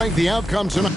And the outcome tonight.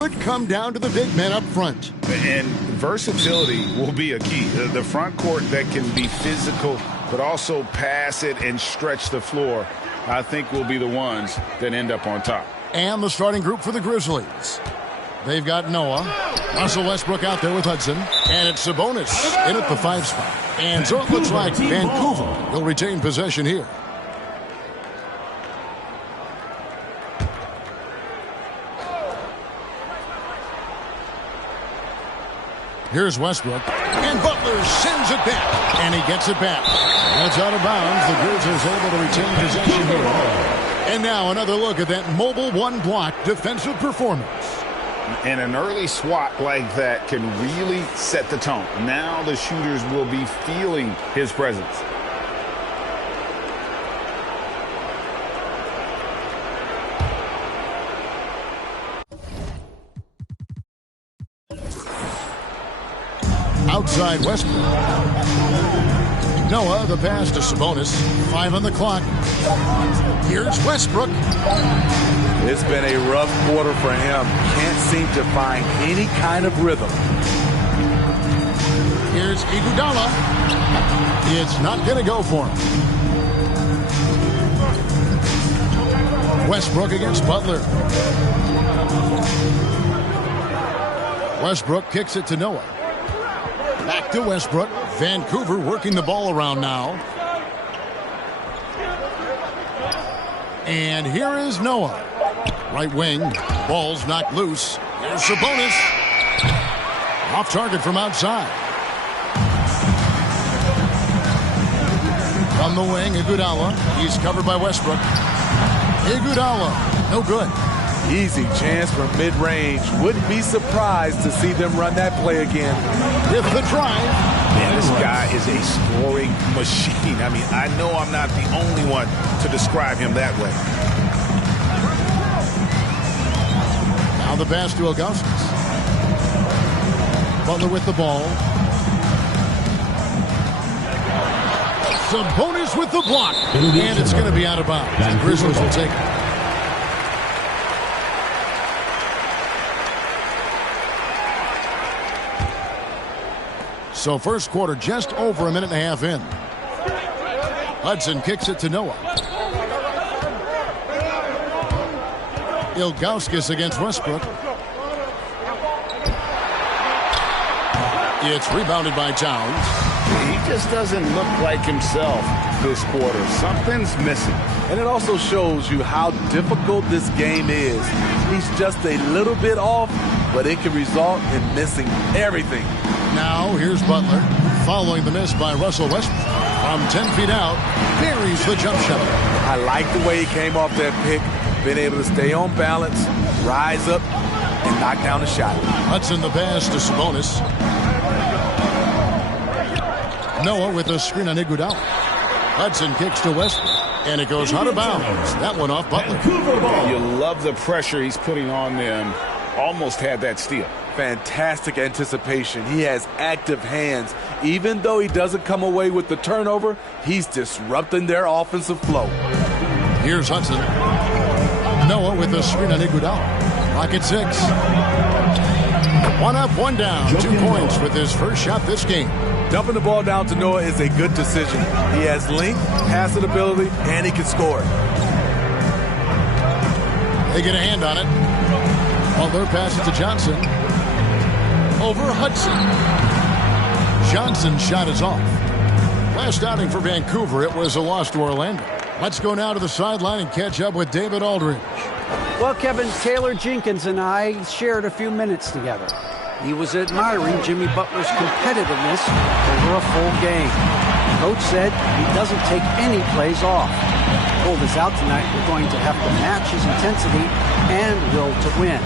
Could come down to the big men up front. And versatility will be a key. The front court that can be physical but also pass it and stretch the floor, I think will be the ones that end up on top. And the starting group for the Grizzlies. They've got Noah, Russell Westbrook out there with Hudson, and it's Sabonis in at the 5 spot. And so it looks like Vancouver will retain possession here. Here's Westbrook, and Butler sends it back, and he gets it back. That's out of bounds. The Grizzlies able to retain possession here. And now another look at that mobile one-block defensive performance. And an early swat like that can really set the tone. Now the shooters will be feeling his presence. Outside Westbrook. Noah, the pass to Sabonis. 5 on the clock. Here's Westbrook. It's been a rough quarter for him. Can't seem to find any kind of rhythm. Here's Iguodala. It's not going to go for him. Westbrook against Butler. Westbrook kicks it to Noah. Back to Westbrook. Vancouver working the ball around now. And here is Noah. Right wing. Ball's knocked loose. Here's Sabonis. Off target from outside. On the wing, Iguodala. He's covered by Westbrook. Iguodala. No good. Easy chance from mid-range. Wouldn't be surprised to see them run that play again. With the drive. Man, this guy is a scoring machine. I mean, I know I'm not the only one to describe him that way. Now the pass to Ilgauskas. Butler with the ball. Sabonis with the block. And it's going to be out of bounds. The Grizzlies will take it. So first quarter just over a minute and a half in. Hudson kicks it to Noah. Ilgauskas against Westbrook. It's rebounded by Towns. He just doesn't look like himself this quarter. Something's missing. And it also shows you how difficult this game is. He's just a little bit off, but it can result in missing everything. Now here's Butler, following the miss by Russell Westbrook. From 10 feet out, buries the jump shot. I like the way he came off that pick, been able to stay on balance, rise up, and knock down the shot. Hudson the pass to Sabonis. Noah with a screen on Iguodala. Hudson kicks to Westbrook, and it goes out of bounds. That one off Butler. You love the pressure he's putting on them. Almost had that steal. Fantastic anticipation. He has active hands. Even though he doesn't come away with the turnover, he's disrupting their offensive flow. Here's Hudson. Noah with a screen on Iguodala. Rocket 6. 1 up, 1 down. 2 points with his first shot this game. Dumping the ball down to Noah is a good decision. He has length, passing ability, and he can score. They get a hand on it. Butler passes to Johnson. Over Hudson. Johnson's shot is off. Last outing for Vancouver, it was a loss to Orlando. Let's go now to the sideline and catch up with David Aldridge. Well, Kevin, Taylor Jenkins and I shared a few minutes together. He was admiring Jimmy Butler's competitiveness over a full game. Coach said he doesn't take any plays off. Told us out tonight we're going to have to match his intensity and will to win.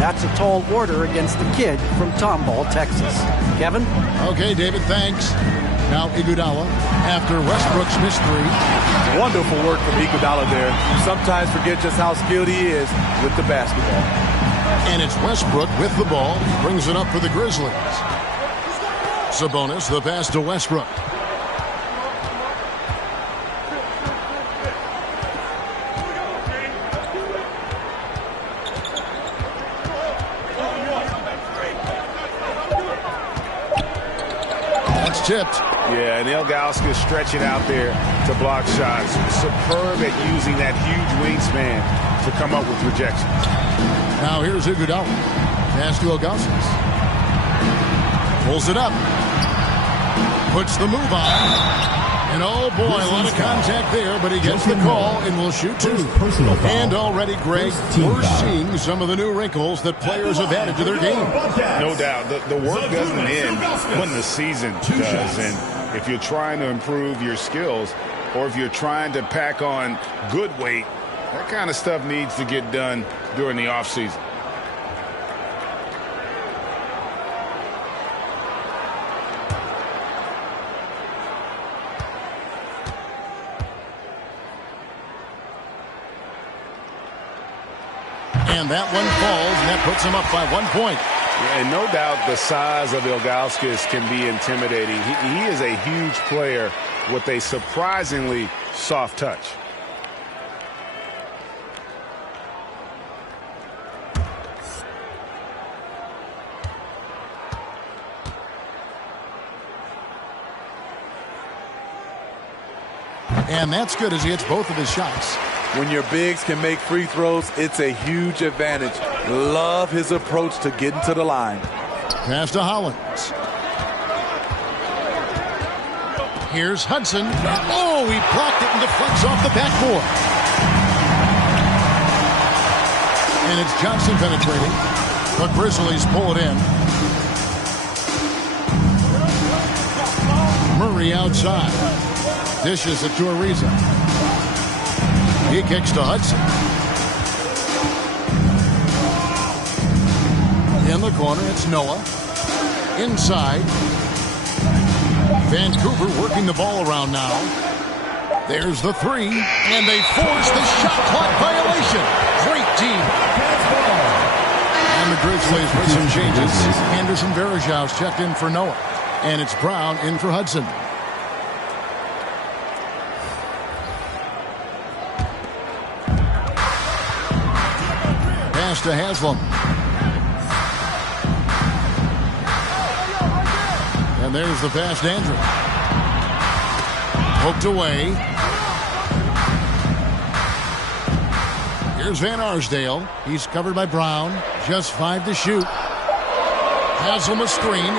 That's a tall order against the kid from Tomball, Texas. Kevin? Okay, David, thanks. Now Iguodala after Westbrook's missed 3. Wonderful work from Iguodala there. You sometimes forget just how skilled he is with the basketball. And it's Westbrook with the ball. Brings it up for the Grizzlies. Sabonis, the pass to Westbrook. That's tipped. Yeah, and Ilgauskas stretching out there to block shots. Superb at using that huge wingspan to come up with rejections. Now here's Iguodala. Pass to Ilgauskas. Pulls it up. Puts the move on. And oh boy, a lot of contact there, but he gets the call and will shoot 2. And already, Greg, we're seeing some of the new wrinkles that players have added to their game. No doubt. The work doesn't end when the season does. And if you're trying to improve your skills or if you're trying to pack on good weight, that kind of stuff needs to get done during the offseason. And that one falls, and that puts him up by 1 point. And no doubt the size of Ilgauskas can be intimidating. He is a huge player with a surprisingly soft touch. And that's good as he hits both of his shots. When your bigs can make free throws, it's a huge advantage. Love his approach to getting to the line. Pass to Hollins. Here's Hudson. Oh, he blocked it and deflects off the backboard. And it's Johnson penetrating. The Grizzlies pull it in. Murray outside. Dishes it to Ariza. He kicks to Hudson. In the corner, it's Noah. Inside. Vancouver working the ball around now. There's the 3, and they force the shot clock violation. Great team. And the Grizzlies with some changes. Anderson Varejau's checked in for Noah. And it's Brown in for Hudson. To Haslam. And there's the pass to Andrew. Poked away. Here's Van Arsdale. He's covered by Brown. Just 5 to shoot. Haslam a screen.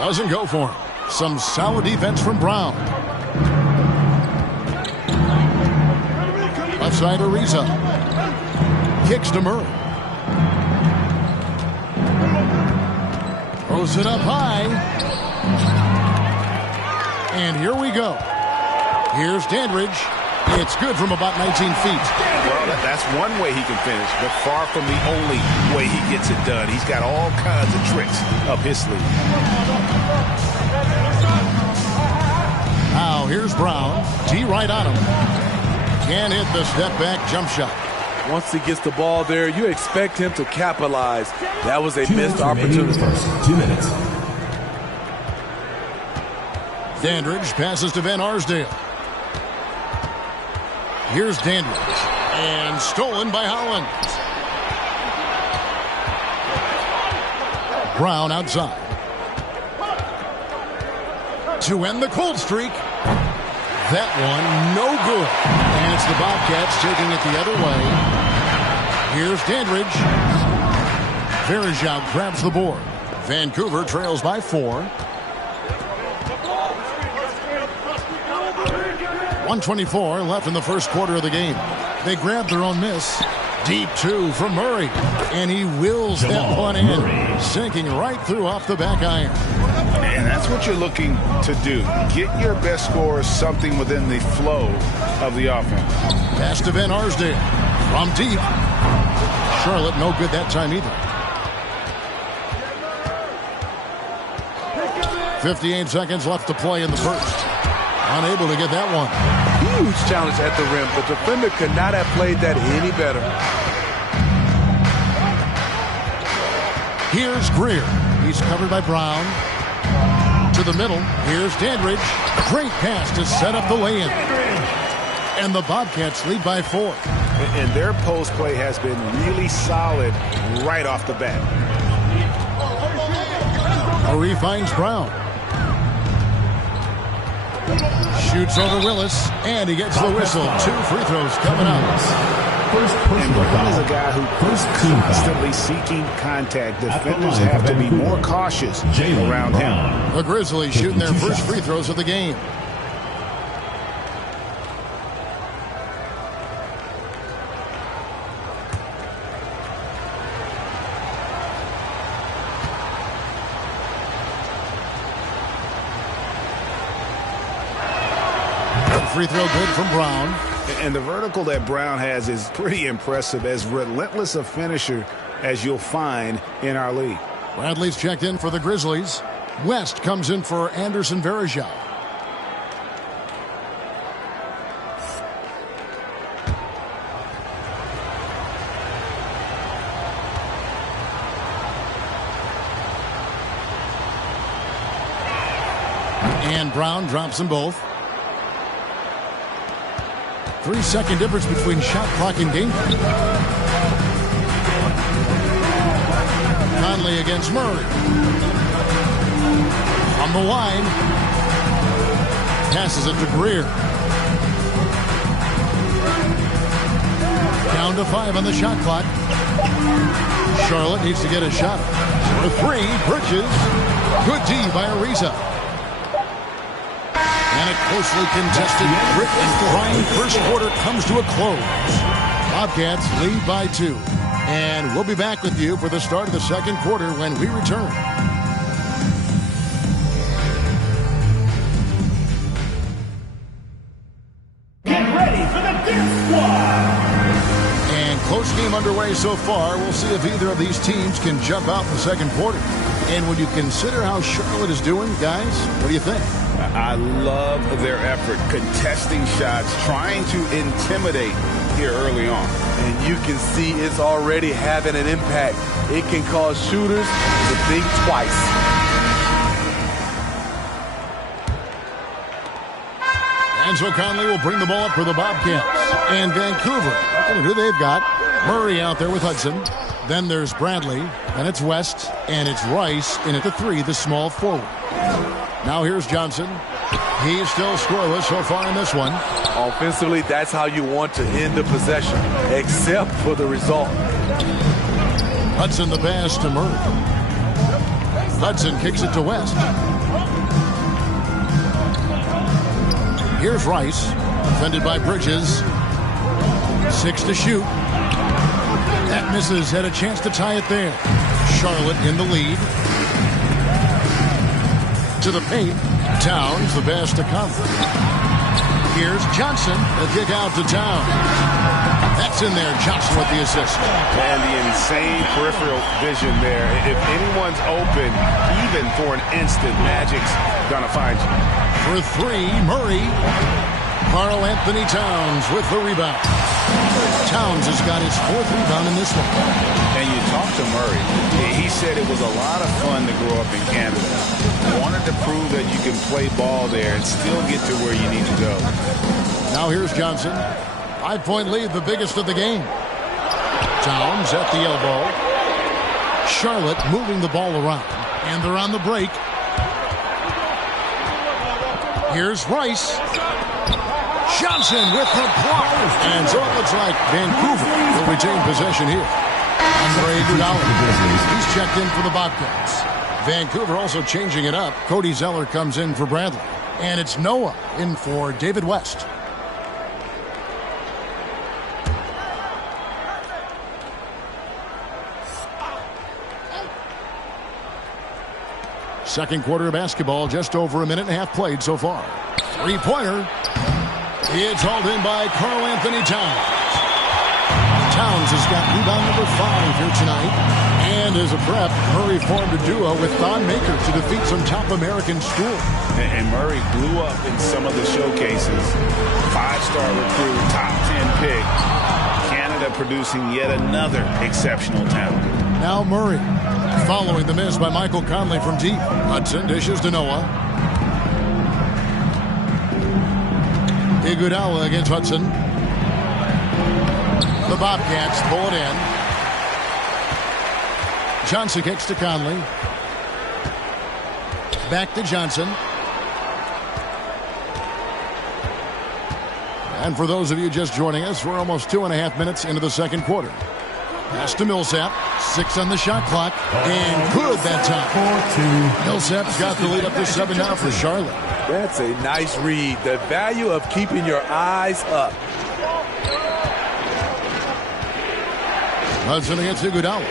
Doesn't go for him. Some solid defense from Brown. Left side Ariza. Kicks to Murray. Throws it up high. And here we go. Here's Dandridge. It's good from about 19 feet. Well, that's one way he can finish, but far from the only way he gets it done. He's got all kinds of tricks up his sleeve. Now here's Brown. D right on him. Can't hit the step-back jump shot. Once he gets the ball there, you expect him to capitalize. That was a missed opportunity. 2 minutes. Dandridge passes to Van Arsdale. Here's Dandridge. And stolen by Holland. Brown outside. To end the cold streak. That one, no good. And it's the Bobcats taking it the other way. Here's Dandridge. Verjao grabs the board. Vancouver trails by 4. 1:24 left in the first quarter of the game. They grab their own miss. Deep 2 from Murray. And he wills that one in, sinking right through off the back iron. And that's what you're looking to do. Get your best scorers something within the flow of the offense. Pass to Van Arsdale. From deep. Charlotte no good that time either. 58 seconds left to play in the first. Unable to get that one. Huge challenge at the rim. The defender could not have played that any better. Here's Greer. He's covered by Brown. To the middle. Here's Dandridge. Great pass to set up the lay-in. And the Bobcats lead by 4. And their post play has been really solid right off the bat. Murray finds Brown. Shoots over Willis, and he gets the whistle. 2 free throws coming up. And Brown is a guy who is constantly seeking contact. Defenders have to be more cautious around him. The Grizzlies shooting their first free throws of the game. Free throw good from Brown. And the vertical that Brown has is pretty impressive, as relentless a finisher as you'll find in our league. Bradley's checked in for the Grizzlies. West comes in for Anderson Verjao. And Brown drops them both. 3-second difference between shot clock and game clock. Conley against Murray. On the line. Passes it to Greer. Down to 5 on the shot clock. Charlotte needs to get a shot. For 3, Bridges. Good D by Ariza. And a closely contested, grit and grind first quarter comes to a close. Bobcats lead by 2. And we'll be back with you for the start of the second quarter when we return. Get ready for the Dip Squad! And close game underway so far. We'll see if either of these teams can jump out in the second quarter. And when you consider how Charlotte is doing, guys, what do you think? I love their effort, contesting shots, trying to intimidate here early on. And you can see it's already having an impact. It can cause shooters to think twice. And so Conley will bring the ball up for the Bobcats. And Vancouver, look at who they've got. Murray out there with Hudson. Then there's Bradley. And it's West. And it's Rice in at the 3, the small forward. Now here's Johnson. He's still scoreless so far in this one. Offensively, that's how you want to end the possession, except for the result. Hudson the pass to Murray. Hudson kicks it to West. Here's Rice, defended by Bridges. 6 to shoot. That misses. Had a chance to tie it there. Charlotte in the lead. To the paint. Towns, the pass to Conley. Here's Johnson. A kick out to Towns. That's in there. Johnson with the assist. And the insane peripheral vision there. If anyone's open, even for an instant, Magic's going to find you. For 3, Murray. Karl-Anthony Towns with the rebound. Towns has got his 4th rebound in this one. And you talk to Murray. He said it was a lot of fun to grow up in Canada. Wanted to prove that you can play ball there and still get to where you need to go. Now here's Johnson. 5-point lead, the biggest of the game. Towns at the elbow. Charlotte moving the ball around. And they're on the break. Here's Rice. Johnson with the block. And so it looks like Vancouver will retain possession here. Andre Iguodala. He's checked in for the Bobcats. Vancouver also changing it up. Cody Zeller comes in for Bradley. And it's Noah in for David West. Second quarter of basketball, just over a minute and a half played so far. Three-pointer. It's hauled in by Karl-Anthony Towns. Towns has got rebound number 5 here tonight. And as a prep, Murray formed a duo with Thon Maker to defeat some top American schools. And Murray blew up in some of the showcases. 5-star recruit, top 10 pick. Canada producing yet another exceptional talent. Now Murray, following the miss by Michael Conley from deep. Hudson dishes to Noah. Iguodala against Hudson. The Bobcats pull it in. Johnson kicks to Conley. Back to Johnson. And for those of you just joining us, we're almost 2.5 minutes into the second quarter. Pass to Millsap. 6 on the shot clock. And good that time. Millsap's got the lead up to 7 now for Charlotte. That's a nice read. The value of keeping your eyes up. Hudson against Iguodala.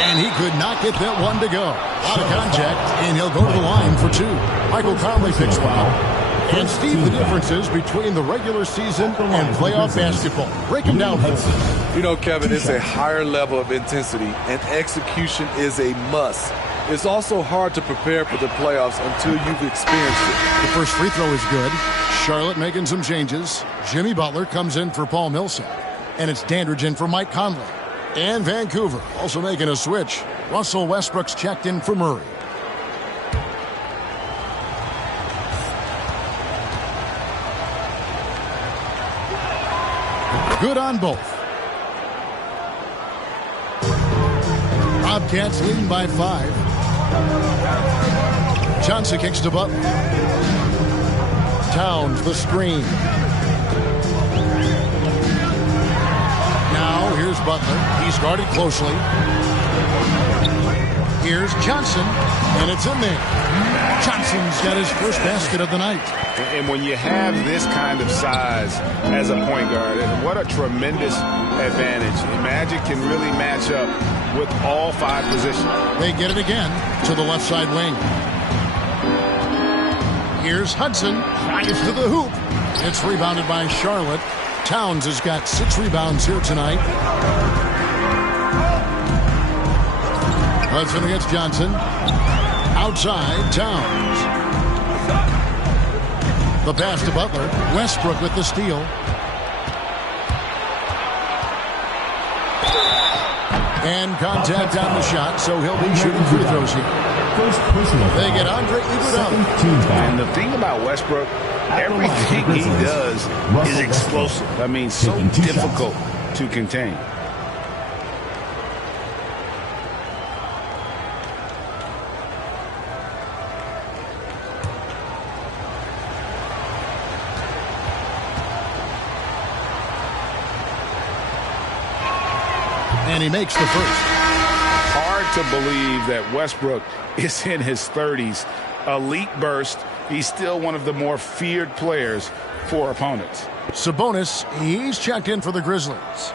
And he could not get that one to go. Out of contact, and he'll go to the line for 2. Michael Conley picks one up. And Steve, the differences between the regular season and playoff basketball. Break them down for us. You know, Kevin, it's a higher level of intensity, and execution is a must. It's also hard to prepare for the playoffs until you've experienced it. The first free throw is good. Charlotte making some changes. Jimmy Butler comes in for Paul Millsap. And it's Dandridge in for Mike Conley. And Vancouver also making a switch. Russell Westbrook's checked in for Murray. Good on both. Bobcats leading by 5. Johnson kicks to Butler. Towns the screen. Now here's Butler. He's guarded closely. Here's Johnson, and it's in there. Johnson's got his first basket of the night. And when you have this kind of size as a point guard, what a tremendous advantage. Magic can really match up with all 5 positions. They get it again to the left side wing. Here's Hudson. Fires to the hoop. It's rebounded by Charlotte. Towns has got 6 rebounds here tonight. Hudson against Johnson. Outside, Towns. The pass to Butler. Westbrook with the steal. And contact on the shot, so he'll be shooting free throws here. They get Andre Iguodala. And the thing about Westbrook, everything he does is explosive. I mean, so difficult to contain. And he makes the first. Hard to believe that Westbrook is in his 30s. Elite burst, he's still one of the more feared players for opponents. Sabonis, he's checked in for the Grizzlies.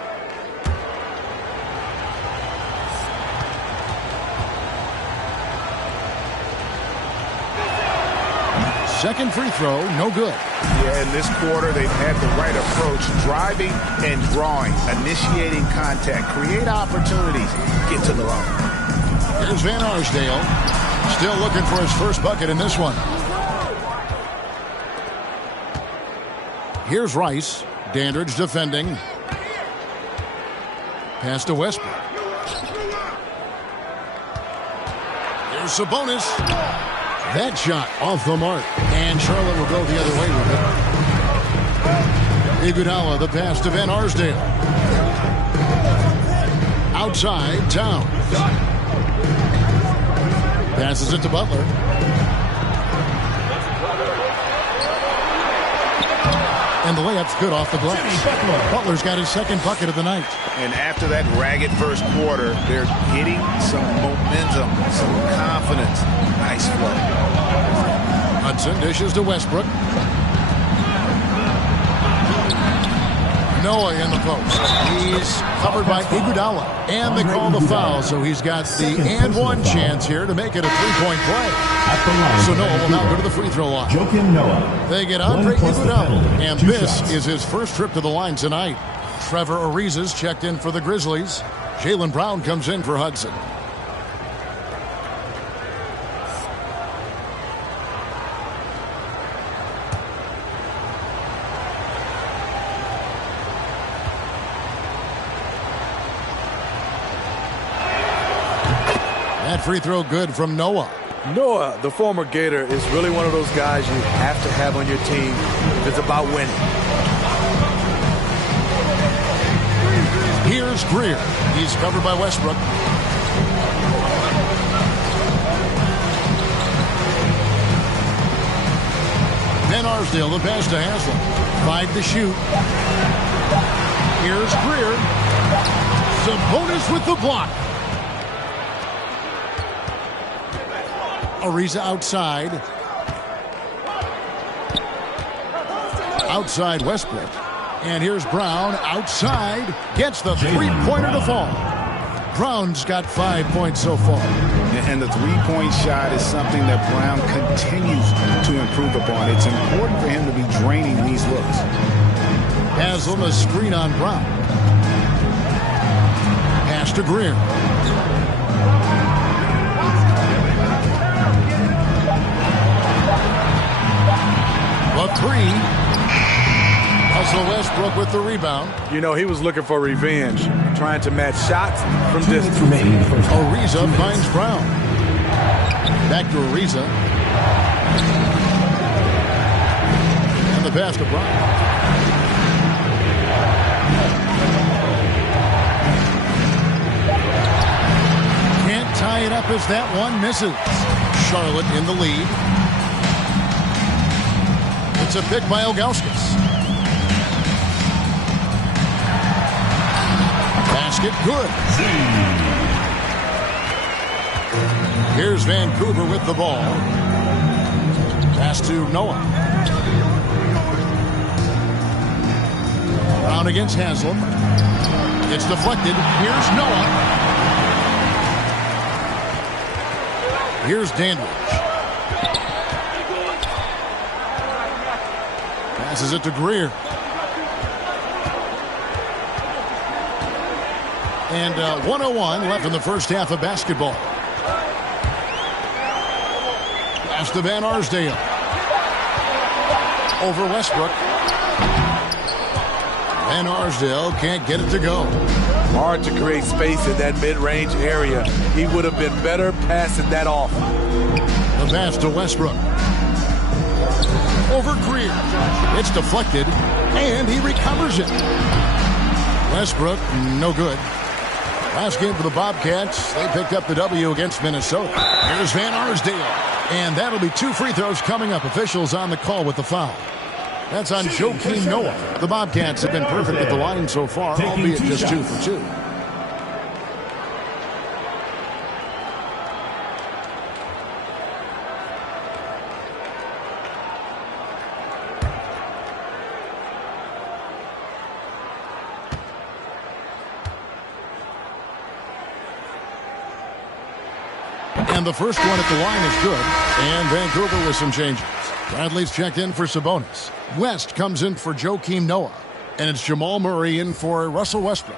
Second free throw, no good. Yeah, in this quarter, they've had the right approach, driving and drawing, initiating contact, create opportunities, get to the line. Here's Van Arsdale, still looking for his first bucket in this one. Here's Rice, Dandridge defending. Pass to Westbrook. Here's Sabonis. That shot off the mark, and Charlotte will go the other way with it. Iguodala, the pass to Van Arsdale. Outside, Towns. Passes it to Butler. And the layup's good off the glass. Butler's got his second bucket of the night. And after that ragged first quarter, they're getting some momentum, some confidence. Nice flow. Hudson dishes to Westbrook. Noah in the post. He's covered by Iguodala. And they call the foul, so he's got the and one chance here to make it a three-point play. So Noah will now go to the free throw line. They get Andre Iguodala, and this is his first trip to the line tonight. Trevor Ariza's checked in for the Grizzlies. Jaylen Brown comes in for Hudson. That free throw good from Noah. Noah, the former Gator, is really one of those guys you have to have on your team if it's about winning. Here's Greer. He's covered by Westbrook. Van Arsdale, the pass to Haslem. 5 to shoot. Here's Greer. Sabonis with the block. Ariza outside. Outside Westbrook. And here's Brown outside. Gets the three-pointer to fall. Brown's got 5 points so far. And the three-point shot is something that Brown continues to improve upon. It's important for him to be draining these looks. Haslem, a screen on Brown. Pass to Greer. A three. Russell Westbrook with the rebound. You know, he was looking for revenge, trying to match shots from distance. Ariza finds Brown. Back to Ariza. And the pass to Brown. Can't tie it up as that one misses. Charlotte in the lead. It's a pick by Ilgauskas. Basket good. Here's Vancouver with the ball. Pass to Noah. Brown against Haslem. It's deflected. Here's Noah. Here's Dandridge. Passes it to Greer. And 1:01 left in the first half of basketball. Pass to Van Arsdale. Over Westbrook. Van Arsdale can't get it to go. Hard to create space in that mid-range area. He would have been better passing that off. The pass to Westbrook. Over Greer. It's deflected, and he recovers it. Westbrook, no good. Last game for the Bobcats, they picked up the W against Minnesota. Here's Van Arsdale, and that'll be 2 free throws coming up. Officials on the call with the foul. That's on Joakim Noah. The Bobcats have been perfect at the line so far, albeit just 2 for 2. And the first one at the line is good. And Vancouver with some changes. Bradley's checked in for Sabonis. West comes in for Joakim Noah. And it's Jamal Murray in for Russell Westbrook.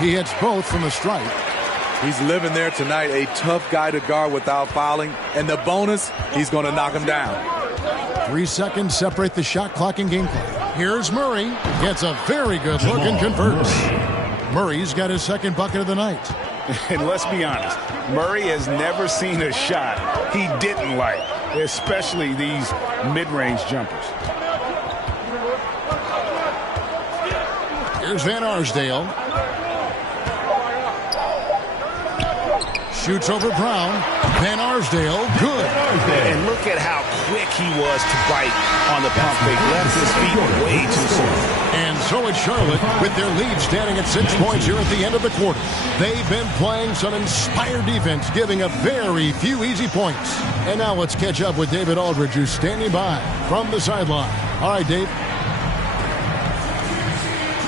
He hits both from the stripe. He's living there tonight, a tough guy to guard without fouling. And the bonus, he's going to knock him down. 3 seconds separate the shot clock and game clock. Here's Murray. Gets a very good look and converts. Murray's got his second bucket of the night. And let's be honest, Murray has never seen a shot he didn't like, especially these mid-range jumpers. Here's Van Arsdale. Shoots over Brown. Van Arsdale, good. And look at how quick he was to bite on the pump fake. Left his feet way too soon. And so it's Charlotte with their lead standing at 6 points here at the end of the quarter. They've been playing some inspired defense, giving up very few easy points. And now let's catch up with David Aldridge, who's standing by from the sideline. All right, Dave.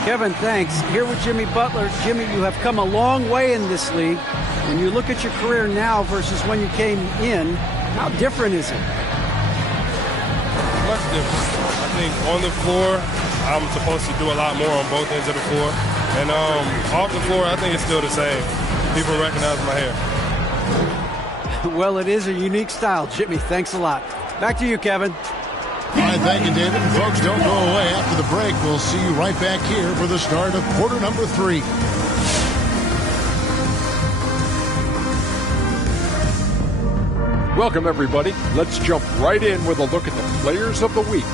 Kevin, thanks. Here with Jimmy Butler. Jimmy, you have come a long way in this league. When you look at your career now versus when you came in, how different is it? Much different. I think on the floor, I'm supposed to do a lot more on both ends of the floor. And off the floor, I think it's still the same. People recognize my hair. Well, it is a unique style, Jimmy. Thanks a lot. Back to you, Kevin. All right, thank you, David. And folks, don't go away. After the break, we'll see you right back here for the start of quarter number 3. Welcome, everybody. Let's jump right in with a look at the players of the week.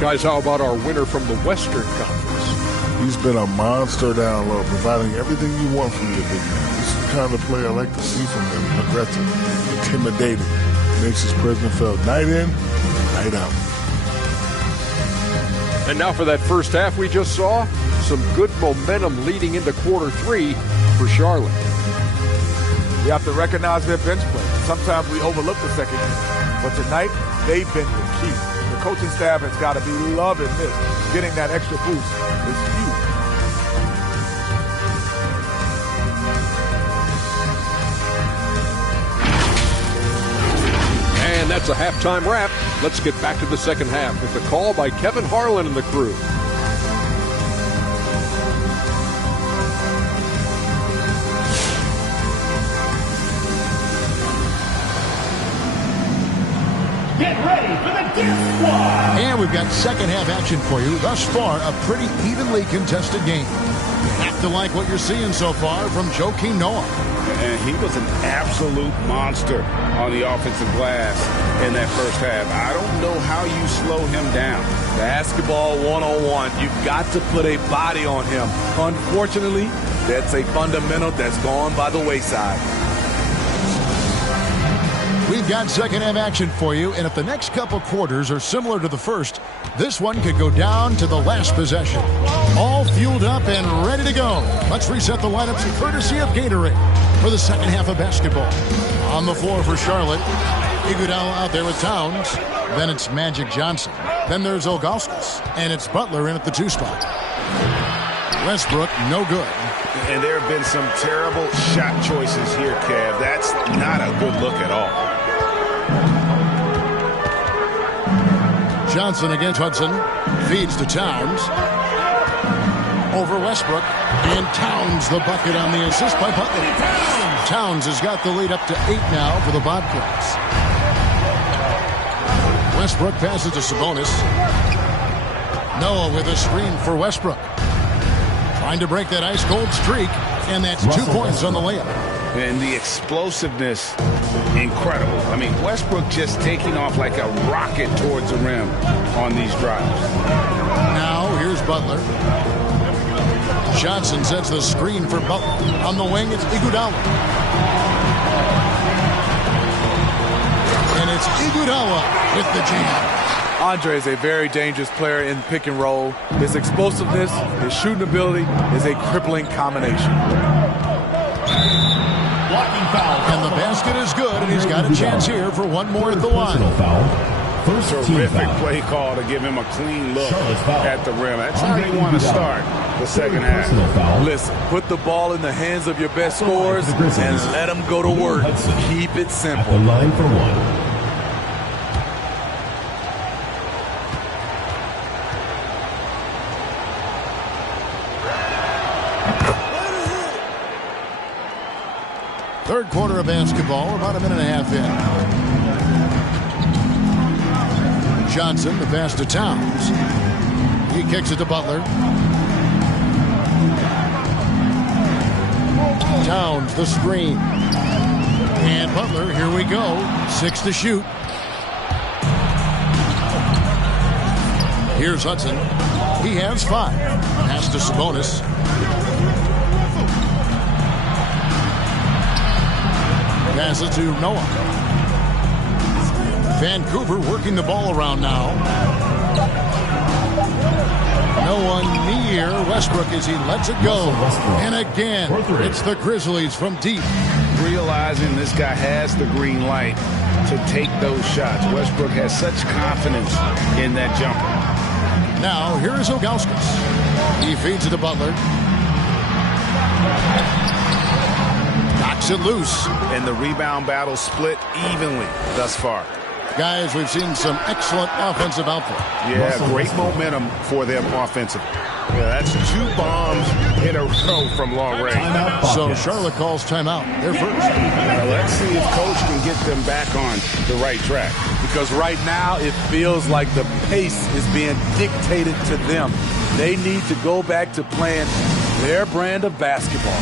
Guys, how about our winner from the Western Conference? He's been a monster down low, providing everything you want from your big man. This is the kind of player I like to see from him. Aggressive, intimidating. Makes his presence felt night in, night out. And now for that first half we just saw, some good momentum leading into quarter 3 for Charlotte. You have to recognize their bench play. Sometimes we overlook the second unit. But tonight, they've been the key. The coaching staff has got to be loving this. Getting that extra boost is huge. And that's a halftime wrap. Let's get back to the second half with the call by Kevin Harlan and the crew. Get ready for the Death Squad! And we've got second half action for you. Thus far, a pretty evenly contested game. You have to like what you're seeing so far from Joakim Noah. And he was an absolute monster on the offensive glass in that first half. I don't know how you slow him down. Basketball 101. You've got to put a body on him. Unfortunately, that's a fundamental that's gone by the wayside. We've got second half action for you, and if the next couple quarters are similar to the first, this one could go down to the last possession. All fueled up and ready to go. Let's reset the lineups courtesy of Gatorade for the second half of basketball. On the floor for Charlotte, Iguodala out there with Towns. Then it's Magic Johnson. Then there's Ilgauskas, and it's Butler in at the 2 spot. Westbrook, no good. And there have been some terrible shot choices here, Kev. That's not a good look at all. Johnson against Hudson. Feeds to Towns. Over Westbrook. And Towns the bucket on the assist by Butler. Towns has got the lead up to 8 now for the Bobcats. Westbrook passes to Sabonis. Noah with a screen for Westbrook. Trying to break that ice-cold streak. And that's 2 points on the layup. And the explosiveness, incredible. I mean, Westbrook just taking off like a rocket towards the rim on these drives. Now, here's Butler. Johnson sets the screen for Butler. On the wing, it's Iguodala. And it's Iguodala with the jam. Andre is a very dangerous player in pick and roll. His explosiveness, his shooting ability is a crippling combination. blocking foul. And the basket is good, and he's got a chance here for one more at the line. Terrific play call to give him a clean look at the rim. That's how you want to start the second half. Listen, put the ball in the hands of your best scorers and let them go to work. Keep it simple. The line for one. Third quarter of basketball, about a minute and a half in. Johnson, the pass to Towns. He kicks it to Butler. Towns, the screen. And Butler, here we go. 6 to shoot. Here's Hudson. He has 5. Pass to Sabonis. Pass it to Noah. Vancouver working the ball around now. No one near Westbrook as he lets it go. And again, it's the Grizzlies from deep. Realizing this guy has the green light to take those shots. Westbrook has such confidence in that jumper. Now, here is Ilgauskas. He feeds it to Butler. Knocks it loose. And the rebound battle split evenly thus far. Guys, we've seen some excellent offensive output. Yeah, great momentum for them offensively. Yeah, that's 2 bombs in a row from long range. So Charlotte calls timeout. They're first. Now let's see if Coach can get them back on the right track. Because right now it feels like the pace is being dictated to them. They need to go back to playing their brand of basketball.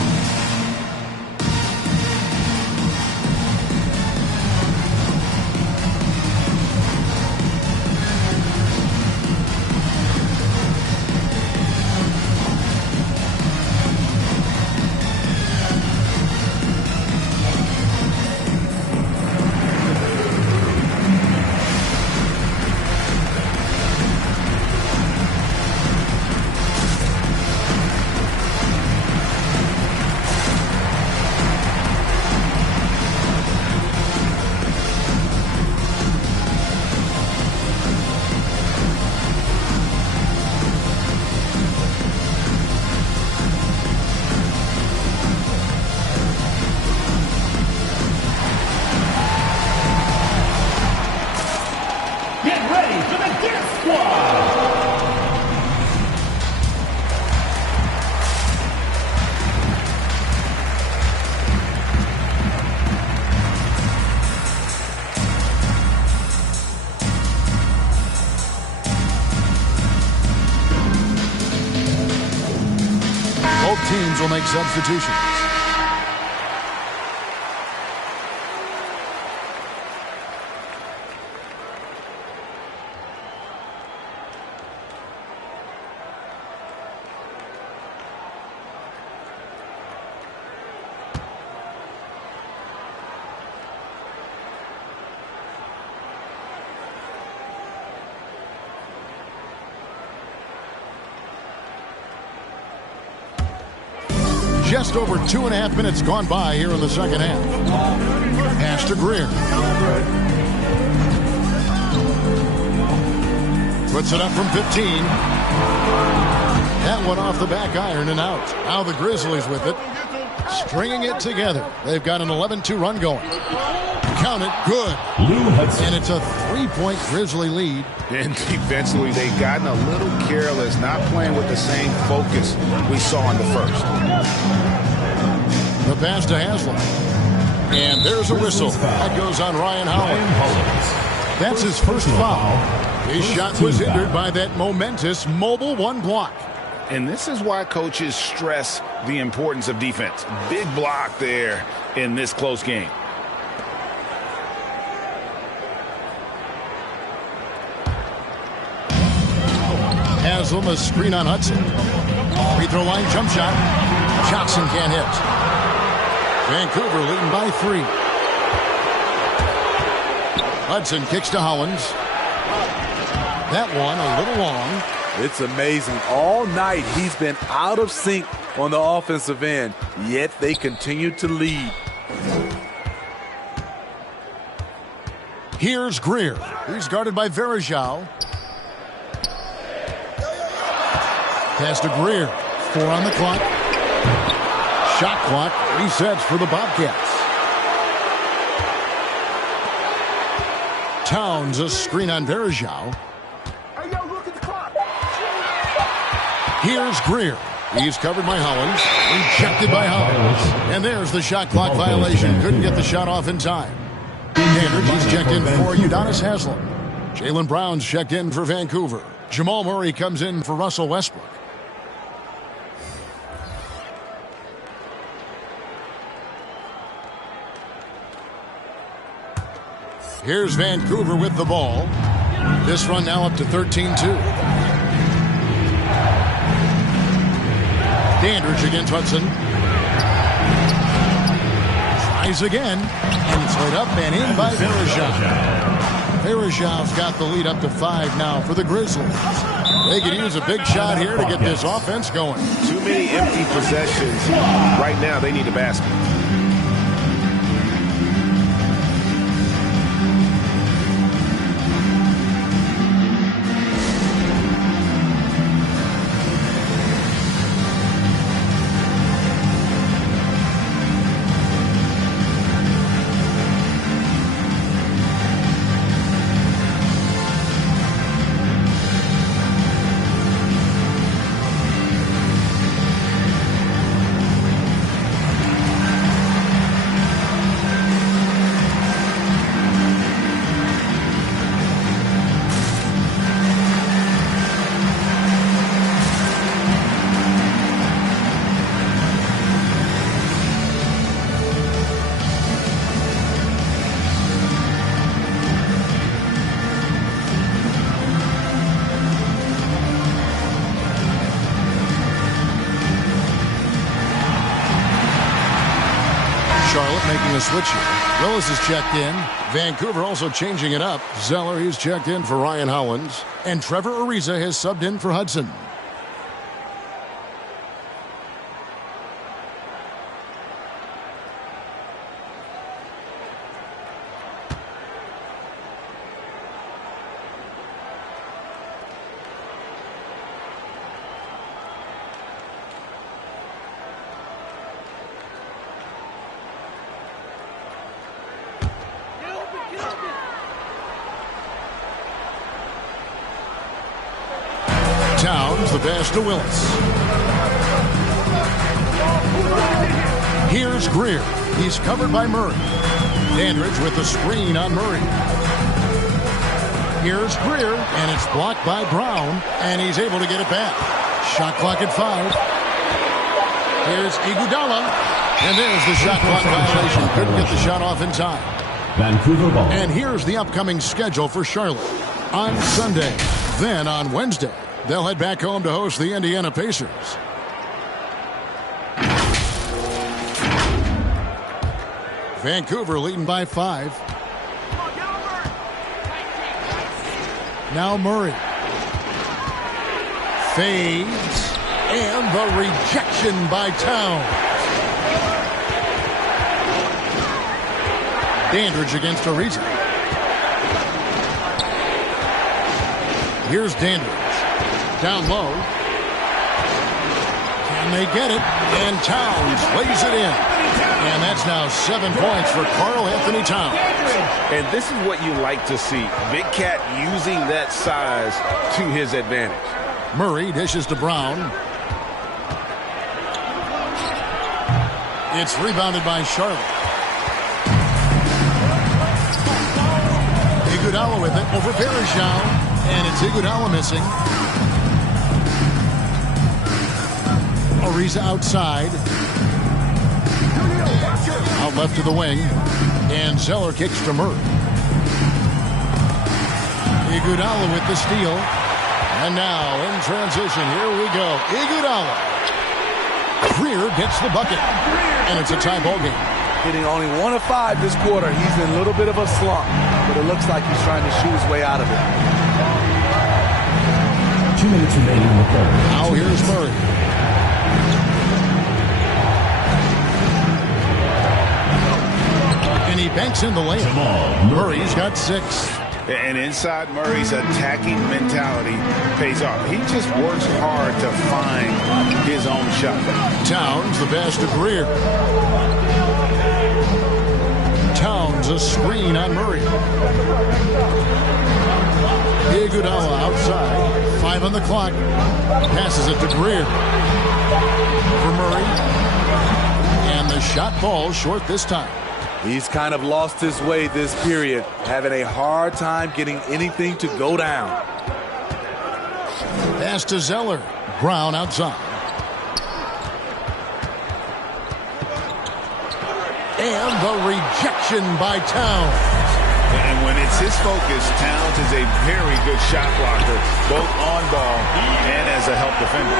Teams will make substitutions. Just over 2.5 minutes gone by here in the second half. Pass to Greer. Puts it up from 15. That one off the back iron and out. Now the Grizzlies with it. Stringing it together. They've got an 11-2 run going. Count it. Good. And it's a 3-point Grizzly lead. And defensively, they've gotten a little careless, not playing with the same focus we saw in the first. The pass to Haslam. And there's a whistle. That goes on Ryan Hollins. That's his first foul. His shot was hindered by that momentous mobile one block. And this is why coaches stress the importance of defense. Big block there in this close game. Haslam, a screen on Hudson. Free throw line jump shot. Johnson can't hit. Vancouver leading by 3. Hudson kicks to Hollins. That one a little long. It's amazing. All night he's been out of sync on the offensive end, yet they continue to lead. Here's Greer. He's guarded by Varejao. Pass to Greer. 4 on the clock. Shot clock resets for the Bobcats. Towns a screen on Varejao. Here's Greer. He's covered by Hollins. Rejected by Hollins. And there's the shot clock violation. Couldn't get the shot off in time. Dandridge, he's checked in for Udonis Haslem. Jaylen Brown's checked in for Vancouver. Jamal Murray comes in for Russell Westbrook. Here's Vancouver with the ball. This run now up to 13-2. Dandridge against Hudson. Tries again. And it's laid up and in by Varejao. Varejao's got the lead up to 5 now for the Grizzlies. They could use a big shot here to get this offense going. Too many empty possessions. Right now, they need a basket. Making a switch here. Willis is checked in. Vancouver also changing it up. Zeller, he's checked in for Ryan Hollins. And Trevor Ariza has subbed in for Hudson. Towns, the pass to Willis. Here's Greer. He's covered by Murray. Dandridge with the screen on Murray. Here's Greer, and it's blocked by Brown, and he's able to get it back. Shot clock at 5. Here's Iguodala, and there's the shot clock violation. Couldn't get the shot off in time. Vancouver ball. And here's the upcoming schedule for Charlotte. On Sunday, then on Wednesday, they'll head back home to host the Indiana Pacers. Vancouver leading by 5. Now Murray. Fades. And the rejection by Towns. Dandridge against Ariza. Here's Dandridge. Down low. Can they get it? And Towns lays it in. And that's now 7 points for Karl-Anthony Towns. And this is what you like to see. Big Cat using that size to his advantage. Murray dishes to Brown. It's rebounded by Charlotte. Iguodala with it over Varejao. And it's Iguodala missing. Ariza outside. Out left to the wing. And Zeller kicks to Murray. Iguodala with the steal. And now in transition, here we go. Iguodala. Greer gets the bucket. And it's a tie ball game. Hitting only 1 of 5 this quarter. He's in a little bit of a slump, but it looks like he's trying to shoot his way out of it. 2 minutes remaining in the third. Now here's Murray. And he banks in the layup. Murray's got 6. And inside Murray's attacking mentality pays off. He just works hard to find his own shot. Towns the pass to Greer. Towns a screen on Murray. Iguodala outside. 5 on the clock. Passes it to Greer. For Murray. And the shot falls short this time. He's kind of lost his way this period, having a hard time getting anything to go down. Pass to Zeller. Brown outside. And the rejection by Towns. And when it's his focus, Towns is a very good shot blocker, both on ball and as a help defender.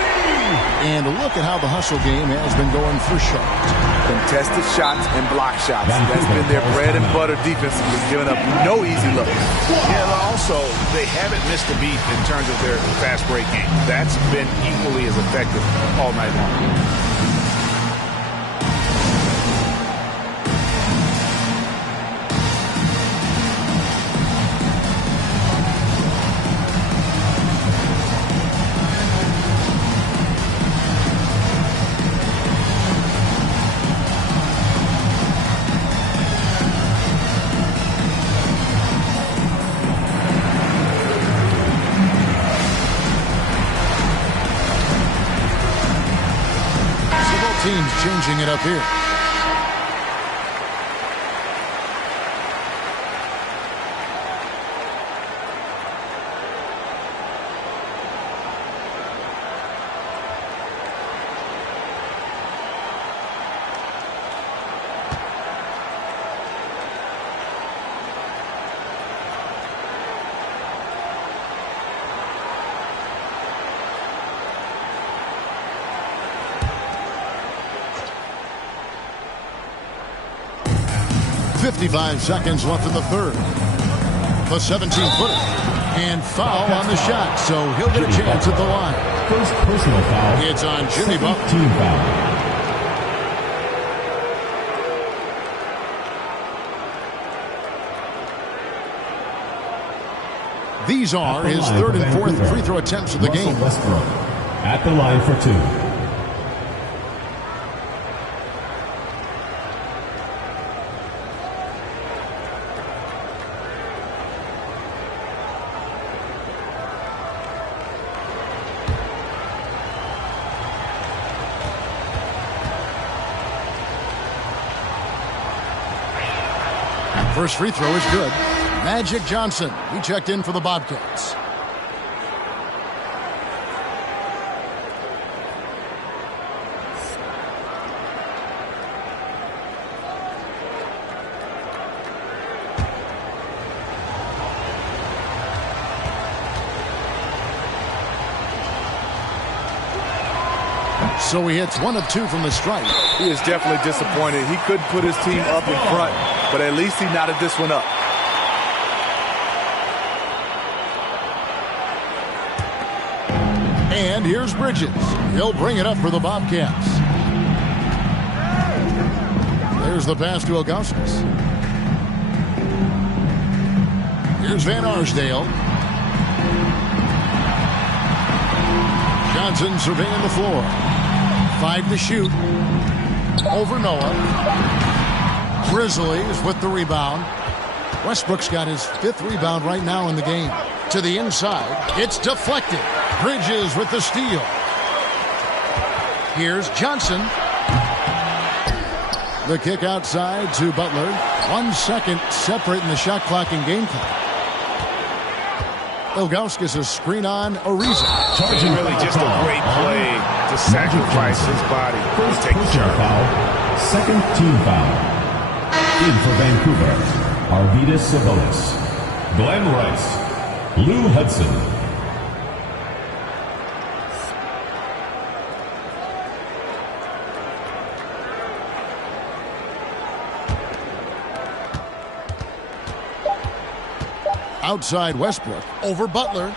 And look at how the hustle game has been going for Charlotte. Contested shots and block shots. That's been their bread and butter defensively, giving up no easy looks. Yeah, also, they haven't missed a beat in terms of their fast break game. That's been equally as effective all night long. Teams changing it up here. .55 seconds left in the third. The 17-footer. And foul on the shot, so he'll get a chance at the line. First personal foul. It's on Jimmy Butler. Team foul. These are his third and fourth free throw attempts of the game. Westbrook at the line for 2. First free throw is good. Magic Johnson, he checked in for the Bobcats. So he hits 1 of 2 from the stripe. He is definitely disappointed. He couldn't put his team up in front, but at least he knotted this one up. And here's Bridges. He'll bring it up for the Bobcats. There's the pass to Ilgauskas. Here's Van Arsdale. Johnson surveying the floor. 5 to shoot. Over Noah. Grizzlies with the rebound. Westbrook's got his 5th rebound right now in the game. To the inside. It's deflected. Bridges with the steal. Here's Johnson. The kick outside to Butler. 1 second separating the shot clock and game clock. Ilgauskas a screen on Ariza. Really just a great play to sacrifice his body. First personal foul. Second team foul. In for Vancouver, Arvydas Sabonis, Glenn Rice, Lou Hudson. Outside Westbrook. Over Butler.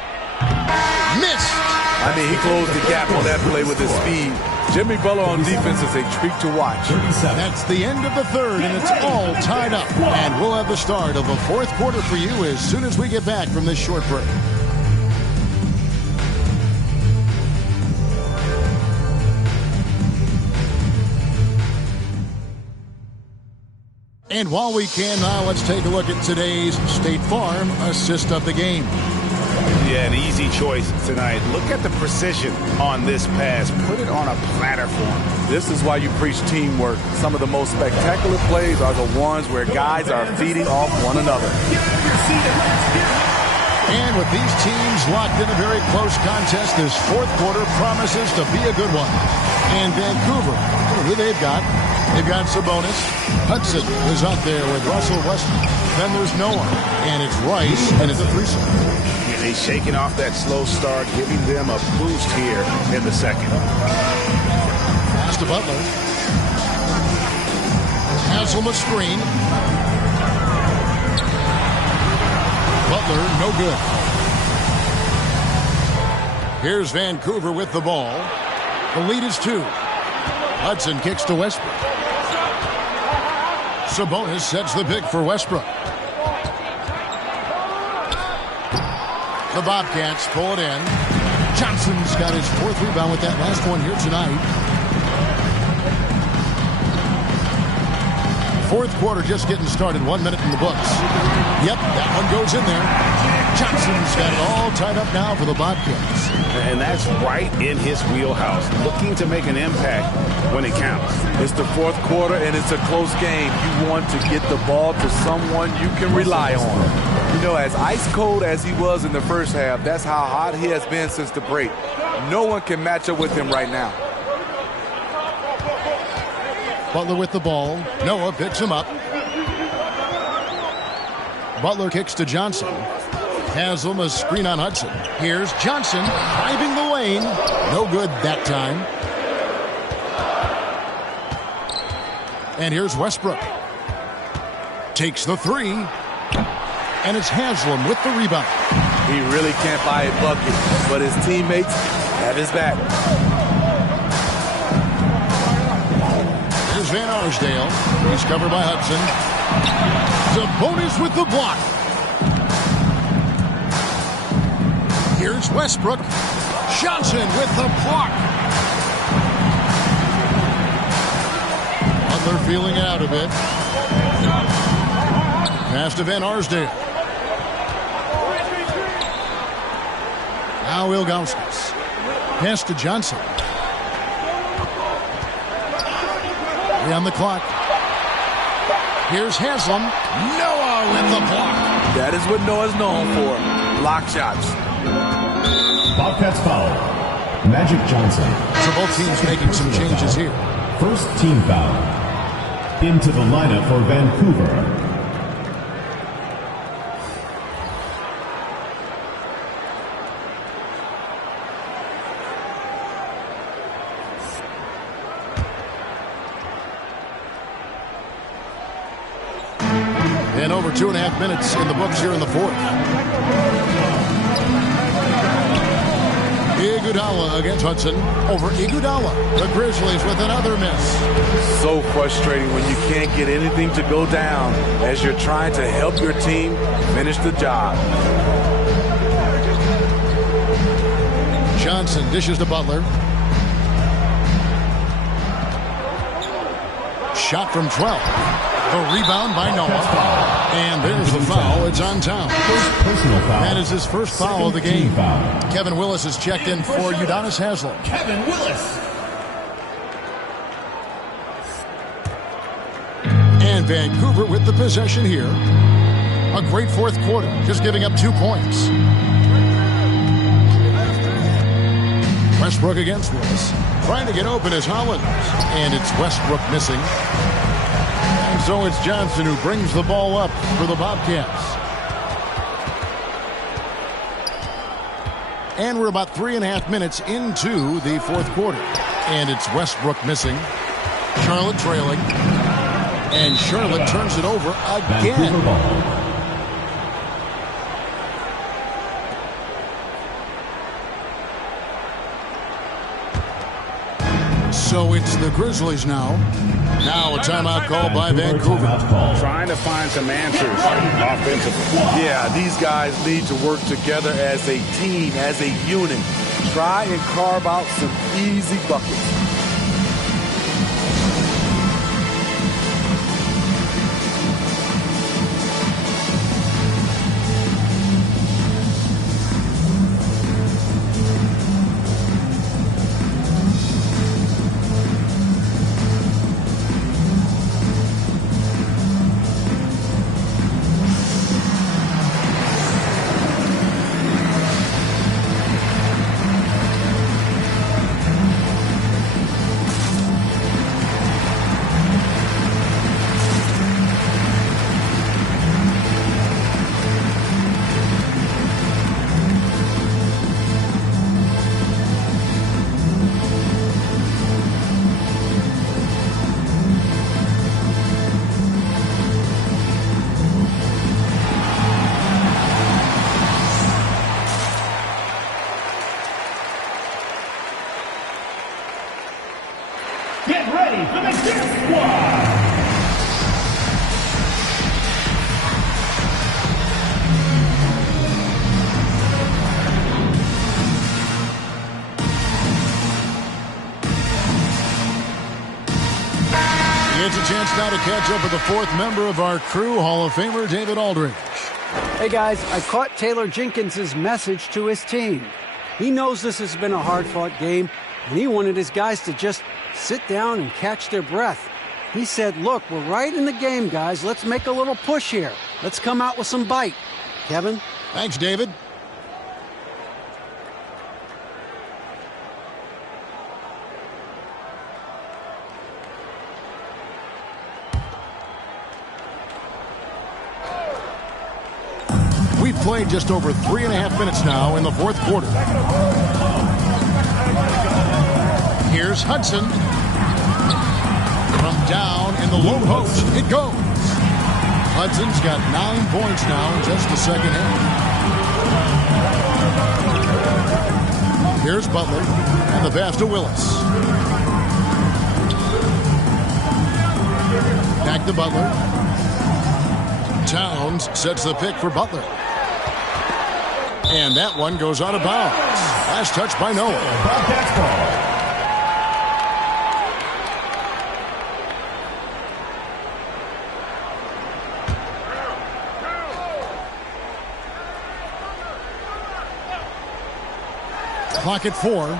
Missed. I mean, he closed the gap on that play with his speed. Jimmy Butler on defense is a treat to watch. That's the end of the third, and it's all tied up. And we'll have the start of the fourth quarter for you as soon as we get back from this short break. And while we can now, let's take a look at today's State Farm assist of the game. Yeah, an easy choice tonight. Look at the precision on this pass. Put it on a platter for him. This is why you preach teamwork. Some of the most spectacular plays are the ones where guys are feeding off one another. And with these teams locked in a very close contest, this fourth quarter promises to be a good one. And Vancouver, who they've got? They've got Sabonis. Hudson is up there with Russell Westbrook. Then there's Noah. And it's Rice, and it's a threesome. And he's shaking off that slow start, giving them a boost here in the second. Pass to Butler. Haslam a screen. Butler, no good. Here's Vancouver with the ball. The lead is 2. Hudson kicks to Westbrook. Sabonis sets the pick for Westbrook. The Bobcats pull it in. Johnson's got his 4th rebound with that last one here tonight. Fourth quarter just getting started. 1 minute in the books. Yep, that one goes in there. Johnson's got it all tied up now for the Bobcats. And that's right in his wheelhouse. Looking to make an impact when it counts. It's the fourth quarter, and it's a close game. You want to get the ball to someone you can rely on. You know, as ice cold as he was in the first half, that's how hot he has been since the break. No one can match up with him right now. Butler with the ball. Noah picks him up. Butler kicks to Johnson. Haslam a screen on Hudson. Here's Johnson driving the lane. No good that time. And here's Westbrook. Takes the 3. And it's Haslam with the rebound. He really can't buy a bucket, but his teammates have his back. Here's Van Arsdale. He's covered by Hudson. Sabonis with the block. Here's Westbrook. Johnson with the block. Butler feeling it out a bit. Pass to Van Arsdale. Now Ilgauskas. Pass to Johnson. On the clock. Here's Haslam. Noah with the block. That is what Noah's known for. Block shots. Bobcats foul. Magic Johnson. So both teams making some changes here. First team foul. Into the lineup for Vancouver. And over 2.5 minutes in the books here in the fourth. Iguodala against Hudson over Iguodala. The Grizzlies with another miss. So frustrating when you can't get anything to go down as you're trying to help your team finish the job. Johnson dishes to Butler. Shot from 12. The rebound by Noah. And there's the foul. It's on Towns. Personal foul. That is his first foul of the game. Kevin Willis has checked in for Udonis Haslam. Kevin Willis. And Vancouver with the possession here. A great fourth quarter, just giving up 2 points. Westbrook against Willis. Trying to get open is Holland. And it's Westbrook missing. And so it's Johnson who brings the ball up for the Bobcats. And we're about 3.5 minutes into the fourth quarter. And it's Westbrook missing. Charlotte trailing. And Charlotte turns it over again. So it's the Grizzlies now. Now a timeout call by Vancouver. Trying to find some answers offensively. Yeah, these guys need to work together as a team, as a unit. Try and carve out some easy buckets. Get ready for the Death Squad! He gets a chance now to catch up with the fourth member of our crew, Hall of Famer David Aldridge. Hey guys, I caught Taylor Jenkins' message to his team. He knows this has been a hard-fought game, and he wanted his guys to just sit down and catch their breath. He said, look, we're right in the game, guys. Let's make a little push here. Let's come out with some bite. Kevin? Thanks, David. We've played just over 3.5 minutes now in the fourth quarter. Here's Hudson. From down in the low post, it goes. Hudson's got 9 points now in just the second half. Here's Butler, and the pass to Willis. Back to Butler. Towns sets the pick for Butler. And that one goes out of bounds. Last touch by Noah. Bobcats ball. Clock at 4.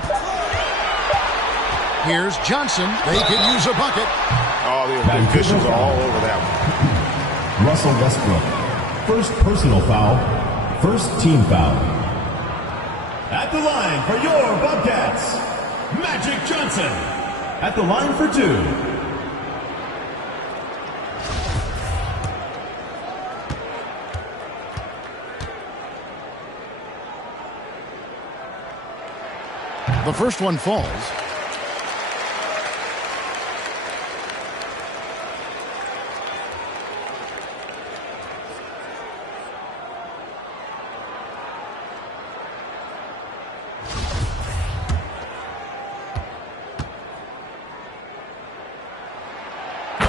Here's Johnson. They could use a bucket. Oh, the officials are all over that one. Russell Westbrook. First personal foul. First team foul. At the line for your Bobcats, Magic Johnson. At the line for 2. The first one falls.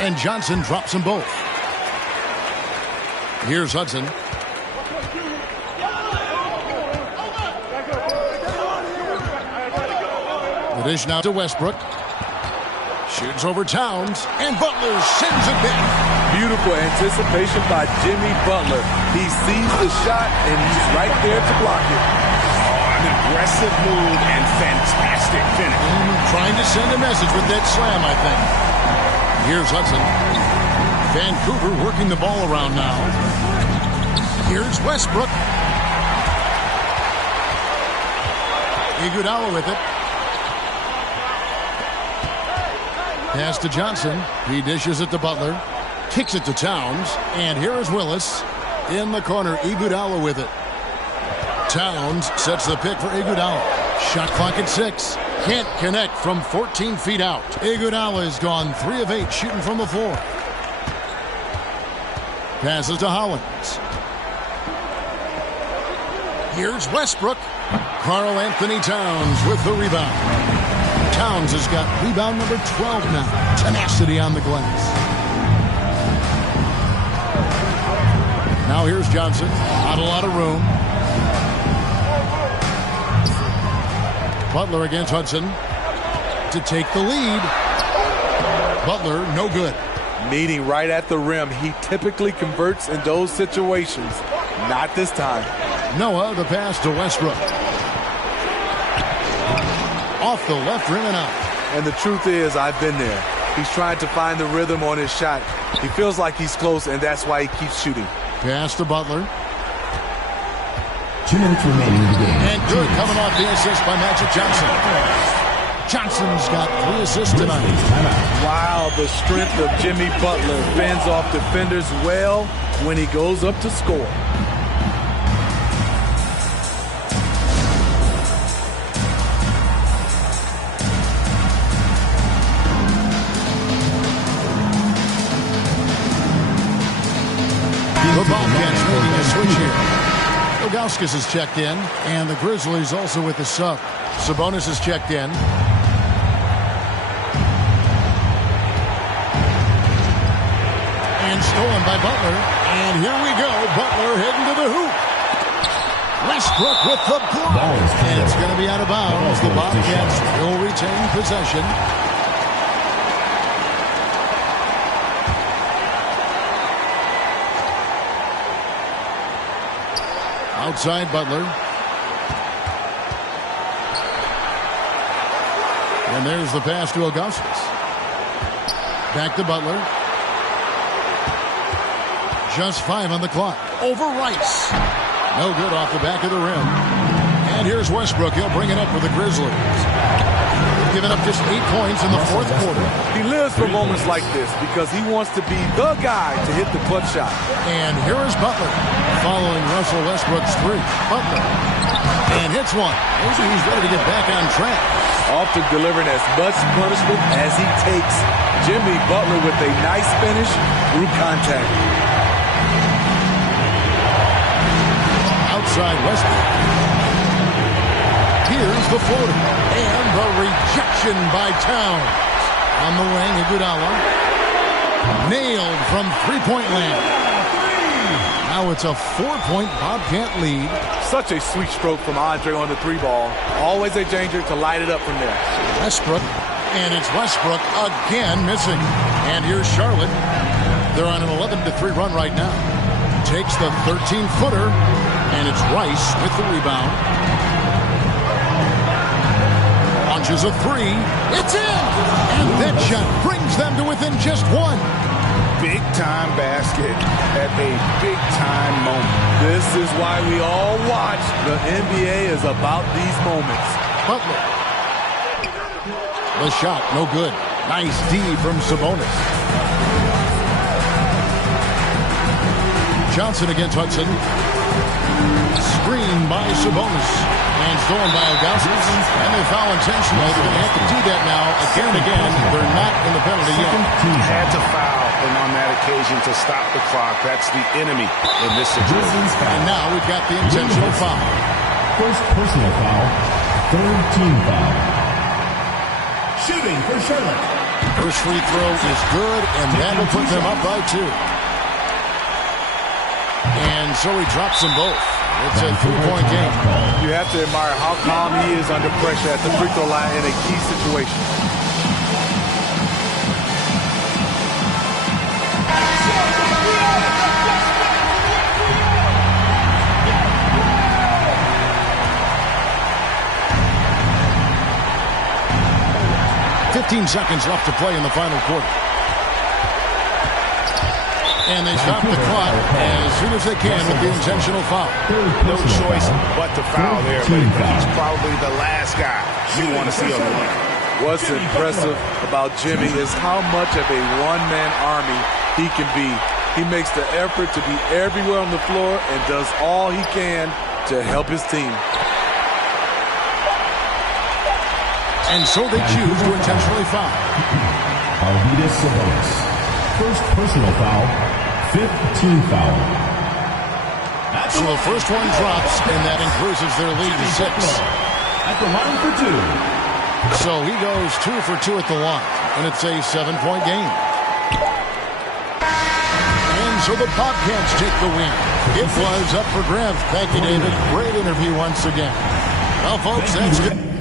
And Johnson drops them both. Here's Hudson. The dish now to Westbrook. Shoots over Towns, and Butler sends it back. Beautiful anticipation by Jimmy Butler. He sees the shot, and he's right there to block it. An aggressive move and fantastic finish. Trying to send a message with that slam, I think. Here's Hudson. Vancouver working the ball around now. Here's Westbrook. Iguodala with it. Pass to Johnson. He dishes it to Butler. Kicks it to Towns. And here is Willis in the corner. Iguodala with it. Towns sets the pick for Iguodala. Shot clock at 6. Can't connect from 14 feet out. Iguodala has gone 3 of 8 shooting from the floor. Passes to Hollins. Here's Westbrook. Karl Anthony Towns with the rebound. Towns has got rebound number 12 now. Tenacity on the glass. Now here's Johnson. Not a lot of room. Butler against Hudson to take the lead. Butler, no good. Meeting right at the rim. He typically converts in those situations. Not this time. Noah, the pass to Westbrook. Off the left rim and out. And the truth is, I've been there. He's trying to find the rhythm on his shot. He feels like he's close, and that's why he keeps shooting. Pass to Butler. 2 minutes remaining in the game. And good coming off the assist by Magic Johnson. Johnson's got 3 assists tonight. Wow, the strength of Jimmy Butler fends off defenders well when he goes up to score. The Bobcats making a switch here. Ilgauskas has checked in, and the Grizzlies also with the sub. Sabonis has checked in. And stolen by Butler. And here we go. Butler heading to the hoop. Westbrook with the block. And it's going to be out of bounds. The Bobcats will retain possession. Outside Butler. And there's the pass to Ilgauskas. Back to Butler. Just 5 on the clock. Over Rice. No good off the back of the rim. And here's Westbrook. He'll bring it up for the Grizzlies. Giving up just 8 points in the fourth quarter. He lives for moments like this because he wants to be the guy to hit the clutch shot. And here is Butler following Russell Westbrook's 3. Butler. And hits one. Maybe he's ready to get back on track. Often delivering as much punishment as he takes. Jimmy Butler with a nice finish through contact. Outside Westbrook. Here's the floater. And the rejection by Towns. On the wing, Iguodala. Nailed from three-point land. Now it's a 4-point Bobcat lead. Such a sweet stroke from Andre on the 3-ball. Always a danger to light it up from there. Westbrook. And it's Westbrook again missing. And here's Charlotte. They're on an 11-3 run right now. Takes the 13-footer. And it's Rice with the rebound. Launches a 3. It's in! And that shot brings them to within just 1. Big-time basket at a big-time moment. This is why we all watch. The NBA is about these moments. Butler. The shot, no good. Nice D from Sabonis. Johnson against Hudson. Screen by Sabonis. And stolen by Ilgauskas. And they foul intentionally. They're going to have to do that now again and again. They're not in the penalty yet. Had to foul, and on that occasion to stop the clock. That's the enemy in this situation. And now we've got the intentional foul. First personal foul. Third team foul. Shooting for Charlotte. First free throw is good, and that'll put them up by 2. And so he drops them both. It's a 3-point game. You have to admire how calm he is under pressure at the free throw line in a key situation. Seconds left to play in the final quarter. And they stop the clock as soon as they can with the intentional foul. No choice but to foul there, but he's probably the last guy you want to see on the line. What's impressive about Jimmy is how much of a one-man army he can be. He makes the effort to be everywhere on the floor and does all he can to help his team. And so they choose to intentionally foul. Arvydas Sabonis. First personal foul. 5th team foul. So the first one drops, and that increases their lead to 6. At the line for 2. So he goes 2 for 2 at the line, and it's a 7-point game. And so the Bobcats take the win. It was up for grabs. Thank you, David. Great interview once again. Well, folks, that's good.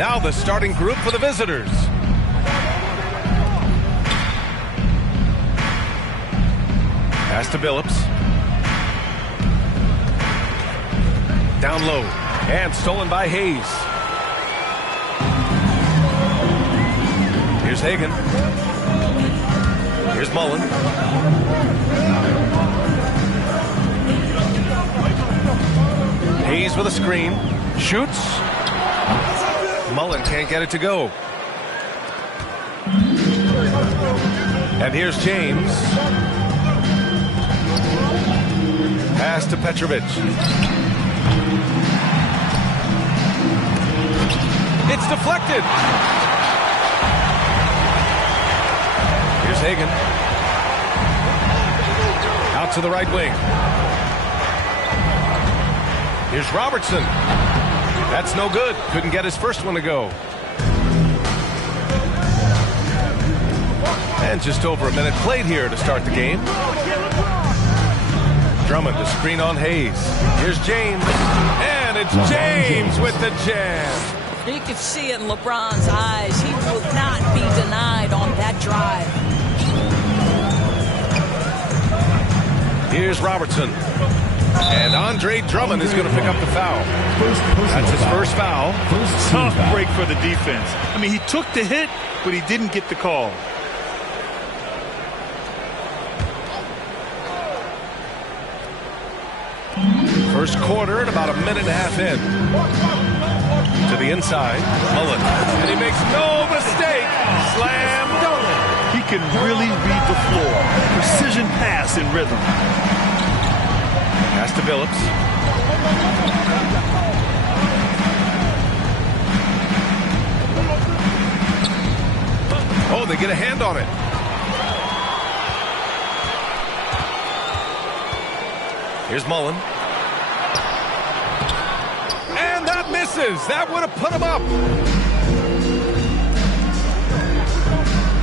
Now the starting group for the visitors. Pass to Billups. Down low. And stolen by Hayes. Here's Hagan. Here's Mullen. Hayes with a screen. Shoots. Mullen can't get it to go. And here's James. Pass to Petrovic. It's deflected. Here's Hagan. Out to the right wing. Here's Robertson. That's no good. Couldn't get his first one to go. And just over a minute played here to start the game. Drummond to screen on Hayes. Here's James. And it's James with the jam. You could see it in LeBron's eyes. He will not be denied on that drive. Here's Robertson. And Andre Drummond is going to pick up the foul. That's his first foul. Tough break for the defense. I mean, he took the hit, but he didn't get the call. First quarter and about a minute and a half in. To the inside, Mullen. And he makes no mistake. Slam dunk. He can really read the floor. Precision pass in rhythm. Pass to Billups. Oh, they get a hand on it. Here's Mullen. And that misses. That would have put him up.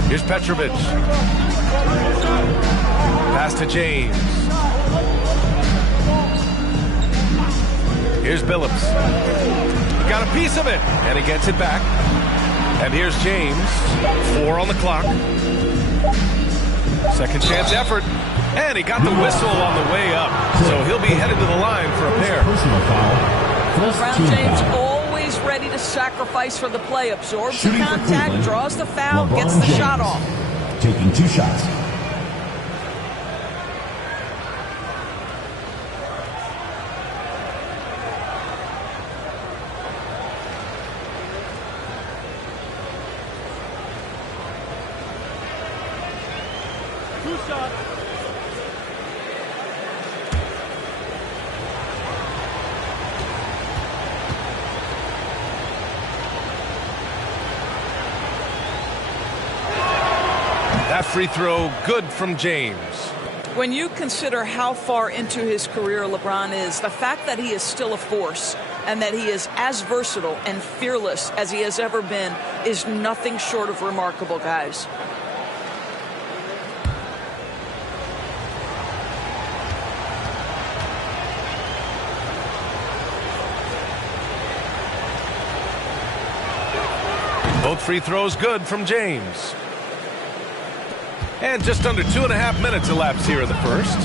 Here's Petrovic. Pass to James. Here's Billups. Got a piece of it. And he gets it back. And here's James. 4 on the clock. Second chance effort. And he got the whistle on the way up. So he'll be headed to the line for a pair. LeBron James always ready to sacrifice for the play. Absorbs the contact, draws the foul, gets the shot off. Taking 2 shots. That free throw good from James. When you consider how far into his career LeBron is, the fact that he is still a force and that he is as versatile and fearless as he has ever been is nothing short of remarkable, guys. Both free throws good from James. And just under 2.5 minutes elapsed here in the first.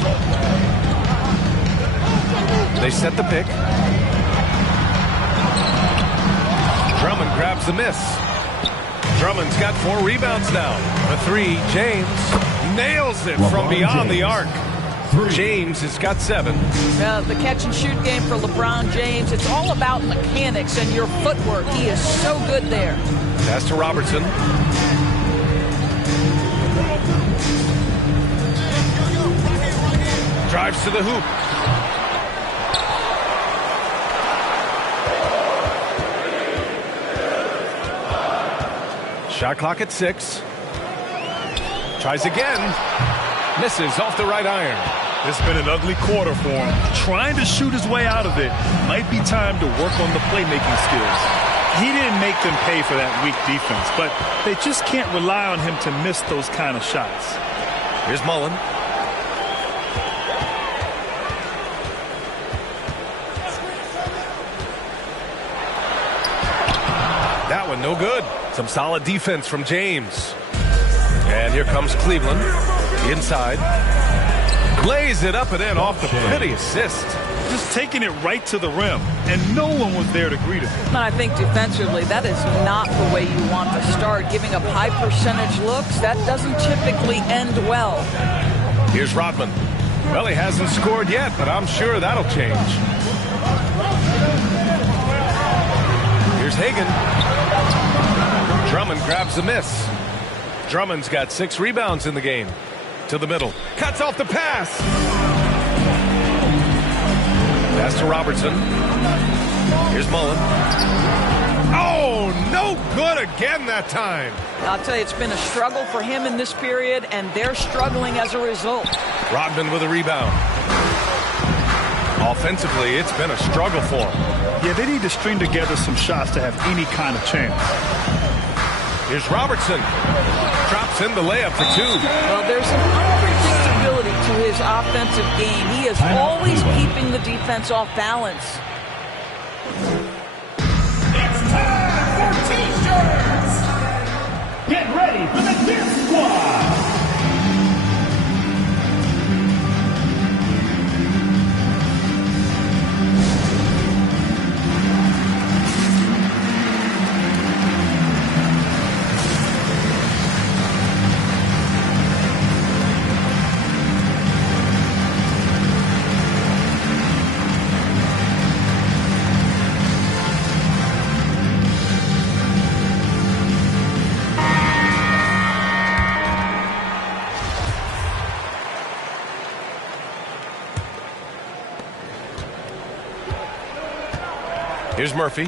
They set the pick. Drummond grabs the miss. Drummond's got 4 rebounds now. The 3, James nails it from beyond the arc. James has got 7. The catch and shoot game for LeBron James, it's all about mechanics and your footwork. He is so good there. Pass to Robertson. Drives to the hoop. Shot clock at 6. Tries again. Misses off the right iron. It's been an ugly quarter for him. Trying to shoot his way out of it. Might be time to work on the playmaking skills. He didn't make them pay for that weak defense, but they just can't rely on him to miss those kind of shots. Here's Mullen. one, no good. Some solid defense from James. And here comes Cleveland. Inside. Lays it up and in off the pretty assist. Just taking it right to the rim, and no one was there to greet him. And I think defensively, that is not the way you want to start. Giving up high percentage looks, that doesn't typically end well. Here's Rodman. Well, he hasn't scored yet, but I'm sure that'll change. Here's Hagan. Drummond grabs the miss. Drummond's got 6 rebounds in the game. To the middle. Cuts off the pass. Pass to Robertson. Here's Mullen. Oh, no good again that time. I'll tell you, it's been a struggle for him in this period, and they're struggling as a result. Rodman with a rebound. Offensively, it's been a struggle for him. Yeah, they need to string together some shots to have any kind of chance. Here's Robertson. Drops in the layup for 2. Well, there's an unpredictability to his offensive game. He is always keeping the defense off balance. It's time for T-shirts! Get ready for the Dirt Squad! Here's Murphy.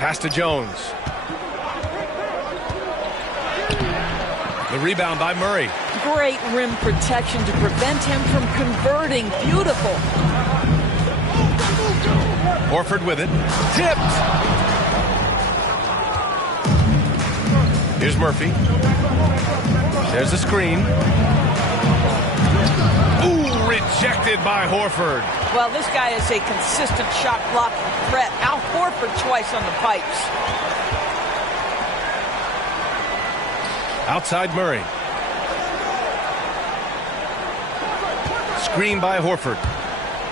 Pass to Jones. The rebound by Murray. Great rim protection to prevent him from converting. Beautiful. Horford with it. Tipped. Here's Murphy. There's a screen. Ooh, rejected by Horford. Well, this guy is a consistent shot blocking threat. Now Horford twice on the pipes. Outside Murray. Screen by Horford.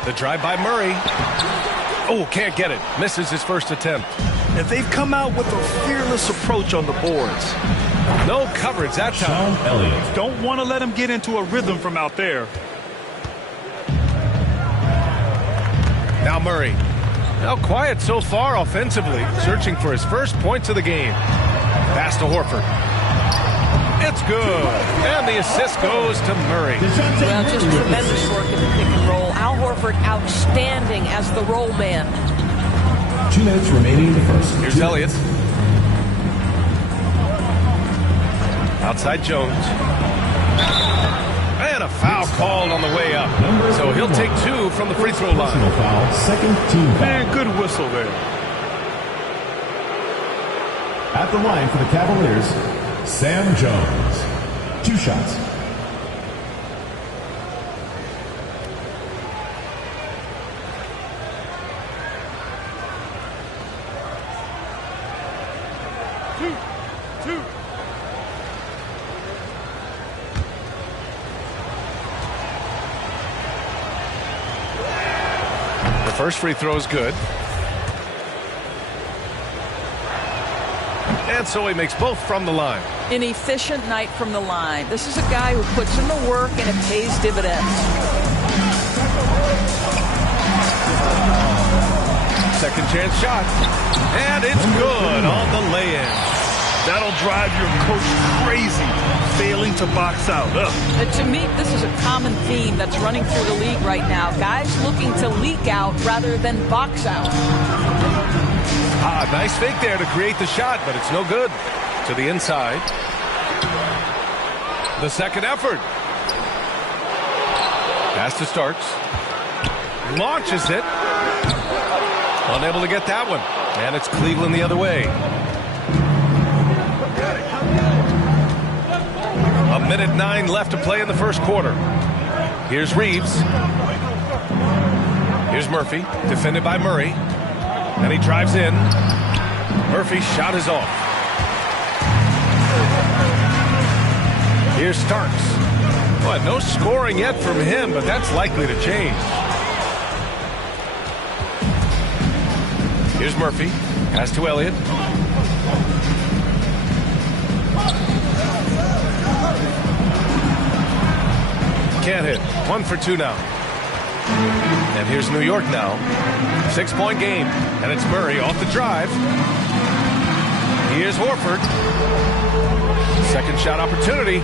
The drive by Murray. Oh, can't get it. Misses his first attempt. And they've come out with a fearless approach on the boards. No coverage that time. Sean Elliott. Don't want to let him get into a rhythm from out there. Now Murray. Now quiet so far offensively. Searching for his first points of the game. Pass to Horford. It's good. And the assist goes to Murray. Well, just tremendous work in the pick and roll. Al Horford outstanding as the roll man. 2 minutes remaining in the first. Here's Elliott. Outside Jones. And a foul called on the way up. So he'll take 2 from the free throw line. Foul, second team foul. Man, good whistle there. At the line for the Cavaliers, Sam Jones. 2 shots. First free throw is good. And so he makes both from the line. An efficient night from the line. This is a guy who puts in the work and it pays dividends. Second chance shot. And it's good on the lay-in. That'll drive your coach crazy, failing to box out. And to me, this is a common theme that's running through the league right now. Guys looking to leak out rather than box out. Nice fake there to create the shot, but it's no good. To the inside. The second effort. Pass to Starks. Launches it. Unable to get that one. And it's Cleveland the other way. A minute 9 left to play in the first quarter. Here's Reeves. Here's Murphy, defended by Murray. And he drives in. Murphy's shot is off. Here's Starks. Well, no scoring yet from him, but that's likely to change. Here's Murphy. Pass to Elliott. Can't hit. 1 for 2 now. And here's New York now. 6-point game. And it's Murray off the drive. Here's Horford. Second shot opportunity.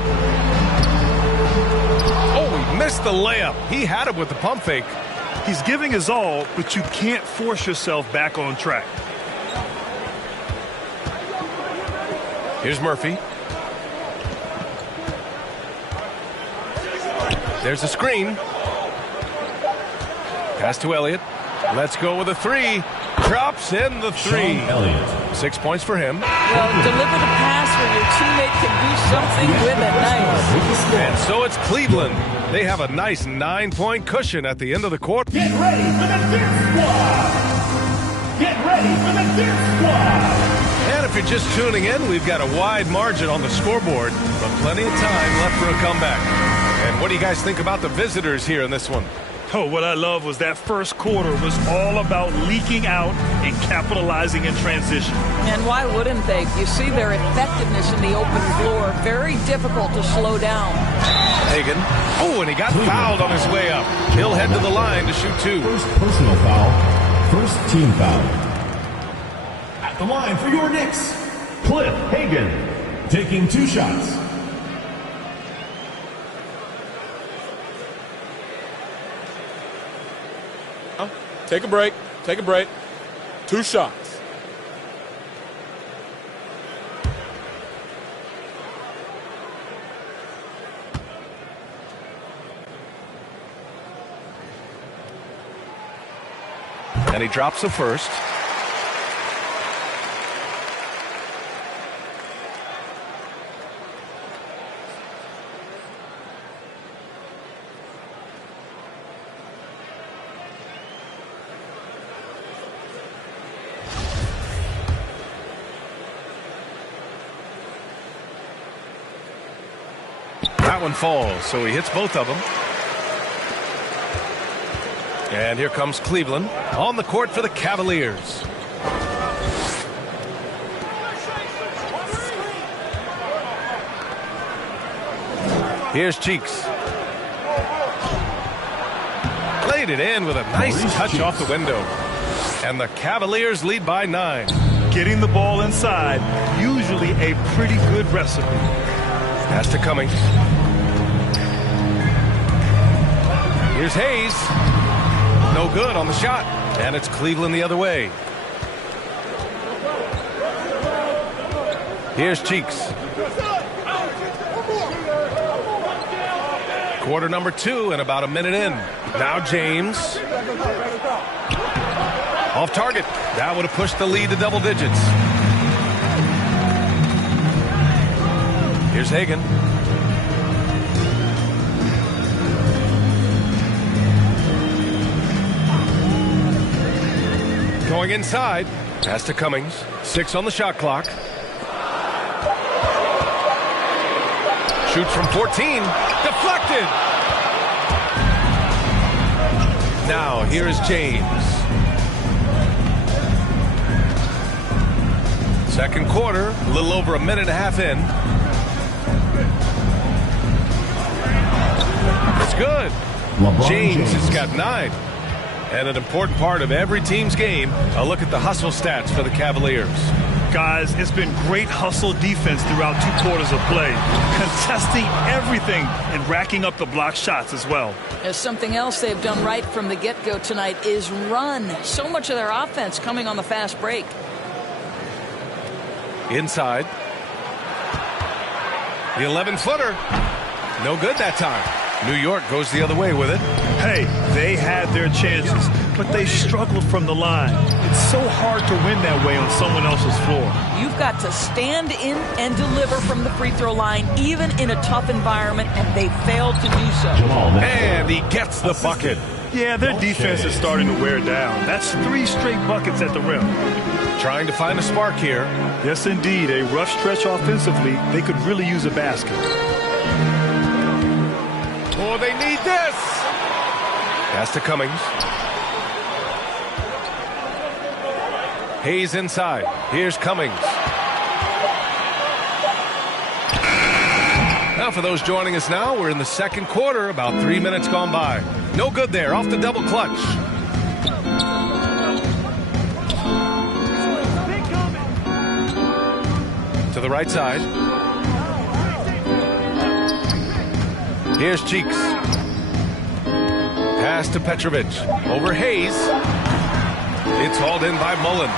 Oh, he missed the layup. He had it with the pump fake. He's giving his all, but you can't force yourself back on track. Here's Murphy. There's a screen. Pass to Elliott. Let's go with a 3. Drops in the 3. 6 points for him. Well, deliver the pass where your teammate can do something with it. Nice. And so it's Cleveland. They have a nice 9-point cushion at the end of the quarter. Get ready for the Dirt Squad! Get ready for the Dirt Squad! And if you're just tuning in, we've got a wide margin on the scoreboard, but plenty of time left for a comeback. And what do you guys think about the visitors here in this one? Oh, what I love was that first quarter was all about leaking out and capitalizing in transition. And why wouldn't they? You see their effectiveness in the open floor. Very difficult to slow down. Hagan. Oh, and he got fouled on his way up. He'll head to the line to shoot 2. First personal foul. First team foul. At the line for your Knicks, Cliff Hagan, taking 2 shots. Take a break. Take a break. 2 shots. And he drops the first. That one falls, so he hits both of them. And here comes Cleveland on the court for the Cavaliers. Here's Cheeks. Played it in with a nice touch off the window. And the Cavaliers lead by 9. Getting the ball inside, usually a pretty good recipe. Pass to Cummings. Here's Hayes. No good on the shot. And it's Cleveland the other way. Here's Cheeks. Quarter number 2 and about a minute in. Now James. Off target. That would have pushed the lead to double digits. Here's Hagan. Going inside. Pass to Cummings. 6 on the shot clock. Shoots from 14. Deflected. Now here is James. Second quarter, a little over a minute and a half in. It's good. James has got 9. And an important part of every team's game, a look at the hustle stats for the Cavaliers. Guys, it's been great hustle defense throughout 2 quarters of play, contesting everything and racking up the block shots as well. As something else they've done right from the get-go tonight is run. So much of their offense coming on the fast break. Inside. The 11-footer. No good that time. New York goes the other way with it. Hey, they had their chances, but they struggled from the line. It's so hard to win that way on someone else's floor. You've got to stand in and deliver from the free throw line, even in a tough environment, and they failed to do so. And he gets the bucket. Yeah, their defense is starting to wear down. That's 3 straight buckets at the rim. Trying to find a spark here. Yes, indeed. A rough stretch offensively. They could really use a basket. Oh, they need this. Pass to Cummings. Hayes inside. Here's Cummings. Now for those joining us now, we're in the second quarter, about 3 minutes gone by. No good there, off the double clutch. To the right side. Here's Cheeks. Pass to Petrovic. Over Hayes. It's hauled in by Mullen.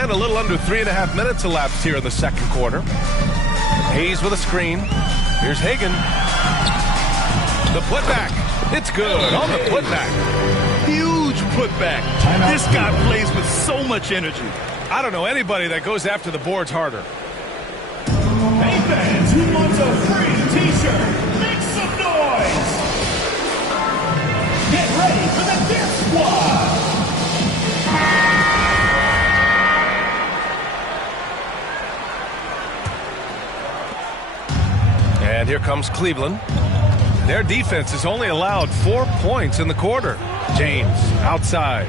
And a little under 3.5 minutes elapsed here in the second quarter. Hayes with a screen. Here's Hagan. The putback. It's good on the putback. Huge putback. This guy plays with so much energy. I don't know anybody that goes after the boards harder. Hey fans, who wants a free t-shirt? Make some noise! Get ready for the Death Squad! And here comes Cleveland. Their defense has only allowed 4 points in the quarter. James outside.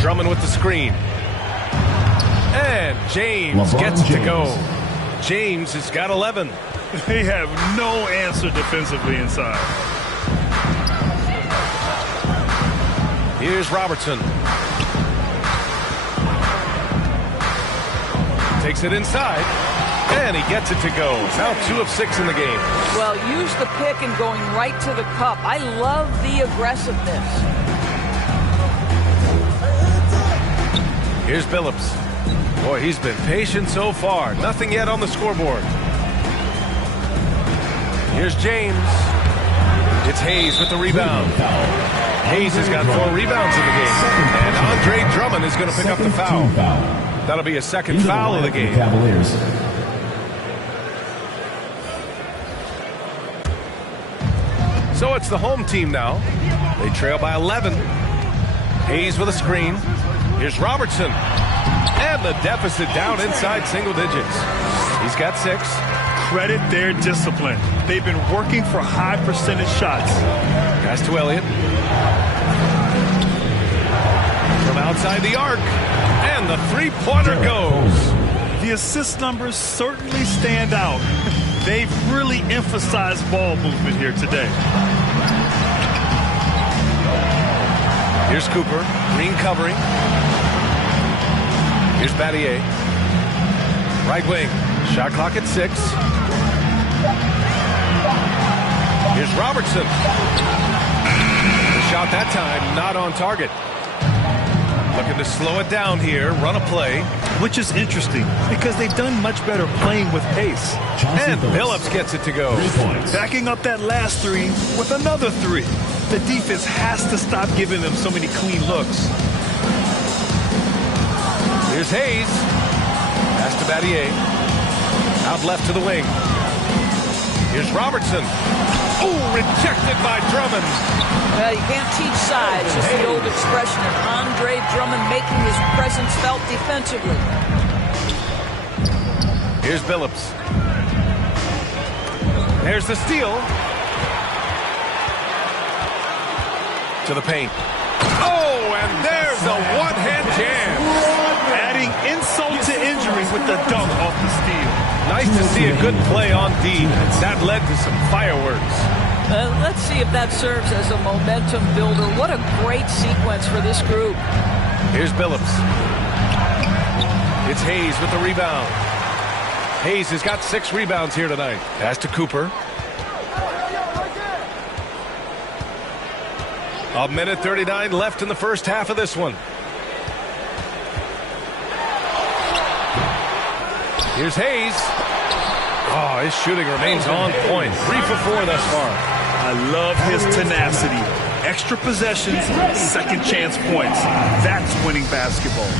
Drummond with the screen. And James gets it to go. James has got 11. They have no answer defensively inside. Here's Robertson. Takes it inside. And he gets it to go. Now 2 of 6 in the game. Well, use the pick and going right to the cup. I love the aggressiveness. Here's Billups. Boy, he's been patient so far. Nothing yet on the scoreboard. Here's James. It's Hayes with the rebound. Hayes has got 4 rebounds in the game. And Andre Drummond is going to pick up the foul. That'll be a second foul of the game. So it's the home team now. They trail by 11. Hayes with a screen. Here's Robertson. And the deficit down inside single digits. He's got 6. Credit their discipline. They've been working for high percentage shots. Pass to Elliott. From outside the arc. And the three-pointer goes. The assist numbers certainly stand out. They've really emphasized ball movement here today. Here's Cooper. Green covering. Here's Battier. Right wing. Shot clock at 6. Here's Robertson. The shot that time not on target. Looking to slow it down here, run a play. Which is interesting because they've done much better playing with pace. And Billups gets it to go. 3 points. Backing up that last 3 with another 3. The defense has to stop giving them so many clean looks. Here's Hayes. Pass to Battier. Out left to the wing. Here's Robertson. Oh, rejected by Drummond. Well, you can't teach size. It's the old expression of Andre Drummond making his presence felt defensively. Here's Billups. There's the steal. To the paint. Oh, and there's the one-hand jam. Adding insult to injury with the dunk off the steal. Nice to see a good play on D. That led to some fireworks. Let's see if that serves as a momentum builder. What a great sequence for this group. Here's Billups. It's Hayes with the rebound. Hayes has got 6 rebounds here tonight. Pass to Cooper. A minute 39 left in the first half of this one. Here's Hayes. Oh, his shooting remains on point. 3 for 4 thus far. I love his tenacity. Extra possessions, second chance points. That's winning basketball.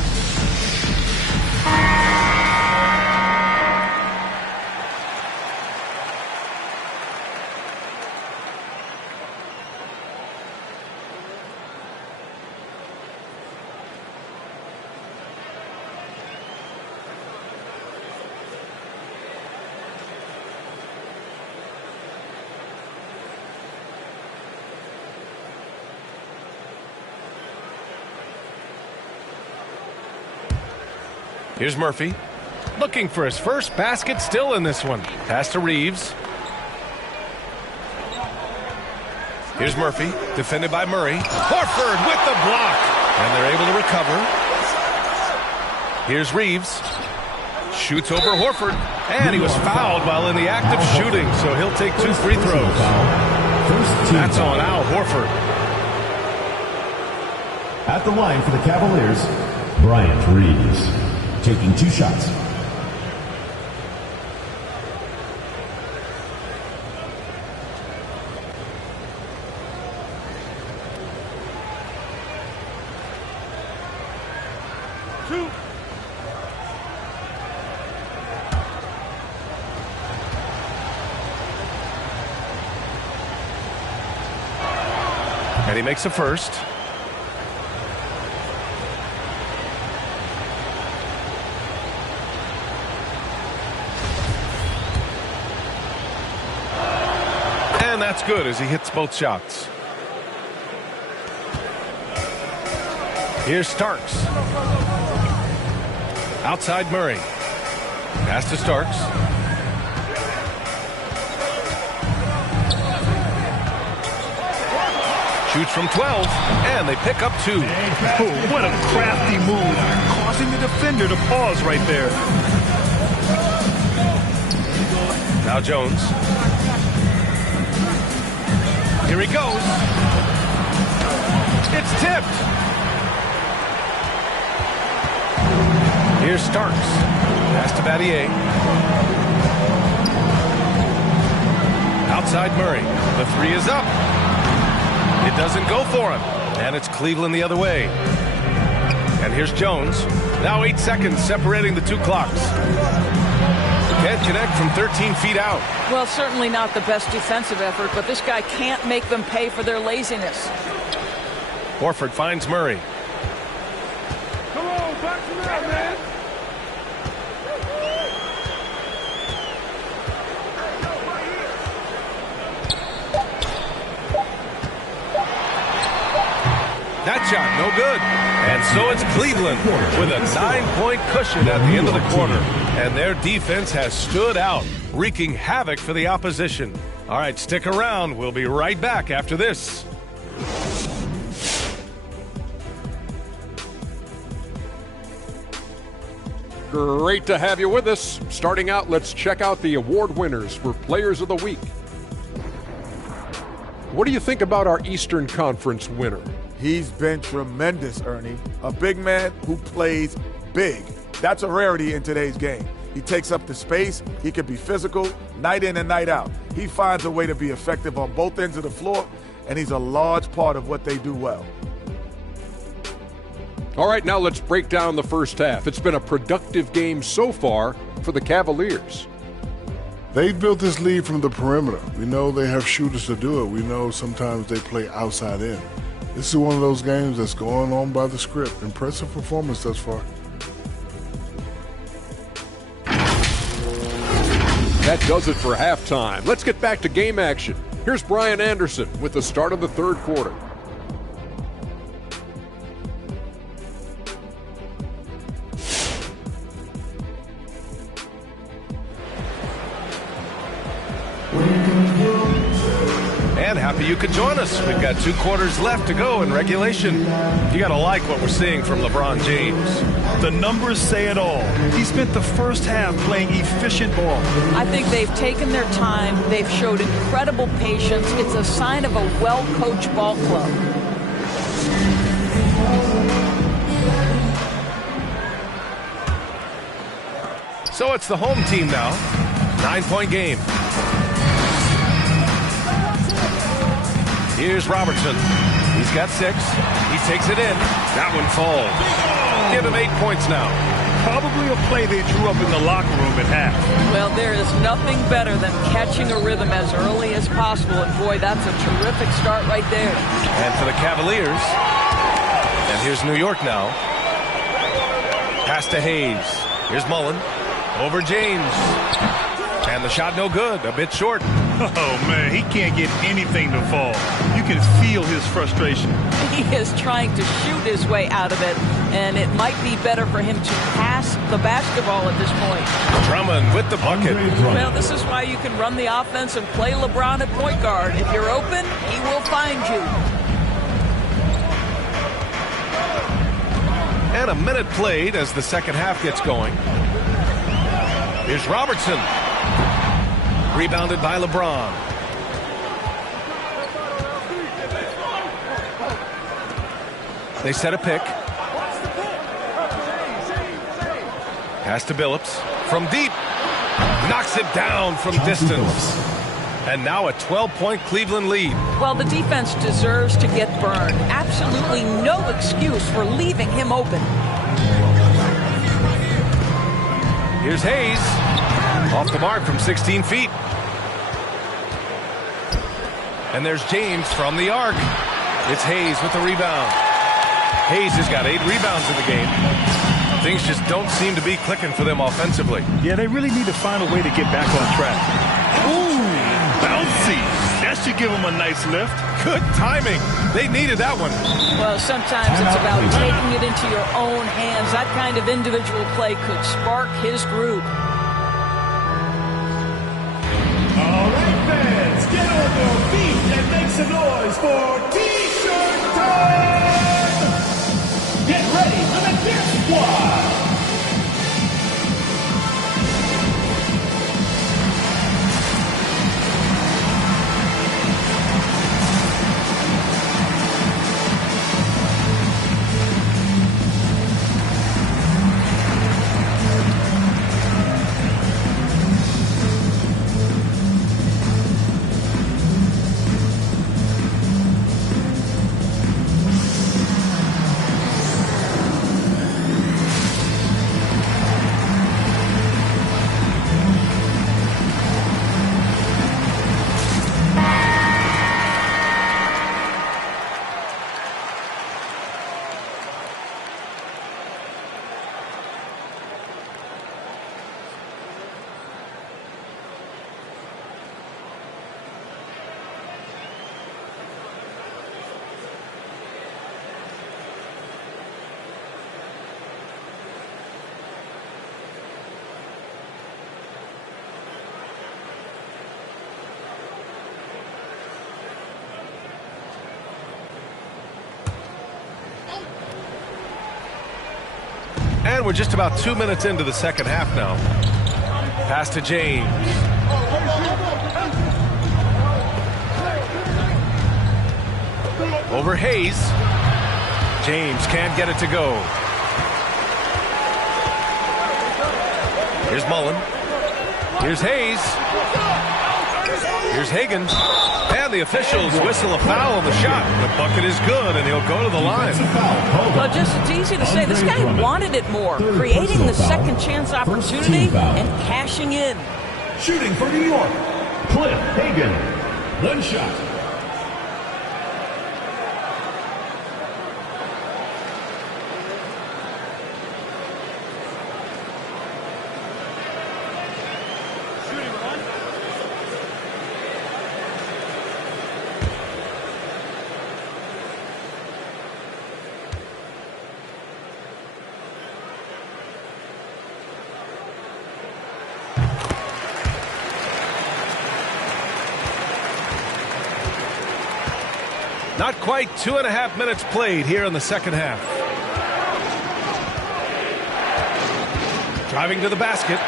Here's Murphy. Looking for his first basket, still in this one. Pass to Reeves. Here's Murphy, defended by Murray. Horford with the block. And they're able to recover. Here's Reeves. Shoots over Horford. And he was fouled while in the act of shooting, so he'll take 2 free throws. That's on Al Horford. At the line for the Cavaliers, Bryant Reeves, taking 2 shots. And he makes a first. And that's good as he hits both shots. Here's Starks. Outside Murray. Pass to Starks. Shoots from 12, and they pick up 2. Oh, what a crafty move, causing the defender to pause right there. Now Jones. Here he goes. It's tipped. Here's Starks. Pass to Battier. Outside Murray. The 3 is up. It doesn't go for him. And it's Cleveland the other way. And here's Jones. Now 8 seconds separating the 2 clocks. Can't connect from 13 feet out. Well, certainly not the best defensive effort, but this guy can't make them pay for their laziness. Horford finds Murray. Come on, back to that, man. That shot, no good. And so it's Cleveland with a 9-point cushion at the end of the quarter. And their defense has stood out, wreaking havoc for the opposition. All right, stick around. We'll be right back after this. Great to have you with us. Starting out, let's check out the award winners for Players of the Week. What do you think about our Eastern Conference winner? He's been tremendous, Ernie. A big man who plays big. That's a rarity in today's game. He takes up the space. He can be physical night in and night out. He finds a way to be effective on both ends of the floor, and he's a large part of what they do well. All right, now let's break down the first half. It's been a productive game so far for the Cavaliers. They've built this lead from the perimeter. We know they have shooters to do it. We know sometimes they play outside in. This is one of those games that's going on by the script. Impressive performance thus far. That does it for halftime. Let's get back to game action. Here's Brian Anderson with the start of the third quarter. And happy you could join us. We've got 2 quarters left to go in regulation. You got to like what we're seeing from LeBron James. The numbers say it all. He spent the first half playing efficient ball. I think they've taken their time. They've showed incredible patience. It's a sign of a well-coached ball club. So it's the home team now. 9-point game. Here's Robertson. He's got 6. He takes it in. That one falls. Give him 8 points now. Probably a play they drew up in the locker room at half. Well, there is nothing better than catching a rhythm as early as possible. And boy, that's a terrific start right there. And for the Cavaliers. And here's New York now. Pass to Hayes. Here's Mullen. Over James. And the shot no good. A bit short. Oh, man, he can't get anything to fall. You can feel his frustration. He is trying to shoot his way out of it, and it might be better for him to pass the basketball at this point. Drummond with the bucket. Well, this is why you can run the offense and play LeBron at point guard. If you're open, he will find you. And a minute played as the second half gets going. Here's Robertson. Rebounded by LeBron. They set a pick. Pass to Billups. From deep. Knocks it down from distance. And now a 12-point Cleveland lead. Well, the defense deserves to get burned. Absolutely no excuse for leaving him open. Here's Hayes. Off the mark from 16 feet. And there's James from the arc. It's Hayes with the rebound. Hayes has got 8 rebounds in the game. Things just don't seem to be clicking for them offensively. Yeah, they really need to find a way to get back on track. Ooh, bouncy. That should give them a nice lift. Good timing. They needed that one. Well, sometimes it's about taking it into your own hands. That kind of individual play could spark his group. All right, fans, get on your feet and make some noise for T-shirt time! Get ready for the Dip Squad! And we're just about 2 minutes into the second half now. Pass to James. Over Hayes. James can't get it to go. Here's Mullen. Here's Hayes. Here's Higgins. And the officials whistle a foul on the shot. The bucket is good, and he'll go to the line. Well, just it's easy to say. This guy wanted it more, creating the second chance opportunity and cashing in. Shooting for New York, Cliff Hagan. One shot. Not quite 2.5 minutes played here in the second half. Driving to the basket.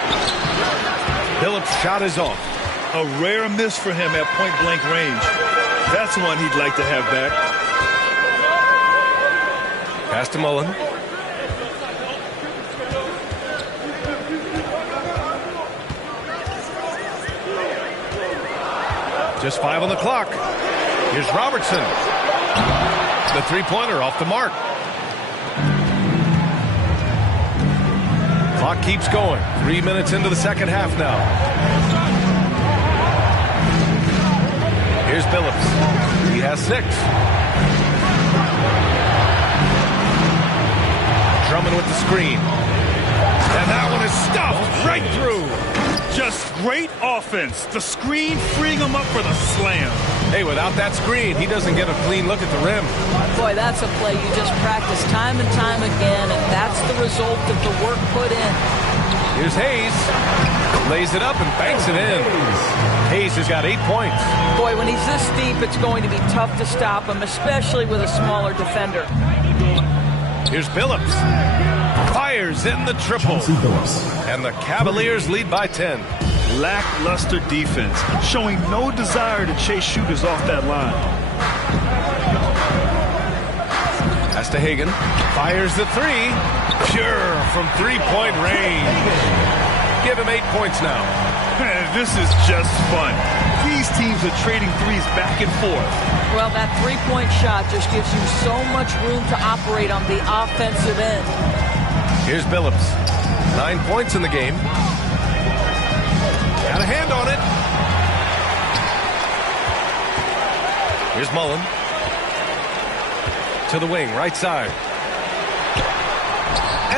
Billups' shot is off. A rare miss for him at point-blank range. That's one he'd like to have back. Pass to Mullen. Just 5 on the clock. Here's Robertson. The three-pointer off the mark. Clock keeps going. 3 minutes into the second half now. Here's Billups. He has 6. Drummond with the screen. And that one is stuffed right through. Just great offense. The screen freeing him up for the slam. Hey, without that screen, he doesn't get a clean look at the rim. Boy, that's a play you just practice time and time again, and that's the result of the work put in. Here's Hayes. Lays it up and banks it in. Hayes has got 8 points. Boy, when he's this deep, it's going to be tough to stop him, especially with a smaller defender. Here's Billups. Fires in the triple. And the Cavaliers lead by 10. Lackluster defense, showing no desire to chase shooters off that line. Pass to Hagan. Fires the 3. Pure from three-point range. Give him 8 points now. This is just fun. These teams are trading threes back and forth. Well, that three-point shot just gives you so much room to operate on the offensive end. Here's Billups. 9 points in the game. Got a hand on it. Here's Mullen. To the wing, right side.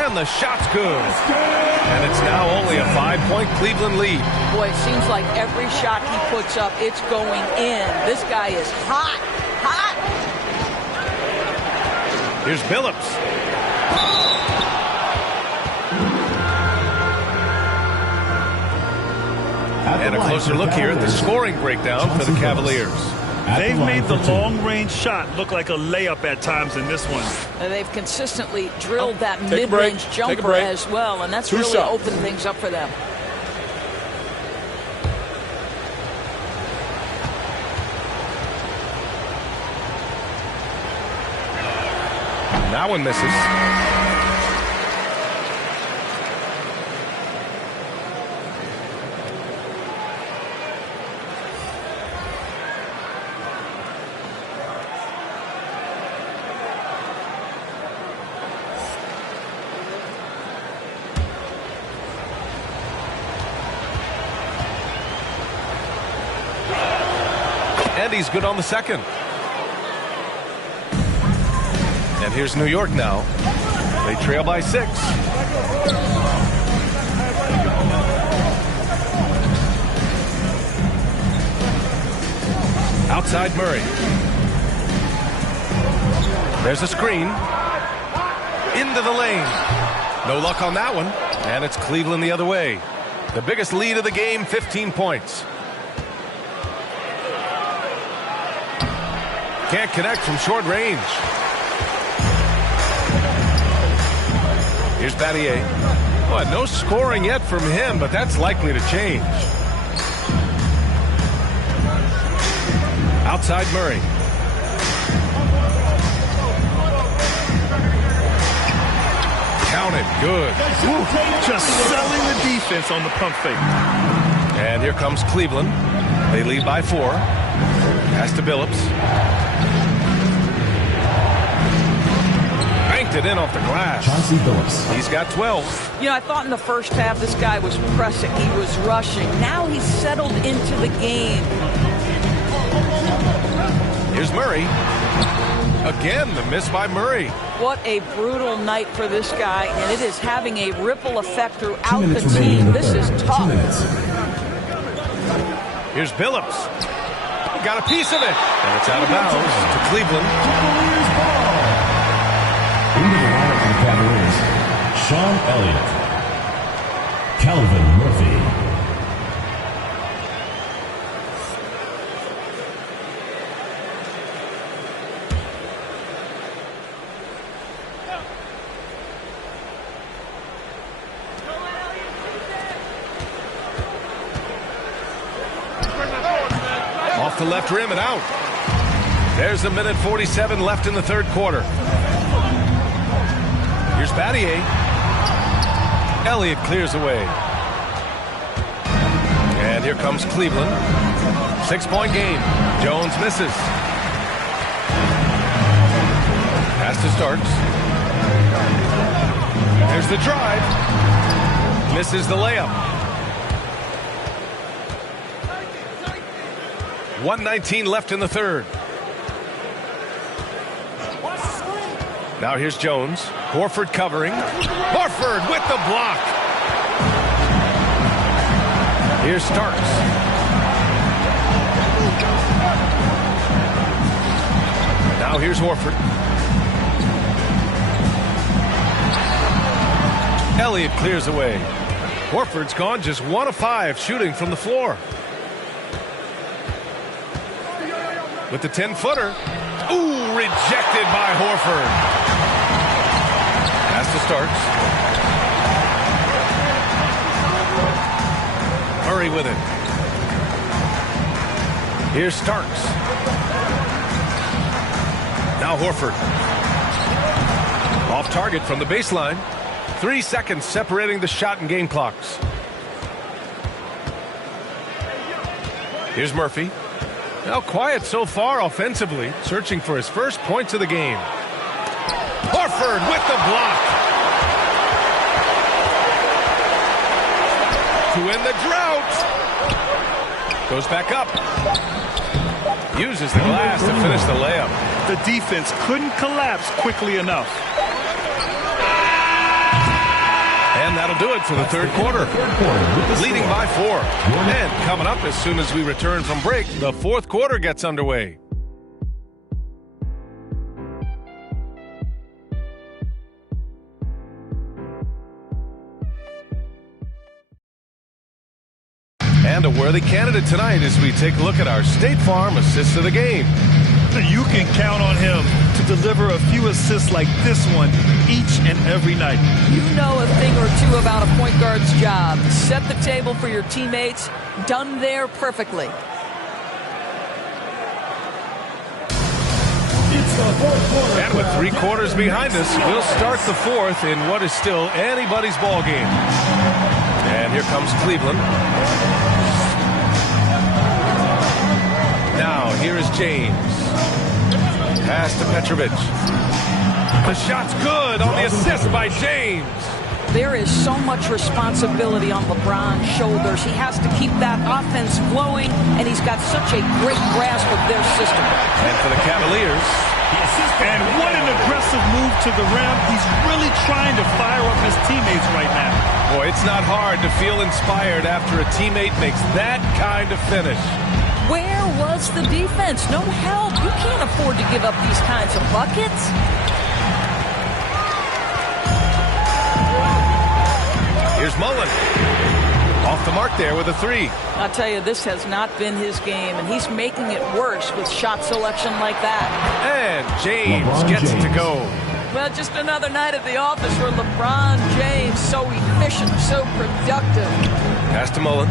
And the shot's good. And it's now only a 5-point Cleveland lead. Boy, it seems like every shot he puts up, it's going in. This guy is hot, hot. Here's Billups. And a closer look here at the scoring breakdown for the Cavaliers. They've made the long-range shot look like a layup at times in this one. And they've consistently drilled that mid-range jumper as well, and that's really opened things up for them. That one misses. And he's good on the second. And here's New York now. They trail by 6. Outside Murray. There's a screen. Into the lane. No luck on that one. And it's Cleveland the other way. The biggest lead of the game, 15 points. Can't connect from short range. Here's Battier. Well, no scoring yet from him, but that's likely to change. Outside Murray. Counted. Good. Just selling the defense on the pump fake. And here comes Cleveland. They lead by 4. Pass to Billups. Banked it in off the glass. Chauncey Billups. He's got 12. You know, I thought in the first half this guy was pressing. He was rushing. Now he's settled into the game. Here's Murray. Again, the miss by Murray. What a brutal night for this guy, and it is having a ripple effect throughout the team. This is tough. Here's Billups. Got a piece of it. And it's out of bounds to Cleveland. Into the lineup for the Cavaliers, Sean Elliott, Calvin Murphy. Off the left rim and out. There's 1:47 left in the third quarter. Here's Battier. Elliott clears away. And And here comes Cleveland. 6-point game. Jones misses. Pass to Starks. There's the drive. Misses the layup. 1:19 left in the third. Now here's Jones. Horford covering. Horford with the block. Here's Starks. Now here's Horford. Elliott clears away. Horford's gone just 1 of 5 shooting from the floor. With the 10-footer. Ooh, rejected by Horford. Pass to Starks. Murray with it. Here's Starks. Now Horford. Off target from the baseline. 3 seconds separating the shot and game clocks. Here's Murphy. Now quiet so far offensively, searching for his first points of the game. Horford with the block. To end the drought. Goes back up. Uses the glass to finish the layup. The defense couldn't collapse quickly enough. And that'll do it for the third quarter. Leading by 4. And coming up as soon as we return from break, the fourth quarter gets underway. And a worthy candidate tonight as we take a look at our State Farm assist of the game. You can count on him to deliver a few assists like this one each and every night. You know a thing or two about a point guard's job. Set the table for your teammates. Done there perfectly. And with 3 quarters behind us, we'll start the fourth in what is still anybody's ball game. And here comes Cleveland. Now, here is James. Pass to Petrovic. The shot's good on the assist by James. There is so much responsibility on LeBron's shoulders. He has to keep that offense flowing, and he's got such a great grasp of their system. And for the Cavaliers. And what an aggressive move to the rim. He's really trying to fire up his teammates right now. Boy, it's not hard to feel inspired after a teammate makes that kind of finish. Where was the defense? No help. You can't afford to give up these kinds of buckets. Here's Mullen. Off the mark there with a 3. I'll tell you, this has not been his game, and he's making it worse with shot selection like that. And James gets it to go. Well, just another night at the office for LeBron James. So efficient, so productive. Pass to Mullen.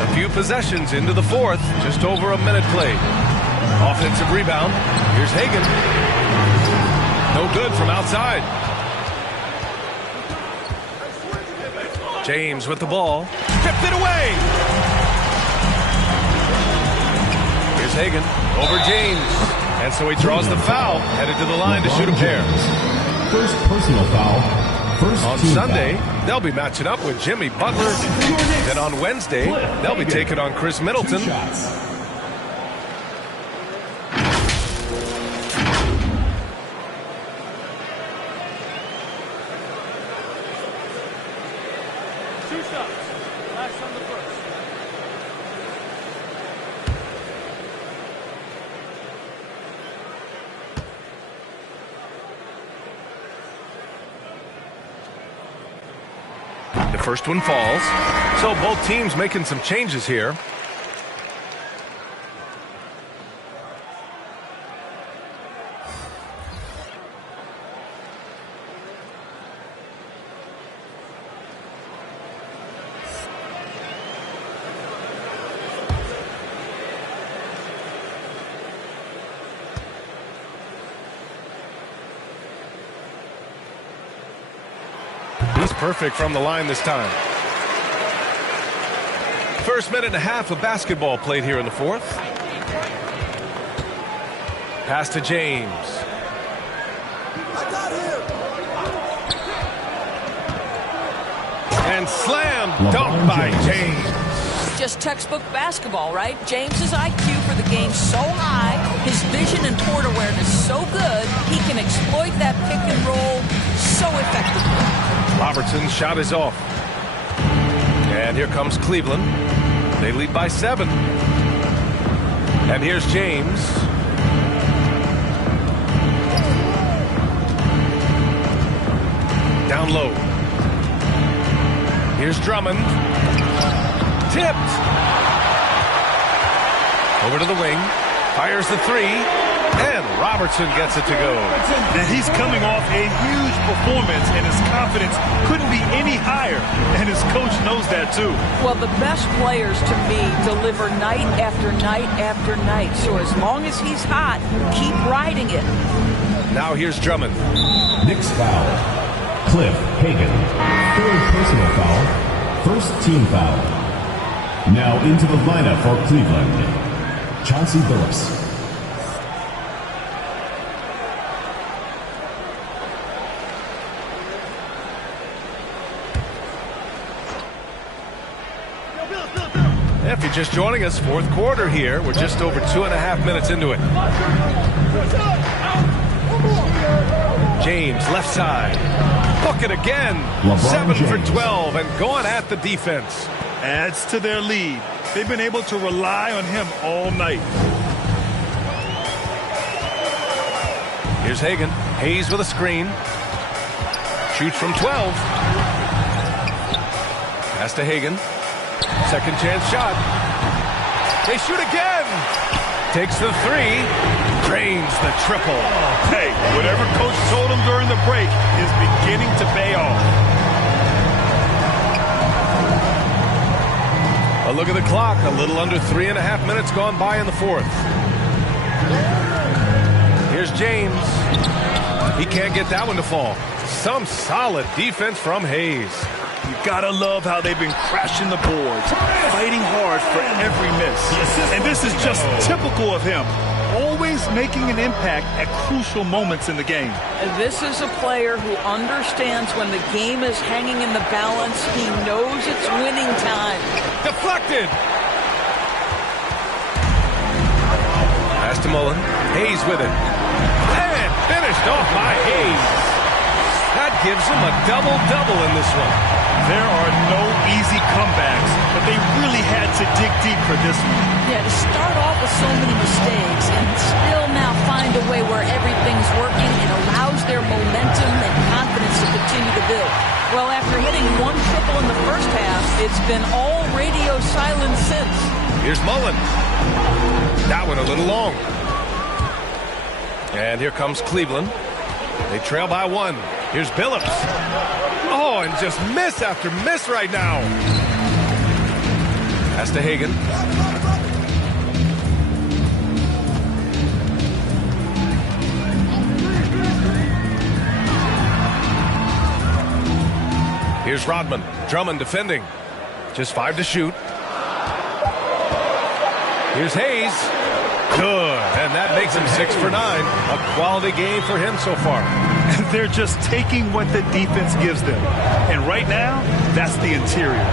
A few possessions into the fourth. Just over a minute played. Offensive rebound. Here's Hagan. No good from outside. James with the ball. Tipped it away. Here's Hagan. Over James. And so he draws the foul. Headed to the line to shoot a pair. First personal foul. First on Sunday, they'll be matching up with Jimmy Butler. Then on Wednesday, they'll be taking on Chris Middleton. First one falls. So both teams making some changes here. perfect from the line this time. First minute and a half of basketball played here in the fourth. Pass to James. And slam dunk by James. Just textbook basketball, right? James's IQ for the game so high, his vision and court awareness so good, he can exploit that pick and roll so effectively. Robertson's shot is off. And here comes Cleveland. They lead by 7. And here's James. Down low. Here's Drummond. Tipped. Over to the wing. Fires the 3. And Robertson gets it to go. And he's coming off a huge performance, and his confidence couldn't be any higher. And his coach knows that, too. Well, the best players, to me, deliver night after night after night. So as long as he's hot, keep riding it. Now here's Drummond. Knicks foul. Cliff Hagan. Third personal foul. First team foul. Now into the lineup for Cleveland, Chauncey Billups. If you're just joining us, fourth quarter here. We're just over 2.5 minutes into it. James, left side. Book it again. 7 for 12 and going at the defense. Adds to their lead. They've been able to rely on him all night. Here's Hagan. Hayes with a screen. Shoots from 12. Pass to Hagan. Second chance shot. They shoot again. Takes the 3. Drains the triple. Hey, whatever coach told him during the break is beginning to pay off. A look at the clock. A little under 3.5 minutes gone by in the fourth. Here's James. He can't get that one to fall. Some solid defense from Hayes. You gotta love how they've been crashing the boards, fighting hard for every miss. And this is just typical of him. Always making an impact at crucial moments in the game. And this is a player who understands when the game is hanging in the balance. He knows it's winning time. Deflected. Pass to Mullen. Hayes with it. And finished off by Hayes. That gives him a double-double in this one. There are no easy comebacks, but they really had to dig deep for this one. Yeah, to start off with so many mistakes and still now find a way where everything's working, it allows their momentum and confidence to continue to build. Well, after hitting 1 triple in the first half, it's been all radio silence since. Here's Mullen. That one a little long. And here comes Cleveland. They trail by 1. Here's Billups. Oh, and just miss after miss right now. Pass to Hagan. Here's Rodman. Drummond defending. Just 5 to shoot. Here's Hayes. Good. And that makes him 6 for 9. A quality game for him so far. They're just taking what the defense gives them. And right now, that's the interior.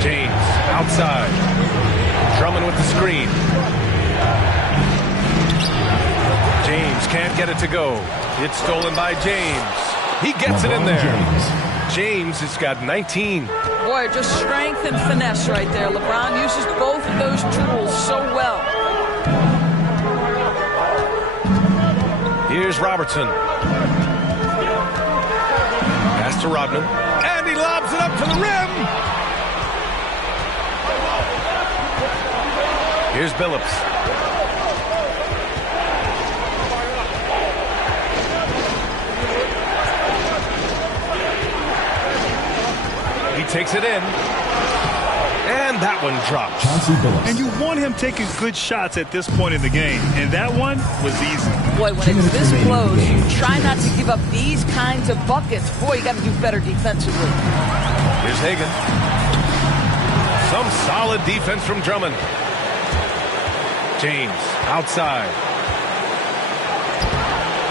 James outside. Drummond with the screen. James can't get it to go. It's stolen by James. He gets it in there. James has got 19. Boy, just strength and finesse right there. LeBron uses both of those tools so well. Here's Robertson. Pass to Rodman. And he lobs it up to the rim. Here's Billups. He takes it in. And that one dropped. And you want him taking good shots at this point in the game. And that one was easy. Boy, when it's this close, you try not to give up these kinds of buckets. Boy, you got to do better defensively. Here's Hagan. Some solid defense from Drummond. James outside.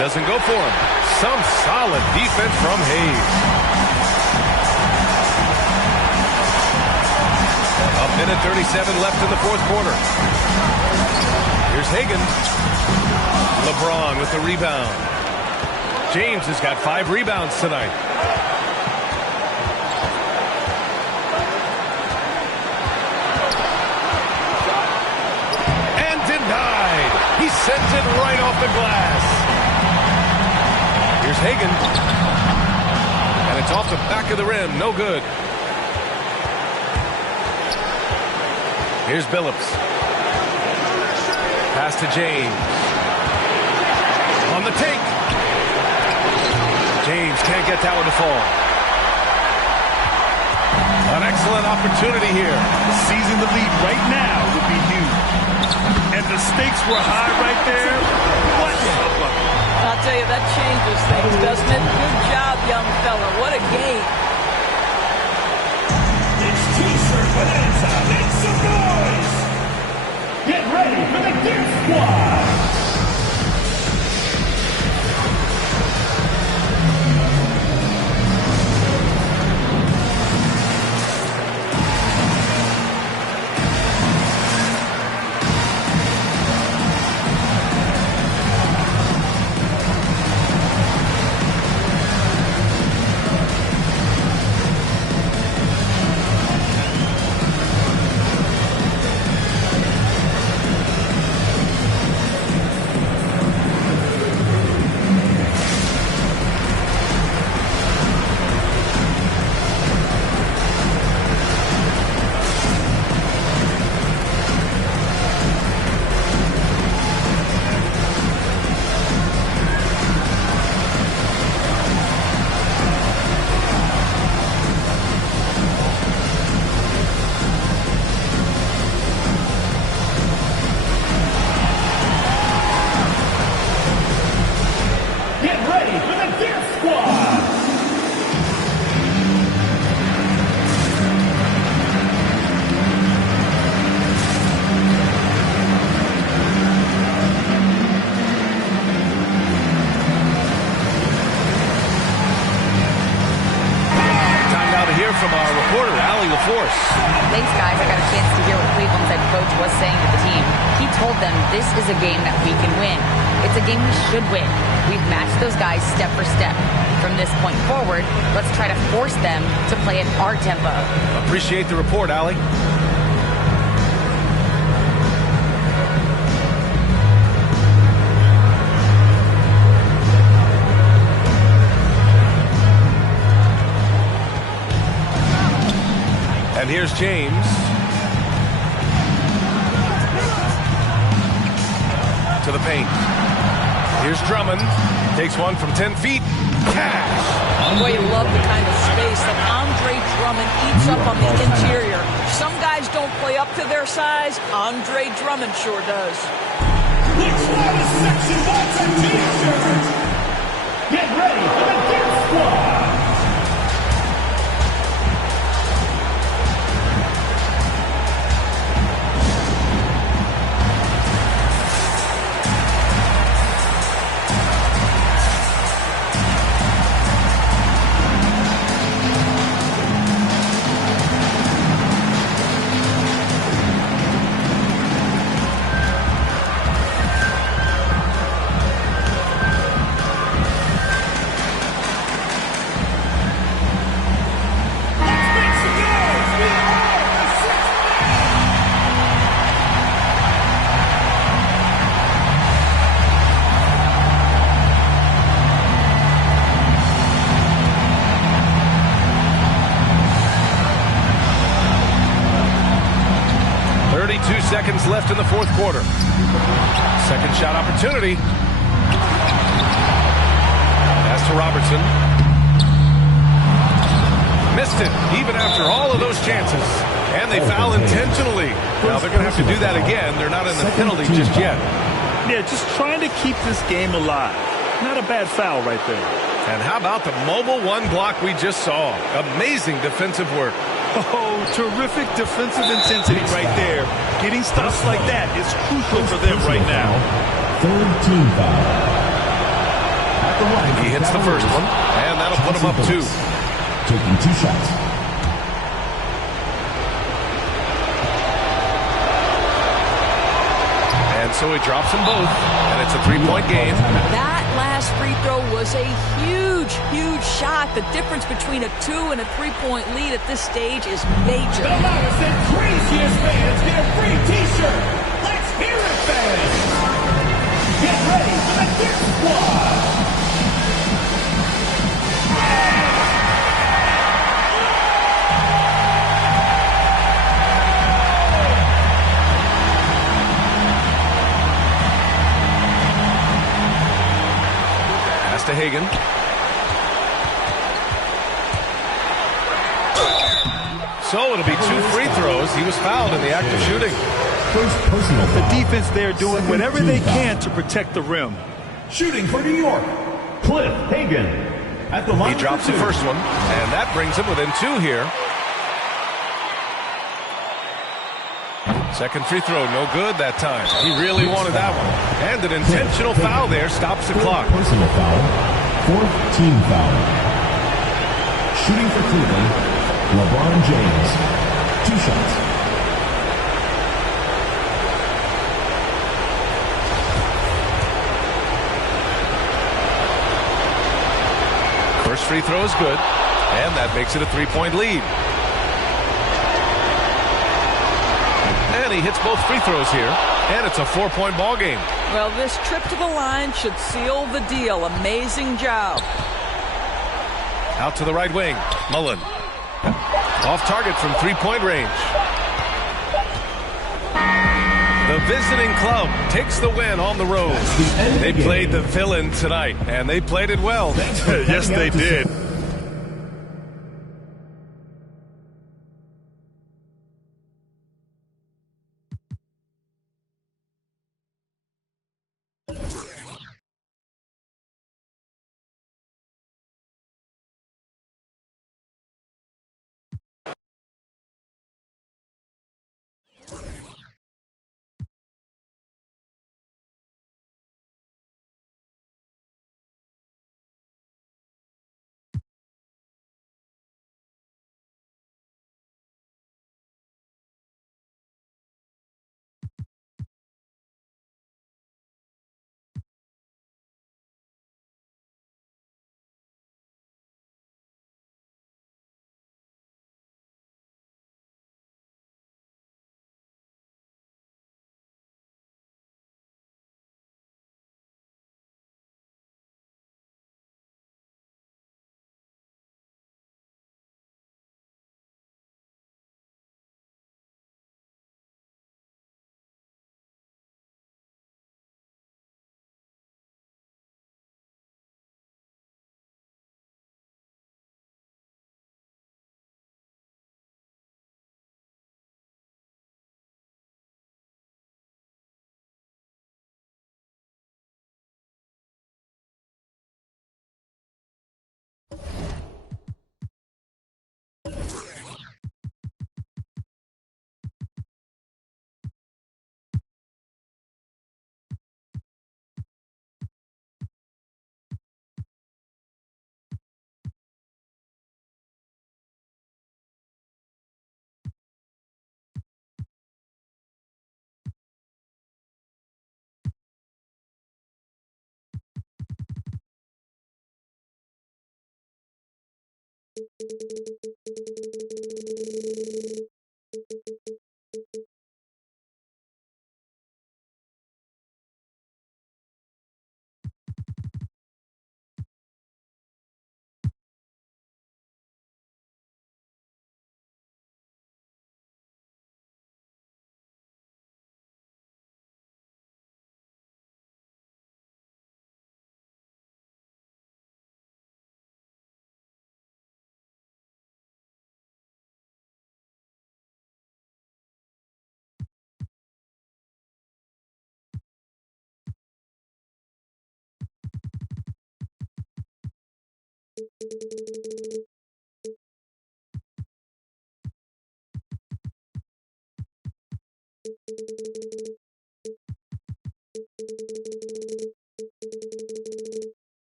Doesn't go for him. Some solid defense from Hayes. A minute 37 left in the fourth quarter. Here's Hagan. LeBron with the rebound. James has got 5 rebounds tonight. And denied. He sends it right off the glass. Here's Hagan. And it's off the back of the rim. No good. Here's Billups. Pass to James. On the take. James can't get that one to fall. An excellent opportunity here. Seizing the lead right now would be huge. And the stakes were high right there. What a bucket. I'll tell you, that changes things, doesn't it? Good job, young fella. What a game. It's T-shirt Bonanza. Make some noise. Get ready for the Gear Squad. From our reporter, Allie LaForce. Thanks, guys. I got a chance to hear what Cleveland's head coach was saying to the team. He told them this is a game that we can win. It's a game we should win. We've matched those guys step for step. From this point forward, let's try to force them to play at our tempo. Appreciate the report, Allie. And here's James. To the paint. Here's Drummond. Takes one from 10 feet. Cash. Boy, you love the kind of space that Andre Drummond eats up on the interior. Some guys don't play up to their size. Andre Drummond sure does. Which one is Section Watson T-shirt? Get ready for the Gear Squad. Seconds left in the fourth quarter. Second shot opportunity. Pass to Robertson. Missed it, even after all of those chances. And they foul intentionally. Now they're going to have to do that again. They're not in the penalty just yet. Yeah, just trying to keep this game alive. Not a bad foul right there. And how about the mobile one block we just saw? Amazing defensive work. Oh, terrific defensive intensity right there. Getting stops like that is crucial for them right now. Third team foul. At the line, he hits the first one, and that'll put him up 2. Taking 2 shots. And so he drops them both, and it's a 3-point game. That last free throw was a huge, huge shot. The difference between a 2 and a 3-point lead at this stage is major. The loudest and craziest fans get a free T-shirt. Let's hear it, fans. Get ready for the Dick Squad. To Hagan. So it'll be 2 free throws. He was fouled in the act of shooting. First personal foul. The defense there doing whatever they can to protect the rim. Shooting for New York, Cliff Hagan. At the line he drops the first one, and that brings him within 2 here. Second free throw, no good that time. He really wanted that one. And an intentional foul there stops the clock. Personal foul. 4th team foul. Shooting for Cleveland, LeBron James. 2 shots. First free throw is good, and that makes it a 3-point lead. And he hits both free throws here, and it's a 4-point ball game. Well, this trip to the line should seal the deal. Amazing job. Out to the right wing, Mullen. Off target from 3-point range. The visiting club takes the win on the road. They played the villain tonight, and they played it well. Yes, they did.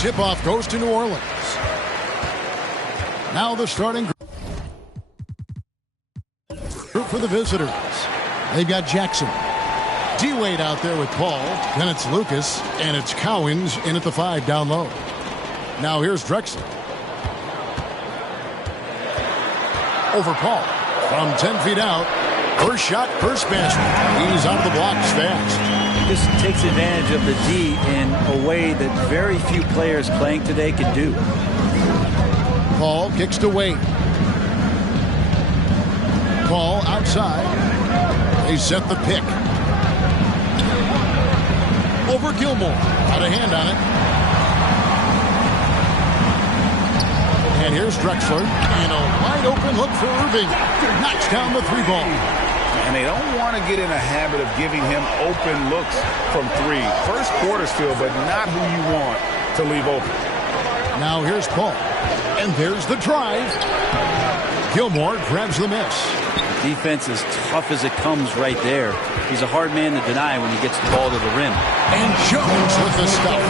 Tip-off goes to New Orleans. Now the starting group for the visitors. They've got Jackson. D-Wade out there with Paul. Then it's Lucas. And it's Cowens in at the 5 down low. Now here's Drexler. Over Paul. From 10 feet out. First shot, first basket. He's out of the blocks fast. This takes advantage of the D in a way that very few players playing today can do. Paul kicks to Wade. Paul outside. They set the pick. Over Gilmore. Got a hand on it. And here's Drexler. And a wide open look for Irving. Knocks down the 3 ball. And they don't want to get in a habit of giving him open looks from 3. First quarter still, but not who you want to leave open. Now here's Paul. And there's the drive. Gilmore grabs the miss. Defense is tough as it comes right there. He's a hard man to deny when he gets the ball to the rim. And Jones with the stuff.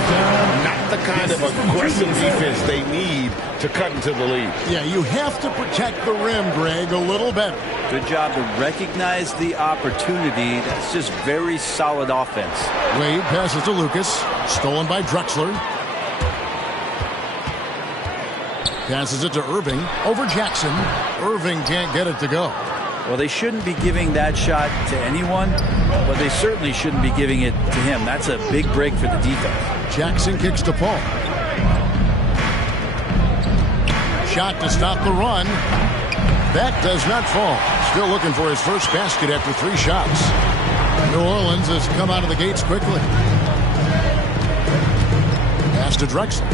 Not the kind of aggressive defense they need to cut into the lead. Yeah, you have to protect the rim, Greg, a little better. Good job to recognize the opportunity. That's just very solid offense. Wade passes to Lucas. Stolen by Drexler. Passes it to Irving. Over Jackson. Irving can't get it to go. Well, they shouldn't be giving that shot to anyone, but they certainly shouldn't be giving it to him. That's a big break for the defense. Jackson kicks to Paul. Shot to stop the run. That does not fall. Still looking for his first basket after 3 shots. New Orleans has come out of the gates quickly. Pass to Drexler.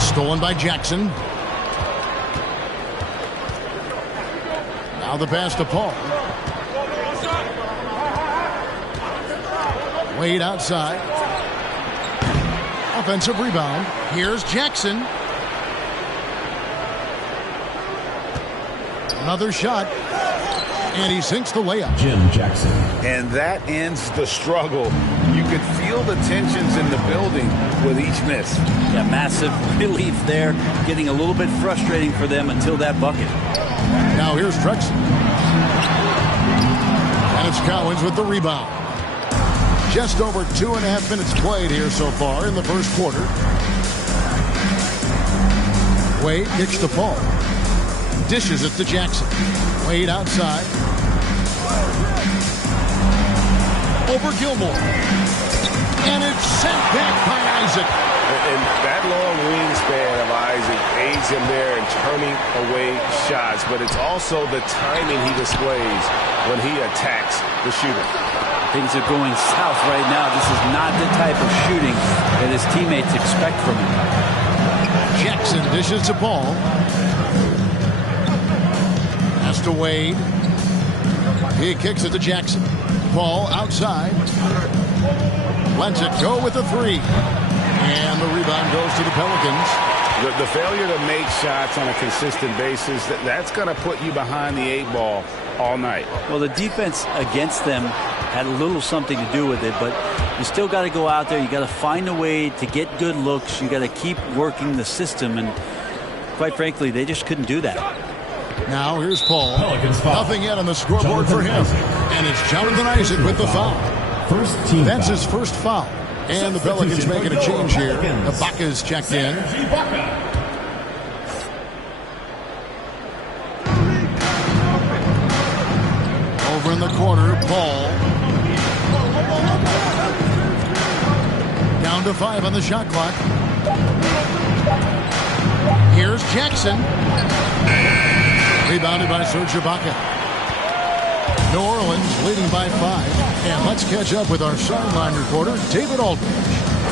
Stolen by Jackson. Now the pass to Paul. Wade outside. Offensive rebound. Here's Jackson. Another shot. And he sinks the layup. Jim Jackson. And that ends the struggle. You could feel the tensions in the building with each miss. Yeah, massive relief there. Getting a little bit frustrating for them until that bucket. Now here's Drexel. And it's Cowens with the rebound. Just over 2.5 minutes played here so far in the first quarter. Wade kicks the ball. Dishes it to Jackson. Wade outside. Over Gilmore. And it's sent back by Isaac. And that long wingspan of Isaac aids him there in turning away shots, but it's also the timing he displays when he attacks the shooter. Things are going south right now. This is not the type of shooting that his teammates expect from him. Jackson dishes to Paul. Pass to Wade. He kicks it to Jackson. Paul outside. Lets it go with the three. And the rebound goes to the Pelicans. The failure to make shots on a consistent basis, that's going to put you behind the 8 ball all night. Well, the defense against them had a little something to do with it, but you still got to go out there. You got to find a way to get good looks. You got to keep working the system, and quite frankly, they just couldn't do that. Now here's Paul. Nothing yet on the scoreboard for him. And it's Jonathan Isaac with the foul. That's his first foul. And the Pelicans making a change here. Ibaka's checked in. Over in the corner, Paul. Down to 5 on the shot clock. Here's Jackson. Rebounded by Serge Ibaka. New Orleans leading by 5. And let's catch up with our sideline reporter, David Aldridge.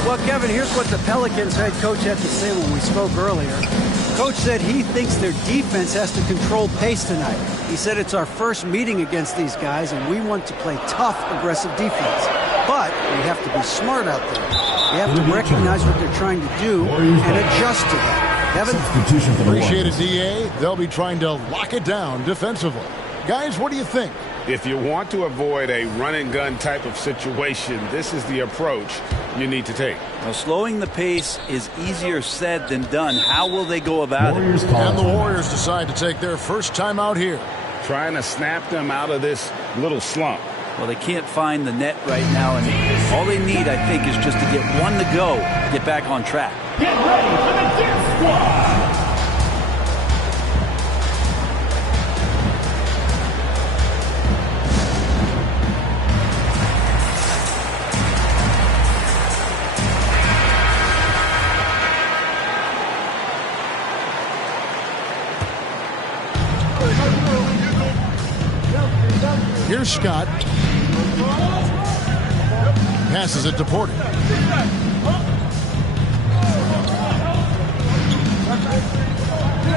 Well, Kevin, here's what the Pelicans head coach had to say when we spoke earlier. Coach said he thinks their defense has to control pace tonight. He said it's our first meeting against these guys, and we want to play tough, aggressive defense. But we have to be smart out there. We have to recognize what they're trying to do and adjust to that. Kevin? Appreciate it, DA. They'll be trying to lock it down defensively. Guys, what do you think? If you want to avoid a run-and-gun type of situation, this is the approach you need to take. Now, slowing the pace is easier said than done. How will they go about it? And the Warriors decide to take their first time out here. Trying to snap them out of this little slump. Well, they can't find the net right now, and all they need, I think, is just to get one to go, get back on track. Get ready for the dance squad! Here's Scott. Passes it to Porter.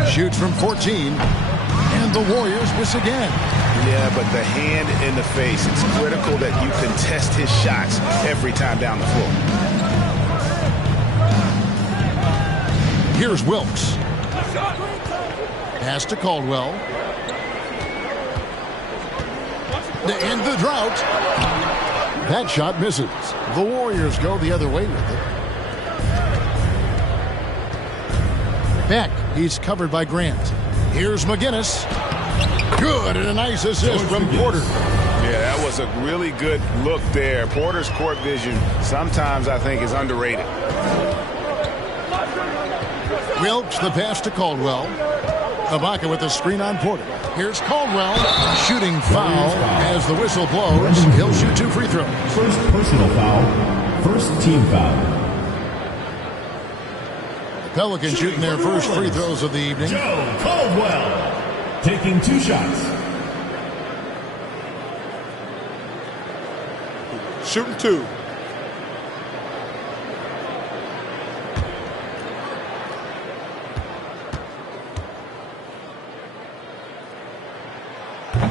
Shoots from 14. And the Warriors miss again. Yeah, but the hand in the face. It's critical that you contest his shots every time down the floor. Here's Wilkes. Pass to Caldwell. To end the drought. That shot misses. The Warriors go the other way with it. Beck, he's covered by Grant. Here's McGinnis. Good, and a nice assist from Porter. Yeah, that was a really good look there. Porter's court vision sometimes, I think, is underrated. Wilkes, the pass to Caldwell. Ibaka with the screen on Porter. Here's Caldwell. Shooting foul as the whistle blows. He'll shoot 2 free throws. First personal foul. First team foul. The Pelicans shooting their first free throws of the evening. Joe Caldwell taking 2 shots. Shooting 2.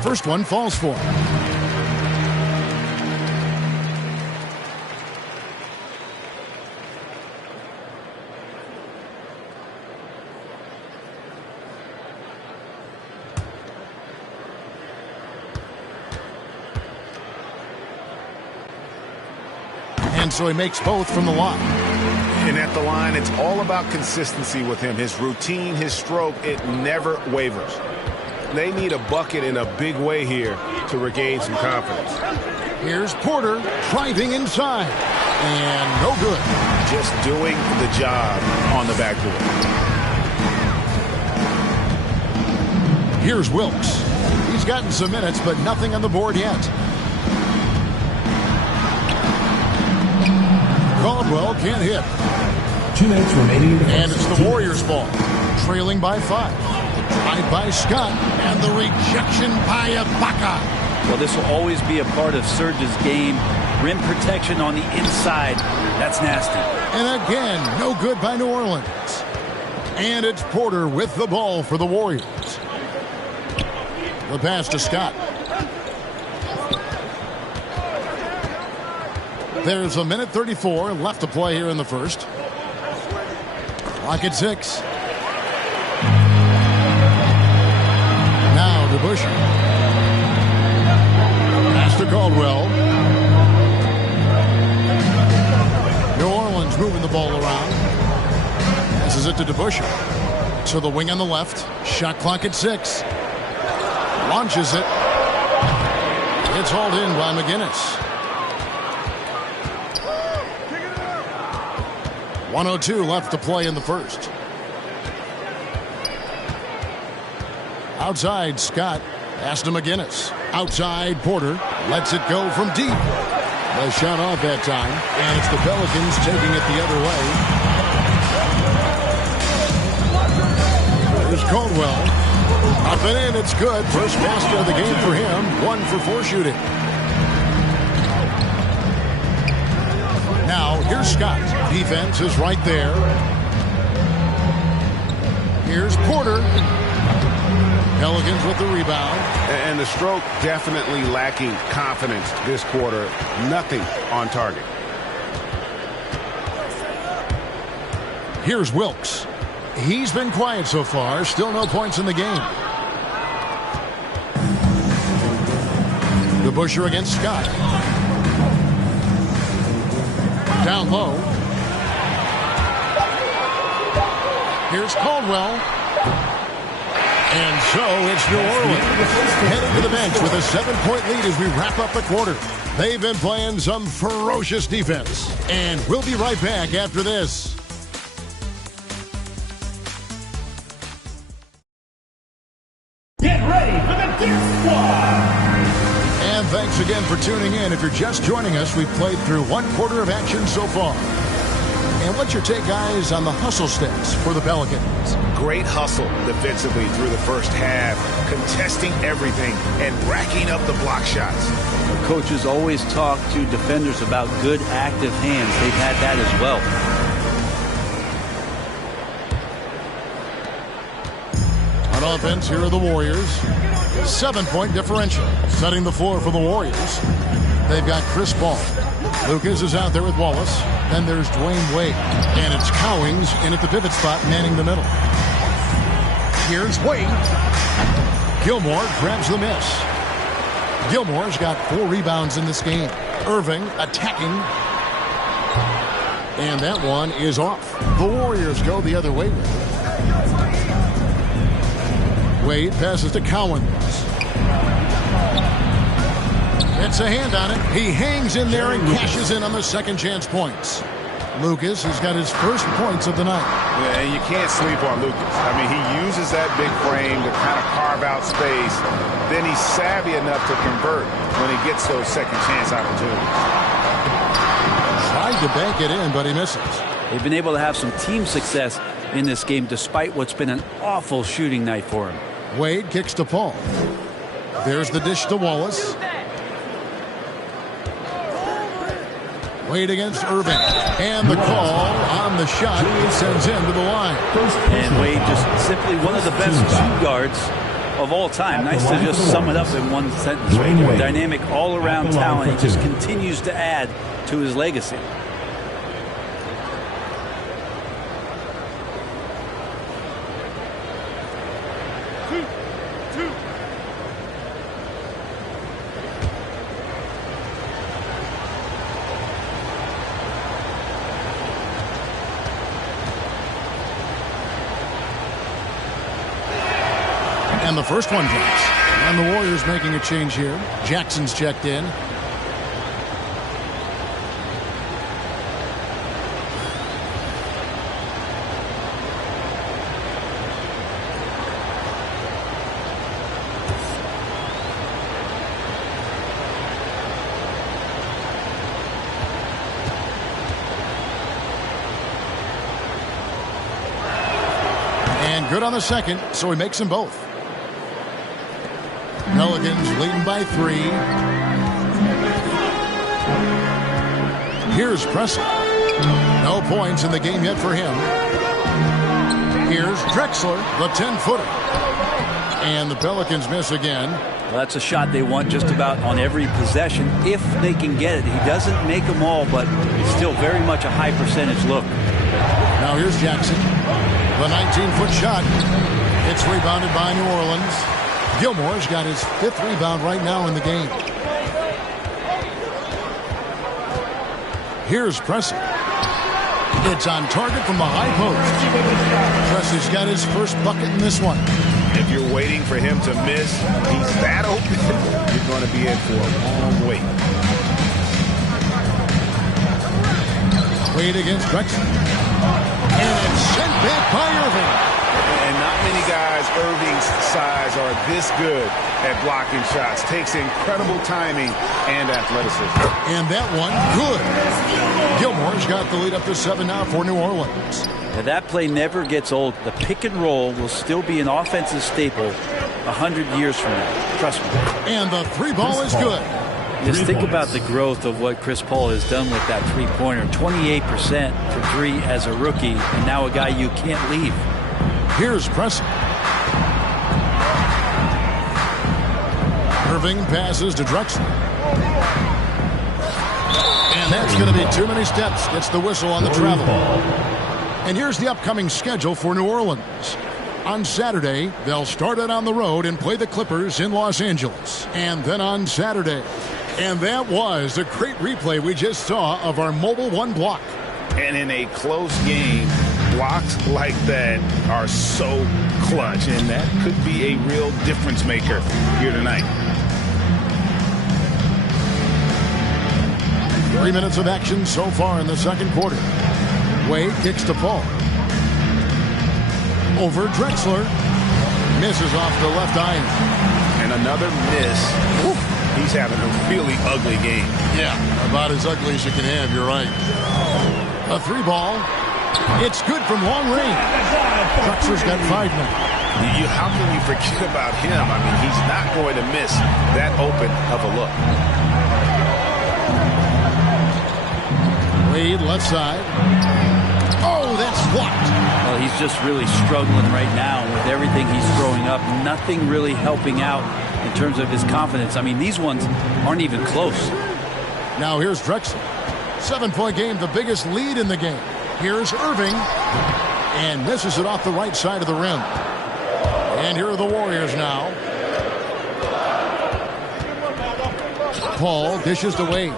First one falls for him. And so he makes both from the line. And at the line, it's all about consistency with him. His routine, his stroke, it never wavers. They need a bucket in a big way here to regain some confidence. Here's Porter driving inside. And no good. Just doing the job on the backboard. Here's Wilkes. He's gotten some minutes, but nothing on the board yet. Caldwell can't hit. 2 minutes remaining in the And it's the Warriors' ball. Trailing by 5. The drive by Scott. And the rejection by Ibaka. Well, this will always be a part of Serge's game. Rim protection on the inside. That's nasty. And again, no good by New Orleans. And it's Porter with the ball for the Warriors. The pass to Scott. There's a minute 34 left to play here in the first. Clock at 6. Now DeBusschere. Pass to Caldwell. New Orleans moving the ball around. Passes it to DeBusschere. To the wing on the left. Shot clock at 6. Launches it. It's hauled in by McGinnis. 1:02 left to play in the first. Outside, Scott. Pass to McGinnis. Outside, Porter. Lets it go from deep. The shot off that time. And it's the Pelicans taking it the other way. There's Caldwell. Up and in, it's good. First basket of the game for him. 1 for 4 shooting. Now, here's Scott. Defense is right there. Here's Porter. Pelicans with the rebound. And the stroke definitely lacking confidence this quarter. Nothing on target. Here's Wilkes. He's been quiet so far. Still no points in the game. DeBusschere against Scott. Down low. Here's Caldwell. And so it's New Orleans heading to the bench with a 7-point lead as we wrap up the quarter. They've been playing some ferocious defense. And we'll be right back after this. Get ready for the Deer Squad. And thanks again for tuning in. If you're just joining us, we've played through 1 quarter of action so far. And what's your take, guys, on the hustle stats for the Pelicans? Great hustle defensively through the first half, contesting everything and racking up the block shots. The coaches always talk to defenders about good active hands. They've had that as well. On offense, here are the Warriors. 7-point differential. Setting the floor for the Warriors. They've got Chris Paul. Lucas is out there with Wallace. Then there's Dwayne Wade. And it's Cowings in at the pivot spot, manning the middle. Here's Wade. Gilmore grabs the miss. Gilmore's got 4 rebounds in this game. Irving attacking. And that one is off. The Warriors go the other way with it. Wade passes to Cowens. Gets a hand on it. He hangs in there and cashes in on the second chance points. Lucas has got his first points of the night. Yeah, and you can't sleep on Lucas. I mean, he uses that big frame to kind of carve out space. Then he's savvy enough to convert when he gets those second chance opportunities. Tried to bank it in, but he misses. They've been able to have some team success in this game despite what's been an awful shooting night for him. Wade kicks to Paul. There's the dish to Wallace. Wade against Irving. And the call on the shot sends him to the line. And Wade just simply one of the best shoot guards of all time. Nice to just sum it up in one sentence. Dynamic all-around talent. He just continues to add to his legacy. And the first one drops. And the Warriors making a change here. Jackson's checked in. Good on the second, so he makes them both. Pelicans leading by 3. Here's Preston. No points in the game yet for him. Here's Drexler, the 10-footer. And the Pelicans miss again. Well, that's a shot they want just about on every possession if they can get it. He doesn't make them all, but it's still very much a high percentage look. Now here's Jackson. The 19-foot shot. It's rebounded by New Orleans. Gilmore's got his 5th rebound right now in the game. Here's Pressey. It's on target from the high post. Pressey's got his first bucket in this one. If you're waiting for him to miss, he's that open, you're going to be in for a long wait. Wade against Drexler. And it's sent back by Irving. And not many guys Irving's size are this good at blocking shots. Takes incredible timing and athleticism. And that one, good. Gilmore's got the lead up to 7 now for New Orleans. Now that play never gets old. The pick and roll will still be an offensive staple 100 years from now. Trust me. And the 3 ball is good. Just think about the growth of what Chris Paul has done with that three-pointer. 28% for 3 as a rookie, and now a guy you can't leave. Here's Preston. Irving passes to Drexler. And that's going to be too many steps. Gets the whistle on the travel. And here's the upcoming schedule for New Orleans. On Saturday, they'll start it on the road and play the Clippers in Los Angeles. And then on Saturday. And that was a great replay we just saw of our Mobile One block. And in a close game, blocks like that are so clutch. And that could be a real difference maker here tonight. 3 minutes of action so far in the second quarter. Wade kicks to Paul. Over Drexler. Misses off the left iron. And another miss. Ooh. He's having a really ugly game. Yeah, about as ugly as you can have, you're right. A 3 ball. It's good from long range. Drexler's got 5 now. How can you forget about him? I mean, he's not going to miss that open of a look. Wade left side. Oh, that's blocked. Well, he's just really struggling right now with everything he's throwing up. Nothing really helping out in terms of his confidence. I mean, these ones aren't even close. Now here's Drexler. 7-point game, the biggest lead in the game. Here's Irving. And misses it off the right side of the rim. And here are the Warriors now. Paul dishes to Wade.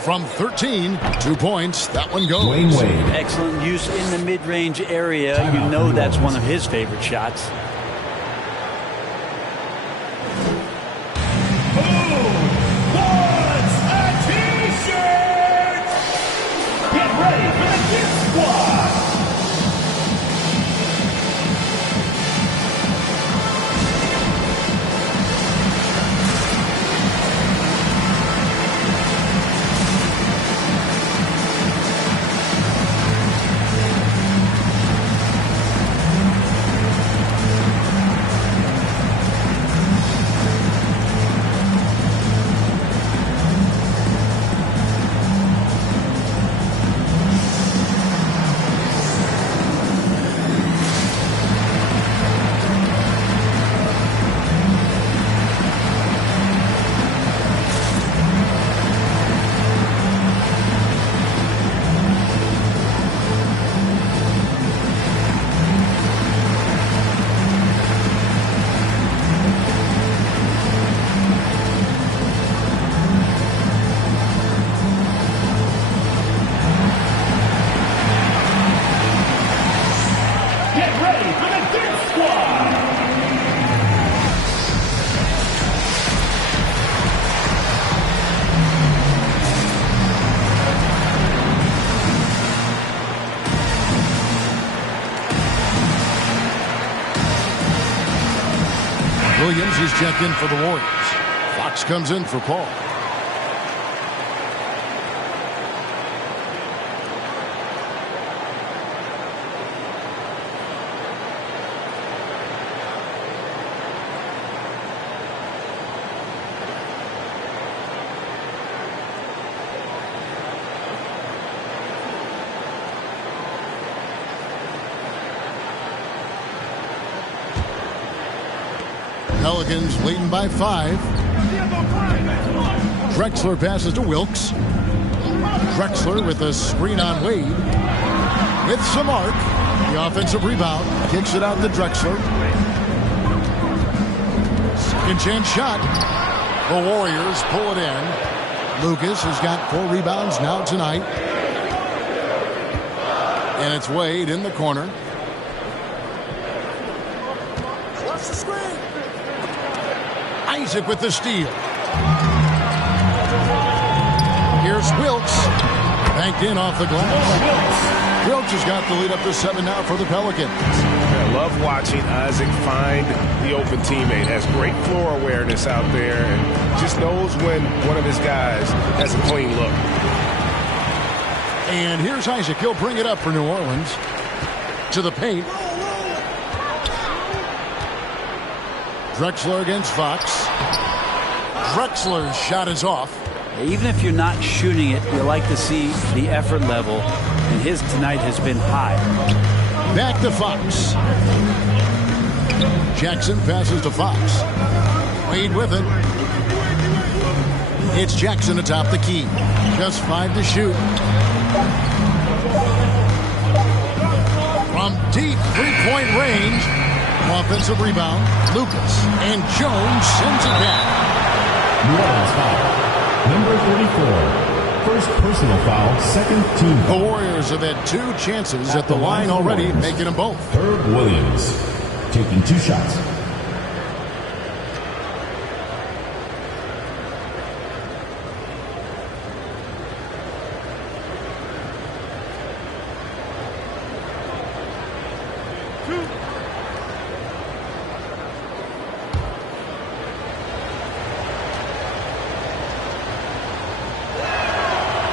From 13, 2 points. That one goes. Wade. Excellent use in the mid-range area. You know that's one of his favorite shots. Who wants a T-shirt? Get ready for the Gift Squad. checked in for the Warriors. Fox comes in for Paul. Pelicans leading by 5. Drexler passes to Wilkes. Drexler with a screen on Wade. With some arc. The offensive rebound. Kicks it out to Drexler. Second chance shot. The Warriors pull it in. Lucas has got 4 rebounds now tonight. And it's Wade in the corner. Watch the screen. Isaac with the steal. Here's Wilkes. Banked in off the glass. Wilkes has got the lead up to 7 now for the Pelicans. I love watching Isaac find the open teammate. Has great floor awareness out there and just knows when one of his guys has a clean look. And here's Isaac. He'll bring it up for New Orleans. To the paint. Drexler against Fox. Drexler's shot is off. Even if you're not shooting it, you like to see the effort level, and his tonight has been high. Back to Fox. Jackson passes to Fox. Wade with it. It's Jackson atop the key. Just 5 to shoot. From deep 3-point range. Offensive rebound. Lucas. And Jones sends it back. New Orleans foul. Number 34. First personal foul. Second team foul. The Warriors have had 2 chances at the line already, making them both. Herb Williams taking 2 shots.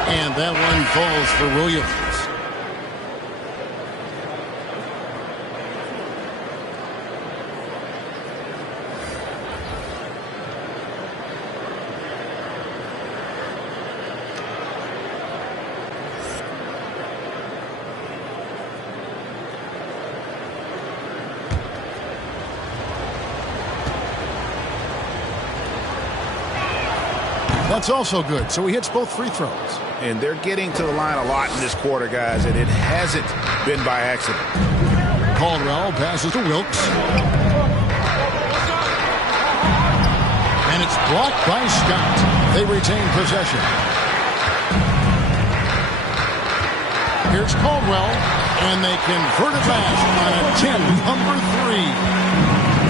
And that one falls for Williams. That's also good. So he hits both free throws. And they're getting to the line a lot in this quarter, guys, and it hasn't been by accident. Caldwell passes to Wilkes. And it's blocked by Scott. They retain possession. Here's Caldwell, and they convert it back on a 10, number 3.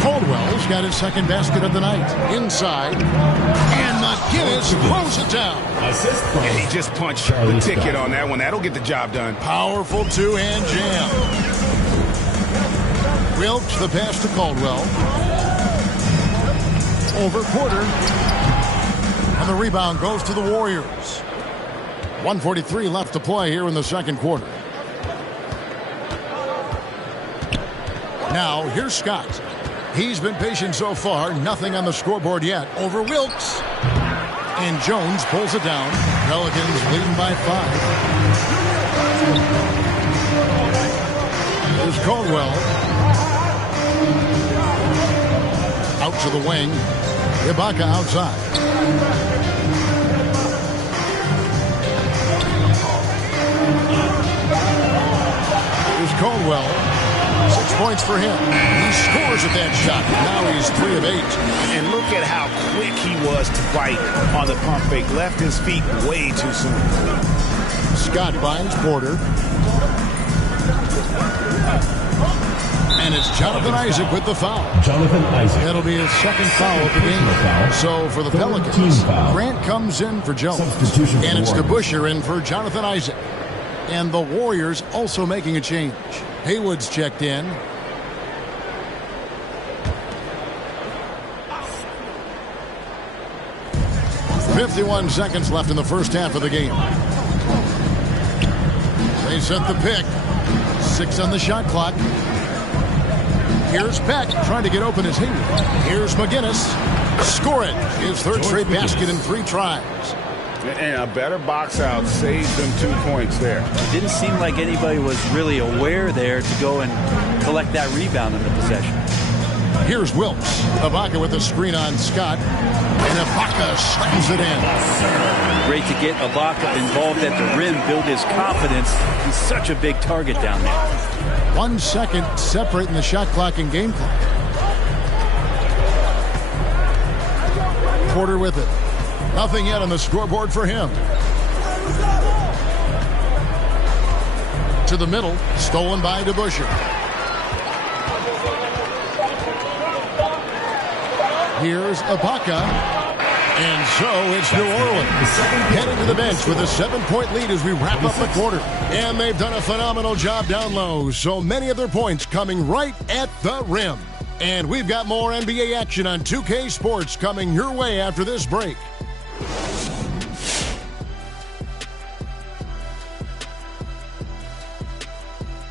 Caldwell's got his second basket of the night. Inside. And McGinnis throws it down. Yeah, he just punched the ticket on that one. That'll get the job done. Powerful 2-hand jam. Wilkes the pass to Caldwell. Over Porter. And the rebound goes to the Warriors. 1:43 left to play here in the second quarter. Now, here's Scott. He's been patient so far. Nothing on the scoreboard yet. Over Wilkes. And Jones pulls it down. Pelicans leading by 5. There's Caldwell. Out to the wing. Ibaka outside. Here's Caldwell. 6 points for him. He scores at that shot. Now he's 3 of 8. And look at how quick he was to bite on the pump fake. Left his feet way too soon. Scott finds Porter. And it's Jonathan Isaac with the foul. Jonathan Isaac. That'll be his second foul of the game. So for the Pelicans, Grant comes in for Jones. And it's DeBusschere in for Jonathan Isaac. And the Warriors also making a change. Haywood's checked in. 51 seconds left in the first half of the game. They set the pick. 6 on the shot clock. Here's Peck trying to get open as Hayward. Here's McGinnis. Score it. His third straight basket in 3 tries. And a better box out saves them 2 points there. It didn't seem like anybody was really aware there to go and collect that rebound in the possession. Here's Wilkes. Ibaka with a screen on Scott. And Ibaka slams it in. Great to get Ibaka involved at the rim, build his confidence. He's such a big target down there. 1 second separating the shot clock and game clock. Porter with it. Nothing yet on the scoreboard for him. To the middle. Stolen by DeBusschere. Here's Ibaka. And so it's New Orleans heading to the bench with a 7-point lead as we wrap up the quarter. And they've done a phenomenal job down low. So many of their points coming right at the rim. And we've got more NBA action on 2K Sports coming your way after this break.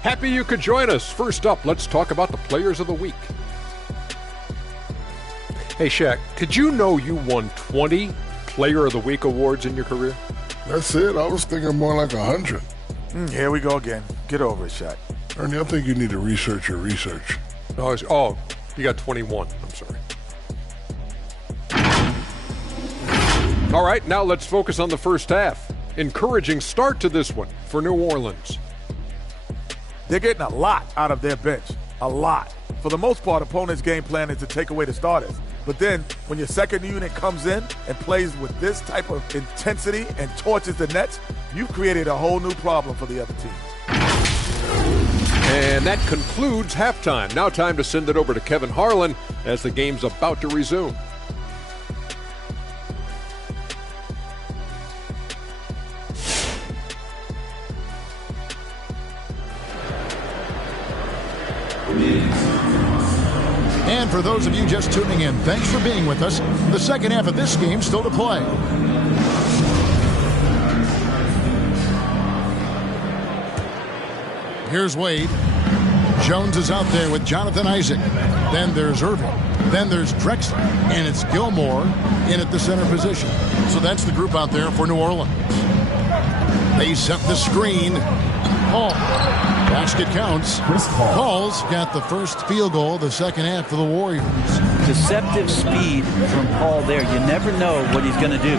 Happy you could join us. First up, let's talk about the Players of the Week. Hey, Shaq, did you know you won 20 Player of the Week awards in your career? That's it. I was thinking more like 100. Here we go again. Get over it, Shaq. Ernie, I think you need to research your research. Oh, you got 21. I'm sorry. All right, now let's focus on the first half. Encouraging start to this one for New Orleans. They're getting a lot out of their bench. A lot. For the most part, opponents' game plan is to take away the starters. But then when your second unit comes in and plays with this type of intensity and torches the nets, you've created a whole new problem for the other team. And that concludes halftime. Now time to send it over to Kevin Harlan as the game's about to resume. And for those of you just tuning in, thanks for being with us. The second half of this game still to play. Here's Wade. Jones is out there with Jonathan Isaac. Then there's Irving. Then there's Drexler. And it's Gilmore in at the center position. So that's the group out there for New Orleans. They set the screen. Paul. Basket counts. Paul's got the first field goal of the second half for the Warriors. Deceptive speed from Paul there. You never know what he's going to do.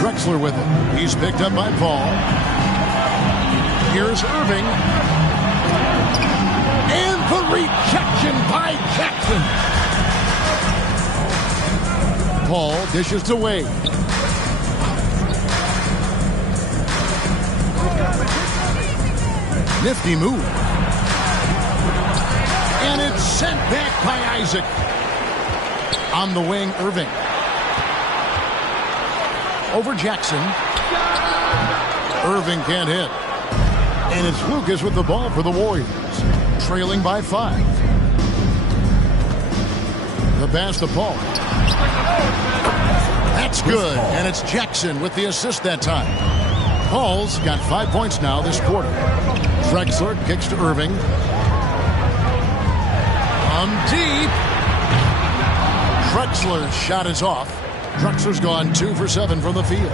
Drexler with it. He's picked up by Paul. Here's Irving. And the rejection by Jackson. Paul dishes to Wade. Nifty move. And it's sent back by Isaac. On the wing, Irving. Over Jackson. Irving can't hit. And it's Lucas with the ball for the Warriors. Trailing by 5. The pass to Paul. That's good. And it's Jackson with the assist that time. Paul's got 5 points now this quarter. Drexler kicks to Irving. From deep. Drexler's shot is off. Drexler's gone 2 for 7 from the field.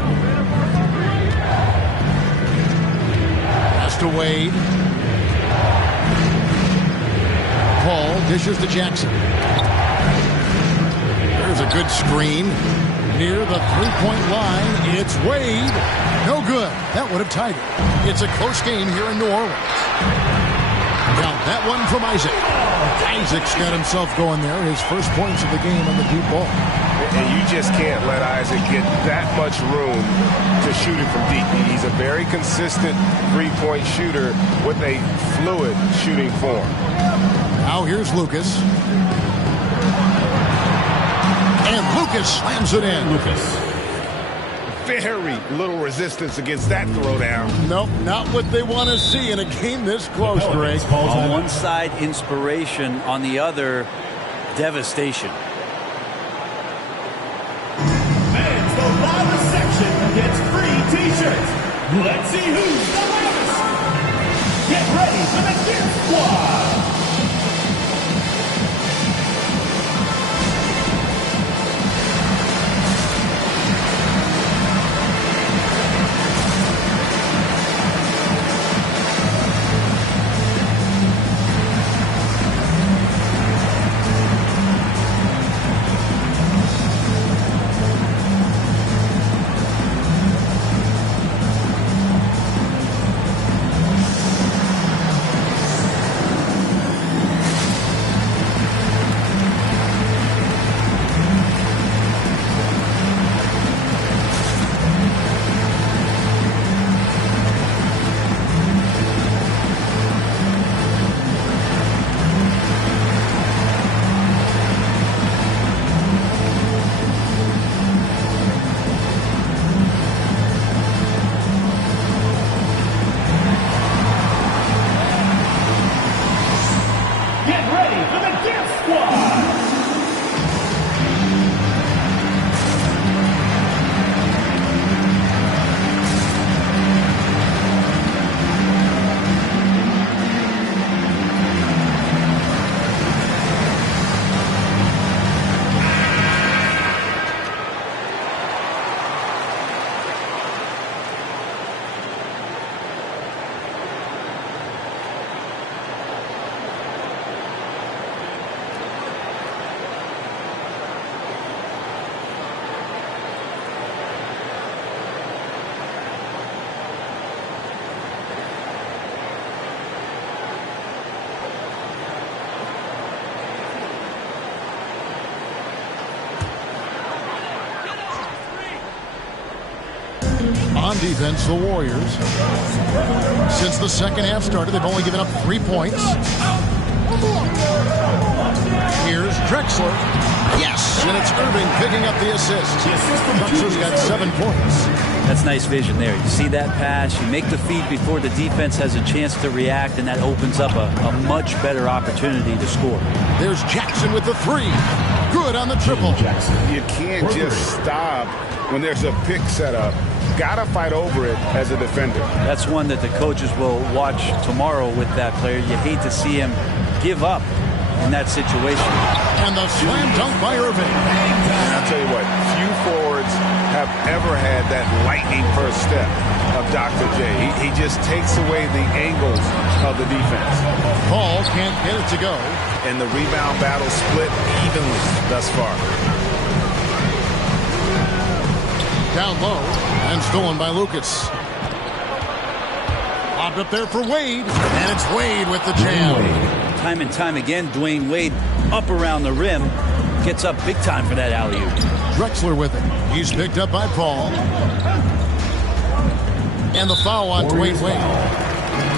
Pass to Wade. Paul dishes to Jackson. There's a good screen. Near the three-point line, it's Wade. No good. That would have tied it. It's a close game here in New Orleans. Now that one from Isaac. Isaac's got himself going there. His first points of the game on the deep ball. And you just can't let Isaac get that much room to shoot it from deep. He's a very consistent three-point shooter with a fluid shooting form. Now here's Lucas. And Lucas slams it in. Very little resistance against that throwdown. Nope, not what they want to see in a game this close, Greg. On one side, inspiration. On the other, devastation. And the shirt, let's see who's the loudest. Get ready for the Death Squad. On defense, the Warriors, since the second half started, they've only given up 3 points. Here's Drexler. Yes, and it's Irving picking up the assist. Drexler's got 7 points. That's nice vision there. You see that pass, you make the feed before the defense has a chance to react, and that opens up a much better opportunity to score. There's Jackson with the 3. Good on the triple. You can't just stop when there's a pick set up. Gotta fight over it as a defender. That's one that the coaches will watch tomorrow with that player. You hate to see him give up in that situation. And the slam dunk by Irving. And I'll tell you what, few forwards have ever had that lightning first step of Dr. J. He just takes away the angles of the defense. Paul can't get it to go. And the rebound battle split evenly thus far. Down low and stolen by Lucas. Lobbed up there for Wade, and it's Wade with the jam. Time and time again, Dwayne Wade up around the rim, gets up big time for that alley-oop. Drexler with it. He's picked up by Paul. And the foul on Dwayne Wade.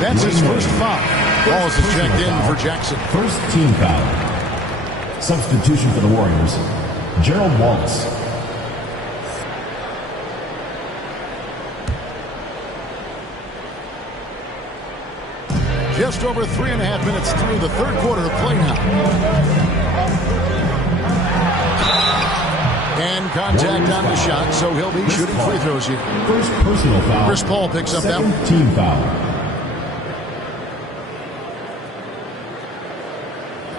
That's his first foul. Balls is checked in for Jackson. First team foul. Substitution for the Warriors, Gerald Wallace. Just over 3.5 minutes through the third quarter of play now. And contact on the shot, so he'll be shooting free throws here. First personal foul. Chris Paul picks up that one. Second team foul.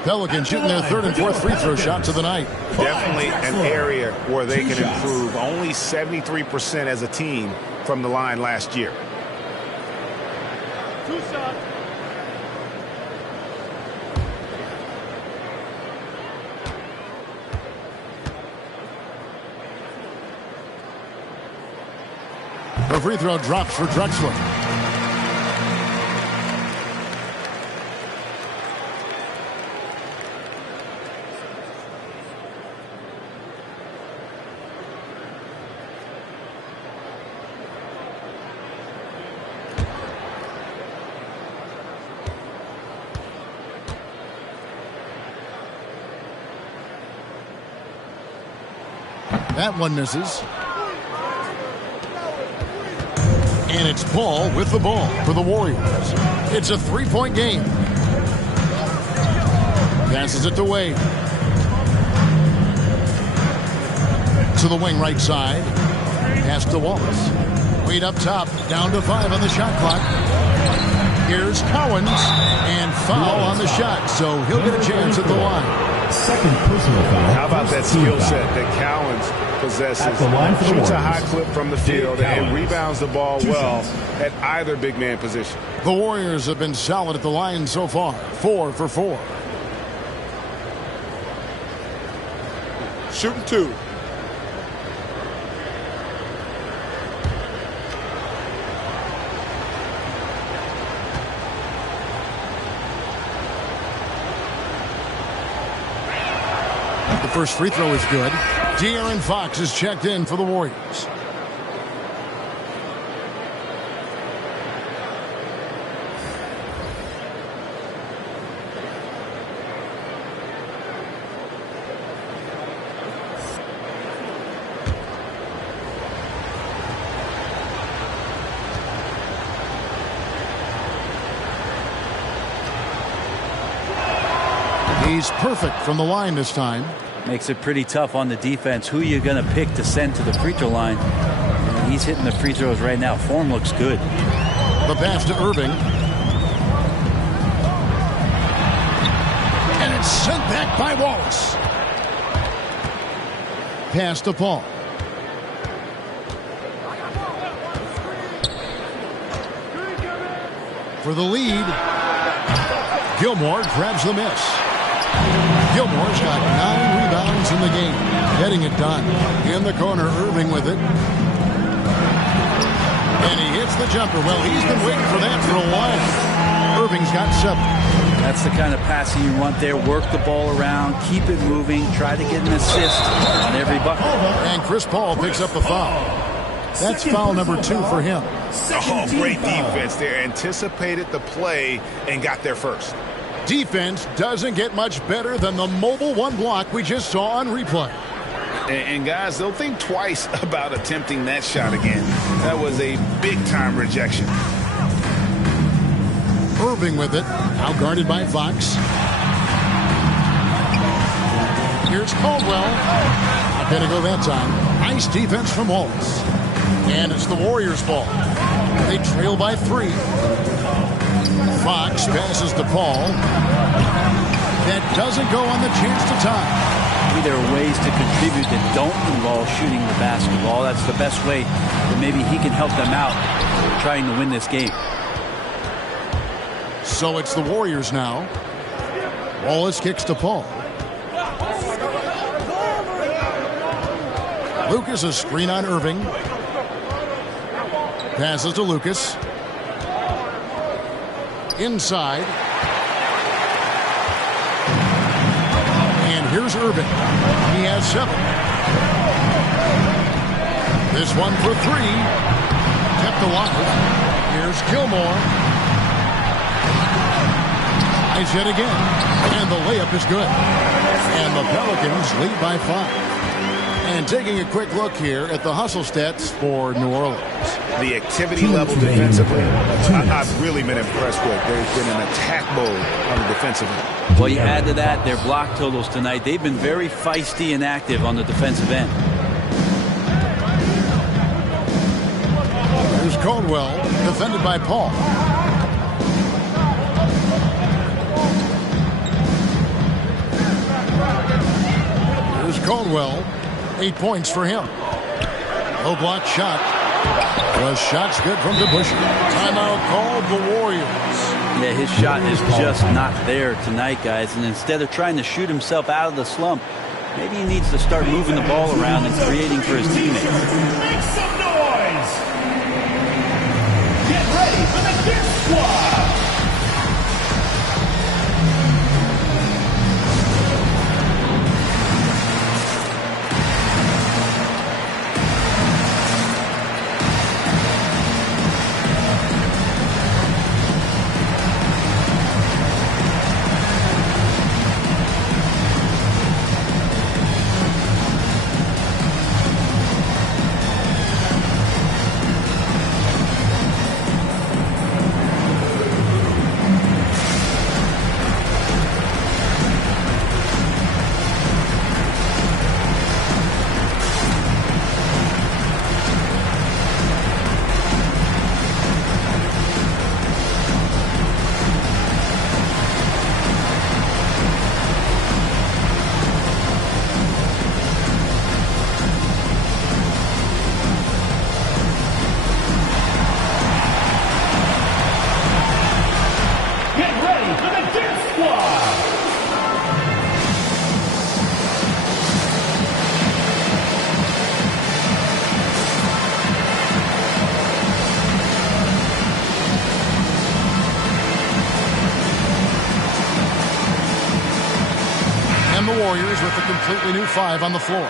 Pelicans shooting their third and fourth free throw shots of the night. Definitely an area where they can improve. Only 73% as a team from the line last year. 2 shots. The free throw drops for Drexler. That one misses. And it's Paul with the ball for the Warriors. It's a 3-point game. Passes it to Wade. To the wing right side. Pass to Wallace. Wade up top, down to 5 on the shot clock. Here's Cowens, and foul on the shot, so he'll get a chance at the line. Second personal foul. How about that skill set that Cowens possesses? Shoots a high clip from the field and rebounds the ball well at either big man position. The Warriors have been solid at the line so far, 4 for 4. Shooting 2. The first free throw is good. De'Aaron Fox is checked in for the Warriors. He's perfect from the line this time. Makes it pretty tough on the defense. Who you going to pick to send to the free throw line? And he's hitting the free throws right now. Form looks good. The pass to Irving. And it's sent back by Wallace. Pass to Paul. For the lead, Gilmore grabs the miss. Gilmore's got 9 rebounds in the game, getting it done. In the corner, Irving with it. And he hits the jumper. Well, he's been waiting for that for a while. Irving's got 7. That's the kind of passing you want there. Work the ball around, keep it moving, try to get an assist on every bucket. And Chris Paul picks up the foul. That's foul number 2 for him. Oh, great defense there. Anticipated the play and got there first. Defense doesn't get much better than the mobile 1 block we just saw on replay. And guys, they'll think twice about attempting that shot again. That was a big-time rejection. Irving with it, now guarded by Fox. Here's Caldwell. Not going to go that time. Nice defense from Wallace. And it's the Warriors' ball. They trail by 3. Fox passes to Paul. That doesn't go on the chance to tie. Maybe there are ways to contribute that don't involve shooting the basketball. That's the best way that maybe he can help them out trying to win this game. So it's the Warriors now. Wallace kicks to Paul. Lucas a screen on Irving. Passes to Lucas. Inside. And here's Irving. He has 7. This one for 3. Kept alive. Here's Gilmore. Nice hit again. And the layup is good. And the Pelicans lead by 5. And taking a quick look here at the hustle stats for New Orleans. The activity level defensively, I've really been impressed with. There's been an attack mode on the defensive end. Well, you add to that their block totals tonight. They've been very feisty and active on the defensive end. Here's Caldwell, defended by Paul. Here's Caldwell. 8 points for him. Low block shot. The shot's good from DeBusschere. Timeout called the Warriors. Yeah, his shot is just not there tonight, guys. And instead of trying to shoot himself out of the slump, maybe he needs to start moving the ball around and creating for his teammates. Make some noise! Get ready for the Gift Squad! Warriors with a completely new 5 on the floor.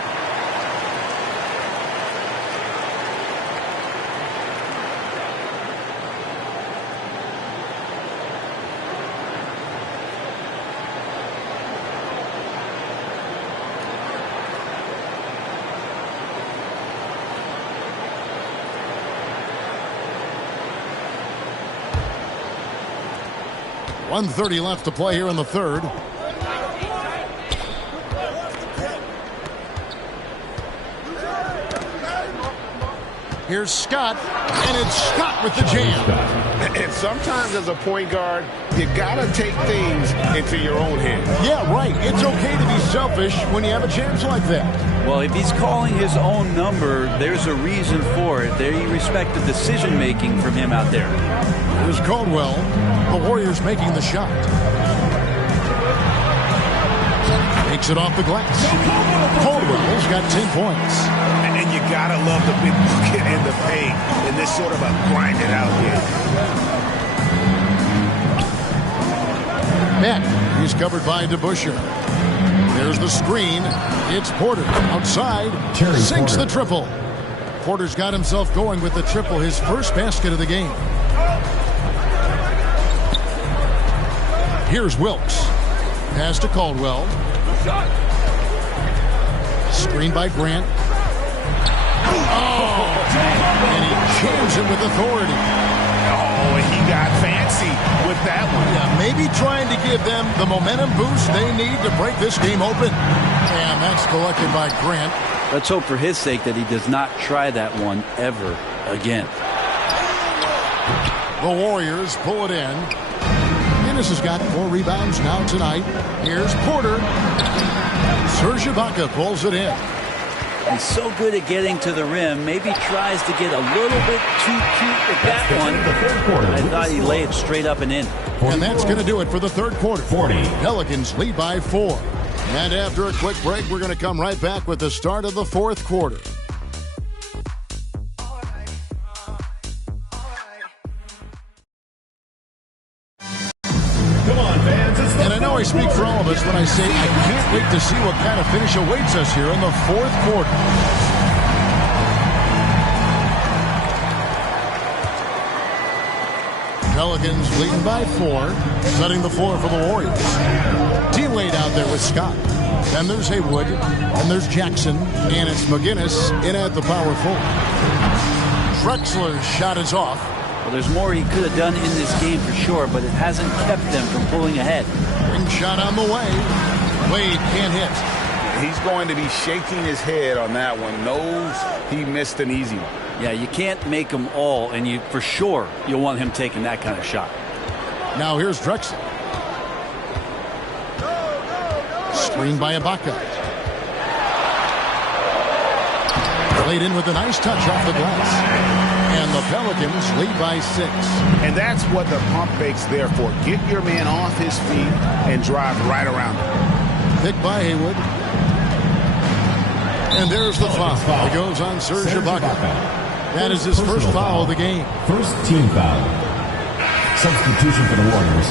.130 left to play here in the third. Here's Scott, and it's Scott with the jam. And sometimes as a point guard, you got to take things into your own hands. Yeah, right. It's okay to be selfish when you have a chance like that. Well, if he's calling his own number, there's a reason for it. They respect the decision-making from him out there. Here's Caldwell. The Warriors making the shot. Takes it off the glass. Caldwell's got 10 points. And you gotta love the big bucket and the paint in this sort of a grinded out game. Beck, he's covered by DeBusschere. There's the screen. It's Porter outside. Sinks the triple. Porter's got himself going with the triple, his first basket of the game. Here's Wilkes. Pass to Caldwell. Screen by Grant. Oh, and he jams him with authority. Oh, and he got fancy with that one. Yeah, maybe trying to give them the momentum boost they need to break this game open. And that's collected by Grant. Let's hope for his sake that he does not try that one ever again. The Warriors pull it in. Guinness has got 4 rebounds now tonight. Here's Porter. Serge Ibaka pulls it in. He's so good at getting to the rim. Maybe tries to get a little bit too cute with that one. I thought he laid it straight up and in. And that's going to do it for the third quarter. Pelicans lead by 4. And after a quick break, we're going to come right back with the start of the fourth quarter. And I know I speak for all of us when I say I can't wait to see what kind of finish awaits us here in the fourth quarter. Pelicans leading by 4, setting the floor for the Warriors. D-Wade out there with Scott. Then there's Haywood, and there's Jackson, and it's McGinnis in at the power forward. Drexler's shot is off. Well, there's more he could have done in this game for sure, but it hasn't kept them from pulling ahead. Ring shot on the way. Wade can't hit. He's going to be shaking his head on that one. Knows he missed an easy one. Yeah, you can't make them all, and you for sure you'll want him taking that kind of shot. Now here's Drexler. Screened by Ibaka. Played in with a nice touch off the glass. And the Pelicans lead by 6. And that's what the pump fake's there for. Get your man off his feet and drive right around him. Picked by Haywood. And there's the foul. It goes on Serge Ibaka. That is his first foul of the game. First team foul. Substitution for the Warriors.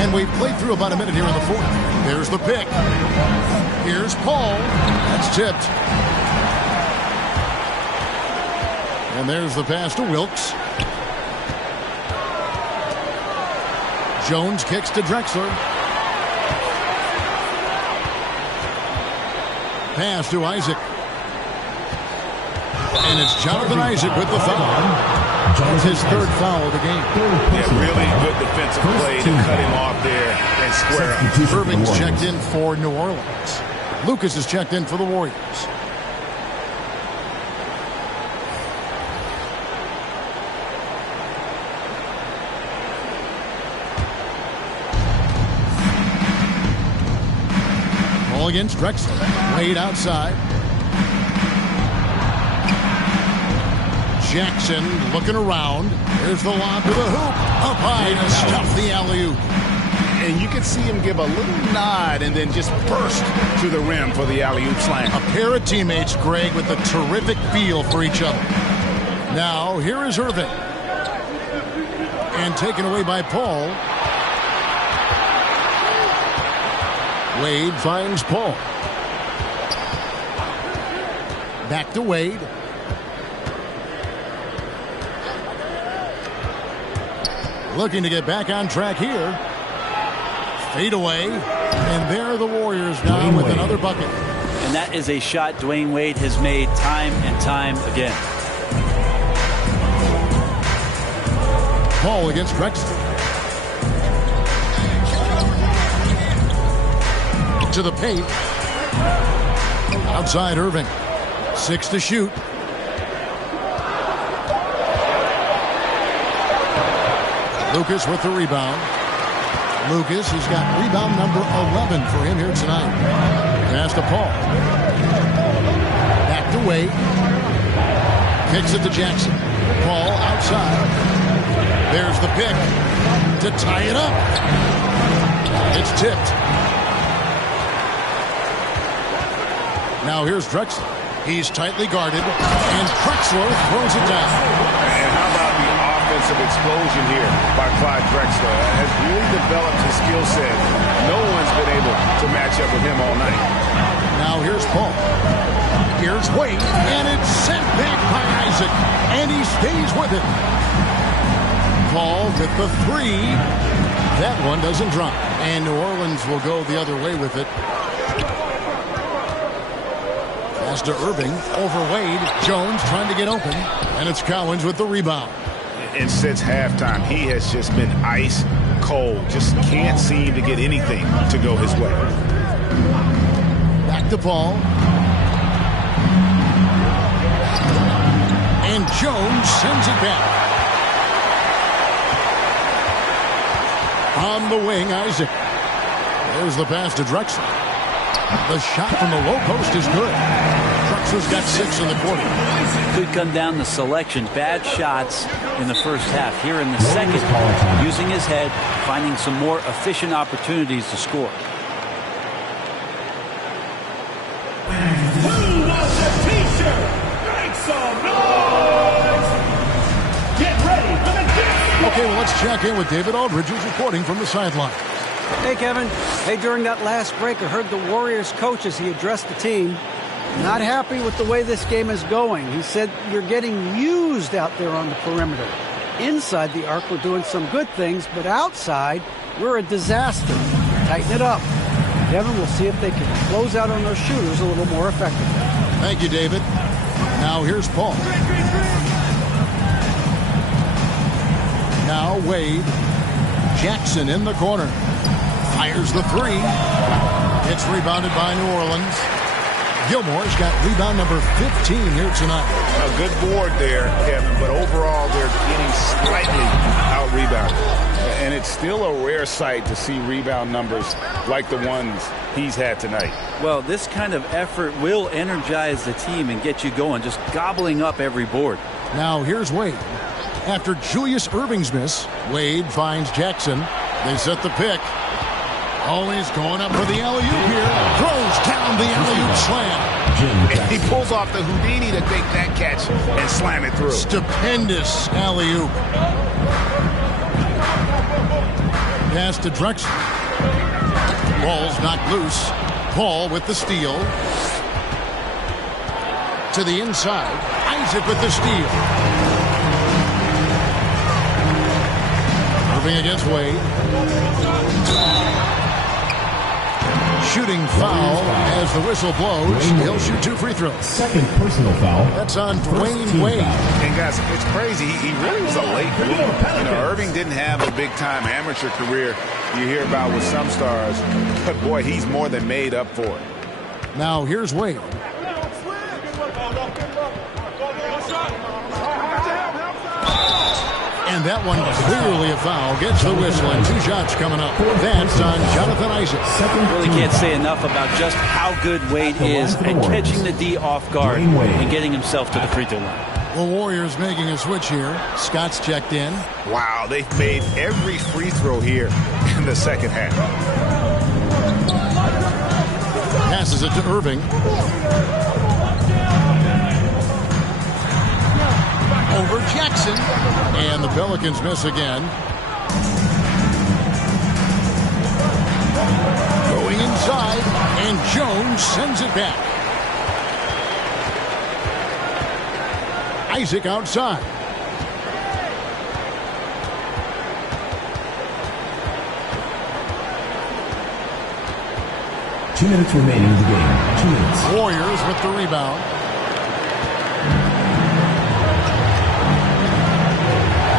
And we've played through about a minute here in the fourth. There's the pick. Here's Paul. That's tipped. And there's the pass to Wilkes. Jones kicks to Drexler. Pass to Isaac. And it's Jonathan Isaac with the foul. That's his third foul of the game. Yeah, really good defensive play to cut him off there and square up. Irving's checked in for New Orleans. Lucas is checked in for the Warriors. Ball against Drexler. Wade outside. Jackson looking around. There's the lob to the hoop. Up high to stuff the alley-oop. And you can see him give a little nod and then just burst to the rim for the alley-oop slam. A pair of teammates, Greg, with a terrific feel for each other. Now, here is Irving. And taken away by Paul. Wade finds Paul. Back to Wade. Looking to get back on track here. Fade away. And there are the Warriors now with another bucket. And that is a shot Dwayne Wade has made time and time again. Paul against Drexler. To the paint. Outside Irving. 6 to shoot. Lucas with the rebound. Lucas has got rebound number 11 for him here tonight. Pass to Paul. Back to Wade. Kicks it to Jackson. Paul outside. There's the pick to tie it up. It's tipped. Now here's Drexler. He's tightly guarded, and Drexler throws it down. And how about the offensive explosion here by Clyde Drexler? Has really developed his skill set. No one's been able to match up with him all night. Now here's Paul. Here's Wade, and it's sent back by Isaac, and he stays with it. Paul with the three. That one doesn't drop, and New Orleans will go the other way with it. Pass to Irving, over Wade. Jones trying to get open, and it's Cowens with the rebound. And since halftime, he has just been ice cold. Just can't seem to get anything to go his way. Back to Paul. And Jones sends it back. On the wing, Isaac. There's the pass to Drexler. The shot from the low post is good. Drexler's got 6 in the quarter. Could come down to selection. Bad shots in the first half. Here in the second, using his head, finding some more efficient opportunities to score. Who wants a t-shirt? Make some noise! Get ready for the dance. Okay, well, let's check in with David Aldridge, who's reporting from the sideline. Hey, Kevin. Hey, during that last break, I heard the Warriors coach as he addressed the team. Not happy with the way this game is going. He said, you're getting used out there on the perimeter. Inside the arc, we're doing some good things, but outside, we're a disaster. Tighten it up. Kevin, we'll see if they can close out on those shooters a little more effectively. Thank you, David. Now here's Paul. Now Wade. Jackson in the corner. Fires the three. It's rebounded by New Orleans. Gilmore's got rebound number 15 here tonight. A good board there, Kevin, but overall they're getting slightly out-rebounded. And it's still a rare sight to see rebound numbers like the ones he's had tonight. Well, this kind of effort will energize the team and get you going, just gobbling up every board. Now here's Wade. After Julius Irving's miss, Wade finds Jackson. They set the pick. Oh, he's going up for the alley-oop here. Throws down the alley-oop slam. And he pulls off the Houdini to take that catch and slam it through. Stupendous alley-oop. Pass to Drexler. Ball's knocked loose. Paul with the steal. To the inside. Isaac with the steal. Irving against Wade. Shooting foul as the whistle blows. He'll shoot 2 free throws. Second personal foul. That's on Dwayne Wade. And guys, it's crazy. He really was a late bloomer. You know, Irving didn't have a big-time amateur career you hear about with some stars. But, boy, he's more than made up for it. Now here's Wade. And that one clearly a foul. Gets the whistle and 2 shots coming up. That's on Jonathan Isaac. Really can't say enough about just how good Wade is at catching the D off guard and getting himself to the free throw line. The Warriors making a switch here. Scott's checked in. Wow, they've made every free throw here in the second half. Passes it to Irving. over Jackson. And the Pelicans miss again. Going inside, and Jones sends it back. Isaac outside. Two minutes remaining in the game. 2 minutes. Warriors with the rebound.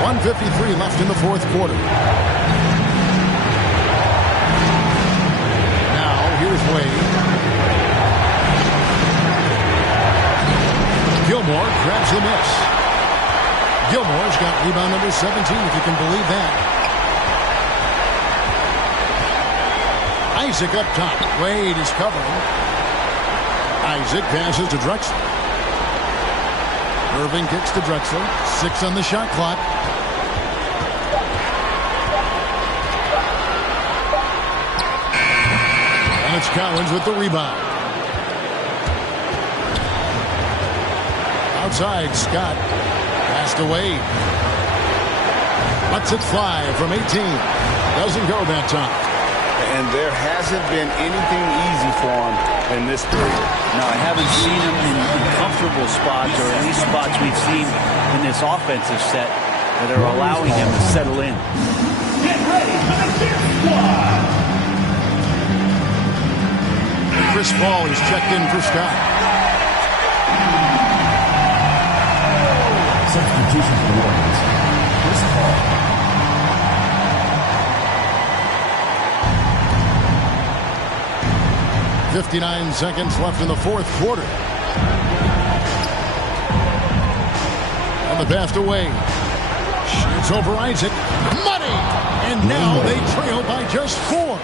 1:53 left in the fourth quarter. Now, here's Wade. Gilmore grabs the miss. Gilmore's got rebound number 17, if you can believe that. Isaac up top. Wade is covering. Isaac passes to Drexler. Irving kicks to Drexler. 6 on the shot clock. And it's Collins with the rebound. Outside, Scott. Pass to Wade. Lets it fly from 18. Doesn't go that time. And there hasn't been anything easy for him in this period. No, I haven't seen him in comfortable spots, or at least spots we've seen in this offensive set that are allowing him to settle in. Get ready for the fifth squad. Chris Paul is checked in for Scott. Substitution for the Warriors. Chris Paul. .59 seconds left in the fourth quarter. And the pass to Wade. Shoots over Isaac. Money! And now they trail by just 4.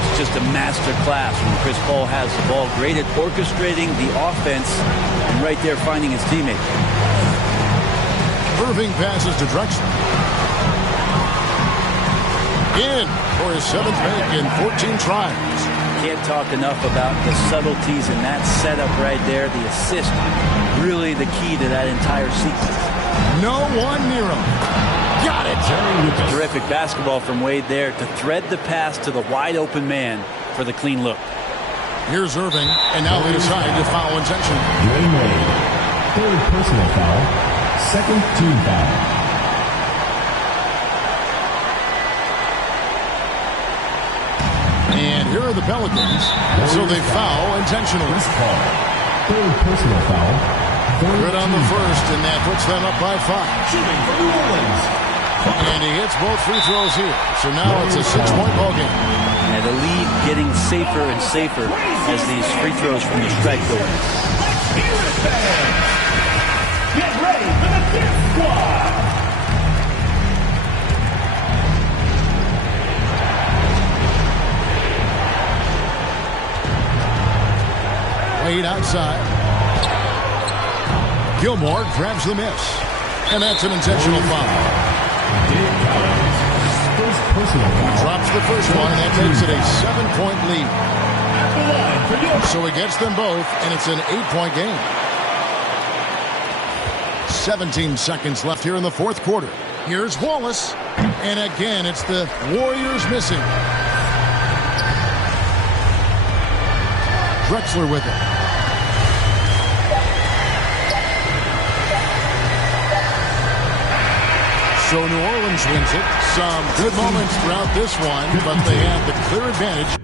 It's just a master class when Chris Paul has the ball. Great at orchestrating the offense and right there finding his teammate. Irving passes to Drexler. In for his 7th make in 14 tries. Can't talk enough about the subtleties in that setup right there. The assist, really the key to that entire sequence. No one near him. Got it. Terrific basketball from Wade there to thread the pass to the wide open man for the clean look. Here's Irving, and now they decide to foul intentionally. Dwayne Wade. 3rd personal foul. 2nd team foul. And here are the Pelicans. So they foul intentionally. 3rd personal foul. Good on the first, and that puts them up by 5. Shooting for New Orleans. And he hits both free throws here. So now it's a 6-point ball game. And the lead getting safer and safer as these free throws from the strike go in. Get ready for the fifth squad. Wade outside. Gilmore grabs the miss. And that's an intentional foul. First personal foul. Drops the first one, and that makes it a 7-point lead. So he gets them both, and it's an 8-point game. 17 seconds left here in the fourth quarter. Here's Wallace. And again, it's the Warriors missing. Drexler with it. So New Orleans wins it. Some good moments throughout this one, but they have the clear advantage.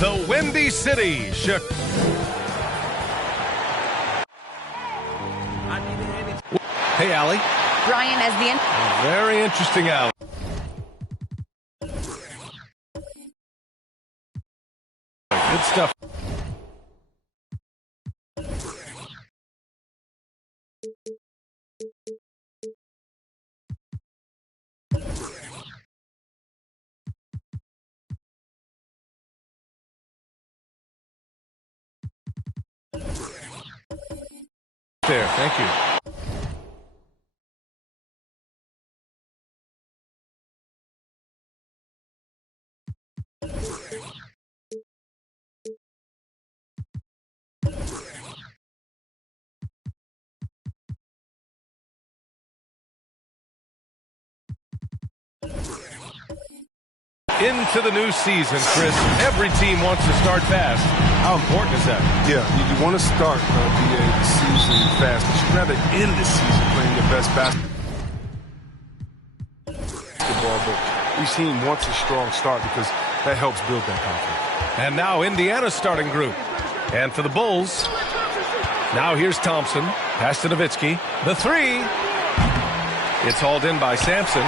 The Windy City shook. Hey, Allie. Brian, as the end. Very interesting, Allie. Good stuff. There, thank you. Into the new season, Chris. Every team wants to start fast. How important is that? Yeah, you want to start the season fast, but you'd rather end the season playing your best basketball. But each team wants a strong start because that helps build that confidence. And now Indiana's starting group. And for the Bulls, now here's Thompson. Pass to Nowitzki. The three. It's hauled in by Sampson.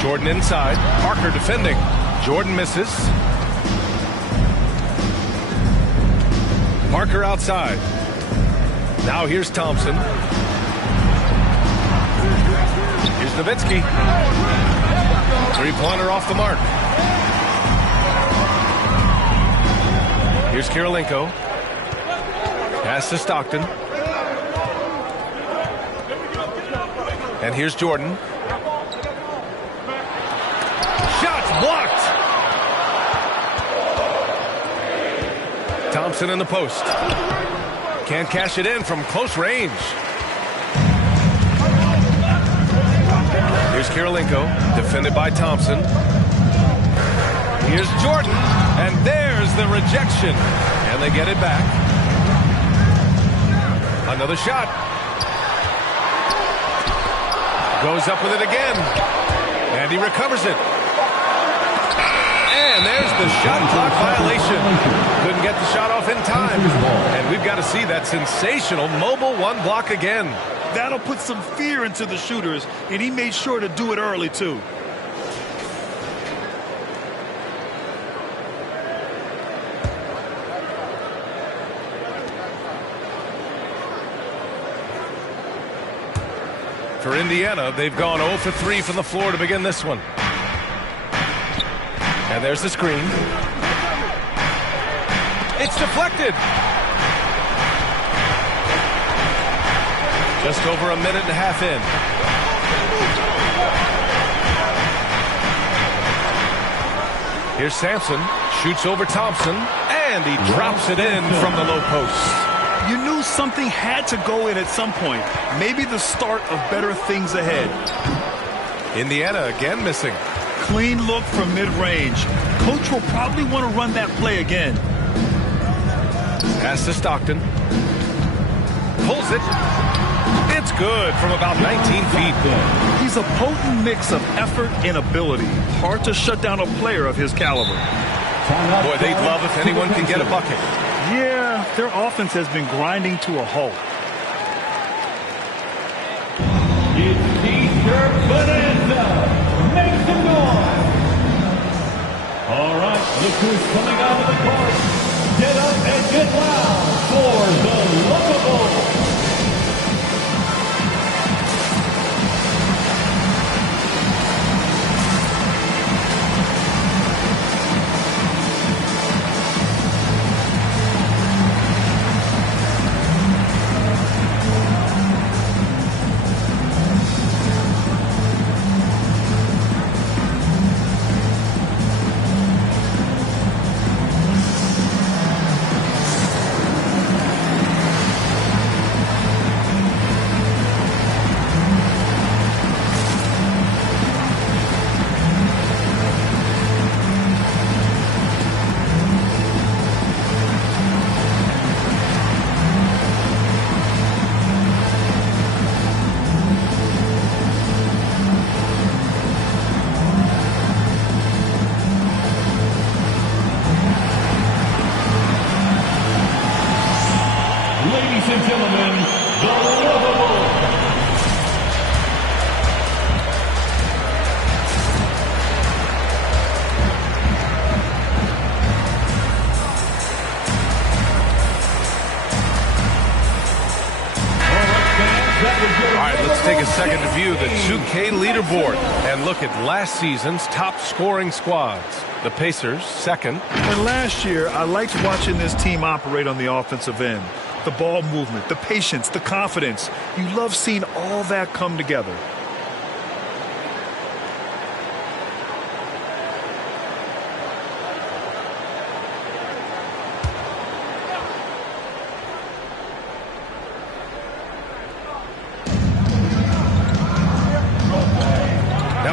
Jordan inside. Parker defending. Jordan misses. Parker outside. Now here's Thompson. Here's Nowitzki. Three-pointer off the mark. Here's Kirilenko. Pass to Stockton. And here's Jordan. Shots blocked. Thompson in the post. Can't cash it in from close range. Here's Kirilenko, defended by Thompson. Here's Jordan, and there's the rejection. And they get it back. Another shot. Goes up with it again. And he recovers it. And there's the shot clock violation. Couldn't get the shot off in time. And we've got to see that sensational mobile one block again. That'll put some fear into the shooters, and he made sure to do it early, too. For Indiana, they've gone 0 for 3 from the floor to begin this one. And there's the screen. It's deflected. Just over a minute and a half in. Here's Sampson. Shoots over Thompson. And he drops it in from the low post. You knew something had to go in at some point. Maybe the start of better things ahead. Indiana again missing. Clean look from mid-range. Coach will probably want to run that play again. Pass to Stockton. Pulls it. It's good from about 19 feet. He's a potent mix of effort and ability. Hard to shut down a player of his caliber. Boy, they'd love if anyone can get a bucket. Yeah, their offense has been grinding to a halt. It's Easter Bonanza. Make some noise. All right, look who's coming out of the court. Get up and get loud for the Locables. Second to view the 2K leaderboard and look at last season's top scoring squads. The Pacers, second. And last year, I liked watching this team operate on the offensive end. The ball movement, the patience, the confidence. You love seeing all that come together.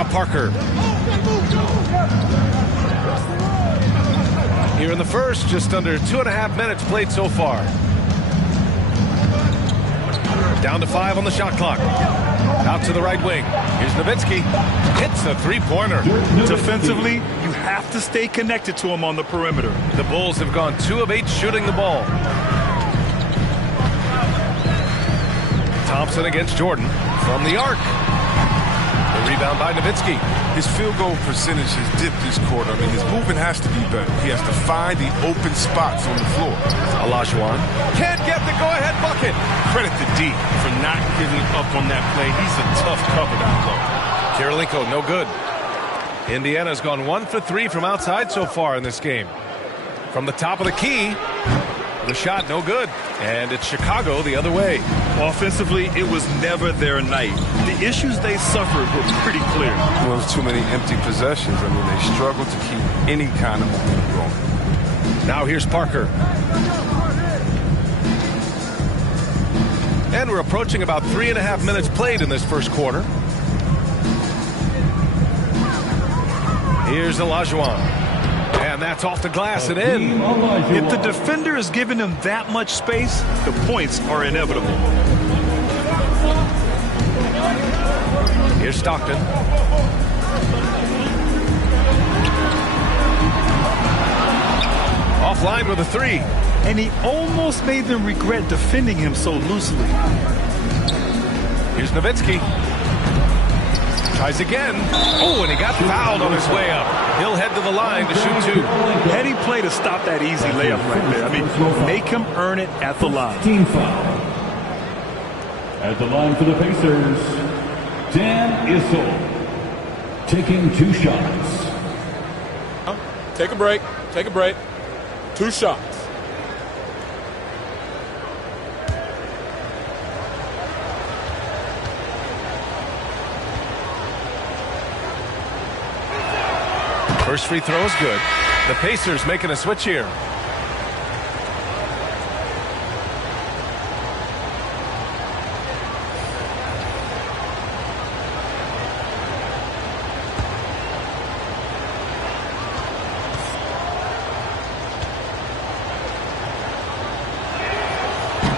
Parker. Here in the first, just under 2.5 minutes played so far. Down to 5 on the shot clock. Out to the right wing. Here's Nowitzki. Hits a three-pointer. Defensively, you have to stay connected to him on the perimeter. The Bulls have gone 2 of 8 shooting the ball. Thompson against Jordan from the arc. The rebound by Nowitzki. His field goal percentage has dipped this quarter. I mean, his movement has to be better. He has to find the open spots on the floor. Olajuwon can't get the go-ahead bucket. Credit to D for not giving up on that play. He's a tough cover down low. Kirilenko, no good. Indiana's gone 1 for 3 from outside so far in this game. From the top of the key, the shot no good. And it's Chicago the other way. Offensively, it was never their night. The issues they suffered were pretty clear. Well, there's too many empty possessions. I mean, they struggled to keep any kind of momentum going. Now here's Parker. And we're approaching about 3.5 minutes played in this first quarter. Here's Olajuwon. And that's off the glass and in. If the defender is giving him that much space, the points are inevitable. Here's Stockton. Offline with a 3. And he almost made them regret defending him so loosely. Here's Nowitzki. Tries again. Oh, and he got fouled on his way up. He'll head to the line to shoot 2. Heady play to stop that easy layup right there. I mean, make him earn it at the line. Team foul. At the line for the Pacers, Dan Issel, taking 2 shots. Take a break. Take a break. 2 shots. First free throw is good. The Pacers making a switch here.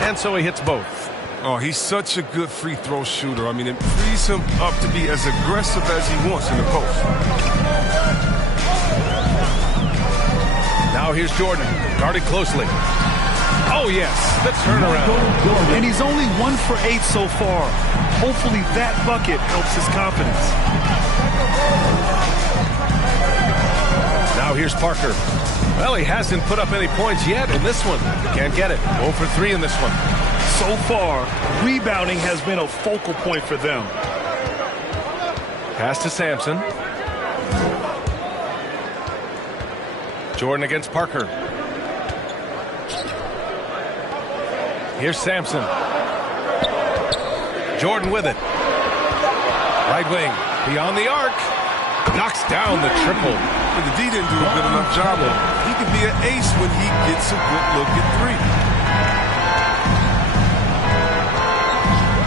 And so he hits both. Oh, he's such a good free throw shooter. I mean, it frees him up to be as aggressive as he wants in the post. Now here's Jordan, guarded closely. Oh, yes, the turnaround. And he's only 1 for 8 so far. Hopefully that bucket helps his confidence. Now here's Parker. Well, he hasn't put up any points yet in this one. Can't get it. 0 for 3 in this one. So far, rebounding has been a focal point for them. Pass to Sampson. Jordan against Parker. Here's Sampson. Jordan with it. Right wing. Beyond the arc. Knocks down the triple. But the D didn't do a good enough job of it. He could be an ace when he gets a good look at 3.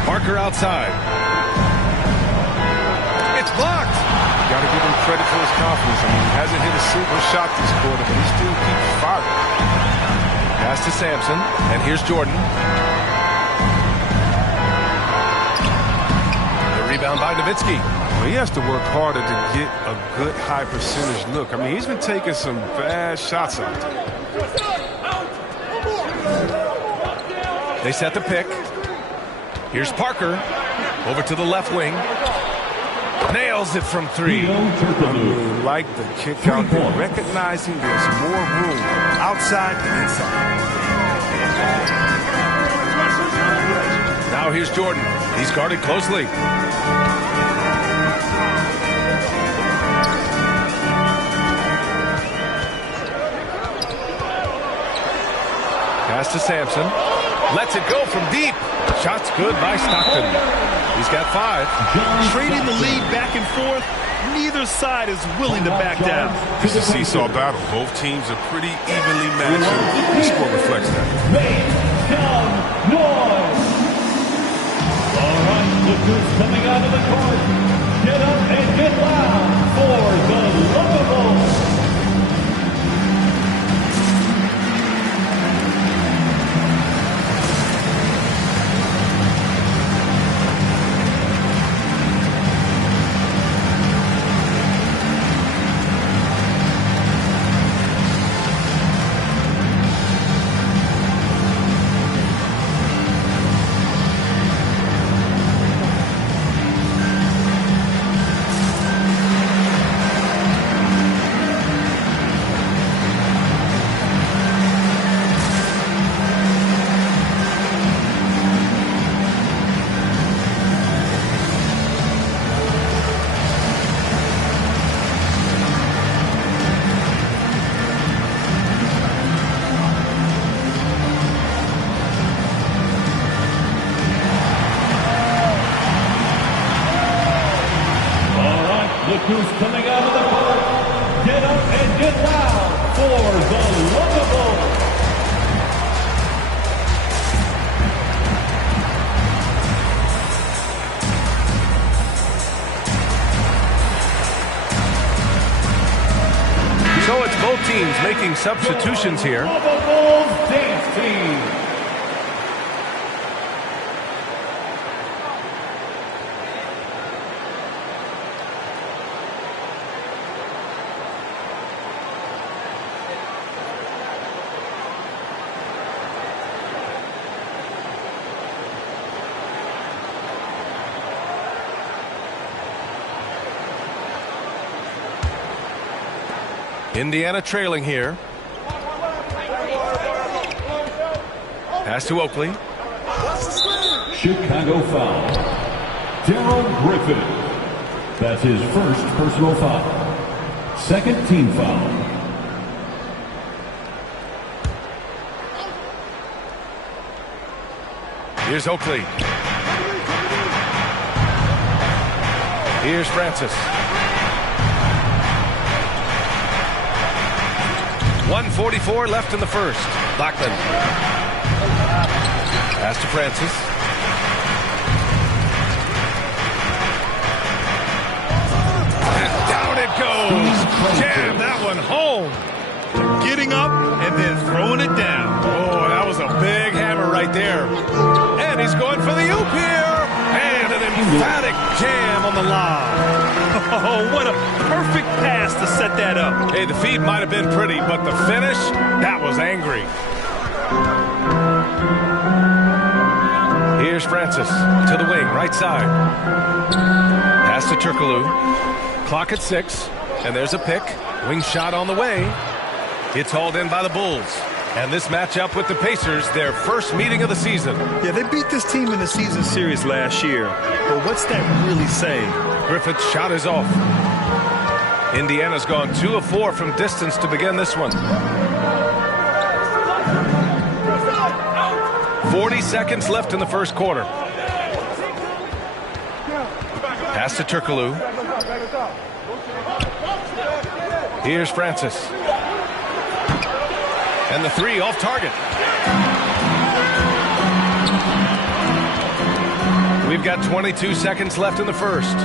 Parker outside. It's blocked. Got to give him credit for his confidence. I mean, he hasn't hit a single shot this quarter, but he still keeps firing. Pass to Sampson, and here's Jordan. The rebound by Nowitzki. Well, he has to work harder to get a good high percentage look. I mean, he's been taking some bad shots out there. They set the pick. Here's Parker. Over to the left wing. Nails it from 3. I really like the kick out there, recognizing there's more room outside and inside. Now here's Jordan. He's guarded closely. Pass to Sampson. Lets it go from deep. Shot's good by Stockton. He's got 5. Trading the lead back and forth, neither side is willing to back down. It's a seesaw battle. Both teams are pretty evenly matched, and the score reflects that. Make some noise! All right, lookers coming out of the court. Get up and get loud for the Lookables. who's coming out of the park. Get up and get loud for the Lovables. So it's both teams making substitutions here. Lovables dance team. Indiana trailing here. Pass to Oakley. Chicago foul. Darrell Griffin. That's his first personal foul. Second team foul. Here's Oakley. Here's Francis. 1:44 left in the first. Blackman. Pass to Francis. And down it goes. Jam that one home. Getting up and then throwing it down. Oh, that was a big hammer right there. And he's going for the oop here. And an emphatic jam on the lob. Oh, what a perfect pass to set that up. Hey, the feed might have been pretty, but the finish, that was angry. Here's Francis to the wing, right side. Pass to Turkoglu. Clock at 6, and there's a pick. Wing shot on the way. It's hauled in by the Bulls. And this matchup with the Pacers, their first meeting of the season. Yeah, they beat this team in the season series last year. But what's that really saying? Griffith's shot is off. Indiana's gone 2 of 4 from distance to begin this one. 40 seconds left in the first quarter. Pass to Turkoglu. Here's Francis. And the 3 off target. We've got 22 seconds left in the first.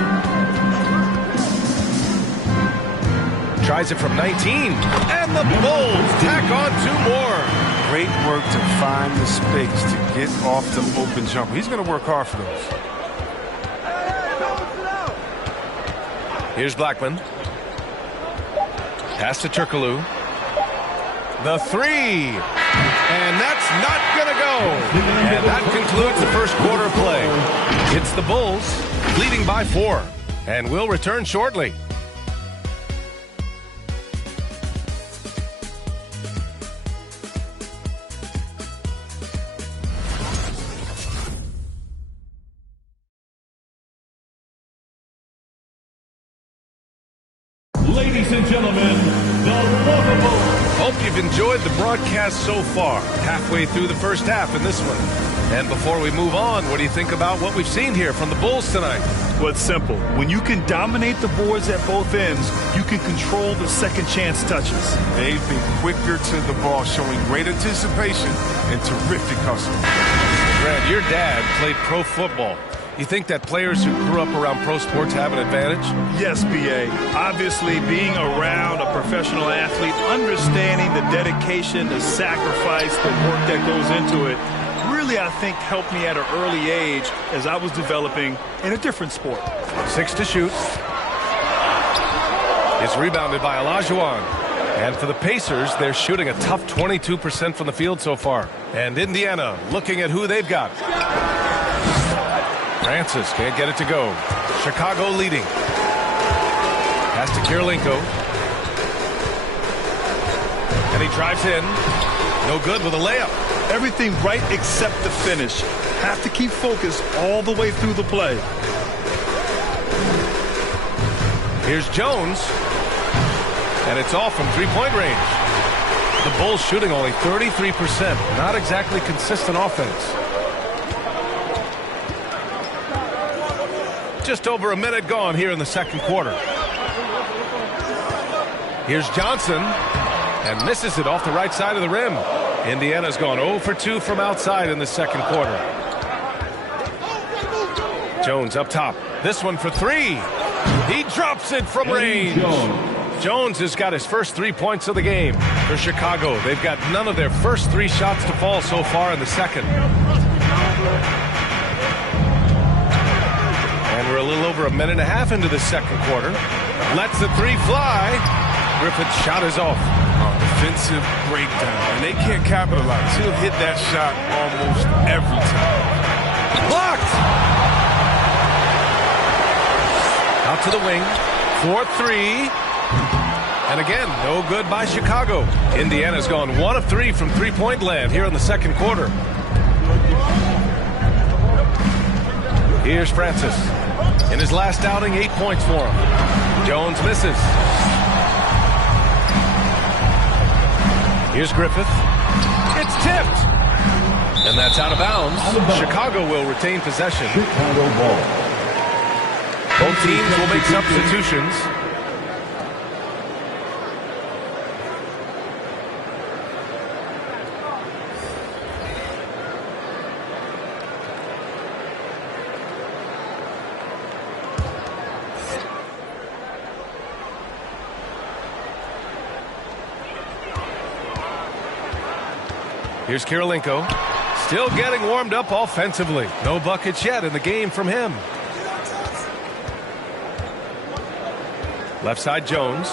Tries it from 19. And the Bulls tack on 2 more. Great work to find the space to get off the open jumper. He's going to work hard for those. Here's Blackman. Pass to Turkoglu. The 3. And that's not going to go. And that concludes the first quarter of play. It's the Bulls leading by 4. And we'll return shortly. Ladies and gentlemen, the Lovables. Hope you've enjoyed the broadcast so far. Halfway through the first half in this one. And before we move on, what do you think about what we've seen here from the Bulls tonight? Well, it's simple. When you can dominate the boards at both ends, you can control the second chance touches. They've been quicker to the ball, showing great anticipation and terrific hustle. Grant, your dad played pro football. You think that players who grew up around pro sports have an advantage? Yes, B.A. Obviously, being around a professional athlete, understanding the dedication, the sacrifice, the work that goes into it, really, I think, helped me at an early age as I was developing in a different sport. 6 to shoot. It's rebounded by Olajuwon. And for the Pacers, they're shooting a tough 22% from the field so far. And Indiana looking at who they've got. Francis can't get it to go. Chicago leading. Pass to Kirilenko. And he drives in. No good with a layup. Everything right except the finish. Have to keep focused all the way through the play. Here's Jones. And it's off from three-point range. The Bulls shooting only 33%. Not exactly consistent offense. Just over a minute gone here in the second quarter. Here's Johnson, and misses it off the right side of the rim. Indiana's gone 0 for 2 from outside in the second quarter. Jones up top. This one for 3. He drops it from range. Jones has got his first 3 points of the game. For Chicago, they've got none of their first 3 shots to fall so far in the second. And we're a little over a minute and a half into the second quarter. Lets the 3 fly. Griffith's shot is off. Defensive breakdown, and they can't capitalize. He'll hit that shot almost every time. Blocked! Out to the wing. 4-3. And again, no good by Chicago. Indiana's gone 1 of 3 from three-point land here in the second quarter. Here's Francis. In his last outing, 8 points for him. Jones misses. Here's Griffith. It's tipped. And that's out of bounds. Chicago will retain possession. Both teams will make substitutions. Here's Kirilenko, still getting warmed up offensively. No buckets yet in the game from him. Left side, Jones.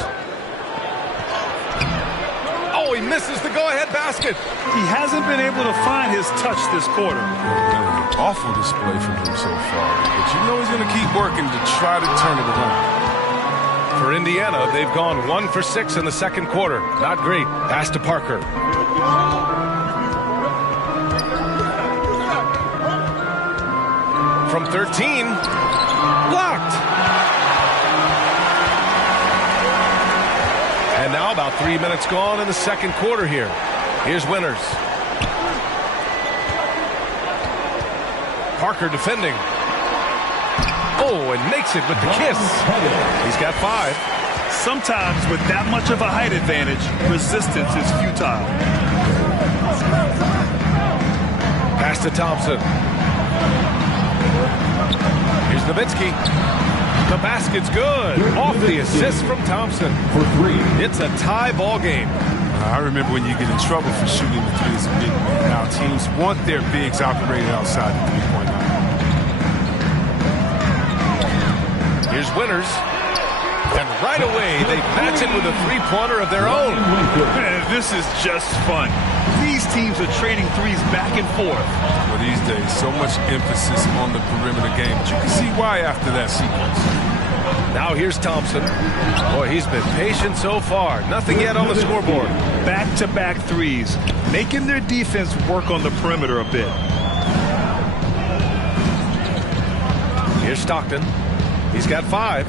Oh, he misses the go-ahead basket. He hasn't been able to find his touch this quarter. Awful display from him so far. But you know he's going to keep working to try to turn it around. For Indiana, they've gone 1 for 6 in the second quarter. Not great. Pass to Parker. From 13, blocked. And now about 3 minutes gone in the second quarter here. Here's Winters. Parker defending. Oh, and makes it with the kiss. He's got 5. Sometimes with that much of a height advantage, resistance is futile. Pass to Thompson. Here's Nowitzki. The basket's good. Off the assist from Thompson. For 3. It's a tie ball game. I remember when you get in trouble for shooting the threes big men. Now teams want their bigs operating outside the three-point line. Here's Winters. And right away, they match it with a three-pointer of their own. Man, this is just fun. These teams are trading threes back and forth. Well, these days, so much emphasis on the perimeter game. But you can see why after that sequence. Now here's Thompson. Boy, he's been patient so far. Nothing yet on the scoreboard. Back-to-back threes, making their defense work on the perimeter a bit. Here's Stockton. He's got 5.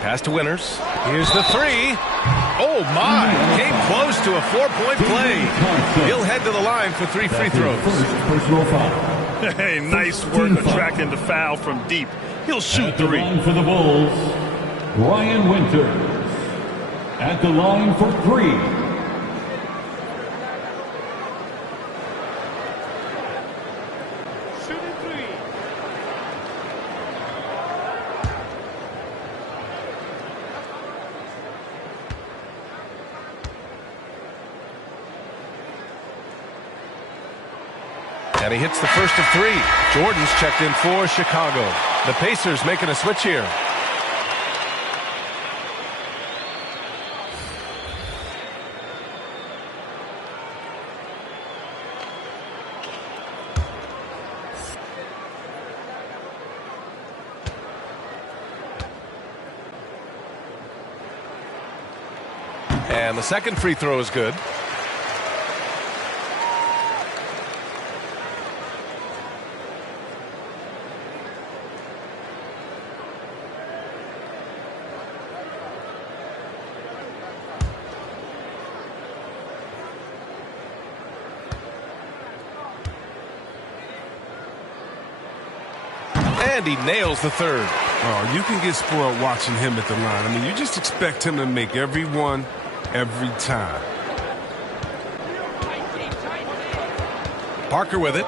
Pass to Winters. Here's the 3. Oh, my. Came close to a 4-point play. He'll head to the line for 3 free throws. Hey, nice work attracting the foul from deep. He'll shoot 3. For the Bulls, Ryan Winters. At the line for 3. And he hits the first of 3. Jordan's checked in for Chicago. The Pacers making a switch here. And the second free throw is good. And he nails the third. Oh, you can get spoiled watching him at the line. I mean, you just expect him to make every one, every time. Parker with it.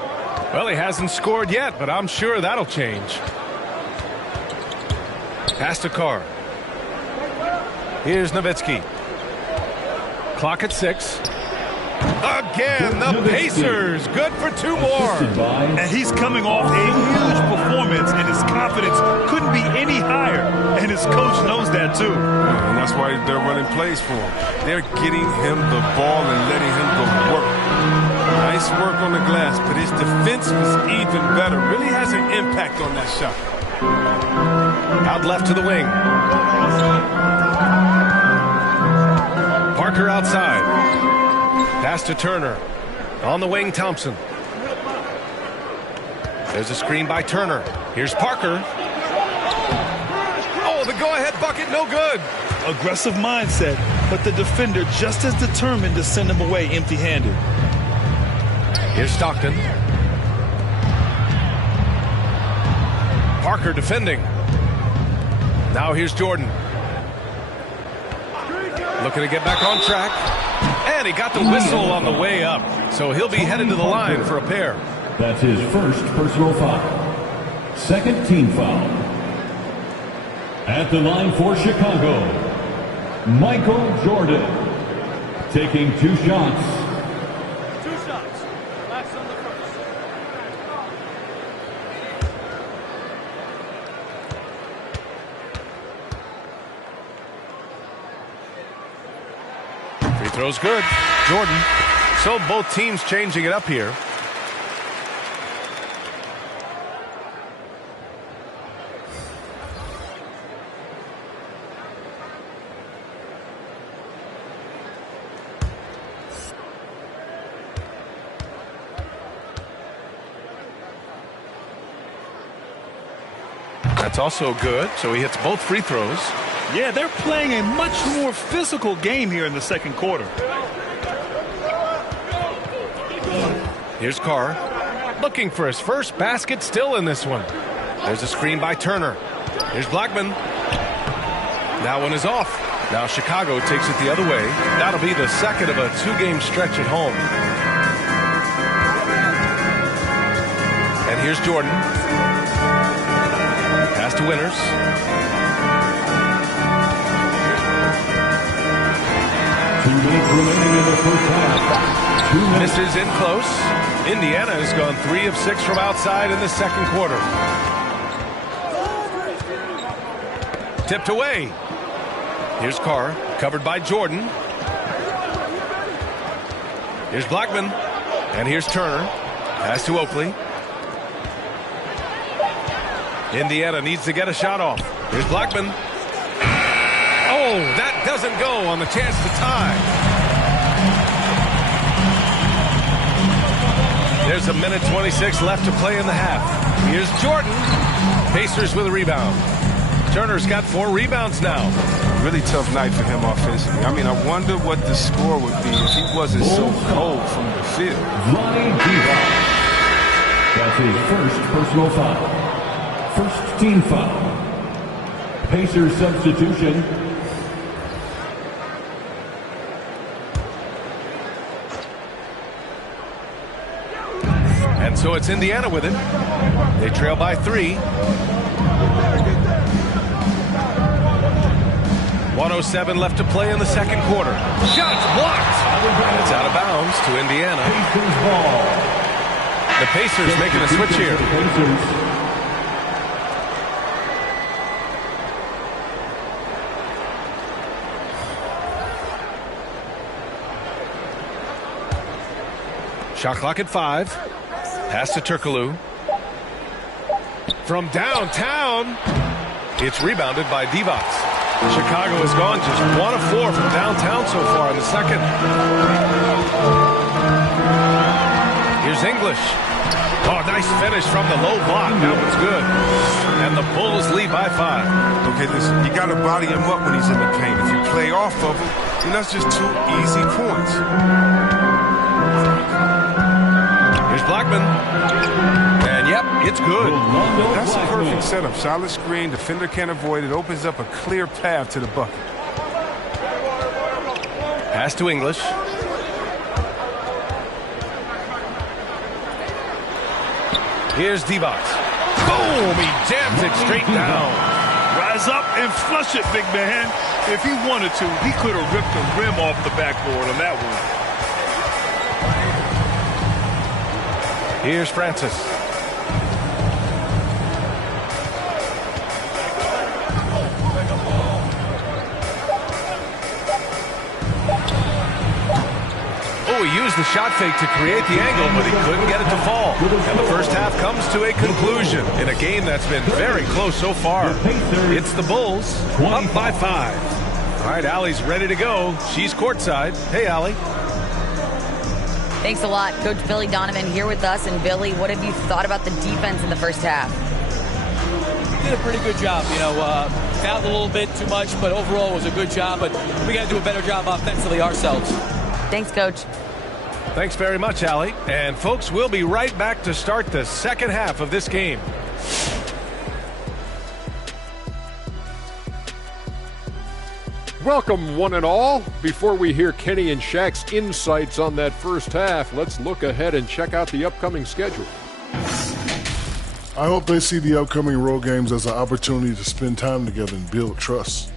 Well, he hasn't scored yet, but I'm sure that'll change. Pass to Carr. Here's Nowitzki. Clock at 6. Again, the Pacers. Good for 2 more. And he's coming off a huge performance, and his confidence couldn't be any higher. And his coach knows that, too. And that's why they're running plays for him. They're getting him the ball and letting him go work. Nice work on the glass, but his defense was even better. Really has an impact on that shot. Out left to the wing. Parker outside. Pass to Turner. On the wing, Thompson. There's a screen by Turner. Here's Parker. Oh, the go-ahead bucket, no good. Aggressive mindset, but the defender just as determined to send him away empty-handed. Here's Stockton. Parker defending. Now here's Jordan. Looking to get back on track. And he got the whistle on the way up. So he'll be headed to the line for a pair. That's his first personal foul. Second team foul. At the line for Chicago, Michael Jordan. Taking 2 shots. 2 shots. Last on the first. Free throw's good. Jordan. So both teams changing it up here. That's also good. So he hits both free throws. Yeah, they're playing a much more physical game here in the second quarter. Here's Carr. Looking for his first basket still in this one. There's a screen by Turner. Here's Blackman. That one is off. Now Chicago takes it the other way. That'll be the second of a 2-game stretch at home. And here's Jordan. Pass to Winters. Remaining in the first half. Misses in close. Indiana has gone 3 of 6 from outside in the second quarter. Tipped away. Here's Carr, covered by Jordan. Here's Blackman. And here's Turner. Pass to Oakley. Indiana needs to get a shot off. Here's Blackman. Oh, that doesn't go on the chance to tie. There's a minute 26 left to play in the half. Here's Jordan. Pacers with a rebound. Turner's got 4 rebounds now. Really tough night for him offensively. I mean, I wonder what the score would be if he wasn't so cold from the field. That's his first personal foul. First team foul. Pacers substitution. And so it's Indiana with it. They trail by 3. 1:07 left to play in the second quarter. Shots blocked. And it's out of bounds to Indiana. The Pacers making a switch here. Shot clock at 5. Pass to Turkoglu. From downtown, it's rebounded by Divac. Chicago has gone just 1 of 4 from downtown so far in the second. Here's English. Oh, nice finish from the low block. That was good. And the Bulls lead by 5. Okay, listen, you got to body him up when he's in the paint. If you play off of him, then that's just 2 easy points. Here's Blackman. And yep, Yep, it's good. That's a perfect setup. Solid screen, defender can't avoid it. Opens up a clear path to the bucket. Pass to English. Here's Divac. Boom! He jams it straight down. Rise up and flush it, big man. If he wanted to, he could have ripped the rim off the backboard on that one. Here's Francis. Oh, he used the shot fake to create the angle, but he couldn't get it to fall. And the first half comes to a conclusion in a game that's been very close so far. It's the Bulls up by 5. All right, Allie's ready to go. She's courtside. Hey, Allie. Thanks a lot. Coach Billy Donovan here with us. And Billy, what have you thought about the defense in the first half? We did a pretty good job. Fouled a little bit too much, but overall it was a good job. But we got to do a better job offensively ourselves. Thanks, Coach. Thanks very much, Allie. And, folks, we'll be right back to start the second half of this game. Welcome, one and all. Before we hear Kenny and Shaq's insights on that first half, let's look ahead and check out the upcoming schedule. I hope they see the upcoming road games as an opportunity to spend time together and build trust.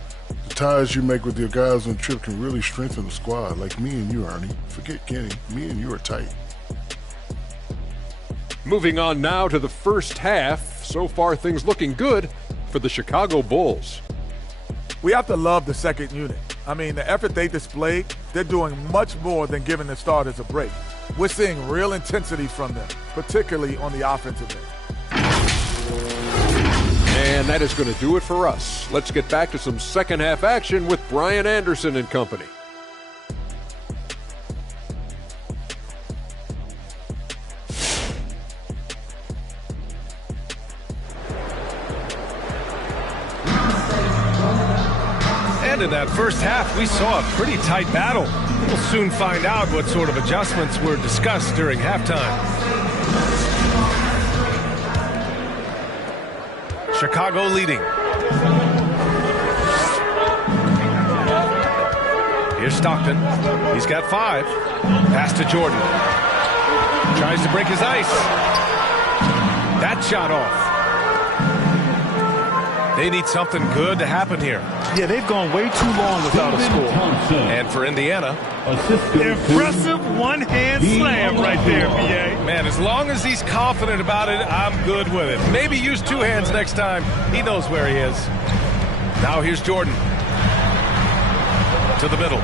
The ties you make with your guys on the trip can really strengthen the squad, like me and you, Ernie. Forget Kenny. Me and you are tight. Moving on now to the first half. So far, things looking good for the Chicago Bulls. We have to love the second unit. I mean, the effort they displayed, they're doing much more than giving the starters a break. We're seeing real intensity from them, particularly on the offensive end. And that is going to do it for us. Let's get back to some second half action with Brian Anderson and company. And in that first half, we saw a pretty tight battle. We'll soon find out what sort of adjustments were discussed during halftime. Chicago leading. Here's Stockton. He's got 5. Pass to Jordan. Tries to break his ice. That shot off. They need something good to happen here. Yeah, they've gone way too long without a score. And for Indiana, impressive one-hand slam right there, BA. Man, as long as he's confident about it, I'm good with it. Maybe use 2 hands next time. He knows where he is. Now here's Jordan. To the middle.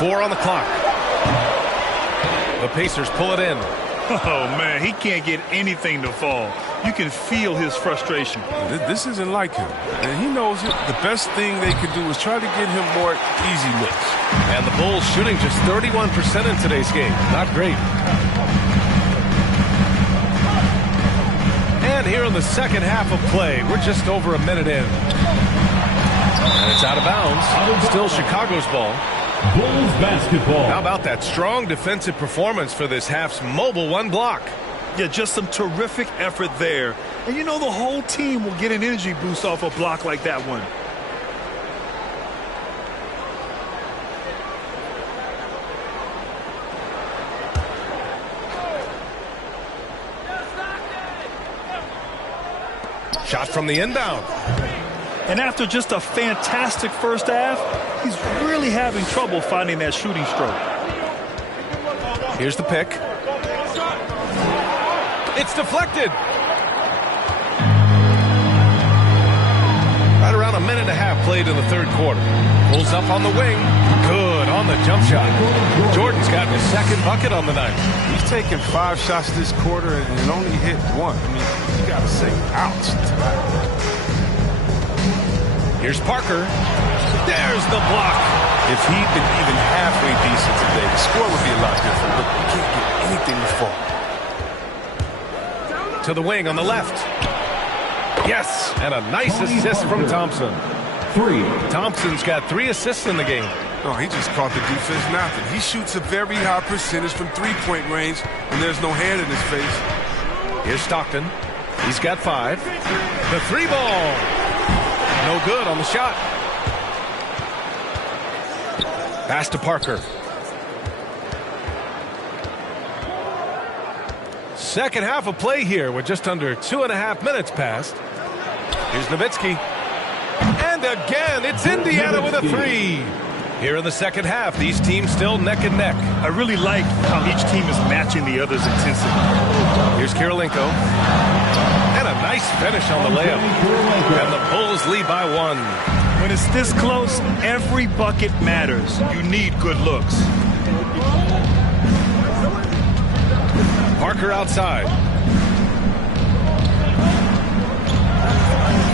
Four on the clock. The Pacers pull it in. Oh, man, he can't get anything to fall. You can feel his frustration. This isn't like him. And he knows it. The best thing they could do is try to get him more easy looks. And the Bulls shooting just 31% in today's game. Not great. And here in the second half of play, we're just over a minute in. And it's out of bounds. Still Chicago's ball. Bulls basketball. How about that strong defensive performance for this half's mobile 1 block? Yeah, just some terrific effort there. And you know the whole team will get an energy boost off a block like that one. Shot from the inbound. And after just a fantastic first half, he's really having trouble finding that shooting stroke. Here's the pick. It's deflected. Right around a minute and a half played in the third quarter. Pulls up on the wing. Good on the jump shot. Jordan's gotten his second bucket on the night. He's taken 5 shots this quarter and only hit 1. I mean, you got to say, ouch. Here's Parker. There's the block. If he'd been even halfway decent today, the score would be a lot different, but you can't get anything to fall. To the wing on the left. Yes, and a nice assist from Thompson. 3. Thompson's got 3 assists in the game. No, he just caught the defense napping. He shoots a very high percentage from three-point range, and there's no hand in his face. Here's Stockton. He's got 5. The 3 ball. No good on the shot. Pass to Parker. Second half of play here with just under 2.5 minutes passed. Here's Nowitzki. And again, it's Indiana with a 3. Here in the second half, these teams still neck and neck. I really like how each team is matching the other's intensity. Here's Kirilenko. And a nice finish on the layup. And the Bulls lead by 1. When it's this close, every bucket matters. You need good looks. Parker outside.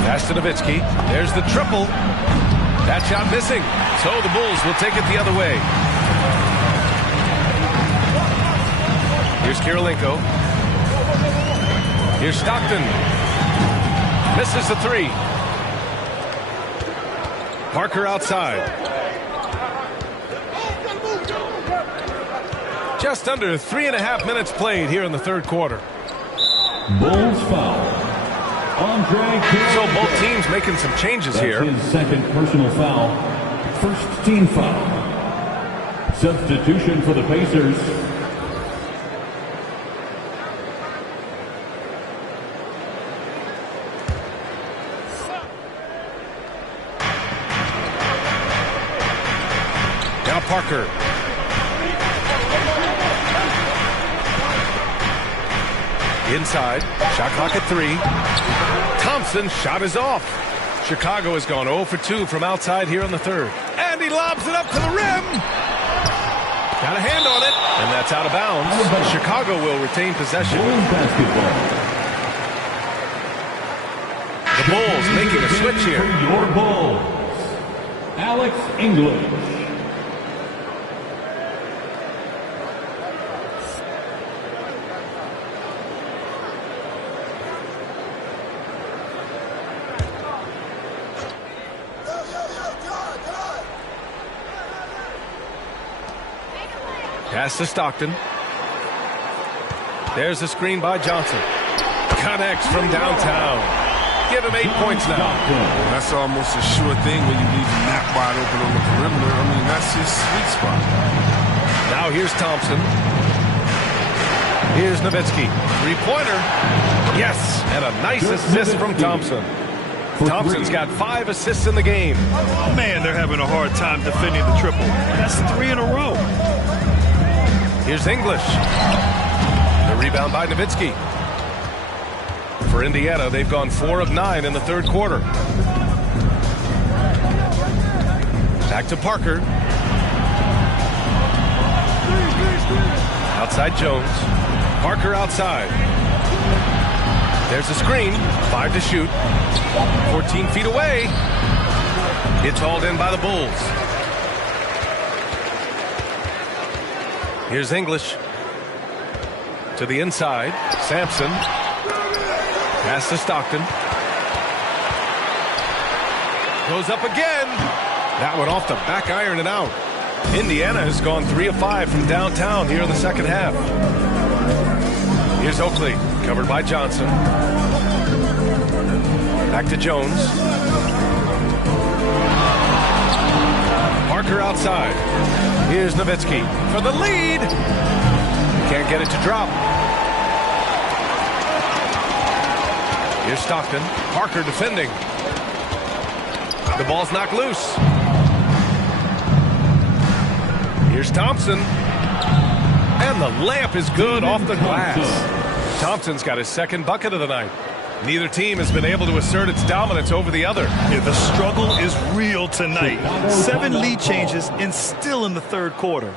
Pass to Nowitzki. There's the triple. That shot missing. So the Bulls will take it the other way. Here's Kirilenko. Here's Stockton. Misses the 3. Parker outside. Just under 3.5 minutes played here in the third quarter. Bulls foul. So both teams making some changes here. His second personal foul. First team foul. Substitution for the Pacers. Now Parker. Inside. Shot clock at 3. Thompson's shot is off. Chicago has gone 0 for 2 from outside here in the third. And he lobs it up to the rim. Got a hand on it. And that's out of bounds. Chicago will retain possession. The Bulls making a switch here. Your Bulls. Alex English. Pass to Stockton. There's a screen by Johnson. Connects from downtown. Give him 8 points now. Well, that's almost a sure thing when you leave him that wide open on the perimeter. I mean, that's his sweet spot. Now here's Thompson. Here's Nowitzki. 3-pointer. Yes, and a nice assist from Thompson. Thompson's got 5 assists in the game. Man, they're having a hard time defending the triple. That's 3 in a row. Here's English. The rebound by Nowitzki. For Indiana, they've gone 4 of 9 in the third quarter. Back to Parker. Outside Jones. Parker outside. There's a screen. 5 to shoot. 14 feet away. It's hauled in by the Bulls. Here's English. To the inside. Sampson. Pass to Stockton. Goes up again. That one off the back iron and out. Indiana has gone 3 of 5 from downtown here in the second half. Here's Oakley. Covered by Johnson. Back to Jones. Parker outside. Here's Nowitzki for the lead. Can't get it to drop. Here's Stockton. Parker defending. The ball's knocked loose. Here's Thompson. And the layup is good off the glass. Thompson's got his second bucket of the night. Neither team has been able to assert its dominance over the other. Yeah, the struggle is real tonight. 7 lead changes and still in the third quarter.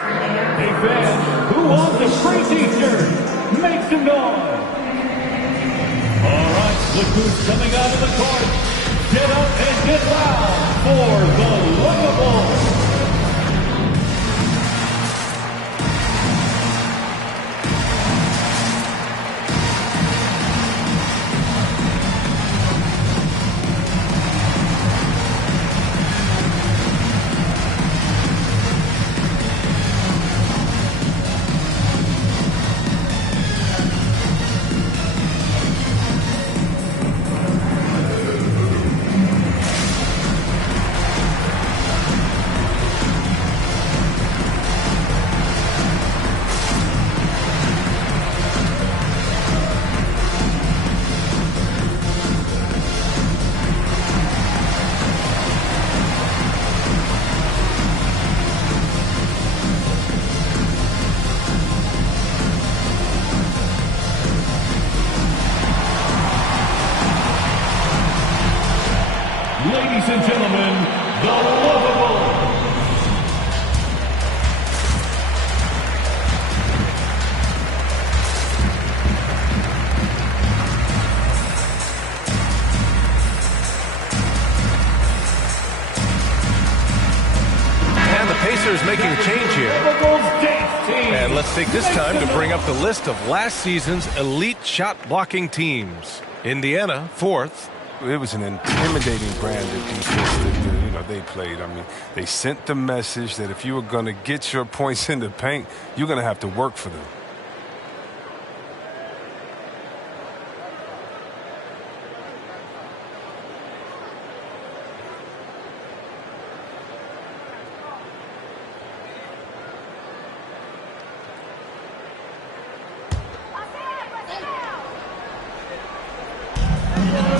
Hey fans, who wants a free t-shirt? Make some noise. All right, look who's coming out of the court. Get up and get loud for the Lookables. the Lovables. And the Pacers making a change here. And let's take this time to bring up the list of last season's elite shot blocking teams. Indiana, 4th. It was an intimidating brand of defense that they played. I mean, they sent the message that if you were going to get your points in the paint, you're going to have to work for them.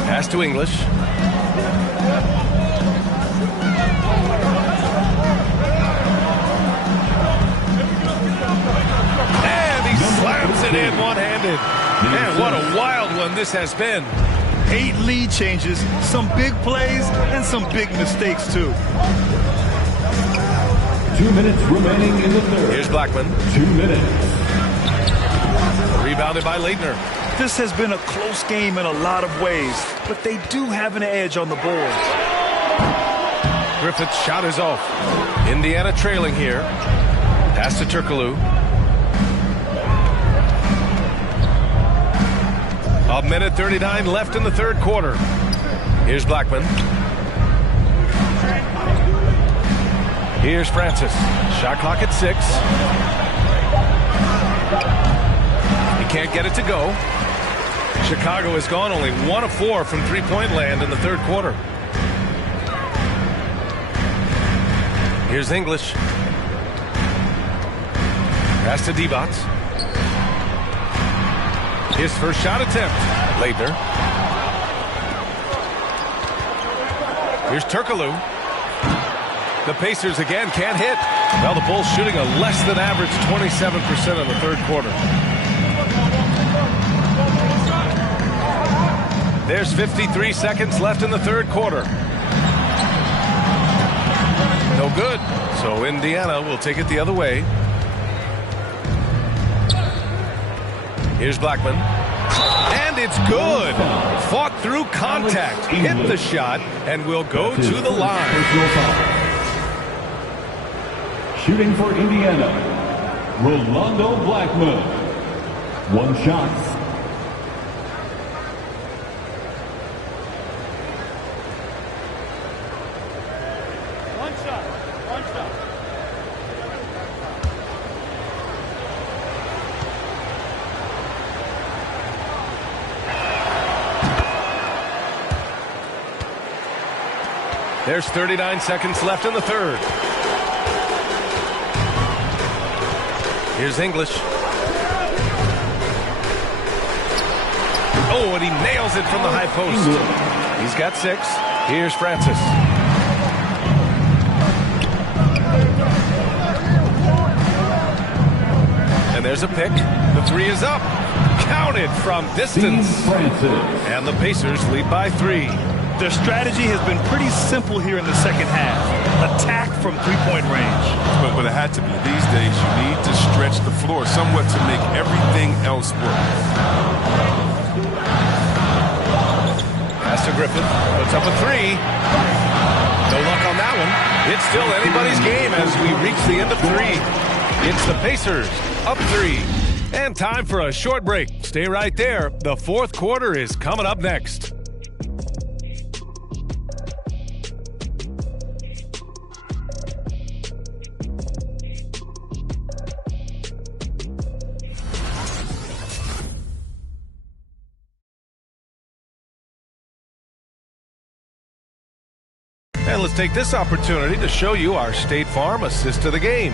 Pass to English. And he slams it in one-handed. Man, what a wild one this has been. 8 lead changes, some big plays, and some big mistakes, too. 2 minutes remaining in the third. Here's Blackman. 2 minutes. Rebounded by Leitner. This has been a close game in a lot of ways, but they do have an edge on the board. Griffith's shot is off. Indiana trailing here. Pass to Turkoglu. A minute 39 left in the third quarter. Here's Blackman. Here's Francis. Shot clock at 6. He can't get it to go. Chicago has gone only 1 of 4 from three-point land in the third quarter. Here's English. Pass to Divac. His first shot attempt. Leitner. Here's Turkoglu. The Pacers again can't hit. Well, the Bulls shooting a less than average 27% in the third quarter. There's 53 seconds left in the third quarter. No good. So Indiana will take it the other way. Here's Blackman. And it's good. Fought through contact. Hit the shot and will go to the line. Shooting for Indiana, Rolando Blackman. 1 shot. There's 39 seconds left in the third. Here's English. Oh, and he nails it from the high post. He's got 6. Here's Francis. And there's a pick. The 3 is up. Counted from distance. And the Pacers lead by 3. Their strategy has been pretty simple here in the second half. Attack from three-point range. But it had to be. These days, you need to stretch the floor somewhat to make everything else work. Pass to Griffith. Puts up a 3. No luck on that one. It's still anybody's game as we reach the end of 3. It's the Pacers up 3. And time for a short break. Stay right there. The fourth quarter is coming up next. And let's take this opportunity to show you our State Farm assist to the game.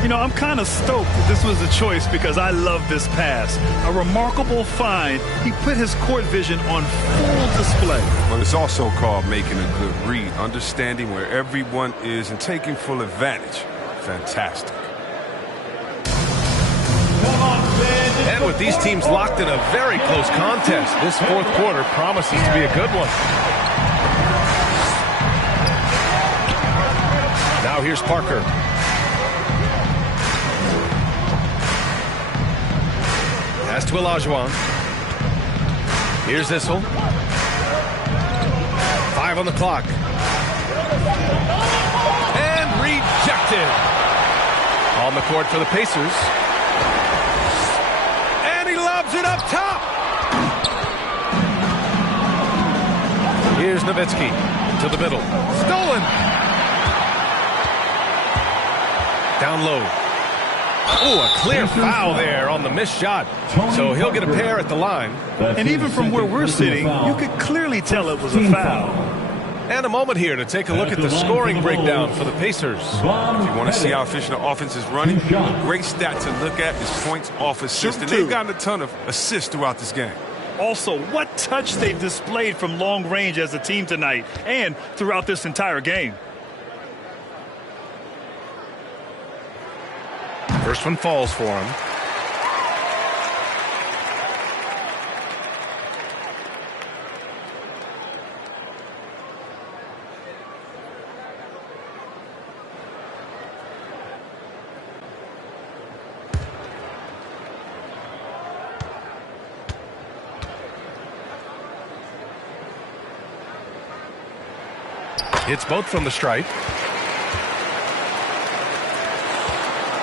You know, I'm kind of stoked that this was a choice because I love this pass. A remarkable find. He put his court vision on full display. Well, it's also called making a good read, understanding where everyone is and taking full advantage. Fantastic. And with these teams locked in a very close contest, this fourth quarter promises to be a good one. Now here's Parker. Pass to Olajuwon. Here's Issel. 5 on the clock. And rejected. On the court for the Pacers. And he lobs it up top. Here's Nowitzki to the middle. Stolen. Down low. Oh, a clear foul there on the missed shot. So he'll get a pair at the line. And even from where we're sitting, you could clearly tell it was a foul. And a moment here to take a look at the scoring breakdown for the Pacers. If you want to see how efficient the offense is running, a great stat to look at is points off assists. And they've gotten a ton of assists throughout this game. Also, what touch they've displayed from long range as a team tonight and throughout this entire game. First one falls for him. It's both from the stripe.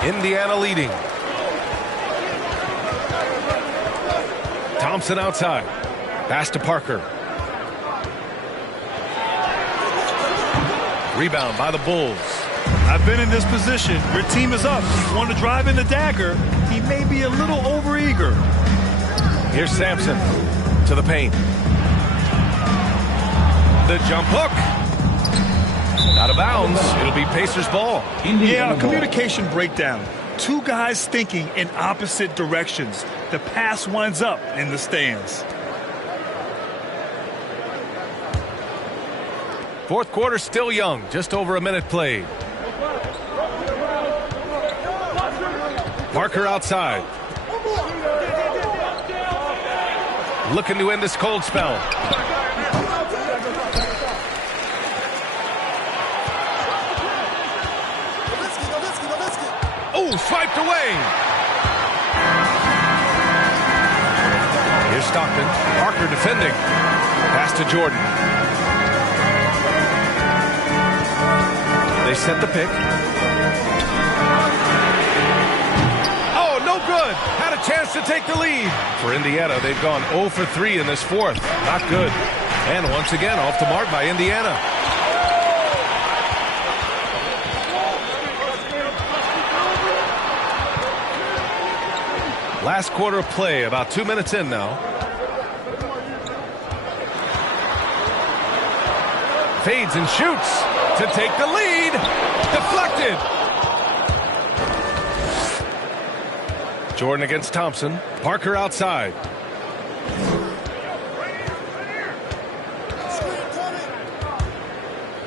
Indiana leading. Thompson outside. Pass to Parker. Rebound by the Bulls. I've been in this position. Your team is up. You want to drive in the dagger. He may be a little overeager. Here's Sampson to the paint. The jump hook. Out of bounds. It'll be Pacers ball. Yeah, communication breakdown. Two guys thinking in opposite directions. The pass winds up in the stands. Fourth quarter still young. Just over a minute played. Parker outside. Looking to end this cold spell. Oh, swiped away. Here's Stockton. Parker defending. Pass to Jordan. They set the pick. Oh, no good. Had a chance to take the lead. For Indiana, they've gone 0 for 3 in this fourth. Not good. And once again, off the mark by Indiana. Last quarter of play, about 2 minutes in now. Fades and shoots to take the lead. Deflected. Jordan against Thompson. Parker outside.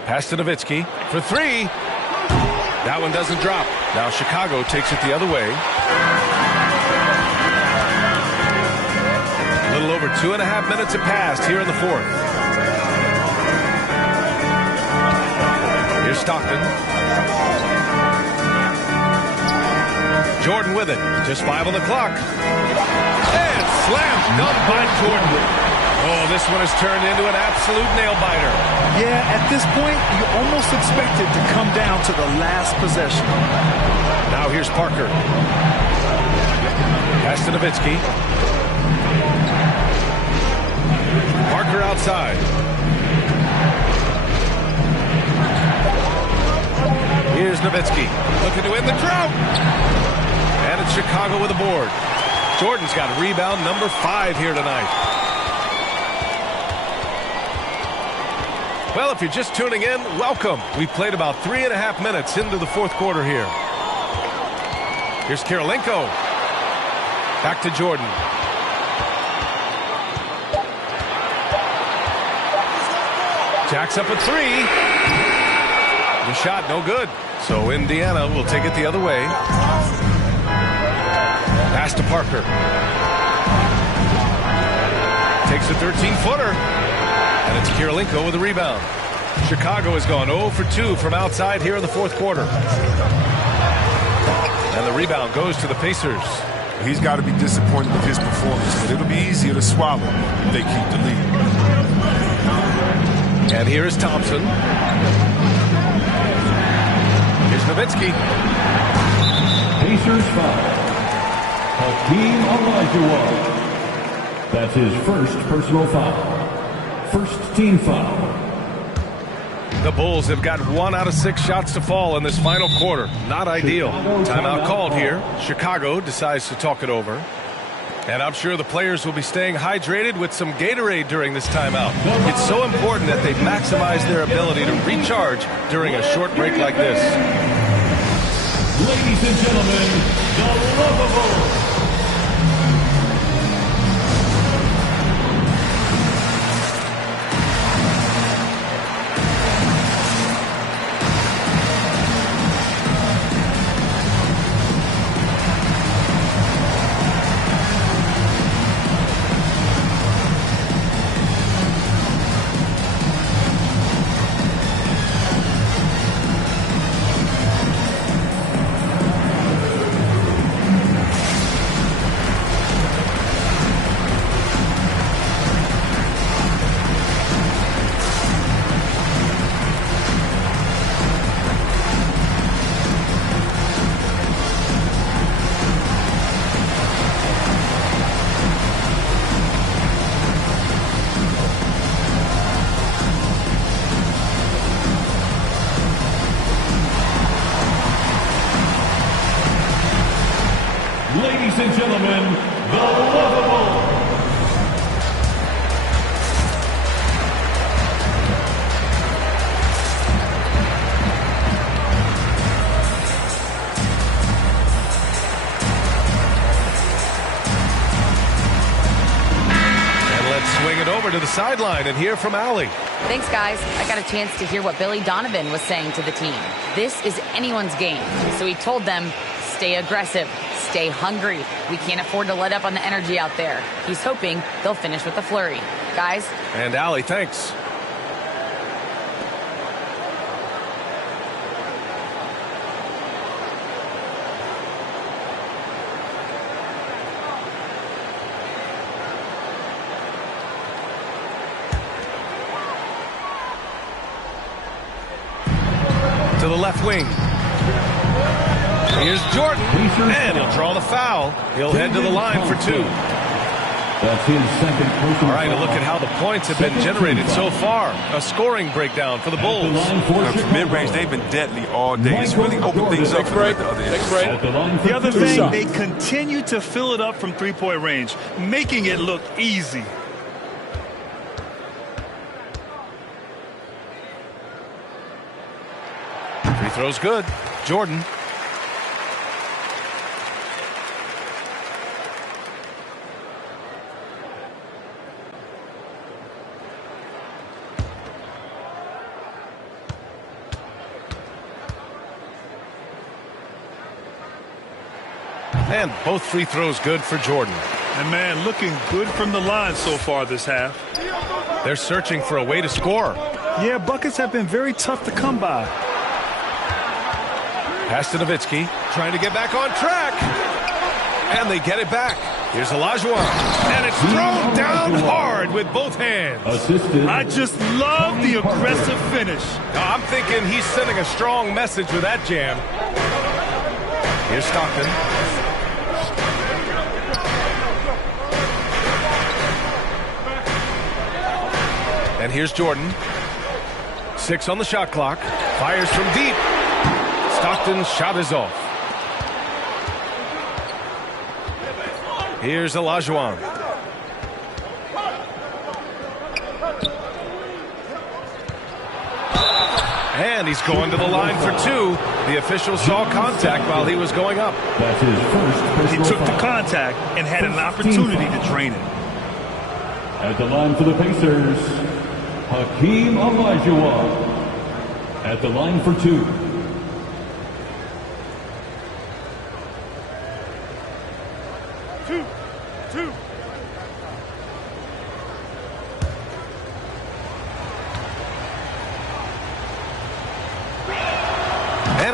Pass to Nowitzki for 3. That one doesn't drop. Now Chicago takes it the other way. A little over 2.5 minutes have passed here in the fourth. Here's Stockton. Jordan with it. Just 5 on the clock. And slam dunk by Jordan. Oh, this one has turned into an absolute nail-biter. Yeah, at this point, you almost expect it to come down to the last possession. Now here's Parker. Pass to Nowitzki. Parker outside. Here's Nowitzki. Looking to end the drought. And it's Chicago with a board. Jordan's got rebound number 5 here tonight. Well, if you're just tuning in, welcome. We've played about 3.5 minutes into the fourth quarter here. Here's Kirilenko. Back to Jordan. Jacks up a 3. The shot no good. So Indiana will take it the other way. Pass to Parker. Takes a 13-footer. And it's Kirilenko with a rebound. Chicago has gone 0 for 2 from outside here in the fourth quarter. And the rebound goes to the Pacers. He's got to be disappointed with his performance, but it'll be easier to swallow if they keep the lead. And here is Thompson. Here's Nowitzki. Pacers foul. Hakeem Olajuwon. That's his first personal foul. First team foul. The Bulls have got 1 out of 6 shots to fall in this final quarter. Not ideal. Timeout called here. Chicago decides to talk it over. And I'm sure the players will be staying hydrated with some Gatorade during this timeout. It's so important that they maximize their ability to recharge during a short break like this. Ladies and gentlemen, the Lovable. Ladies and gentlemen, the Lovable. And let's swing it over to the sideline and hear from Allie. Thanks, guys. I got a chance to hear what Billy Donovan was saying to the team. This is anyone's game. So he told them, stay aggressive, stay hungry. We can't afford to let up on the energy out there. He's hoping they'll finish with a flurry. Guys. And Allie, thanks. To the left wing. Here's Jordan, and he'll draw the foul. He'll head to the line for 2. That's his second personal foul. All right, a look at how the points have been generated so far. A scoring breakdown for the Bulls. From mid-range, they've been deadly all day. It's really opened things up for the other end. The other thing, they continue to fill it up from three-point range, making it look easy. Free throw's good. Jordan. And both free throws good for Jordan. And, man, looking good from the line so far this half. They're searching for a way to score. Yeah, buckets have been very tough to come by. Pass to Nowitzki, trying to get back on track. And they get it back. Here's Olajuwon. And it's thrown down hard with both hands. I just love the aggressive finish. Now, I'm thinking he's sending a strong message with that jam. Here's Stockton. And here's Jordan. 6 on the shot clock. Fires from deep. Stockton's shot is off. Here's Olajuwon. And he's going to the line for 2. The official saw contact while he was going up. That's his first. He took the contact and had an opportunity to drain it. At the line for the Pacers, Hakeem Olajuwon. At the line for 2. Two.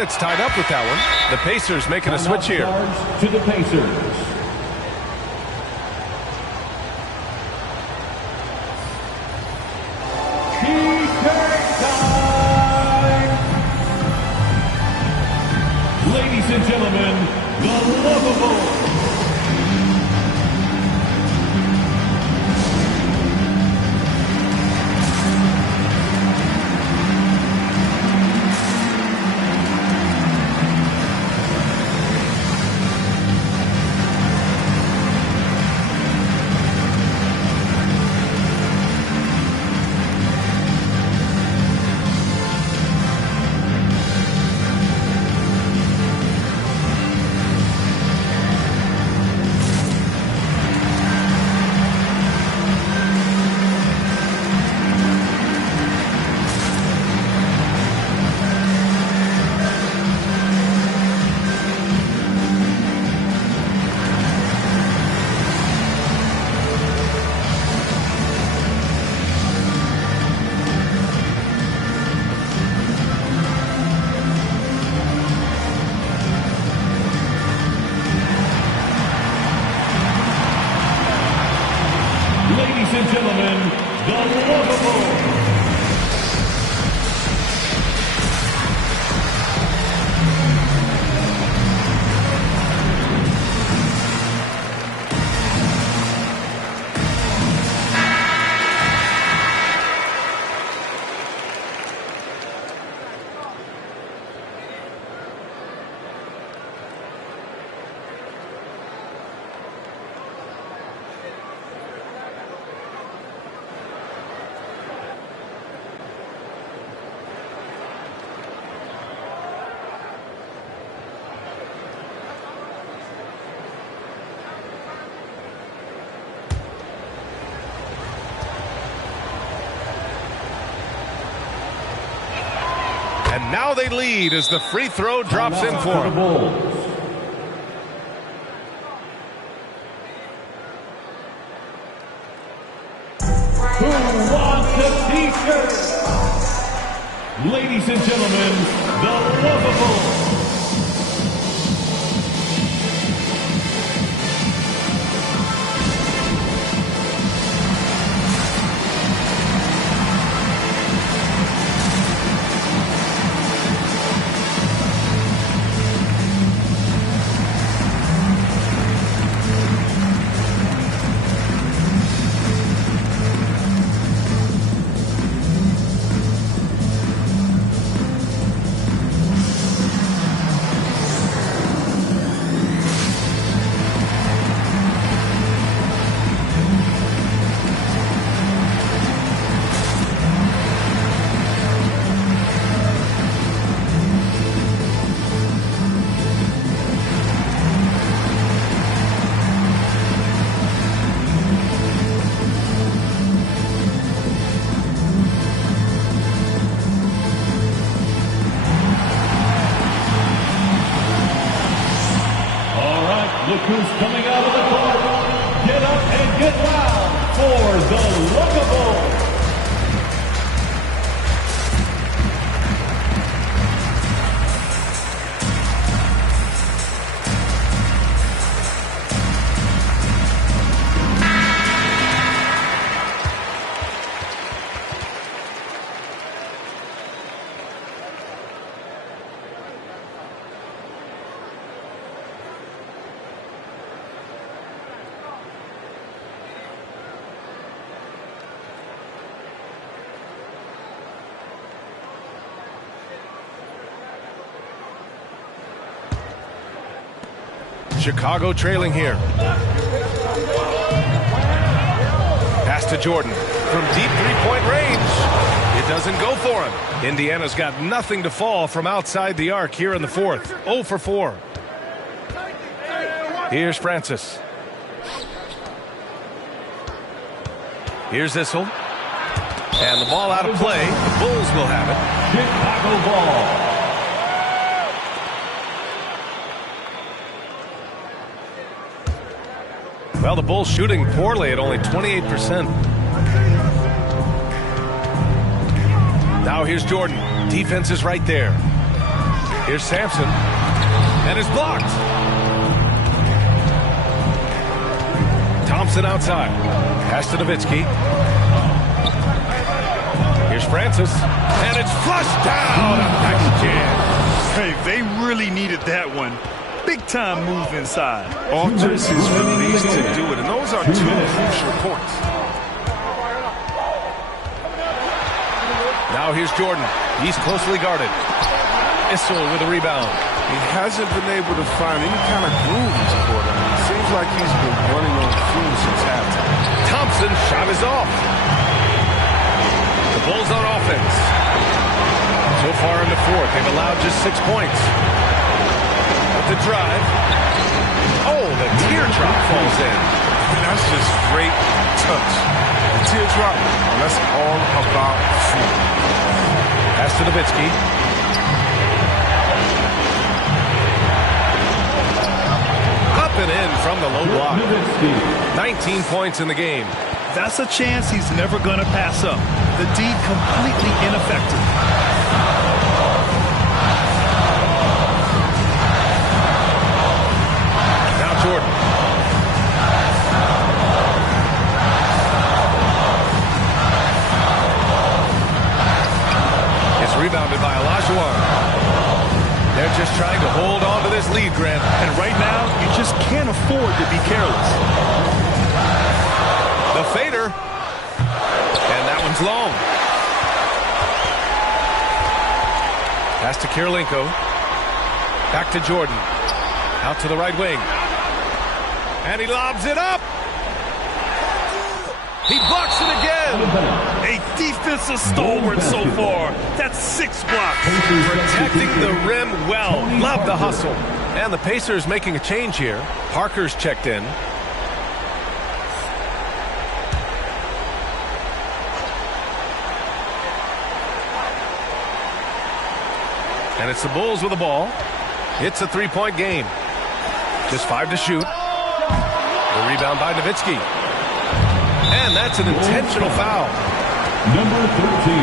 Hornets tied up with that one. The Pacers making a switch here. To the Pacers. Ladies and gentlemen, the lovable. Ladies and gentlemen, the lovable. And now they lead as the free throw drops in for them. Who wants a t-shirt? Ladies and gentlemen, the lovable. Look who's coming out of the court. Get up and get loud for the Lookable. Chicago trailing here. Pass to Jordan from deep three-point range. It doesn't go for him. Indiana's got nothing to fall from outside the arc here in the fourth. 0 for 4. Here's Francis. Here's Issel. And the ball out of play. The Bulls will have it. Chicago ball. Well, the Bulls shooting poorly at only 28%. Now here's Jordan. Defense is right there. Here's Sampson. And it's blocked. Thompson outside. Pass to Nowitzki. Here's Francis. And it's flushed down. A nice jam. Hey, they really needed that one. Big-time move inside. Alters his release to do it, and those are two crucial points. Now here's Jordan. He's closely guarded. Issel with a rebound. He hasn't been able to find any kind of groove this quarter. It seems like he's been running on fumes since halftime. Thompson's shot is off. The Bulls on offense. So far in the fourth, they've allowed just 6 points. With the drive. Oh, the teardrop falls in. That's just great touch. The teardrop, that's all about food. Pass to Nowitzki. Up and in from the low block. 19 points in the game. That's a chance he's never going to pass up. The D completely ineffective. Now Jordan. It's rebounded by Olajuwon. They're just trying to hold on to this lead, Grant. And right now, you just can't afford to be careless. The fader. And that one's long. Pass to Kirilenko. Back to Jordan. Out to the right wing. And he lobs it up. He blocks it again. A defensive stalwart so far. That's 6 blocks. Protecting the rim well. Love the hustle. And the Pacers making a change here. Parker's checked in. And it's the Bulls with the ball. It's a 3-point game. Just 5 to shoot. The rebound by Nowitzki. And that's an intentional foul. Number 13.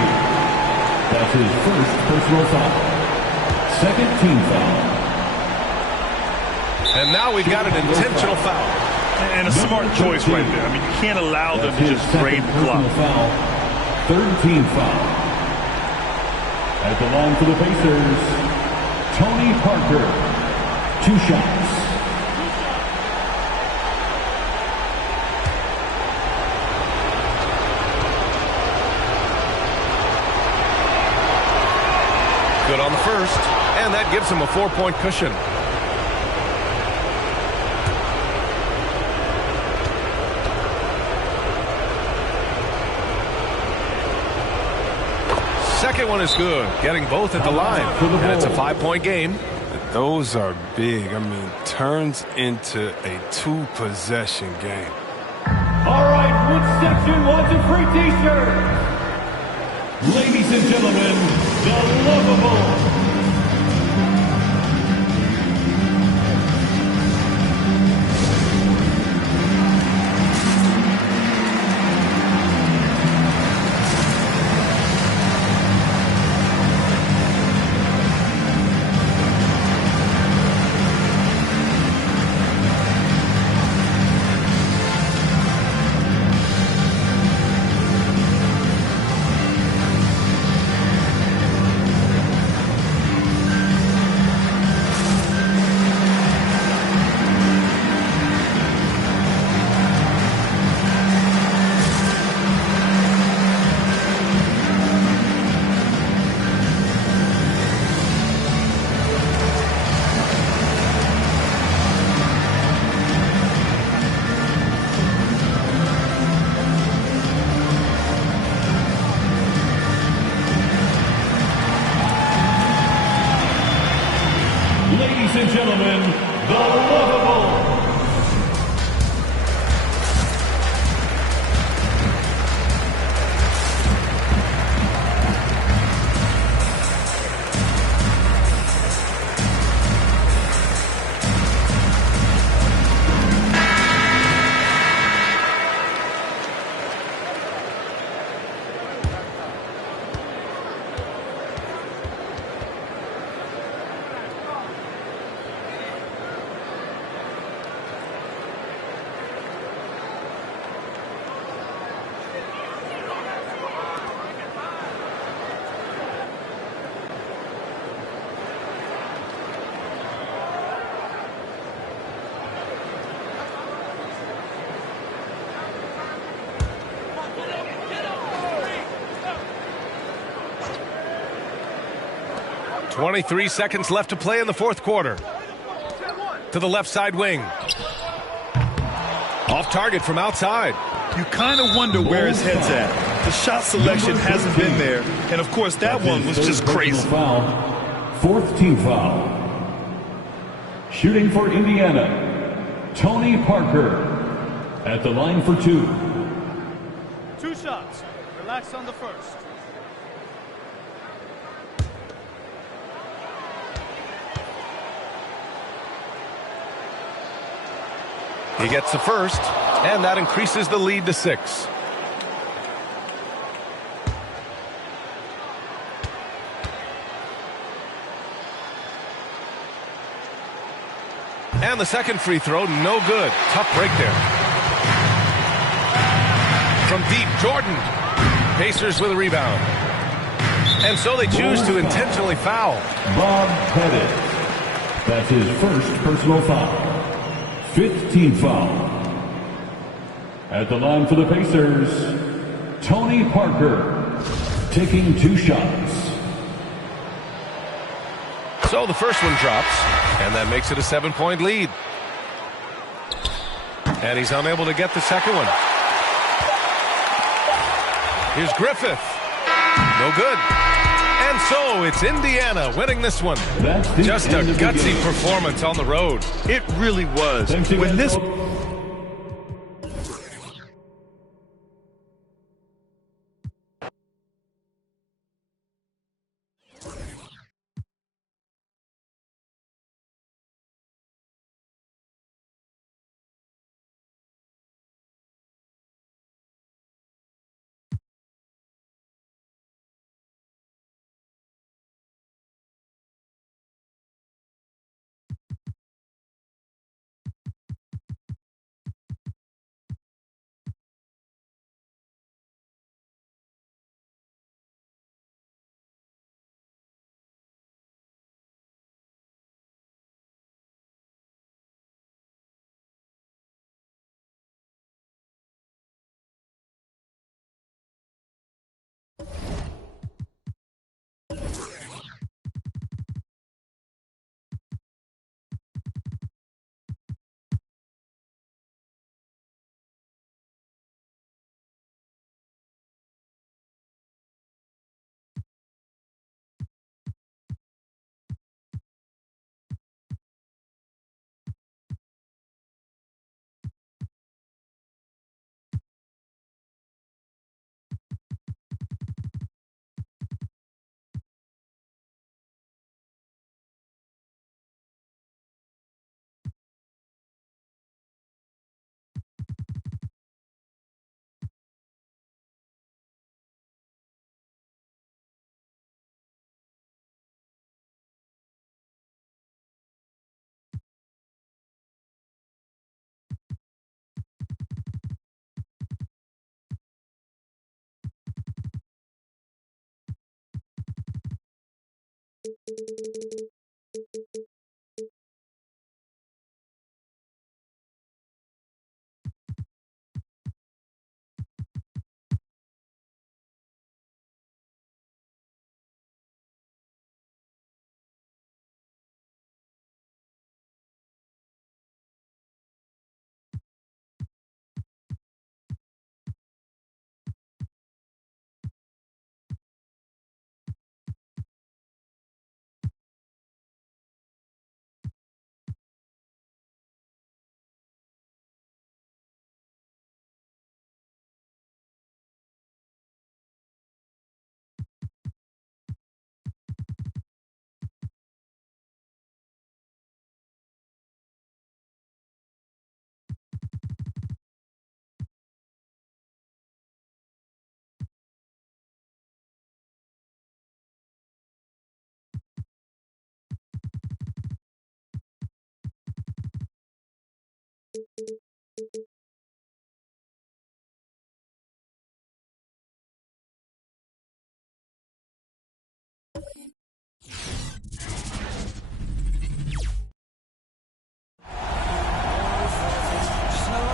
That's his first personal foul. Second team foul. And now we've got an intentional foul. And a smart choice right there. I mean, you can't allow them to just drain the clock. Third team foul. At the line for the Pacers, Tony Parker. 2 shots. Good on the first, and that gives him a 4-point cushion. Second one is good, getting both at the line, and it's a 5-point game. Those are big. I mean, turns into a 2-possession game. All right, which section wants a free t-shirt? Ladies and gentlemen, the Lovable. Ladies and gentlemen, the Lovable. 23 seconds left to play in the fourth quarter. To the left side wing. Off target from outside. You kind of wonder where his head's at. The shot selection hasn't been there. And, of course, that one was just crazy. Fourth team foul. Shooting for Indiana, Tony Parker. At the line for 2. 2 shots. Relax on the first. He gets the first, and that increases the lead to 6. And the second free throw, no good. Tough break there. From deep, Jordan. Pacers with a rebound. And so they choose to intentionally foul. Bob Pettit. That's his first personal foul. 5th team foul. At the line for the Pacers, Tony Parker, taking 2 shots. So the first one drops, and that makes it a 7-point lead. And he's unable to get the second one. Here's Griffith. No good. And so it's Indiana winning this one. Just a gutsy performance on the road. It really was. When this...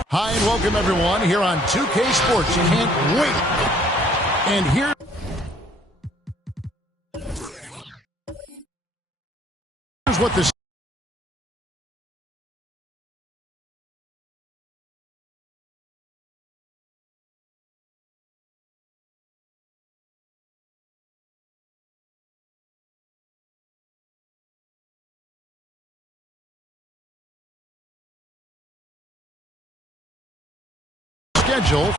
Hi and welcome everyone here on 2K Sports. You can't wait. And here Here's what this schedule.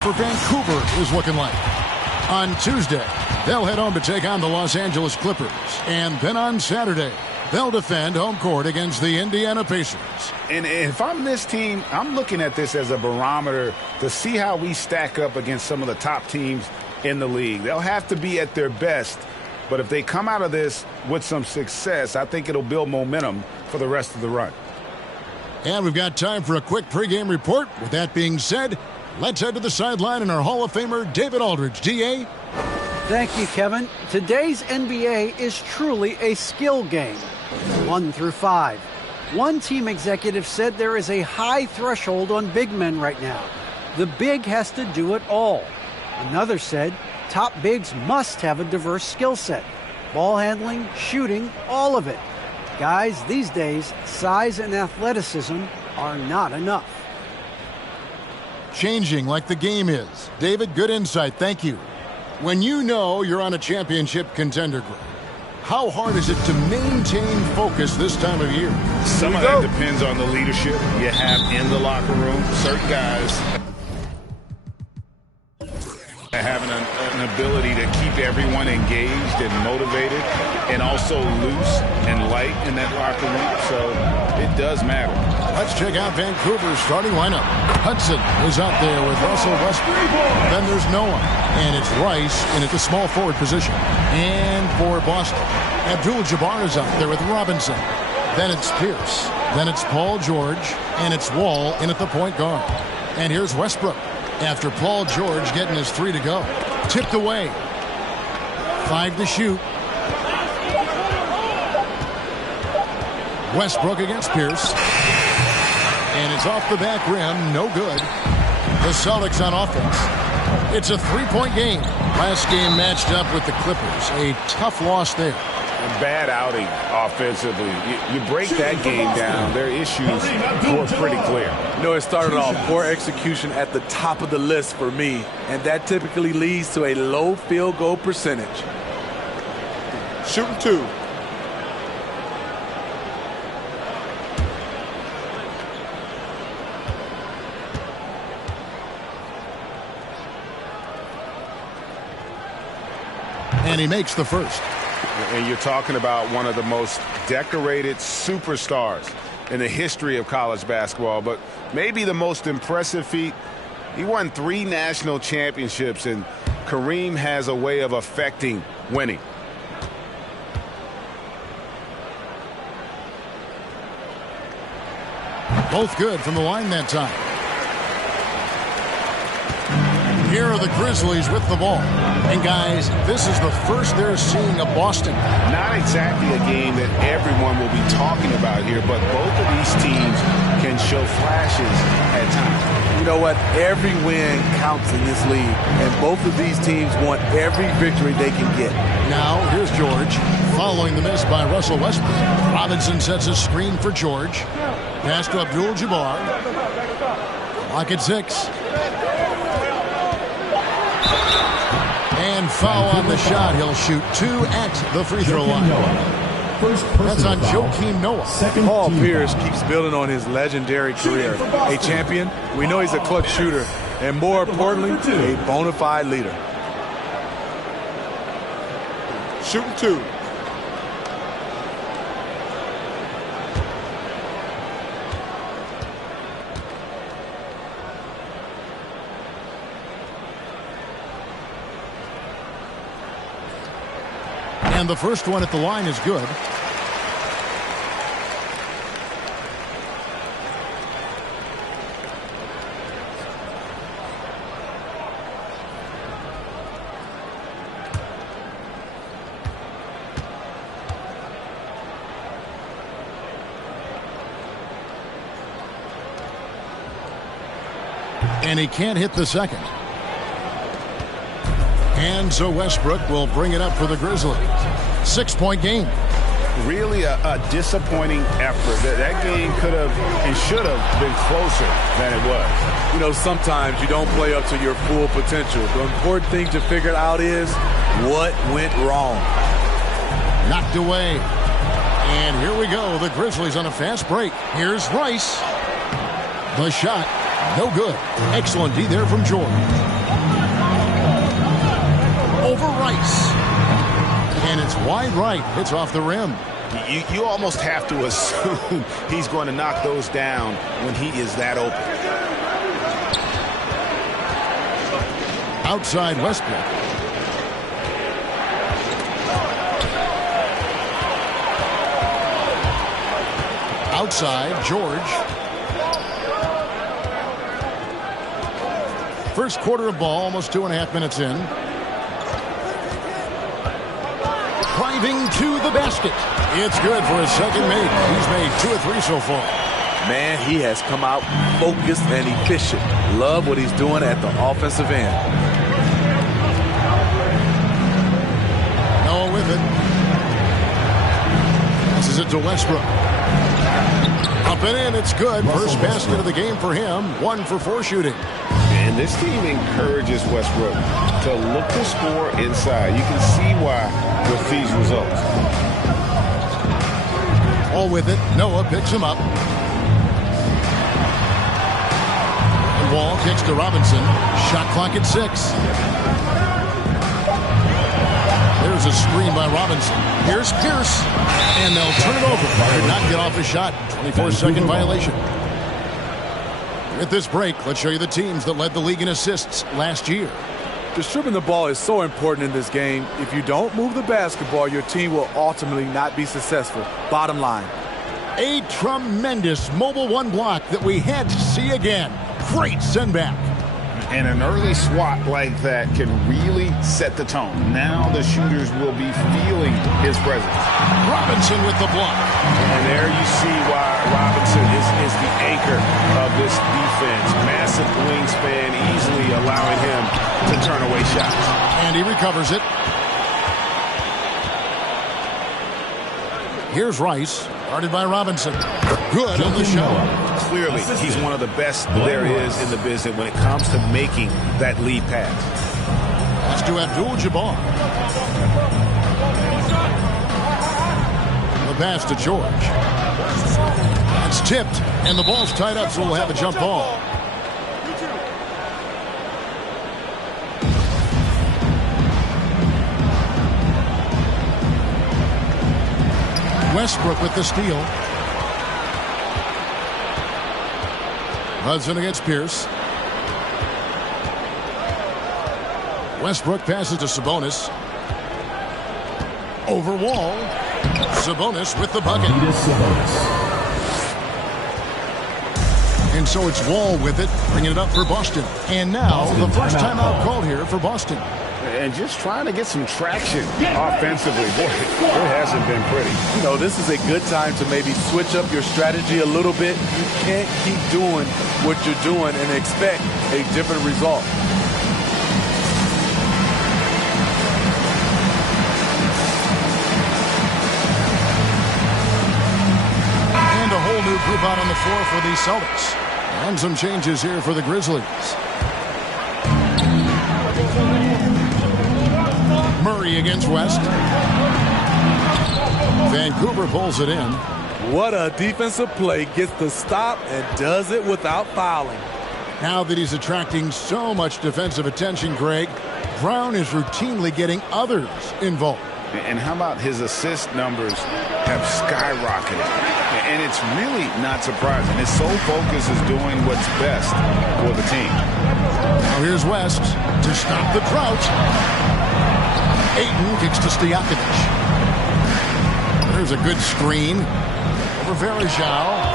For Vancouver is looking like. On Tuesday, they'll head home to take on the Los Angeles Clippers. And then on Saturday, they'll defend home court against the Indiana Pacers. And if I'm this team, I'm looking at this as a barometer to see how we stack up against some of the top teams in the league. They'll have to be at their best. But if they come out of this with some success, I think it'll build momentum for the rest of the run. And we've got time for a quick pregame report. With that being said, let's head to the sideline and our Hall of Famer, David Aldridge. D.A.? Thank you, Kevin. Today's NBA is truly a skill game, 1 through 5. One team executive said there is a high threshold on big men right now. The big has to do it all. Another said top bigs must have a diverse skill set. Ball handling, shooting, all of it. Guys, these days, size and athleticism are not enough. Changing like the game is. David, good insight. Thank you. When you know you're on a championship contender group, how hard is it to maintain focus this time of year? Some of that depends on the leadership you have in the locker room. Certain guys having an ability to keep everyone engaged and motivated and also loose and light in that locker room. So it does matter. Let's check out Vancouver's starting lineup. Hudson is out there with Russell Westbrook. Then there's no one. And it's Rice in at the small forward position. And for Boston, Abdul-Jabbar is out there with Robinson. Then it's Pierce. Then it's Paul George. And it's Wall in at the point guard. And here's Westbrook after Paul George getting his 3 to go. Tipped away. 5 to shoot. Westbrook against Pierce. And it's off the back rim. No good. The Celtics on offense. It's a 3-point game. Last game matched up with the Clippers. A tough loss there. A bad outing offensively. You break that game down, their issues were pretty clear. You know, it started off poor execution at the top of the list for me, and that typically leads to a low field goal percentage. Shooting 2. And he makes the first. And you're talking about one of the most decorated superstars in the history of college basketball, but maybe the most impressive feat. He won 3 national championships, and Kareem has a way of affecting winning. Both good from the line that time. Here are the Grizzlies with the ball. And guys, this is the first they're seeing of Boston. Not exactly a game that everyone will be talking about here, but both of these teams can show flashes at times. You know what? Every win counts in this league, and both of these teams want every victory they can get. Now, here's George, following the miss by Russell Westbrook. Robinson sets a screen for George. Pass to Abdul-Jabbar. Clock at 6. And foul on the shot. He'll shoot 2 at the free throw line. That's on Joakim Noah. Paul Pierce keeps building on his legendary career. A champion, we know he's a clutch shooter, and more importantly, a bona fide leader. Shooting 2. And the first one at the line is good. And he can't hit the second. And so Westbrook will bring it up for the Grizzlies. 6-point game. Really a disappointing effort. That game could have and should have been closer than it was. You know, sometimes you don't play up to your full potential. The important thing to figure out is what went wrong. Knocked away. And here we go. The Grizzlies on a fast break. Here's Rice. The shot. No good. Excellent D there from George. Over Rice. And it's wide right. It's off the rim. You almost have to assume he's going to knock those down when he is that open. Outside Westbrook. Outside George. First quarter of ball, almost 2.5 minutes in. Driving to the basket. It's good for his second make. He's made 2 of 3 so far. Man, he has come out focused and efficient. Love what he's doing at the offensive end. Noah with it. Passes it to Westbrook. Up and in, it's good. First basket of the game for him. 1 for 4 shooting. And this team encourages Westbrook to look to score inside. You can see why with these results. All with it. Noah picks him up. And Wall kicks to Robinson. Shot clock at 6. There's a screen by Robinson. Here's Pierce. And they'll turn it over. Did not get off a shot. 24-second violation. At this break, let's show you the teams that led the league in assists last year. Distributing the ball is so important in this game. If you don't move the basketball, your team will ultimately not be successful. Bottom line. A tremendous Mobile One block that we had to see again. Great send back. And an early swat like that can really set the tone. Now the shooters will be feeling his presence. Robinson with the block. And there you see why Robinson is the anchor of this defense. Massive wingspan, easily allowing him to turn away shots. And he recovers it. Here's Rice, guarded by Robinson. Good on the shot. Clearly, he's one of the best there is in the business when it comes to making that lead pass. That's to Abdul-Jabbar. The pass to George. It's tipped, and the ball's tied up, so we'll have a jump ball. Westbrook with the steal. Hudson against Pierce. Westbrook passes to Sabonis. Over Wall. Sabonis with the bucket. And so it's Wall with it, bringing it up for Boston. And now the first timeout called here for Boston. And just trying to get some traction offensively. Boy, it hasn't been pretty. You know, this is a good time to maybe switch up your strategy a little bit. You can't keep doing what you're doing and expect a different result. And a whole new group out on the floor for the Celtics. And some changes here for the Grizzlies. Murray against West. Vancouver pulls it in. What a defensive play. Gets the stop and does it without fouling. Now that he's attracting so much defensive attention, Greg, Brown is routinely getting others involved. And how about his assist numbers have skyrocketed? And it's really not surprising. His sole focus is doing what's best for the team. Now here's West to stop the drought. Ayton kicks to Stojakovic. There's a good screen. Over Varejao.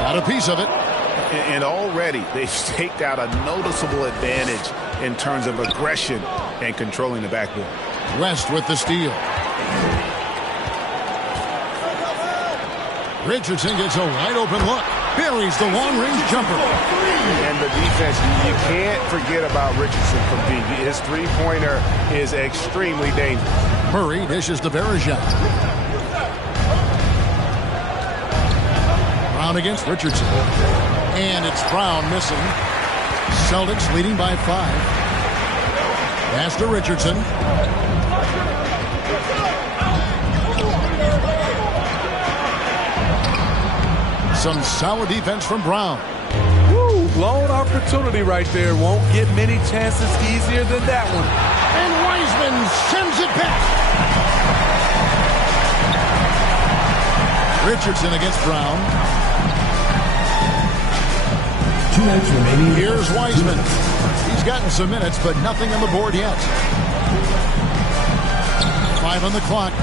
Got a piece of it. And already they've staked out a noticeable advantage in terms of aggression and controlling the backboard. West with the steal. Richardson gets a wide open look. buries the long-range jumper. And the defense, you can't forget about Richardson from deep. His three-pointer is extremely dangerous. Murray dishes to Bergeron. Brown against Richardson. And it's Brown missing. Celtics leading by 5. Pass to Richardson. Some solid defense from Brown. Woo, blown opportunity right there. Won't get many chances easier than that one. And Wiseman sends it back. Richardson against Brown. 2 minutes remaining. Here's Wiseman. He's gotten some minutes, but nothing on the board yet. 5 on the clock.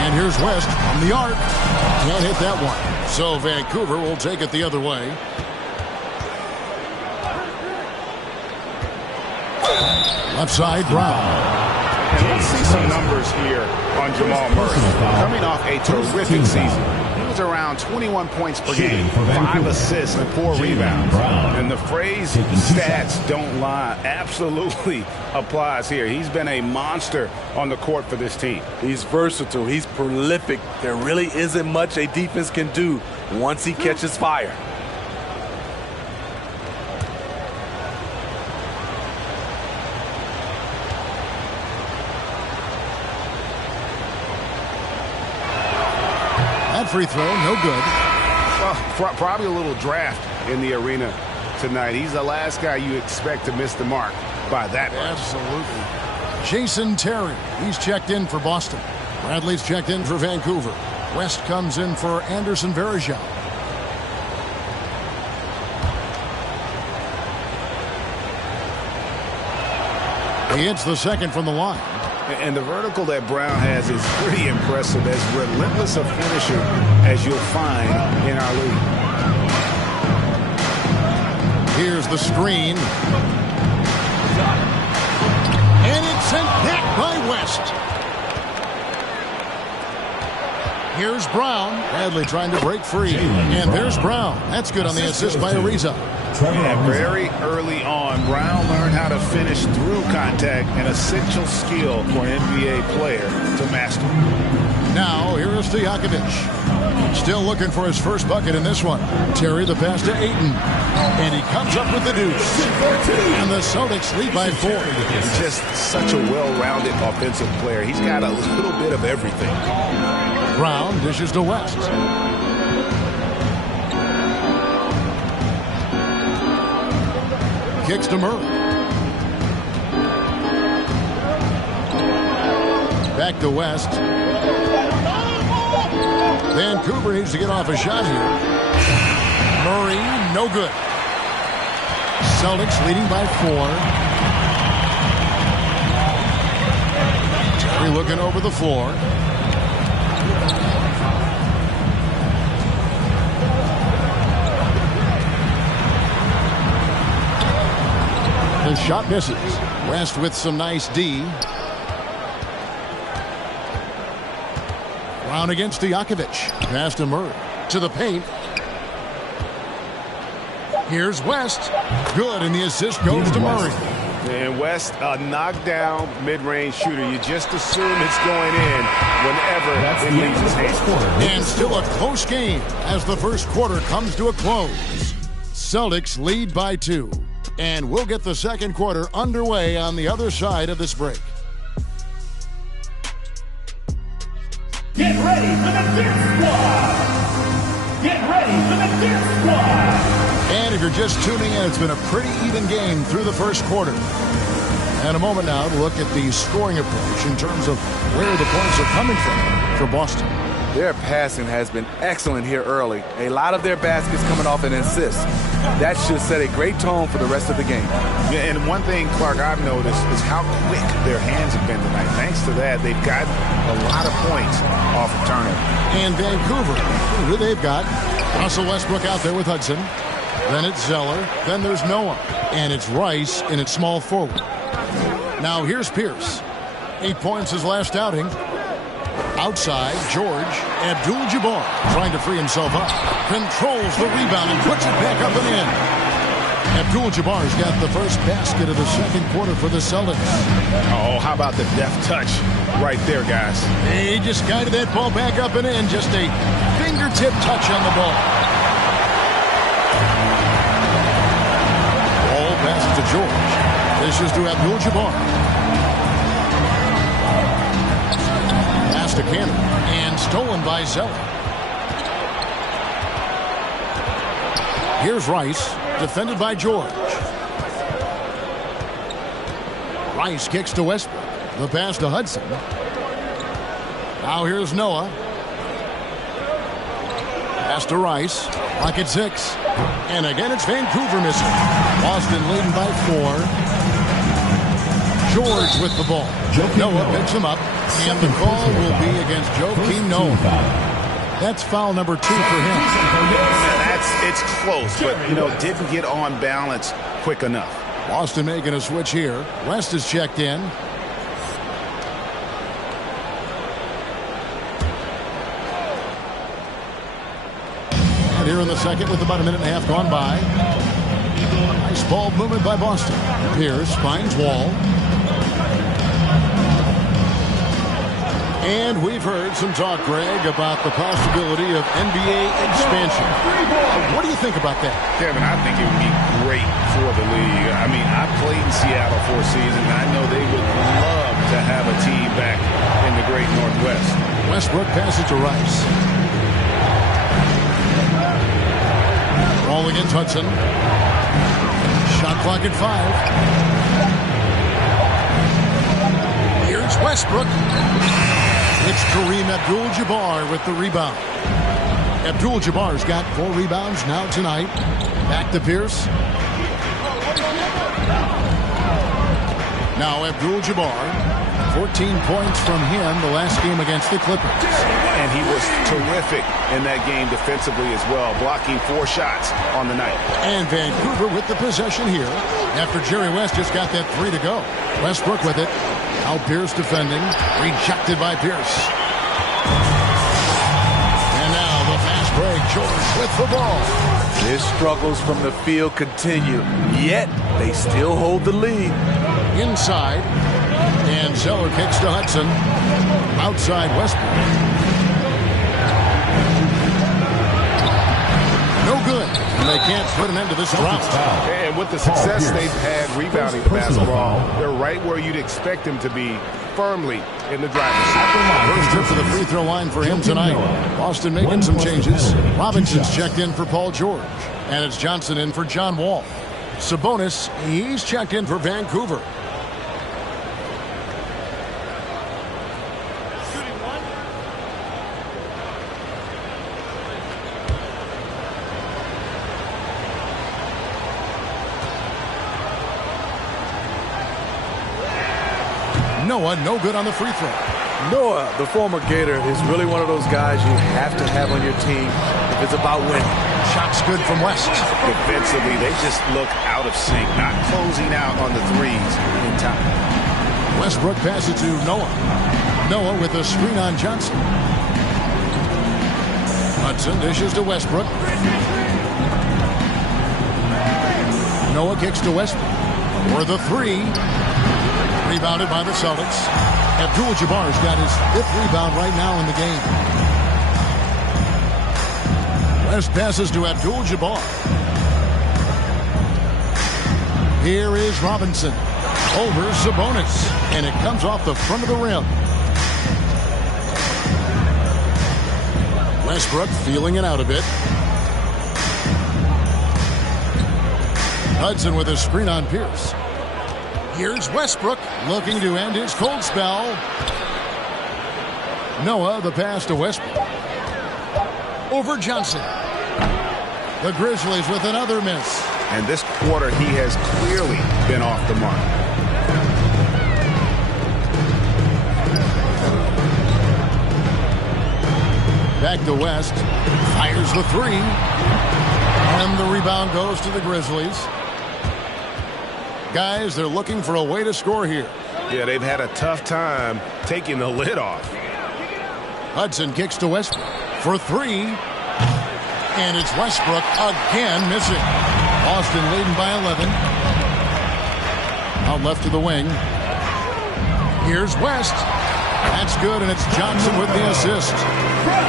And here's West from the arc. Can't hit that one. So Vancouver will take it the other way. Left side, Brown. And let's see some numbers here on Jamal Murray. Coming off a terrific season. He was around 21 points per game, 5 assists and 4 rebounds. And the phrase stats don't lie absolutely applies here. He's been a monster on the court for this team. He's versatile. He's prolific. There really isn't much a defense can do once he catches fire. Free throw, no good. Well, probably a little draft in the arena tonight. He's the last guy you expect to miss the mark by that much. Absolutely. Jason Terry, he's checked in for Boston. Bradley's checked in for Vancouver. West comes in for Anderson Varejao. He hits the second from the line. And the vertical that Brown has is pretty impressive, as relentless a finisher as you'll find in our league. Here's the screen. And it's sent back by West. Here's Brown. Bradley trying to break free. And there's Brown. That's good on the assist by Ariza. Yeah, very early on, Brown learned how to finish through contact, an essential skill for an NBA player to master. Now, here is Stojakovic. Still looking for his first bucket in this one. Terry the pass to Ayton. And he comes up with the deuce. And the Celtics lead by 4. He's just such a well-rounded offensive player. He's got a little bit of everything. Brown dishes to West. Kicks to Murray. Back to West. Vancouver needs to get off a shot here. Murray, no good. Celtics leading by 4. Terry looking over the floor. The shot misses. West with some nice D. Brown against Stojakovic. Pass to Murray. To the paint. Here's West. Good, and the assist goes to Murray. And West, a knockdown mid-range shooter. You just assume it's going in whenever it leaves his hands. And still a close game as the first quarter comes to a close. Celtics lead by 2. And we'll get the second quarter underway on the other side of this break. Get ready for the Dip Squad! Get ready for the Dip Squad! And if you're just tuning in, it's been a pretty even game through the first quarter. And a moment now to look at the scoring approach in terms of where the points are coming from for Boston. Their passing has been excellent here early. A lot of their baskets coming off an assist. That should set a great tone for the rest of the game. Yeah, and one thing, Clark, I've noticed is how quick their hands have been tonight. Thanks to that, they've gotten a lot of points off of turnover. And Vancouver, who they've got, Russell Westbrook out there with Hudson. Then it's Zeller. Then there's Noah. And it's Rice in its small forward. Now here's Pierce. 8 points his last outing. Outside, George Abdul-Jabbar trying to free himself up. Controls the rebound and puts it back up and in. Abdul-Jabbar's got the first basket of the second quarter for the Celtics. Oh, how about the deft touch right there, guys? He just guided that ball back up and in. Just a fingertip touch on the ball. Ball passes to George. This is to Abdul-Jabbar. Pass to Cannon. And stolen by Zeller. Here's Rice. Defended by George. Rice kicks to Westbrook. The pass to Hudson. Now here's Noah. Pass to Rice. Pocket 6. And again it's Vancouver missing. Boston leading by 4. George with the ball. Noah picks him up. And the call will be against Joakim Noah. That's foul number 2 for him. It's close, but, didn't get on balance quick enough. Boston making a switch here. West is checked in. And here in the second with about a minute and a half gone by. Nice ball movement by Boston. Pierce finds Wall. And we've heard some talk, Greg, about the possibility of NBA expansion. What do you think about that? Kevin, I think it would be great for the league. I mean, I played in Seattle for a season, and I know they would love to have a team back in the great Northwest. Westbrook passes to Rice. Ball against Hudson. Shot clock at 5. Here's Westbrook. It's Kareem Abdul-Jabbar with the rebound. Abdul-Jabbar's got 4 rebounds now tonight. Back to Pierce. Now Abdul-Jabbar, 14 points from him the last game against the Clippers. And he was terrific in that game defensively as well, blocking 4 shots on the night. And Vancouver with the possession here after Jerry West just got that 3 to go. Westbrook with it. Now Pierce defending. Rejected by Pierce. And now the fast break. George with the ball. His struggles from the field continue, yet they still hold the lead. Inside. And Zeller kicks to Hudson. Outside Westbrook. No good. And they can't put an end to this drought. And with the success they've had rebounding the basketball, they're right where you'd expect them to be, firmly in the driver's seat. First trip to the free throw line for him tonight. Boston making some changes. Robinson's checked in for Paul George. And it's Johnson in for John Wall. Sabonis, he's checked in for Vancouver. Noah, no good on the free throw. Noah, the former Gator, is really one of those guys you have to have on your team if it's about winning. Shots good from West. Defensively, they just look out of sync, not closing out on the threes in time. Westbrook passes to Noah. Noah with a screen on Johnson. Hudson dishes to Westbrook. Noah kicks to Westbrook for the 3. Rebounded by the Celtics. Abdul-Jabbar's got his 5th rebound right now in the game. West passes to Abdul-Jabbar. Here is Robinson. Over Sabonis. And it comes off the front of the rim. Westbrook feeling it out a bit. Hudson with a screen on Pierce. Here's Westbrook looking to end his cold spell. Noah, the pass to Westbrook. Over Johnson. The Grizzlies with another miss. And this quarter, he has clearly been off the mark. Back to West. Fires the 3. And the rebound goes to the Grizzlies. Guys, they're looking for a way to score here. Yeah, they've had a tough time taking the lid off. Hudson kicks to Westbrook for three. And it's Westbrook again missing. Boston leading by 11. Out left to the wing. Here's West. That's good, and it's Johnson with the assist.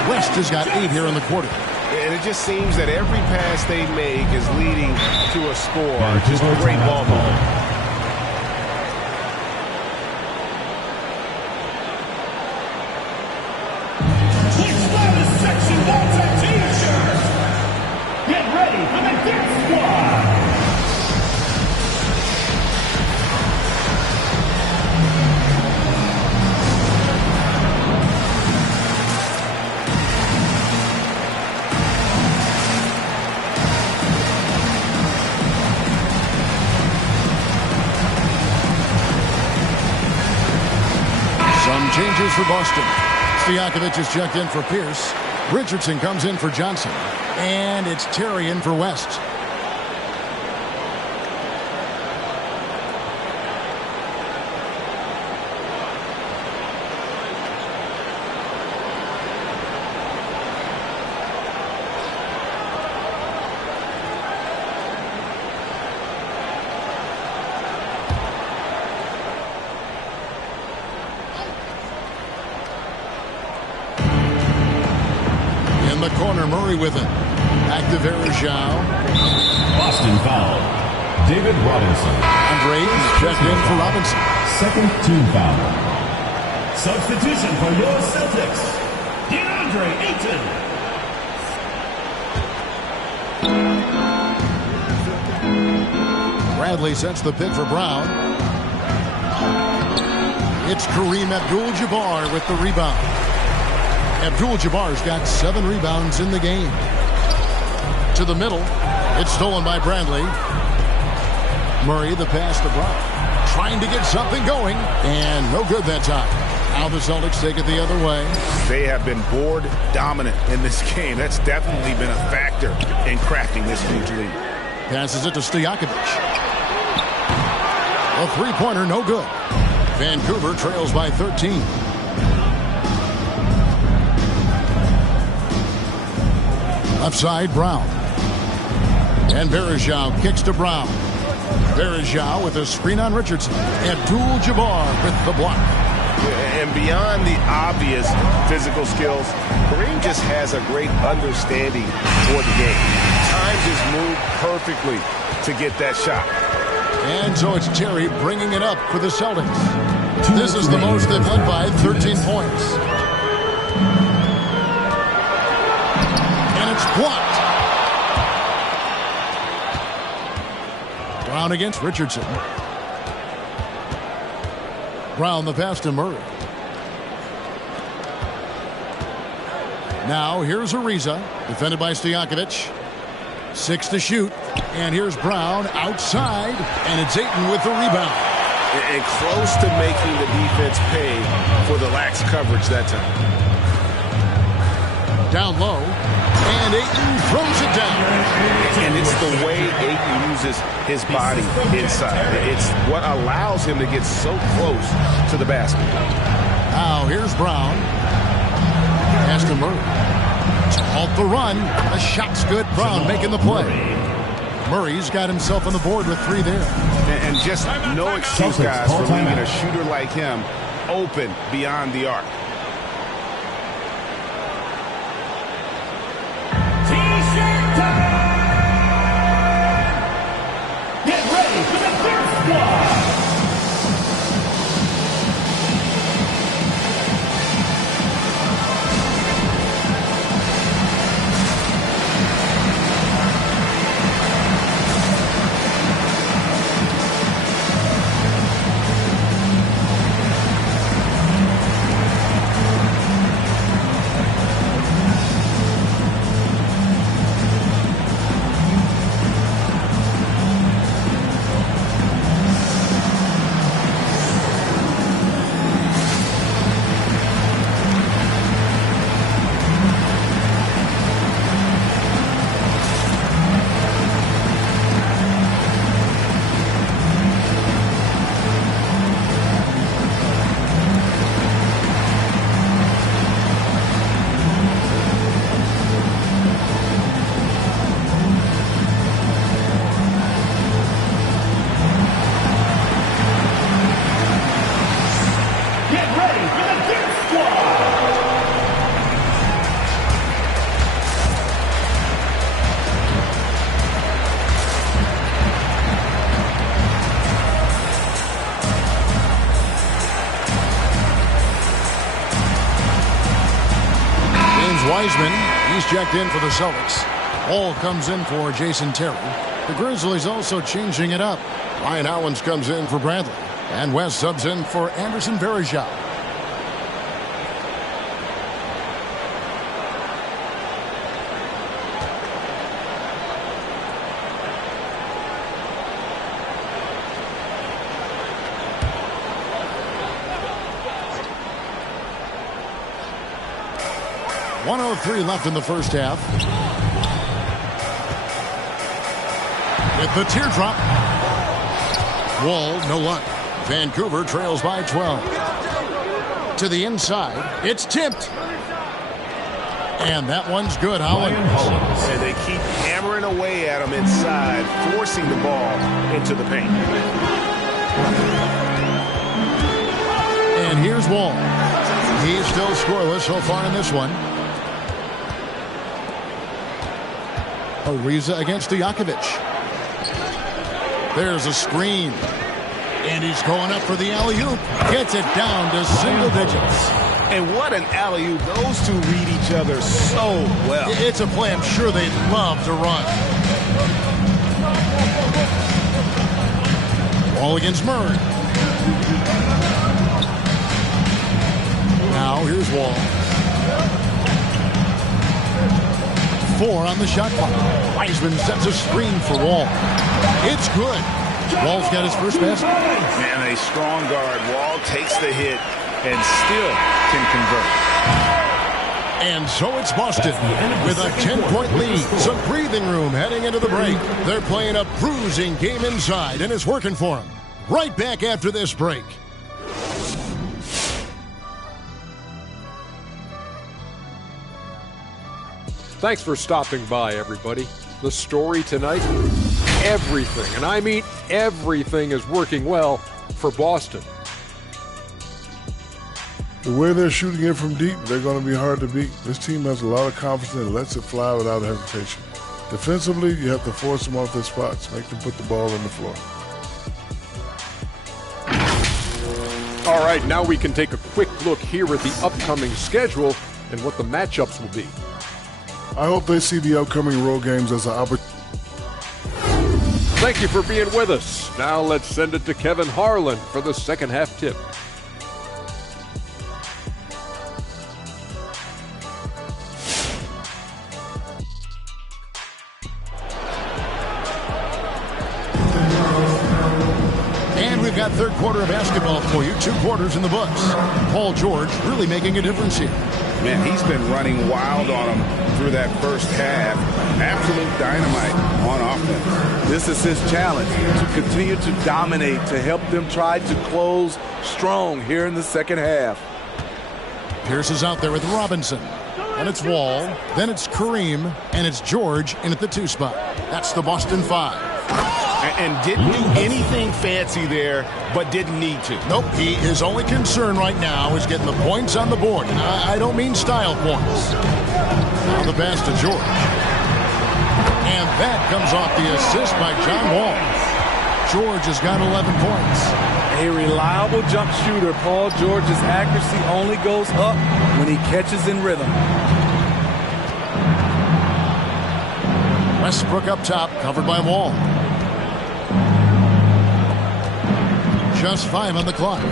West has got 8 here in the quarter. And it just seems that every pass they make is leading to a score. Just a great ball movement. Changes for Boston. Stojakovic is checked in for Pierce. Richardson comes in for Johnson. And it's Terry in for West. In the corner, Murray with it. Back to Verjao. Boston foul. David Robinson. Andre Ayton's checked in for Robinson. Second team foul. Substitution for your Celtics. DeAndre Ayton. Bradley sets the pick for Brown. It's Kareem Abdul-Jabbar with the rebound. Abdul-Jabbar's got 7 rebounds in the game. To the middle. It's stolen by Bradley. Murray, the pass to Brown. Trying to get something going. And no good that time. Now the Celtics take it the other way. They have been board dominant in this game. That's definitely been a factor in crafting this huge lead. Passes it to Stojakovic. A three-pointer, no good. Vancouver trails by 13. Left side, Brown. And Verjao kicks to Brown. Verjao with a screen on Richardson. Abdul-Jabbar with the block. And beyond the obvious physical skills, Kareem just has a great understanding for the game. Times his move perfectly to get that shot. And so it's Terry bringing it up for the Celtics. This is the most they've led by 13 points. And it's blocked. Brown against Richardson. Brown the pass to Murray. Now here's Ariza, defended by Stojakovic. 6 to shoot. And here's Brown outside. And it's Ayton with the rebound. And close to making the defense pay for the lax coverage that time. Down low. And Ayton throws it down. And it's the way Ayton uses his body inside. It's what allows him to get so close to the basket. Now here's Brown. Pass to Murray. Off the run. The shot's good. Brown making the play. Murray's got himself on the board with 3 there. And just no excuse, guys, for leaving a shooter like him open beyond the arc. T-shirt time! Get ready for the third squad! Wiseman, he's checked in for the Celtics. Hall comes in for Jason Terry. The Grizzlies also changing it up. Ryan Owens comes in for Bradley. And West subs in for Anderson Varejao. .103 left in the first half. With the teardrop. Wall, no luck. Vancouver trails by 12. To the inside. It's tipped. And that one's good. Holland. And they keep hammering away at him inside, forcing the ball into the paint. And here's Wall. He's still scoreless so far in this one. Ariza against Stojakovic. There's a screen. And he's going up for the alley-oop. Gets it down to single digits. And what an alley-oop. Those two read each other so well. It's a play I'm sure they'd love to run. Ball against Murray. Now here's Wall. 4 on the shot clock. Wiseman sets a screen for Wall. It's good. Wall's got his first basket. Man, a strong guard. Wall takes the hit and still can convert. And so it's Boston with a 10-point lead. Some breathing room heading into the break. They're playing a bruising game inside, and it's working for them. Right back after this break. Thanks for stopping by, everybody. The story tonight, everything, and I mean everything, is working well for Boston. The way they're shooting it from deep, they're going to be hard to beat. This team has a lot of confidence and lets it fly without hesitation. Defensively, you have to force them off their spots, make them put the ball on the floor. All right, now we can take a quick look here at the upcoming schedule and what the matchups will be. I hope they see the upcoming road games as an opportunity. Thank you for being with us. Now let's send it to Kevin Harlan for the second half tip. And we've got third quarter of basketball for you. 2 quarters in the books. Paul George really making a difference here. Man, he's been running wild on them through that first half. Absolute dynamite on offense. This is his challenge, to continue to dominate, to help them try to close strong here in the second half. Pierce is out there with Robinson. And it's Wall. Then it's Kareem. And it's George in at the 2 spot. That's the Boston 5. And didn't do anything fancy there, but didn't need to. Nope. His only concern right now is getting the points on the board. And I don't mean style points. Now the pass to George. And that comes off the assist by John Wall. George has got 11 points. A reliable jump shooter. Paul George's accuracy only goes up when he catches in rhythm. Westbrook up top, covered by Wall. Just 5 on the clock.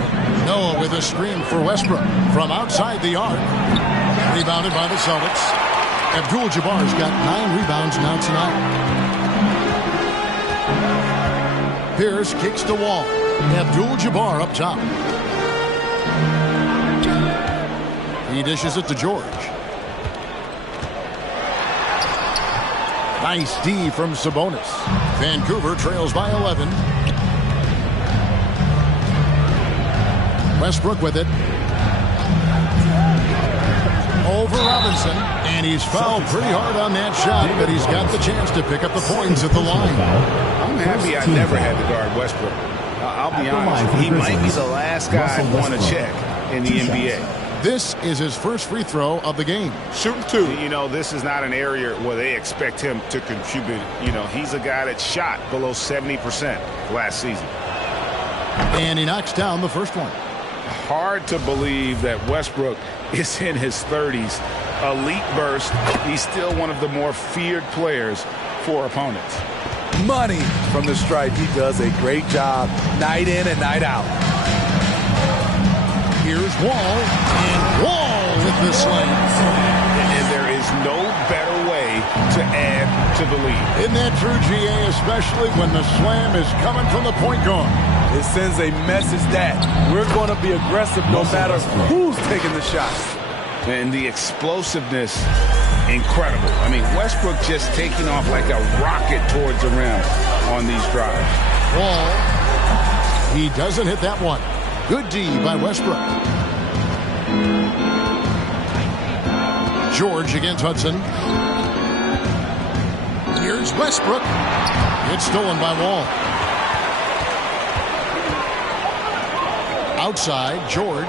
Noah with a screen for Westbrook from outside the arc. Rebounded by the Celtics. Abdul-Jabbar's got 9 rebounds now tonight. Pierce kicks the Wall. Abdul-Jabbar up top. He dishes it to George. Nice D from Sabonis. Vancouver trails by 11. Westbrook with it. Over Robinson. And he's fouled pretty hard on that shot, but he's got the chance to pick up the points at the line. I'm happy I never had to guard Westbrook. I'll be honest. He might be the last guy I want to check in the NBA. This is his first free throw of the game. Shooting 2. You know, this is not an area where they expect him to contribute. You know, he's a guy that shot below 70% last season. And he knocks down the first one. Hard to believe that Westbrook is in his 30s elite burst, he's still one of the more feared players for opponents. Money from the stripe. He does a great job night in and night out. Here's Wall, and Wall with the slam. And there is no better way to add to the lead. Isn't that true, GA, especially when the slam is coming from the point guard? It sends a message that we're going to be aggressive no matter who's taking the shot. And the explosiveness, incredible. I mean, Westbrook just taking off like a rocket towards the rim on these drives. Wall, he doesn't hit that one. Good D by Westbrook. George against Hudson. Here's Westbrook. It's stolen by Wall. Outside, George.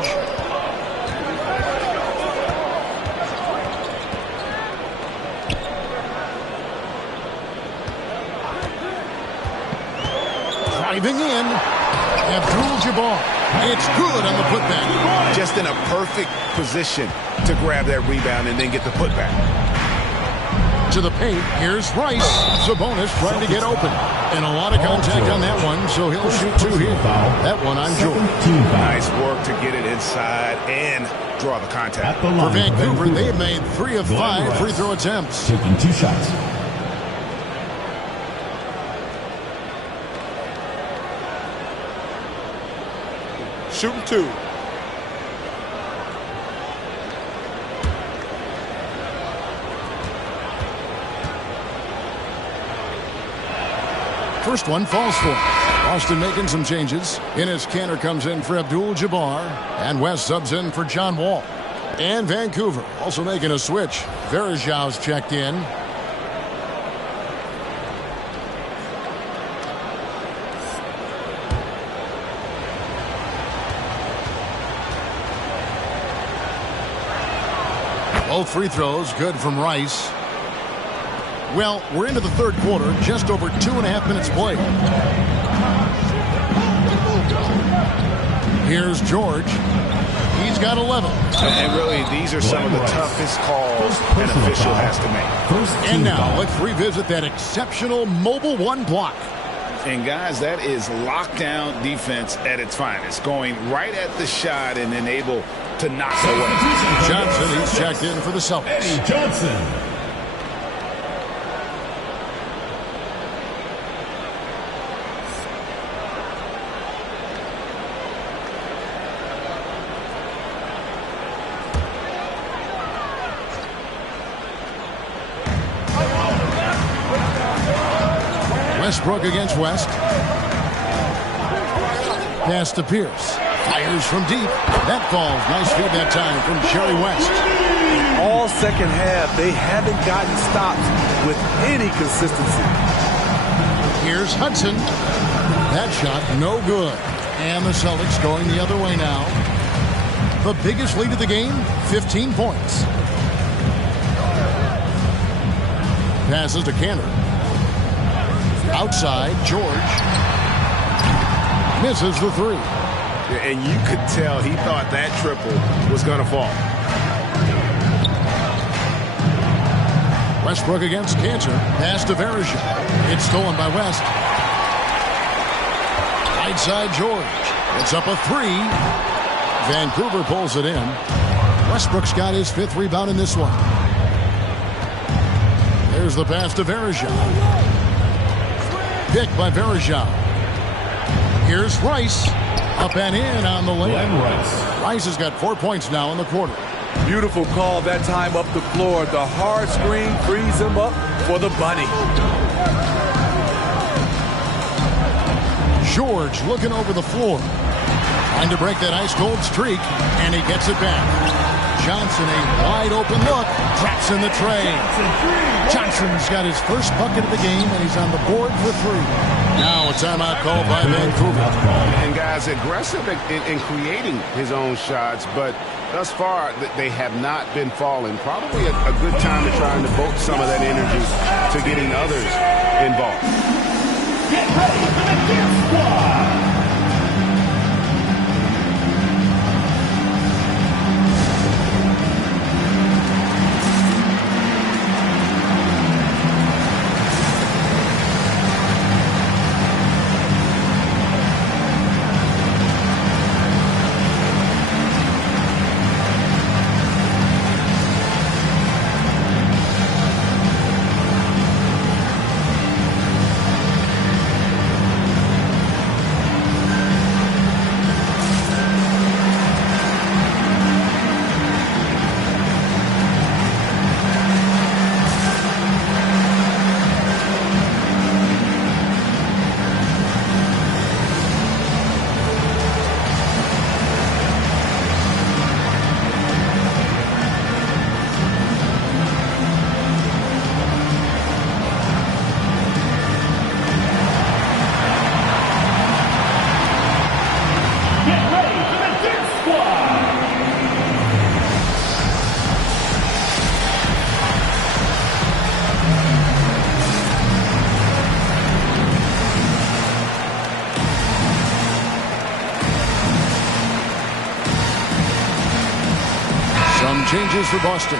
Driving in. Abdul-Jabbar. It's good on the putback. Just in a perfect position to grab that rebound and then get the putback. To the paint, here's Rice. Sabonis trying to get open. And a lot of contact on that one, so he'll shoot two here. That one on George. Nice work to get it inside and draw the contact. For Vancouver, they've made 3 of 5 free throw attempts. Taking 2 shots. Shooting 2. First one falls for him. Boston making some changes. Enes Kanter comes in for Abdul-Jabbar. And West subs in for John Wall. And Vancouver also making a switch. Varejão's checked in. Both free throws good from Rice. Well, we're into the third quarter, just over 2.5 minutes played. Here's George. He's got 11. And really, these are some of the toughest calls an official has to make. And now, let's revisit that exceptional mobile one block. And guys, that is lockdown defense at its finest. Going right at the shot and then able to knock it away. Johnson, he's checked in for the Celtics. Eddie Johnson. Westbrook against West. Pass to Pierce. Fires from deep. That falls. Nice feed that time from Jerry West. All second half, they haven't gotten stops with any consistency. Here's Hudson. That shot, no good. And the Celtics going the other way now. The biggest lead of the game, 15 points. Passes to Kanter. Outside, George. Misses the 3. And you could tell he thought that triple was going to fall. Westbrook against Kanter. Pass to Varejão. It's stolen by West. Right side, George. It's up a 3. Vancouver pulls it in. Westbrook's got his 5th rebound in this one. There's the pass to Varejão. Picked by Varejão. Here's Rice. Up and in on the layup. Rice has got 4 points now in the quarter. Beautiful call that time up the floor. The hard screen frees him up for the bunny. George looking over the floor. Trying to break that ice-cold streak, and he gets it back. Johnson, a wide-open look, traps in the tray. Johnson's got his first bucket of the game, and he's on the board for 3. Now a timeout call by Vancouver. And guys, aggressive in creating his own shots, but thus far they have not been falling. Probably a good time to try and devote some of that energy to getting others involved. Get ready for the Gear Squad. changes for Boston.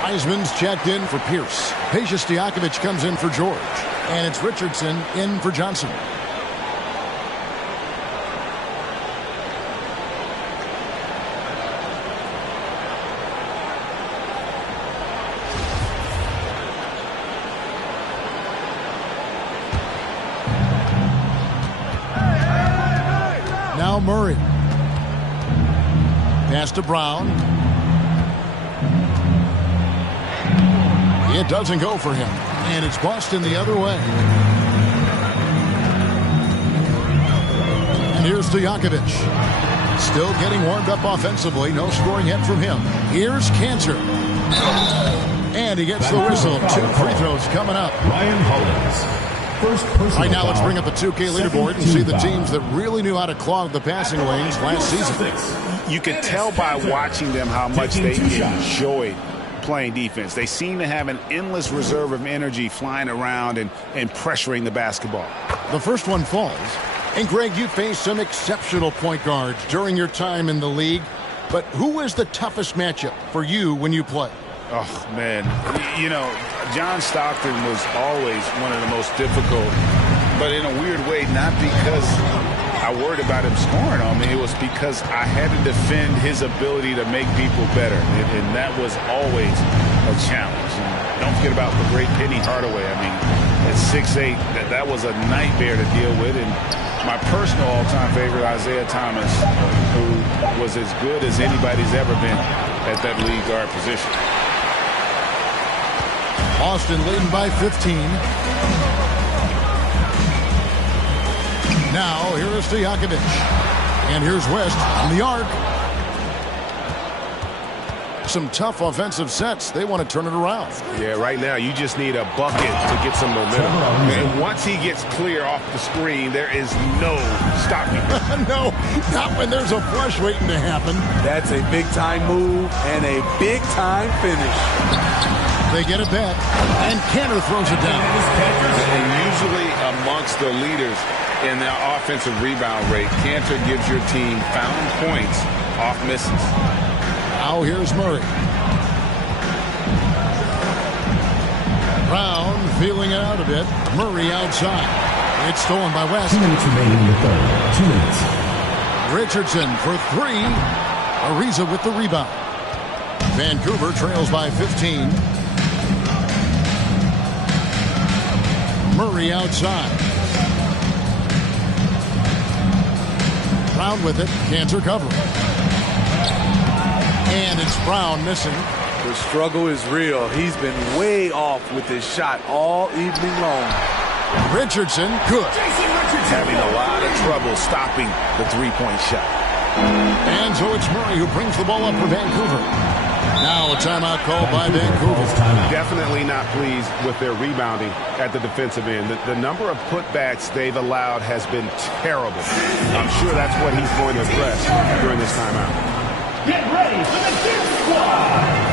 Eisman's checked in for Pierce. Peja Stojakovic comes in for George. And it's Richardson in for Johnson. Now Murray. Pass to Brown. It doesn't go for him. And it's Boston the other way. And here's Stojakovic. Still getting warmed up offensively. No scoring yet from him. Here's Cantor. And he gets the whistle. 2 free throws coming up. Ryan Hollins. First personal All right, now let's foul. bring up the 2K leaderboard and see the teams that really knew how to clog the passing lanes last season. You can tell by watching them how much they enjoy playing defense. They seem to have an endless reserve of energy flying around and pressuring the basketball. The first one falls. And, Greg, you faced some exceptional point guards during your time in the league. But who was the toughest matchup for you when you play? Oh, man. You know, John Stockton was always one of the most difficult, but in a weird way, not because I worried about him scoring on me. It was because I had to defend his ability to make people better, and that was always a challenge. And don't forget about the great Penny Hardaway. I mean, at 6'8", that was a nightmare to deal with. And my personal all-time favorite, Isaiah Thomas, who was as good as anybody's ever been at that lead guard position. Boston leading by 15. Now, here is Stojakovic. And here's West on the arc. Some tough offensive sets. They want to turn it around. Yeah, right now you just need a bucket to get some momentum. And once he gets clear off the screen, there is no stopping him. No, not when there's a flush waiting to happen. That's a big-time move and a big-time finish. They get it back, and Cantor throws it down. And usually amongst the leaders in the offensive rebound rate, Cantor gives your team found points off misses. Now here's Murray. Brown feeling it out a bit. Murray outside. It's stolen by West. 2 minutes remaining in the third. 2 minutes. Richardson for 3. Ariza with the rebound. Vancouver trails by 15. Murray outside. Brown with it. Cantor covering. And it's Brown missing. The struggle is real. He's been way off with his shot all evening long. Richardson, good. Having a lot of trouble stopping the three-point shot. And so it's Murray who brings the ball up for Vancouver. Now a timeout called by Vancouver. Definitely not pleased with their rebounding at the defensive end. The number of putbacks they've allowed has been terrible. I'm sure that's what he's going to address during this timeout. Get ready for the Dick Squad!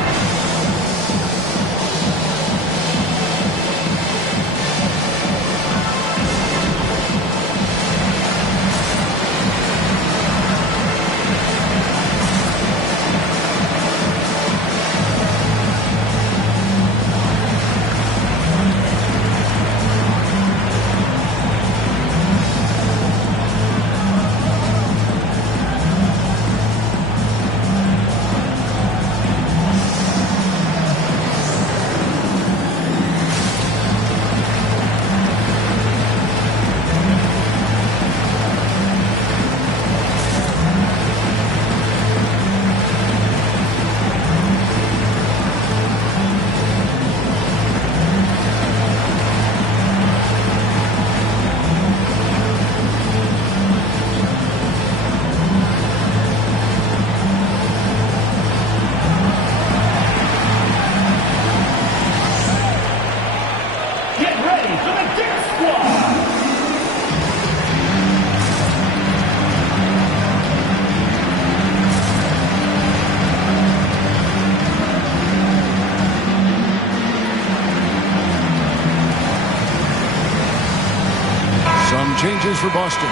Changes for Boston.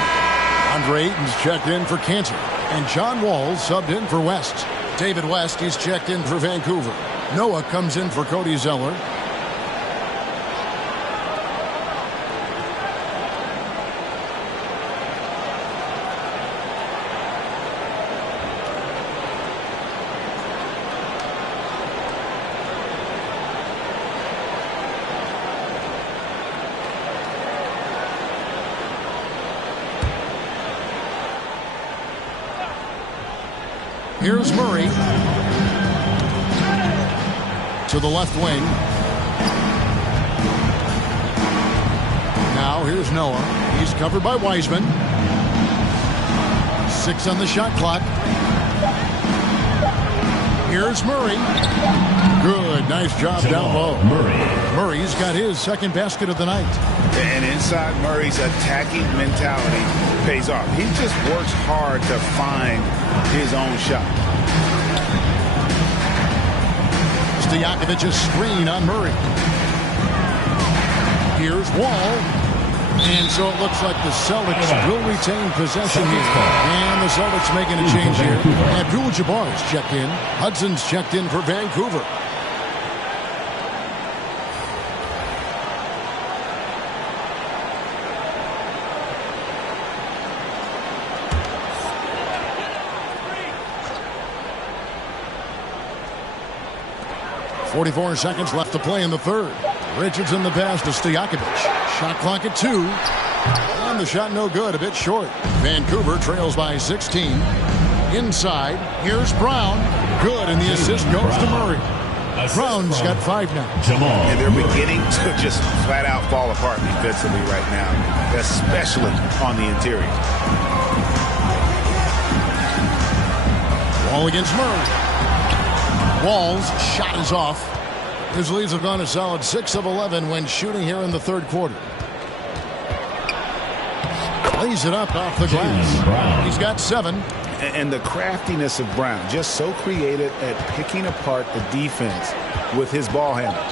Andre Ayton's checked in for Cantor. And John Wall subbed in for West. David West, he's checked in for Vancouver. Noah comes in for Cody Zeller. Here's Murray to the left wing. Now here's Noah. He's covered by Wiseman. 6 on the shot clock. Here's Murray. Good, nice job down low. Murray's got his second basket of the night. And inside Murray's attacking mentality pays off. He just works hard to find his own shot. Stojakovic's screen on Murray. Here's Wall. And so it looks like the Celtics will retain possession here. And the Celtics making a change here. Abdul-Jabbar's checked in. Hudson's checked in for Vancouver. .44 seconds left to play in the third. Richardson the pass to Stojakovic. Shot clock at 2. And the shot no good, a bit short. Vancouver trails by 16. Inside, here's Brown. Good, and the assist goes to Murray. Brown's got 5 now. And they're beginning to just flat out fall apart defensively right now, especially on the interior. Wall against Murray. Wall's shot is off. His leads have gone a solid 6 of 11 when shooting here in the third quarter. Lays it up off the glass. He's got 7. And the craftiness of Brown, just so creative at picking apart the defense with his ball handle.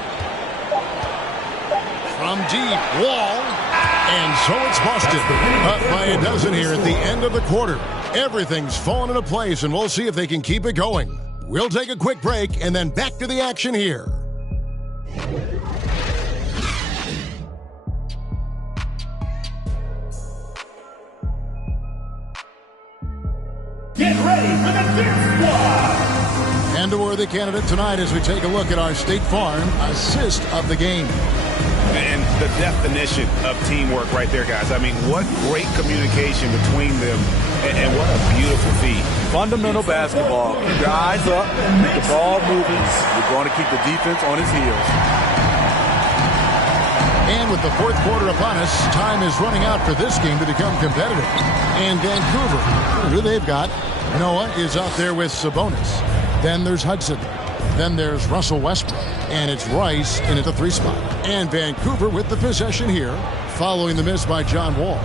From deep, Wall. And so it's Boston. Up by a dozen here at the end of the quarter. Everything's fallen into place, and we'll see if they can keep it going. We'll take a quick break and then back to the action here. Get ready for the Dirt Squad! And a worthy candidate tonight as we take a look at our State Farm assist of the game. And the definition of teamwork right there, guys. I mean, what great communication between them, and what a beautiful feed. Fundamental basketball. Keep your eyes up, keep the ball moving. You're going to keep the defense on his heels. And with the fourth quarter upon us, time is running out for this game to become competitive. And Vancouver, who they've got, Noah is out there with Sabonis. Then there's Hudson. Then there's Russell Westbrook. And it's Rice in at the 3 spot. And Vancouver with the possession here, following the miss by John Wall.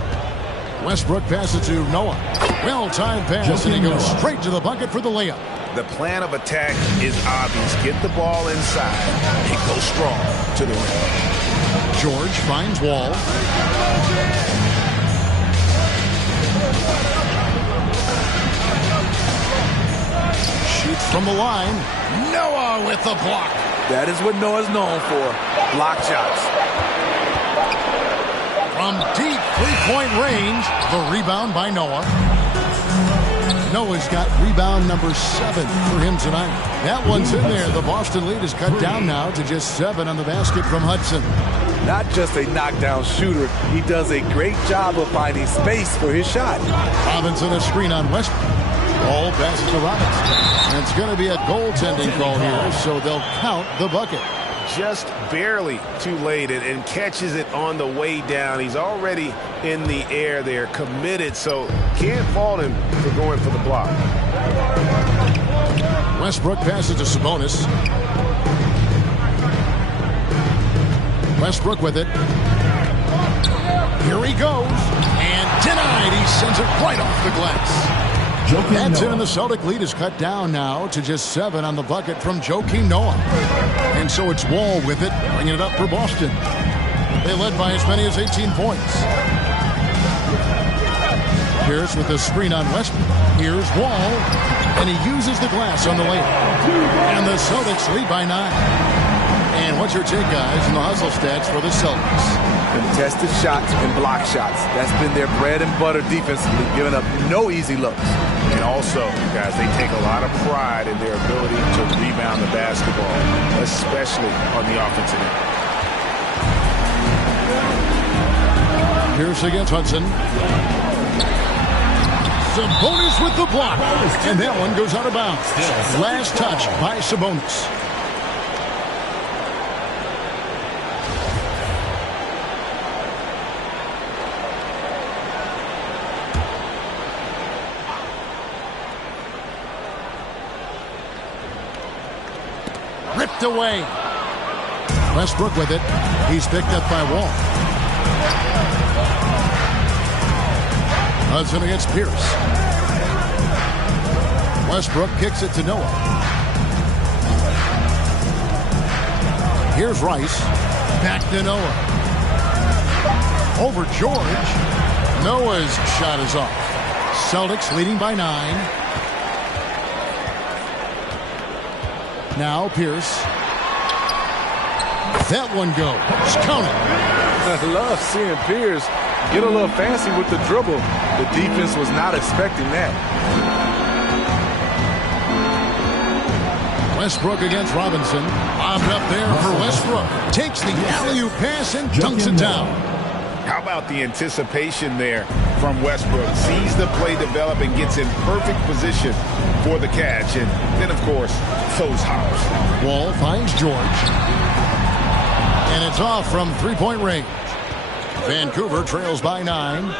Westbrook passes to Noah. Well-timed pass, and he goes straight to the bucket for the layup. The plan of attack is obvious. Get the ball inside and go strong to the rim. George finds Wall. Shoots from the line. Noah with the block. That is what Noah's known for. Block shots. From deep three-point range, the rebound by Noah. Noah's got rebound number 7 for him tonight. That one's in there. The Boston lead is cut down now to just 7 on the basket from Hudson. Not just a knockdown shooter, he does a great job of finding space for his shot. Robinson a screen on Westbrook. Ball passes to Robinson. And it's going to be a goaltending call here, so they'll count the bucket. Just barely too late and catches it on the way down. He's already in the air there, committed, so can't fault him for going for the block. Westbrook passes to Sabonis. Westbrook with it. Here he goes. And denied. He sends it right off the glass. That's it, and the Celtic lead is cut down now to just 7 on the bucket from Joakim Noah. And so it's Wall with it, bringing it up for Boston. They led by as many as 18 points. Pierce with the screen on Westbrook. Here's Wall, and he uses the glass on the layup. And the Celtics lead by 9. And what's your take, guys, in the hustle stats for the Celtics? Contested shots and block shots. That's been their bread and butter defensively, giving up no easy looks. And also, guys, they take a lot of pride in their ability to rebound the basketball, especially on the offensive end. Pierce against Hudson. Sabonis with the block. And that one goes out of bounds. Last touch by Sabonis. Ripped away. Westbrook with it. He's picked up by Wall. Hudson against Pierce. Westbrook kicks it to Noah. Here's Rice. Back to Noah. Over George. Noah's shot is off. Celtics leading by 9. Now Pierce. That one goes. Count it. I love seeing Pierce get a little fancy with the dribble. The defense was not expecting that. Westbrook against Robinson. Bobbed up there for Westbrook. Takes the alley-oop pass and dunks it down. How about the anticipation there from Westbrook? Sees the play develop and gets in perfect position for the catch. And then, of course, those hops. Wall finds George. And it's off from three-point range. Vancouver trails by 9.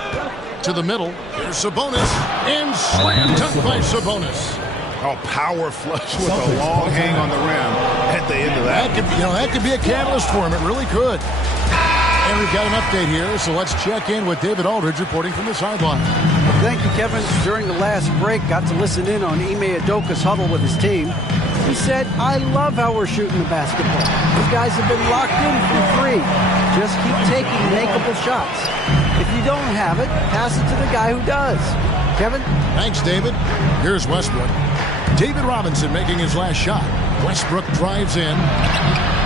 To the middle. Here's Sabonis. And slam dunk by Sabonis. Oh, power flush with a long hang on the rim at the end of that. That could be a catalyst for him. It really could. And we've got an update here, so let's check in with David Aldridge reporting from the sideline. Thank you, Kevin. During the last break, got to listen in on Ime Udoka's huddle with his team. He said, I love how we're shooting the basketball. These guys have been locked in from 3. Just keep taking makeable shots. If you don't have it, pass it to the guy who does. Kevin? Thanks, David. Here's Westbrook. David Robinson making his last shot. Westbrook drives in.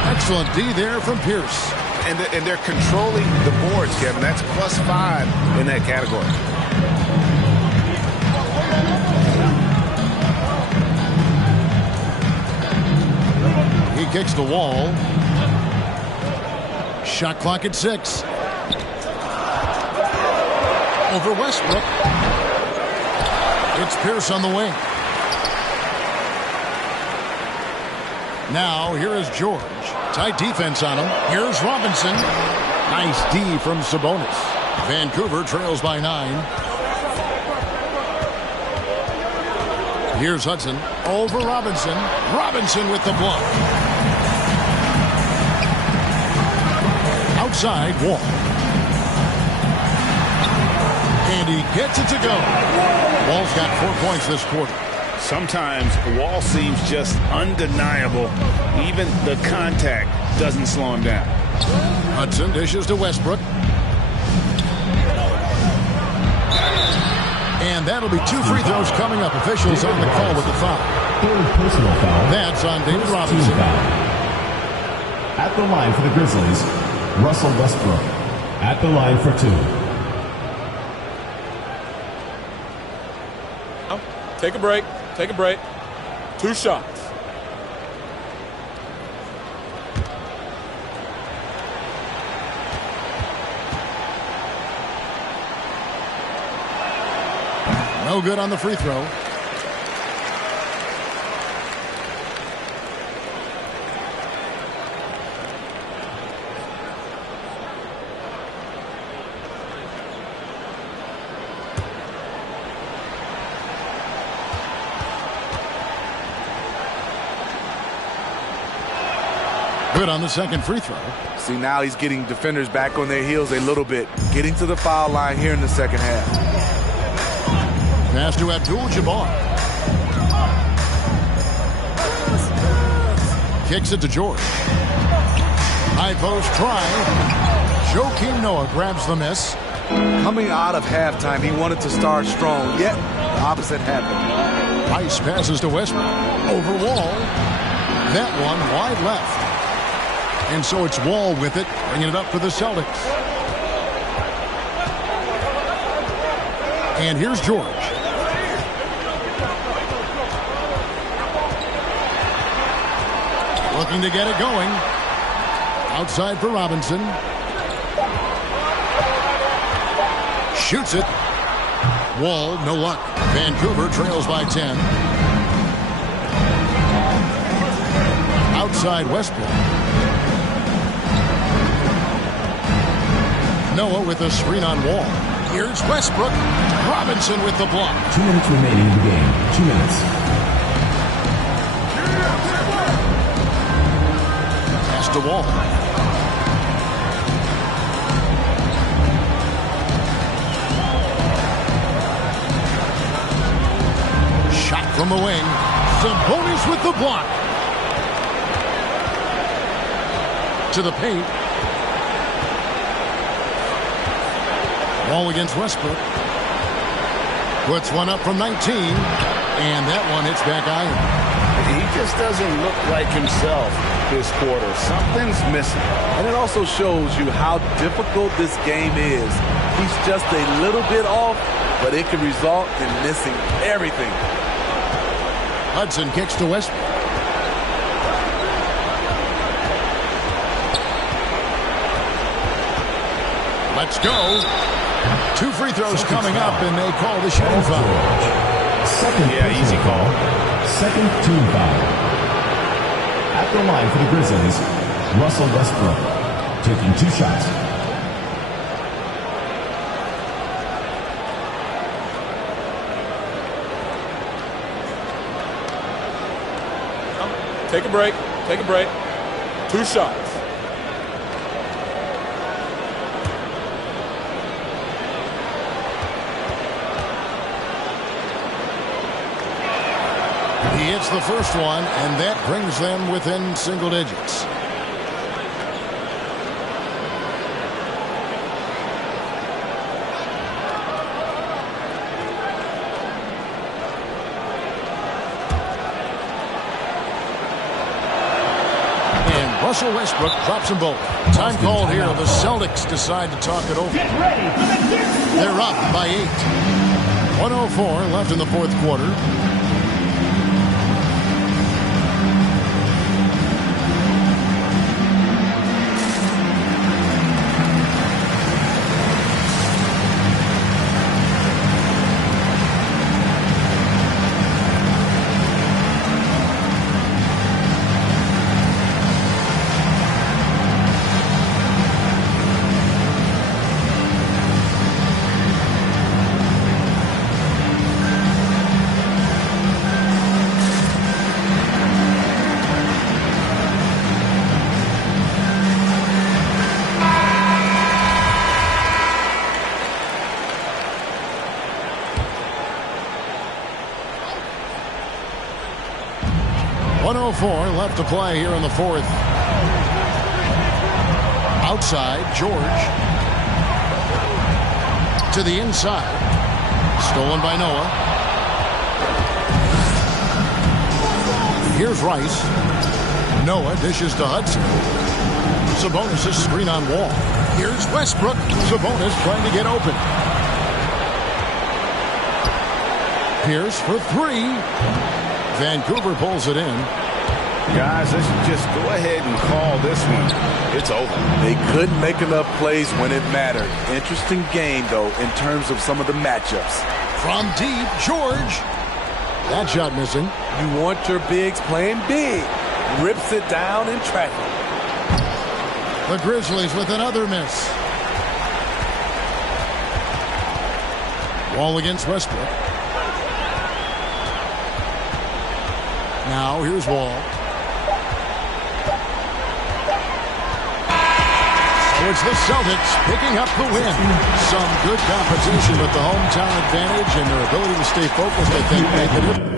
Excellent D there from Pierce. And they're controlling the boards, Kevin. That's +5 in that category. He kicks the Wall. Shot clock at 6. Over Westbrook. It's Pierce on the wing. Now, here is George. Tight defense on him. Here's Robinson. Nice D from Sabonis. Vancouver trails by 9. Here's Hudson. Over Robinson. Robinson with the block. Outside, Wall. And he gets it to go. Wall's got 4 points this quarter. Sometimes Wall seems just undeniable. Even the contact doesn't slow him down. Hudson dishes to Westbrook. And that'll be 2 free throws coming up. Officials on the call with the foul. Third personal foul. That's on David Robinson. At the line for the Grizzlies, Russell Westbrook. At the line for 2. Take a break. Take a break. 2 shots. No good on the free throw. Good on the second free throw. See, now he's getting defenders back on their heels a little bit. Getting to the foul line here in the second half. Pass to Abdul-Jabbar. Kicks it to George. High post try. Joakim Noah grabs the miss. Coming out of halftime, he wanted to start strong, yet the opposite happened. Rice passes to Westbrook. Over Wall. That one wide left. And so it's Wall with it, bringing it up for the Celtics. And here's George. Looking to get it going. Outside for Robinson. Shoots it. Wall, no luck. Vancouver trails by 10. Outside Westbrook. Noah with a screen on Wall. Here's Westbrook. Robinson with the block. 2 minutes remaining in the game. 2 minutes. Pass to Wall. Shot from the wing. Sabonis with the block. To the paint. Wall against Westbrook. Puts one up from 19. And that one hits back iron. He just doesn't look like himself this quarter. Something's missing. And it also shows you how difficult this game is. He's just a little bit off, but it can result in missing everything. Hudson kicks to Westbrook. Let's go. 2 free throws coming up, and they call the shooting foul. Easy call. Second team foul. At the line for the Grizzlies, Russell Westbrook, taking 2 shots. Take a break. Take a break. 2 shots. He hits the first one, and that brings them within single digits. And Russell Westbrook drops them both. Time called here. The Celtics decide to talk it over. They're up by 8. 104 left in the fourth quarter. Left to play here in the fourth. Outside, George. To the inside. Stolen by Noah. Here's Rice. Noah dishes to Hudson. Sabonis' screen on Wall. Here's Westbrook. Sabonis trying to get open. Pierce for 3. Vancouver pulls it in. Guys, let's just go ahead and call this one. It's over. They couldn't make enough plays when it mattered. Interesting game, though, in terms of some of the matchups. From deep, George. That shot missing. You want your bigs playing big. Rips it down in traffic. The Grizzlies with another miss. Wall against Westbrook. Now here's Wall. It's the Celtics picking up the win. Some good competition, but the hometown advantage and their ability to stay focused, I think, make the difference.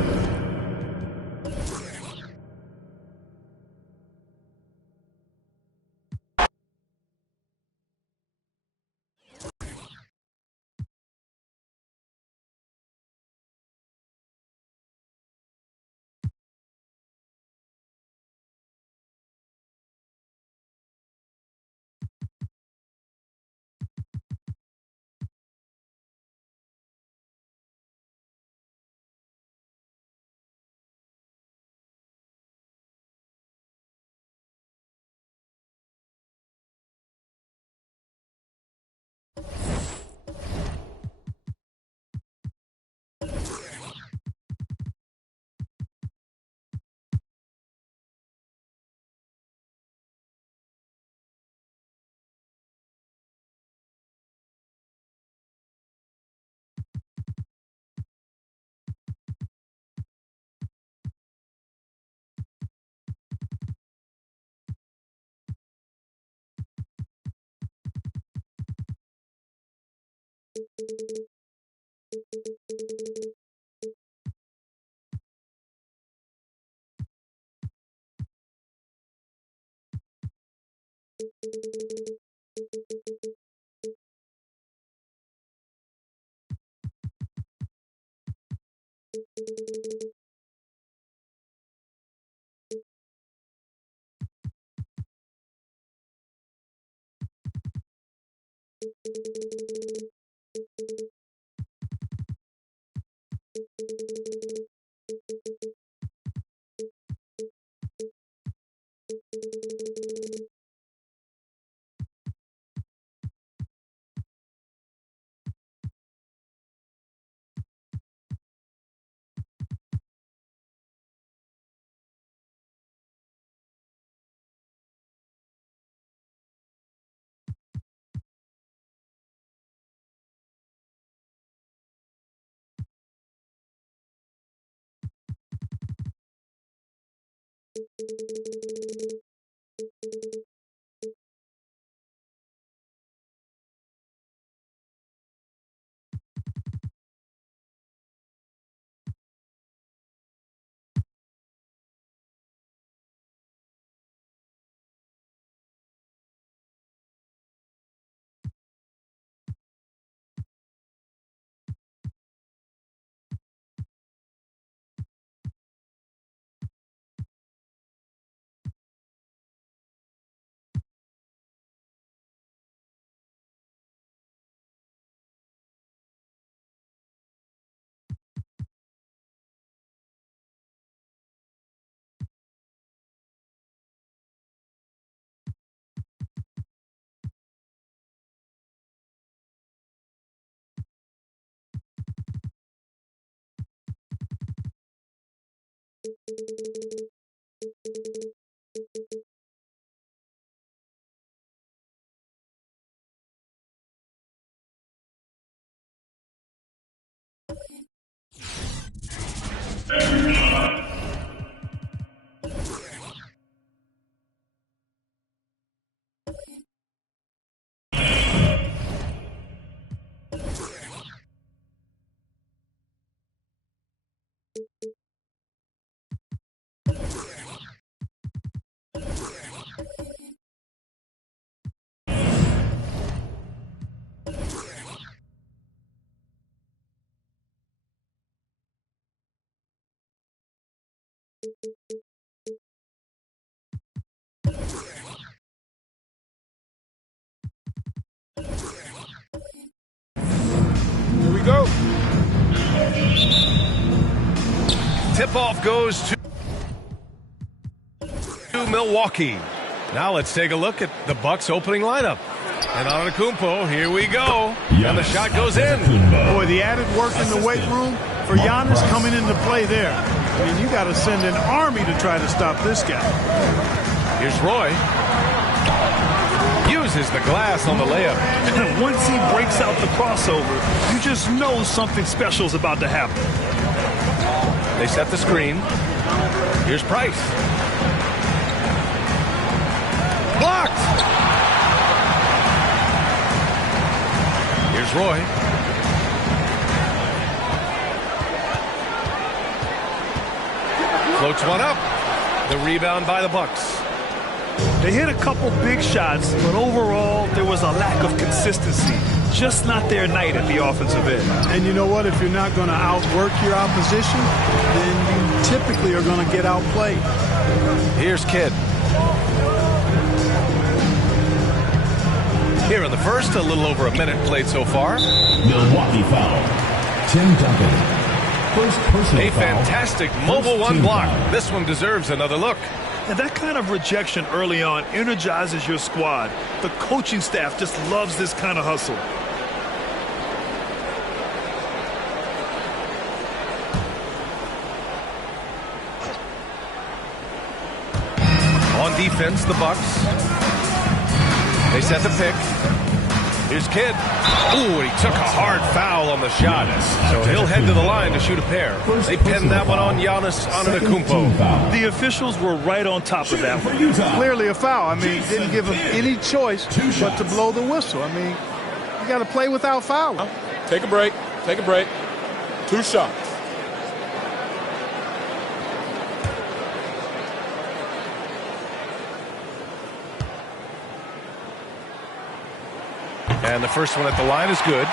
Here we go. Tip-off goes to Milwaukee. Now let's take a look at the Bucks opening lineup. And Antetokounmpo, here we go. And the shot goes in. Boy, the added work in the weight room for Giannis coming into play there. I mean, you got to send an army to try to stop this guy. Here's Roy. Uses the glass on the layup. Once he breaks out the crossover, you just know something special is about to happen. They set the screen. Here's Price. Blocked! Here's Roy. Floats one up. The rebound by the Bucks. They hit a couple big shots, but overall, there was a lack of consistency. Just not their night at the offensive end. And you know what? If you're not going to outwork your opposition, then you typically are going to get outplayed. Here's Kidd. Here in the first, a little over a minute played so far. Milwaukee foul. Tim Duncan. First personal A fantastic mobile one block. Foul. This one deserves another look. And that kind of rejection early on energizes your squad. The coaching staff just loves this kind of hustle. On defense, the Bucks. They set the pick. Here's Kidd. Ooh, he took a hard foul on the shot. So he'll head to the line to shoot a pair. They pinned that one on Giannis Antetokounmpo. The officials were right on top of that one. Clearly a foul. I mean, didn't give him any choice but to blow the whistle. I mean, you got to play without fouling. Take a break. Take a break. 2 shots. And the first one at the line is good.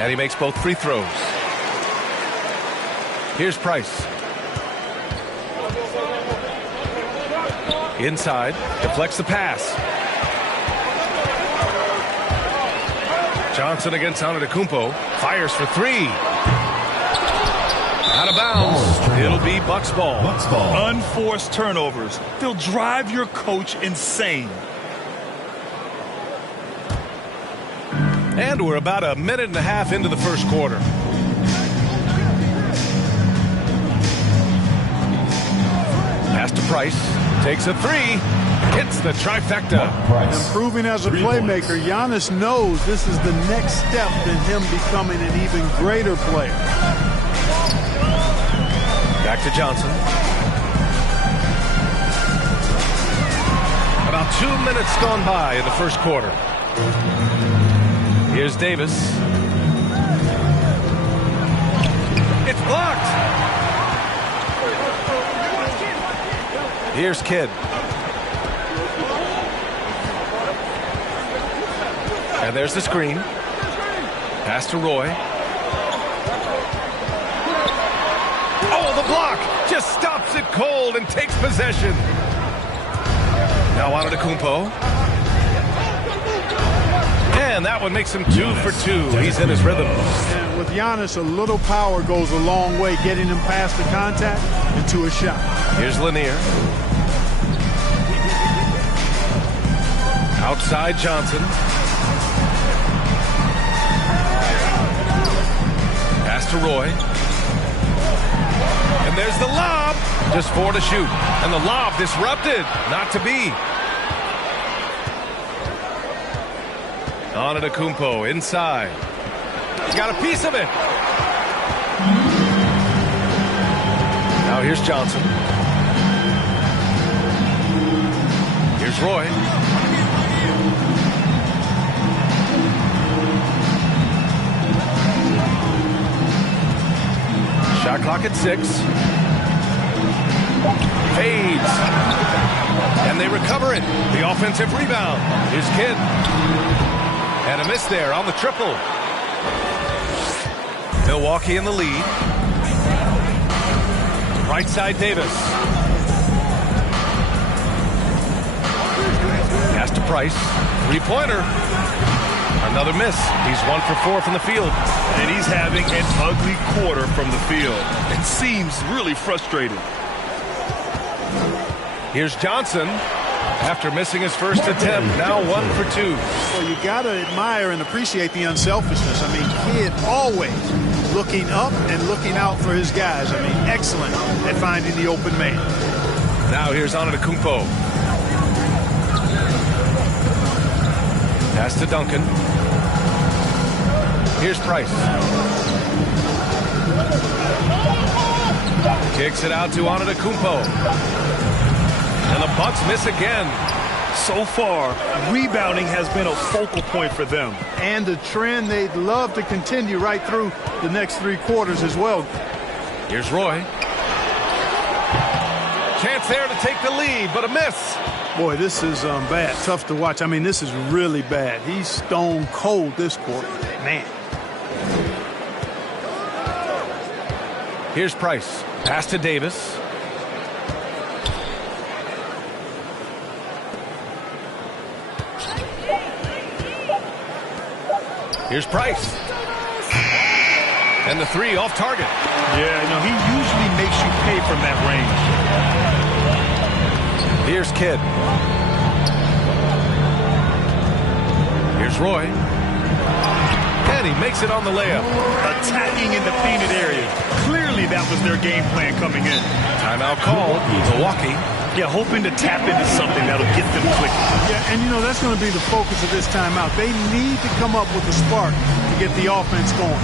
And he makes both free throws. Here's Price. Inside, deflects the pass. Johnson against Antetokounmpo. Fires for three. Out of bounds. It'll be Bucks ball. Unforced turnovers. They'll drive your coach insane. And we're about a minute and a half into the first quarter. Pass to Price. Takes a three. Hits the trifecta. Improving as a playmaker, Giannis knows this is the next step in him becoming an even greater player. Back to Johnson. About 2 minutes gone by in the first quarter. Here's Davis. It's blocked. Here's Kidd. And there's the screen. Pass to Roy. Oh, the block! Just stops it cold and takes possession. Now Antetokounmpo. And that one makes him 2 for 2. He's in his rhythm. And with Giannis, a little power goes a long way, getting him past the contact and to a shot. Here's Lanier. Outside Johnson. Pass to Roy. And there's the lob. Just 4 to shoot. And the lob disrupted. Not to be. Antetokounmpo inside. He's got a piece of it. Now here's Johnson. Here's Roy. Shot clock at 6. Fades. And they recover it. The offensive rebound. Here's Kidd. And a miss there on the triple. Milwaukee in the lead. Right side Davis. Pass to Price. Three-pointer. Another miss. He's 1 for 4 from the field. And he's having an ugly quarter from the field. It seems really frustrating. Here's Johnson. After missing his first attempt, now 1 for 2. Well, you got to admire and appreciate the unselfishness. I mean, Kidd always looking up and looking out for his guys. I mean, excellent at finding the open man. Now here's Antetokounmpo. Pass to Duncan. Here's Price. Kicks it out to Antetokounmpo. And the Bucks miss again. So far, rebounding has been a focal point for them. And a trend they'd love to continue right through the next 3 quarters as well. Here's Roy. Chance there to take the lead, but a miss. Boy, this is bad. Tough to watch. I mean, this is really bad. He's stone cold this quarter. Man. Here's Price. Pass to Davis. Here's Price. And the 3 off target. Yeah, no, he usually makes you pay from that range. Here's Kidd. Here's Roy. And he makes it on the layup. Attacking in the painted area. Clearly that was their game plan coming in. Timeout called. Milwaukee. Yeah, hoping to tap into something that'll get them quick. Yeah, and you know, that's going to be the focus of this timeout. They need to come up with a spark to get the offense going.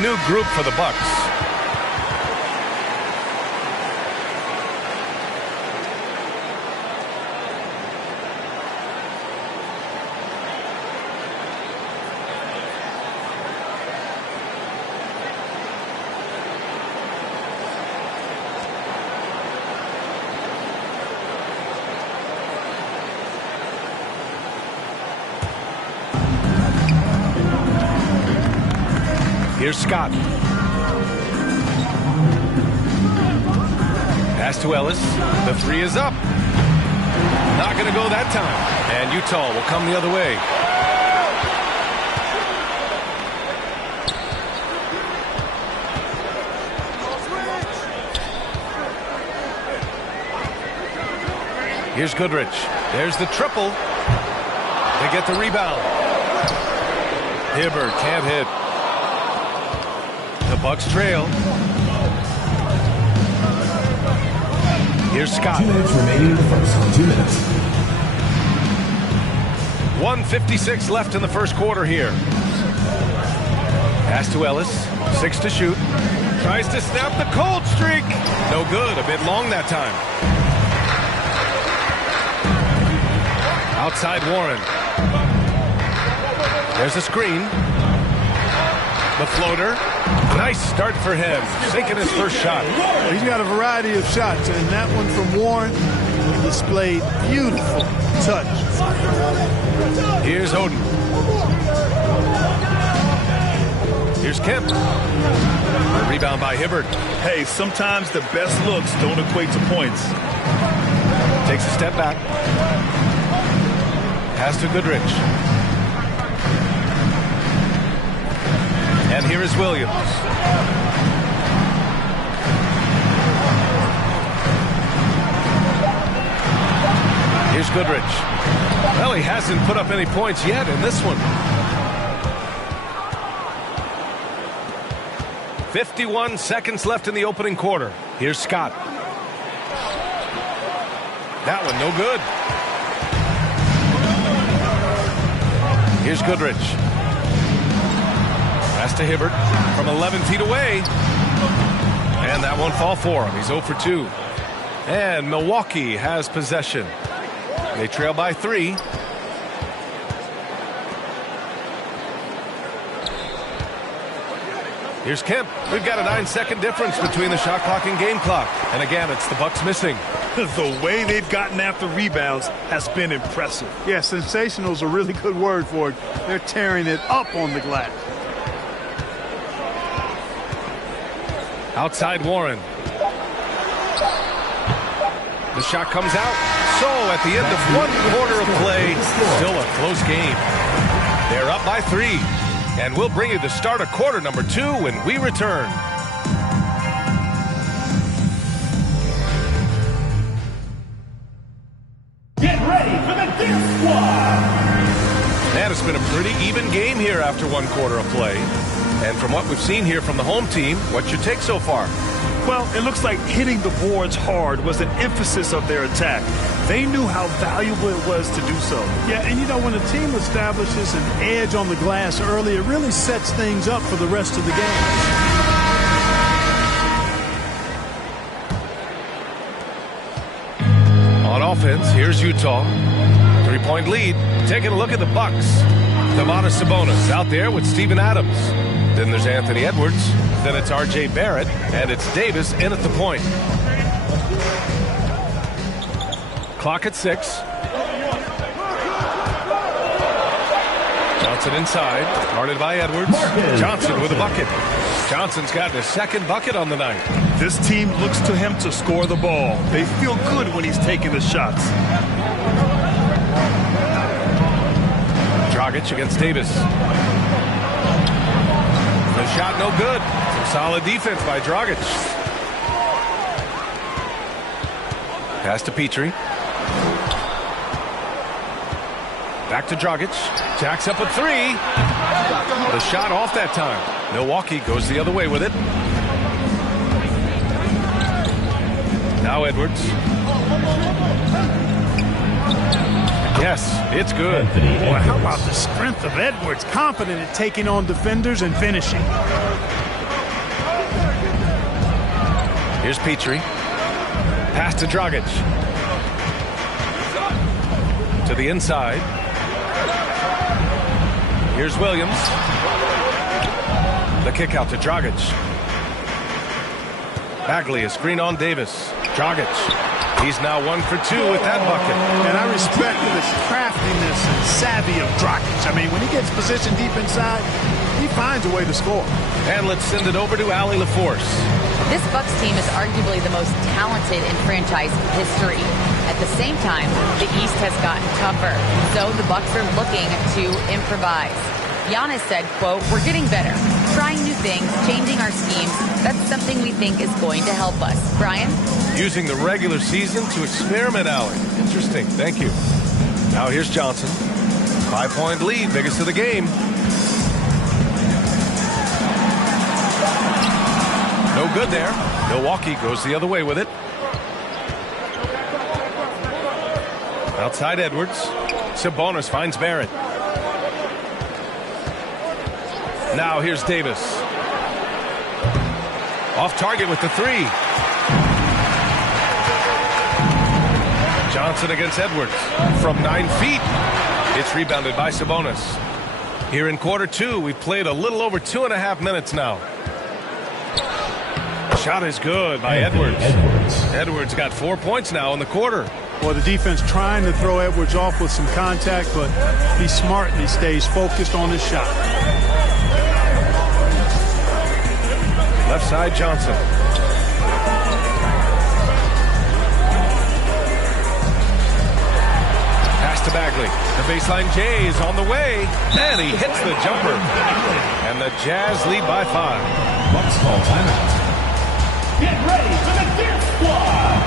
new group for the Bucks. Here's Scott. Pass to Ellis. The three is up. Not going to go that time. And Utah will come the other way. Here's Goodrich. There's the triple. They get the rebound. Hibbert can't hit. The Bucks trail. Here's Scott. 2 minutes remaining in the first. 2 minutes. 1:56 left in the first quarter here. Pass to Ellis. 6 to shoot. Tries to snap the cold streak. No good. A bit long that time. Outside Warren. There's a screen. The floater. Nice start for him. Sinking his first shot. He's got a variety of shots, and that one from Warren displayed beautiful touch. Here's Oden. Here's Kemp. A rebound by Hibbert. Hey, sometimes the best looks don't equate to points. Takes a step back. Pass to Goodrich. And here is Williams. Here's Goodrich. Well, he hasn't put up any points yet in this one. 51 seconds left in the opening quarter. Here's Scott. That one no good. Here's Goodrich. Pass to Hibbert from 11 feet away. And that won't fall for him. He's 0 for 2. And Milwaukee has possession. They trail by 3. Here's Kemp. We've got a 9-second difference between the shot clock and game clock. And again, it's the Bucks missing. The way they've gotten after rebounds has been impressive. Yeah, sensational is a really good word for it. They're tearing it up on the glass. Outside Warren. The shot comes out. So at the end of 1 quarter of play, still a close game. They're up by 3. And we'll bring you the start of quarter number 2 when we return. Get ready for the Dip Squad. Man, it's been a pretty even game here after 1 quarter of play. And from what we've seen here from the home team, what's your take so far? Well, it looks like hitting the boards hard was an emphasis of their attack. They knew how valuable it was to do so. Yeah, and you know, when a team establishes an edge on the glass early, it really sets things up for the rest of the game. On offense, here's Utah. 3-point lead. Taking a look at the Bucks. Domantas Sabonis out there with Steven Adams. Then there's Anthony Edwards. Then it's R.J. Barrett. And it's Davis in at the point. Clock at 6. Johnson inside. Guarded by Edwards. Johnson with a bucket. Johnson's got his second bucket on the night. This team looks to him to score the ball. They feel good when he's taking the shots. Dragic against Davis. The shot no good. Some solid defense by Dragic. Pass to Petrie. Back to Dragic. Jacks up a 3. The shot off that time. Milwaukee goes the other way with it. Now Edwards. Yes, it's good. Boy, how about the strength of Edwards? Confident at taking on defenders and finishing. Here's Petrie. Pass to Dragic. To the inside. Here's Williams. The kick out to Dragic. Bagley, a screen on Davis. Dragic. He's now 1 for 2 with that bucket. And I respect the craftiness and savvy of Dragic. I mean, when he gets positioned deep inside, he finds a way to score. And let's send it over to Allie LaForce. This Bucks team is arguably the most talented in franchise history. At the same time, the East has gotten tougher, so the Bucks are looking to improvise. Giannis said, quote, "We're getting better, trying new things, changing our schemes. That's something we think is going to help us." Brian? Using the regular season to experiment, Allie. Interesting. Thank you. Now here's Johnson. 5-point lead, biggest of the game. No good there. Milwaukee goes the other way with it. Outside Edwards. Sabonis finds Barrett. Now here's Davis. Off target with the 3. Johnson against Edwards from 9 feet. It's rebounded by Sabonis. Here in quarter 2, we've played a little over 2.5 minutes now. Shot is good by Edwards. Edwards got 4 points now in the quarter. Well, the defense trying to throw Edwards off with some contact, but he smartly stays focused on his shot. Left side, Johnson. Pass to Bagley. The baseline Jay is on the way, and he hits the jumper. And the Jazz lead by 5. Bucks call timeout. Get ready for the Dance Squad!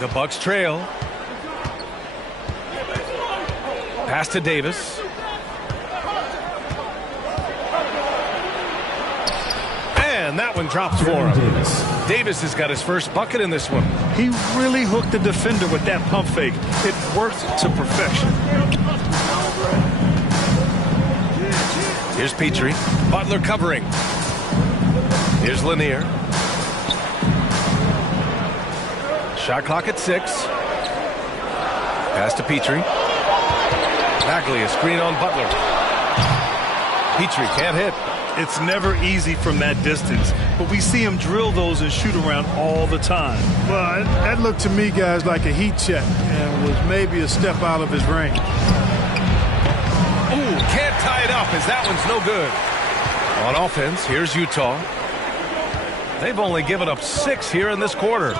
The Bucks trail. Pass to Davis. And that one drops for him. Davis has got his first bucket in this one. He really hooked the defender with that pump fake. It worked to perfection. Here's Petrie. Butler covering. Here's Lanier. Shot clock at 6. Pass to Petrie. Bagley, a screen on Butler. Petrie can't hit. It's never easy from that distance, but we see him drill those and shoot around all the time. Well, that looked to me, guys, like a heat check and was maybe a step out of his range. Ooh, can't tie it up as that one's no good. On offense, here's Utah. They've only given up 6 here in this quarter.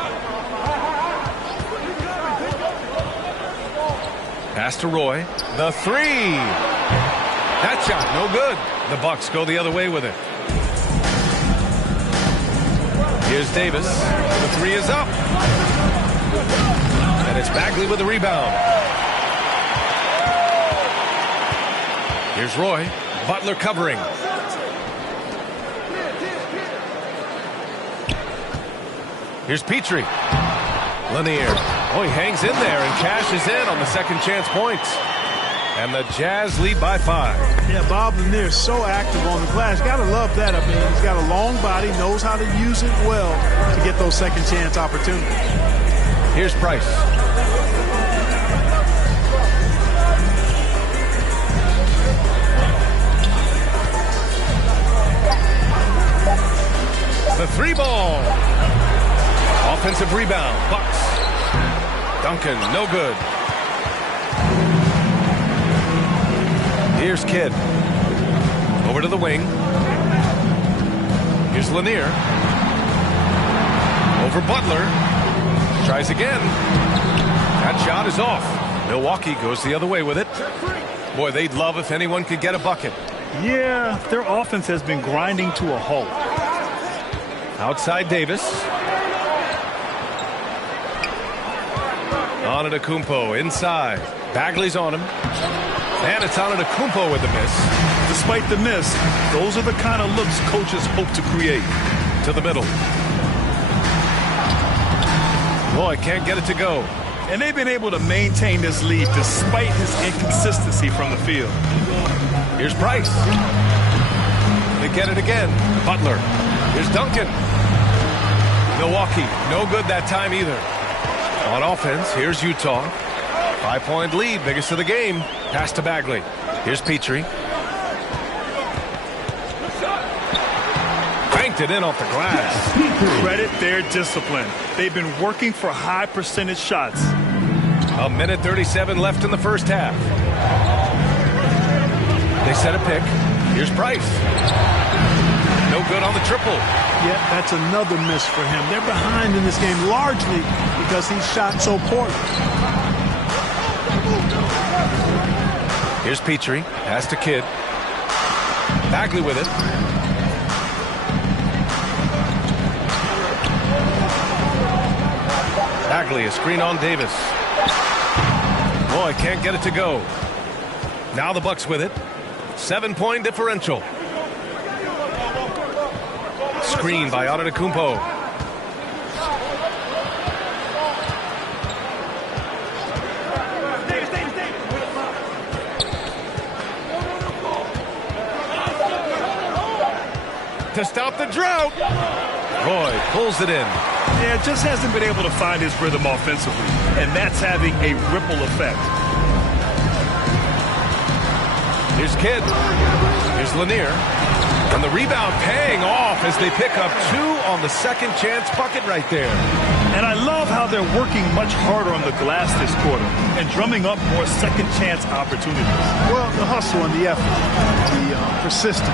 Pass to Roy. The three. That shot, no good. The Bucks go the other way with it. Here's Davis. The three is up. And it's Bagley with the rebound. Here's Roy. Butler covering. Here's Petrie. Lanier. Oh, he hangs in there and cashes in on the second chance points. And the Jazz lead by 5. Yeah, Bob Lanier is so active on the glass. Got to love that. I mean, he's got a long body, knows how to use it well to get those second chance opportunities. Here's Price. The three ball. Offensive rebound. Bucks. Duncan, no good. Here's Kidd. Over to the wing. Here's Lanier. Over Butler. Tries again. That shot is off. Milwaukee goes the other way with it. Boy, they'd love if anyone could get a bucket. Yeah, their offense has been grinding to a halt. Outside Davis. Antetokounmpo inside. Bagley's on him. And it's Antetokounmpo with the miss. Despite the miss, those are the kind of looks coaches hope to create. To the middle. Boy, can't get it to go. And they've been able to maintain this lead despite his inconsistency from the field. Here's Price. They get it again. Butler. Here's Duncan. Milwaukee, no good that time either. On offense, here's Utah. 5-point lead, biggest of the game. Pass to Bagley. Here's Petrie. Banked it in off the glass. Credit their discipline. They've been working for high percentage shots. 1:37 left in the first half. They set a pick. Here's Price. No good on the triple. Yeah, that's another miss for him. They're behind in this game largely because he shot so poorly. Here's Petrie. Pass to Kidd. Bagley with it. Bagley, a screen on Davis. Boy, can't get it to go. Now the Bucks with it. 7-point differential. Screen by Antetokounmpo. To stop the drought. Roy pulls it in. Yeah, just hasn't been able to find his rhythm offensively, and that's having a ripple effect. Here's Kidd. Here's Lanier. And the rebound paying off as they pick up 2 on the second chance bucket right there. And I love how they're working much harder on the glass this quarter and drumming up more second chance opportunities. Well, the hustle and the effort, the persistence,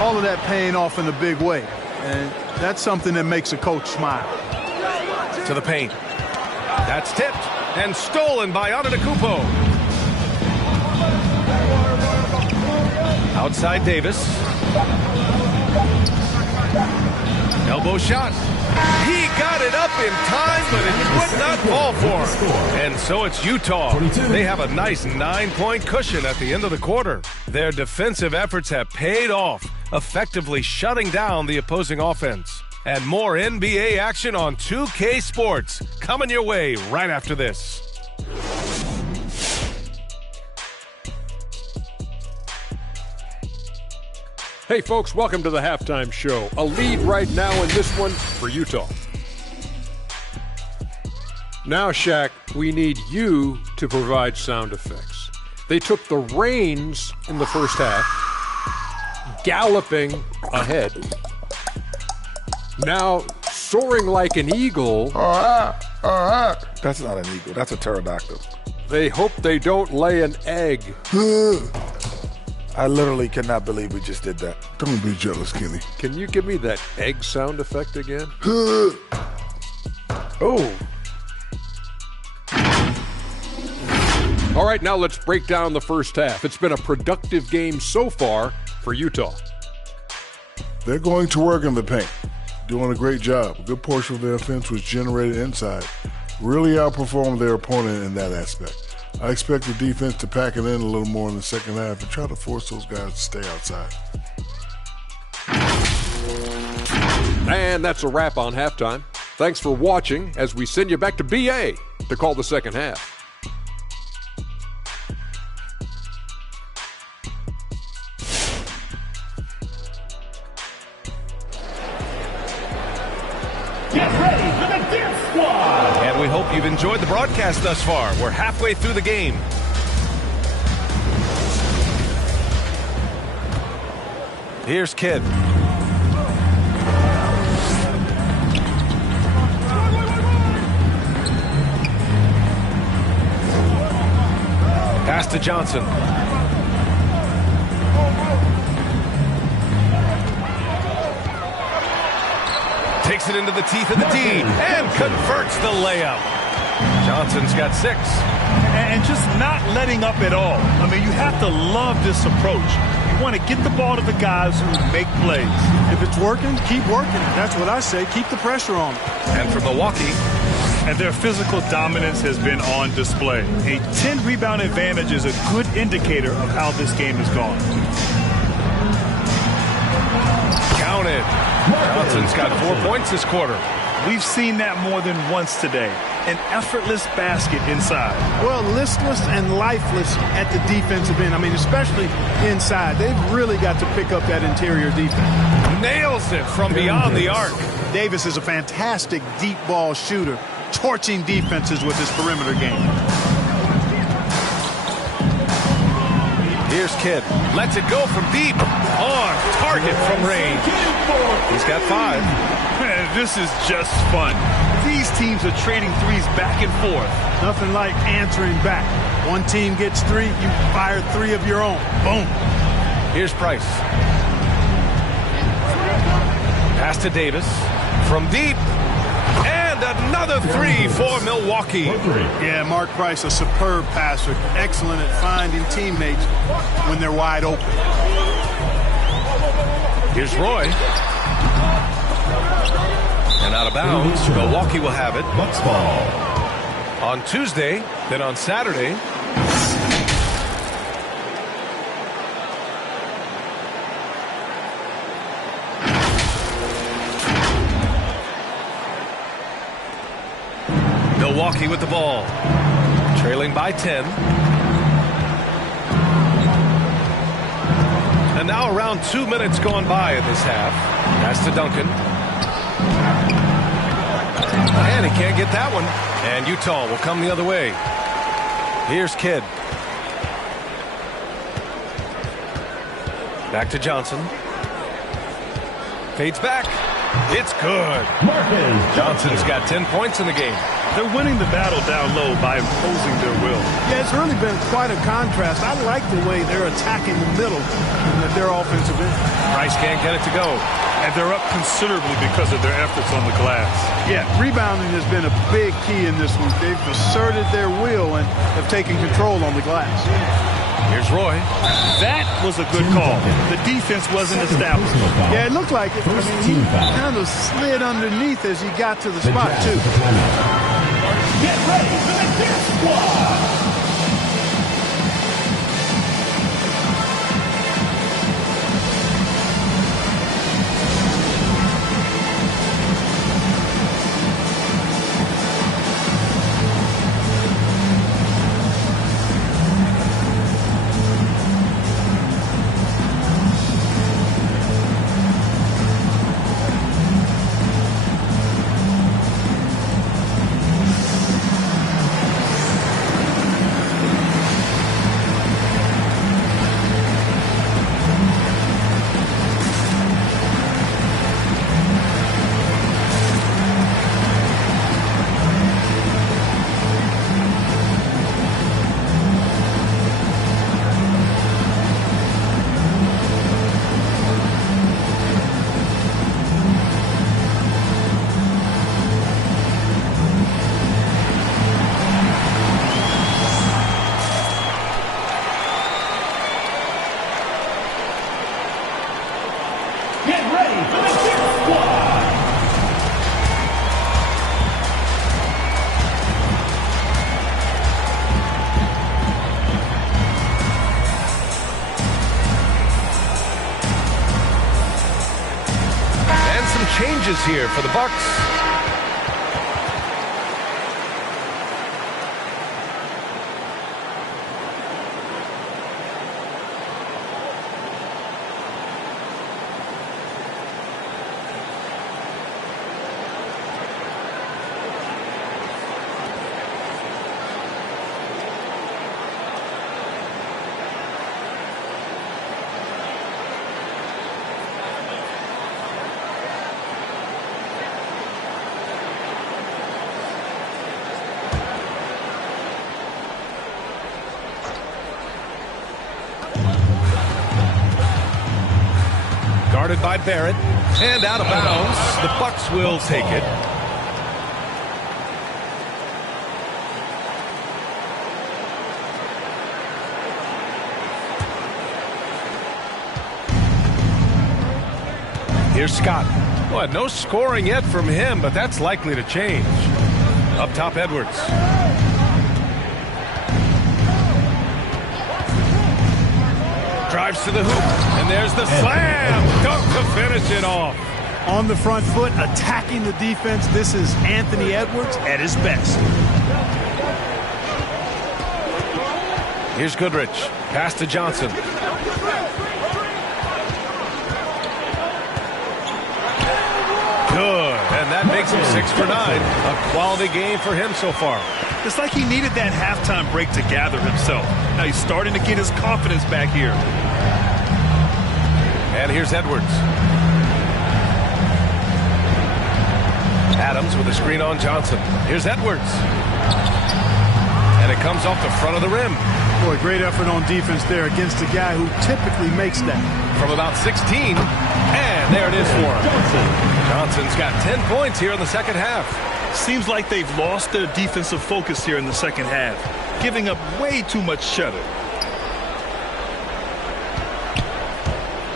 all of that paying off in a big way. And that's something that makes a coach smile. To the paint. That's tipped and stolen by Antetokounmpo. Outside Davis. Elbow shot. He got it up in time, but it would not fall for him. And so it's Utah. They have a nice 9-point cushion at the end of the quarter. Their defensive efforts have paid off, effectively shutting down the opposing offense. And more NBA action on 2K Sports coming your way right after this. Hey, folks, welcome to the halftime show. A lead right now in this one for Utah. Now, Shaq, we need you to provide sound effects. They took the reins in the first half, galloping ahead. Now, soaring like an eagle. That's not an eagle. That's a pterodactyl. They hope they don't lay an egg. I literally cannot believe we just did that. Don't be jealous, Kenny. Can you give me that egg sound effect again? Oh. All right, now let's break down the first half. It's been a productive game so far for Utah. They're going to work in the paint, doing a great job. A good portion of their offense was generated inside. Really outperformed their opponent in that aspect. I expect the defense to pack it in a little more in the second half and try to force those guys to stay outside. And that's a wrap on halftime. Thanks for watching as we send you back to BA to call the second half. Get ready for the Dance Squad! And we hope you've enjoyed the broadcast thus far. We're halfway through the game. Here's Kidd. Pass to Johnson. Takes it into the teeth of the D and converts the layup. Johnson's got 6. And just not letting up at all. I mean, you have to love this approach. You want to get the ball to the guys who make plays. If it's working, keep working. That's what I say. Keep the pressure on. And for Milwaukee. And their physical dominance has been on display. A 10-rebound advantage is a good indicator of how this game has gone. Counted. Johnson's got 4 points this quarter. We've seen that more than once today. An effortless basket inside. Well, listless and lifeless at the defensive end. I mean, especially inside. They've really got to pick up that interior defense. Nails it from beyond the arc. Davis is a fantastic deep ball shooter, torching defenses with his perimeter game. Here's Kidd. Lets it go from deep. On target from range. He's got 5. Man, this is just fun. These teams are trading threes back and forth. Nothing like answering back. One team gets 3, you fire 3 of your own. Boom. Here's Price. Pass to Davis. From deep. And another 3 for Milwaukee. Yeah, Mark Price, a superb passer. Excellent at finding teammates when they're wide open. Here's Roy. And out of bounds. Milwaukee will have it. Bucks ball. On Tuesday, then on Saturday. Milwaukee with the ball. Trailing by 10. And now around 2 minutes gone by in this half. Pass to Duncan. And he can't get that one. And Utah will come the other way. Here's Kidd. Back to Johnson. Fades back. It's good. Johnson's got 10 points in the game. They're winning the battle down low by imposing their will. Yeah, it's really been quite a contrast. I like the way they're attacking the middle at their offensive end. Price can't get it to go. And they're up considerably because of their efforts on the glass. Yeah, rebounding has been a big key in this one. They've asserted their will and have taken control on the glass. Here's Roy. That was a good call. The defense wasn't established. Yeah, it looked like it. I mean, he kind of slid underneath as he got to the spot, too. Get ready for the Dance Squad! changes here for the Bucks. Guarded by Barrett, and out of bounds. The Bucks will take it. Here's Scott. Well, no scoring yet from him, but that's likely to change. Up top, Edwards. Drives to the hoop, and there's the slam. Dunk to finish it off. On the front foot, attacking the defense. This is Anthony Edwards at his best. Here's Goodrich. Pass to Johnson. Good, and that makes him 6 for 9. A quality game for him so far. It's like he needed that halftime break to gather himself. Now he's starting to get his confidence back here. And here's Edwards. Adams with a screen on Johnson. Here's Edwards. And it comes off the front of the rim. Boy, great effort on defense there against a guy who typically makes that. From about 16. And there it is for him. Johnson's got 10 points here in the second half. Seems like they've lost their defensive focus here in the second half, giving up way too much cheddar.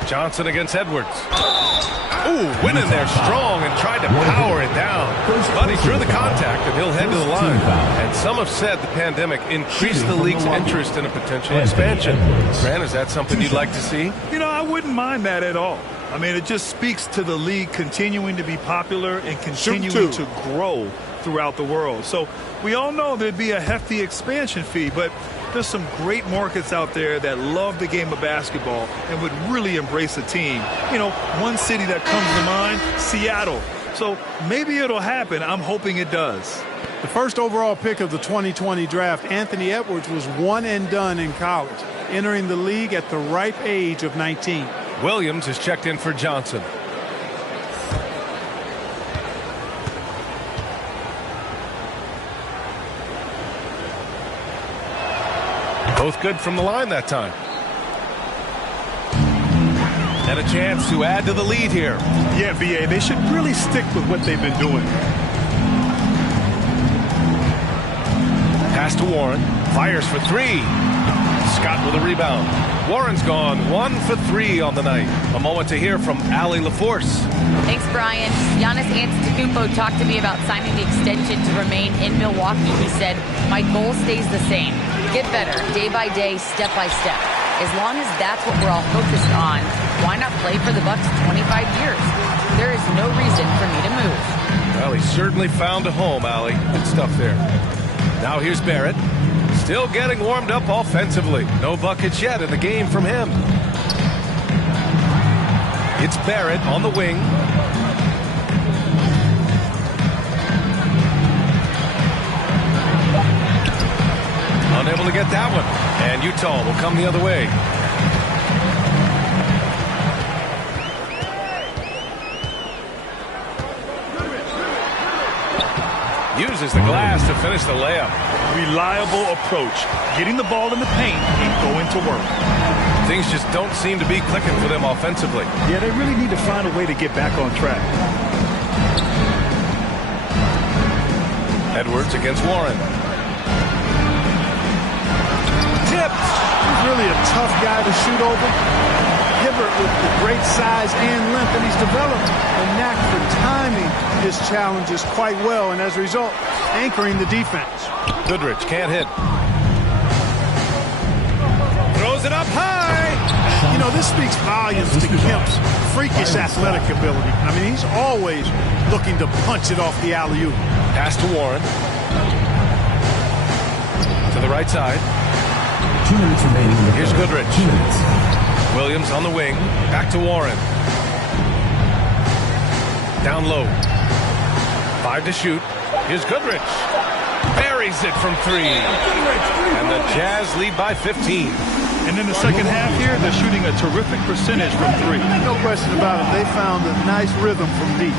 Johnson against Edwards. Ooh, went in there strong and tried to power it down. But he drew the contact, and he'll head to the line. And some have said the pandemic increased the league's interest in a potential expansion. Grant, is that something you'd like to see? You know, I wouldn't mind that at all. I mean, it just speaks to the league continuing to be popular and continuing to grow throughout the world. So we all know there'd be a hefty expansion fee, but there's some great markets out there that love the game of basketball and would really embrace a team. You know, one city that comes to mind, Seattle. So maybe it'll happen. I'm hoping it does. The first overall pick of the 2020 draft, Anthony Edwards, was one and done in college, entering the league at the ripe age of 19. Williams is checked in for Johnson. Both good from the line that time. And a chance to add to the lead here. Yeah, BA, they should really stick with what they've been doing. Pass to Warren. Fires for 3. Scott with a rebound. Warren's gone 1 for 3 on the night. A moment to hear from Allie LaForce. Thanks, Brian. Giannis Antetokounmpo talked to me about signing the extension to remain in Milwaukee. He said, "My goal stays the same. Get better, day by day, step by step. As long as that's what we're all focused on, why not play for the Bucks 25 years? There is no reason for me to move." Well, he certainly found a home, Allie. Good stuff there. Now here's Barrett. Still getting warmed up offensively. No buckets yet in the game from him. It's Barrett on the wing. Unable to get that one. And Utah will come the other way. Uses the glass to finish the layup. Reliable approach. Getting the ball in the paint and going to work. Things just don't seem to be clicking for them offensively. Yeah, they really need to find a way to get back on track. Edwards against Warren. Tipped. He's really a tough guy to shoot over. Hibbert with the great size and length, and he's developed a knack for timing his challenges quite well, and as a result, anchoring the defense. Goodrich can't hit. Throws it up high. You know, this speaks volumes to Kemp's freakish athletic ability. I mean, he's always looking to punch it off the alley-oop. Pass to Warren. To the right side. 2 minutes remaining. Here's Goodrich. 2 minutes. Williams on the wing. Back to Warren. Down low. 5 to shoot. Here's Goodrich. Buries it from 3. And the Jazz lead by 15. And in the second half here, they're shooting a terrific percentage from 3. No question about it. They found a nice rhythm from deep.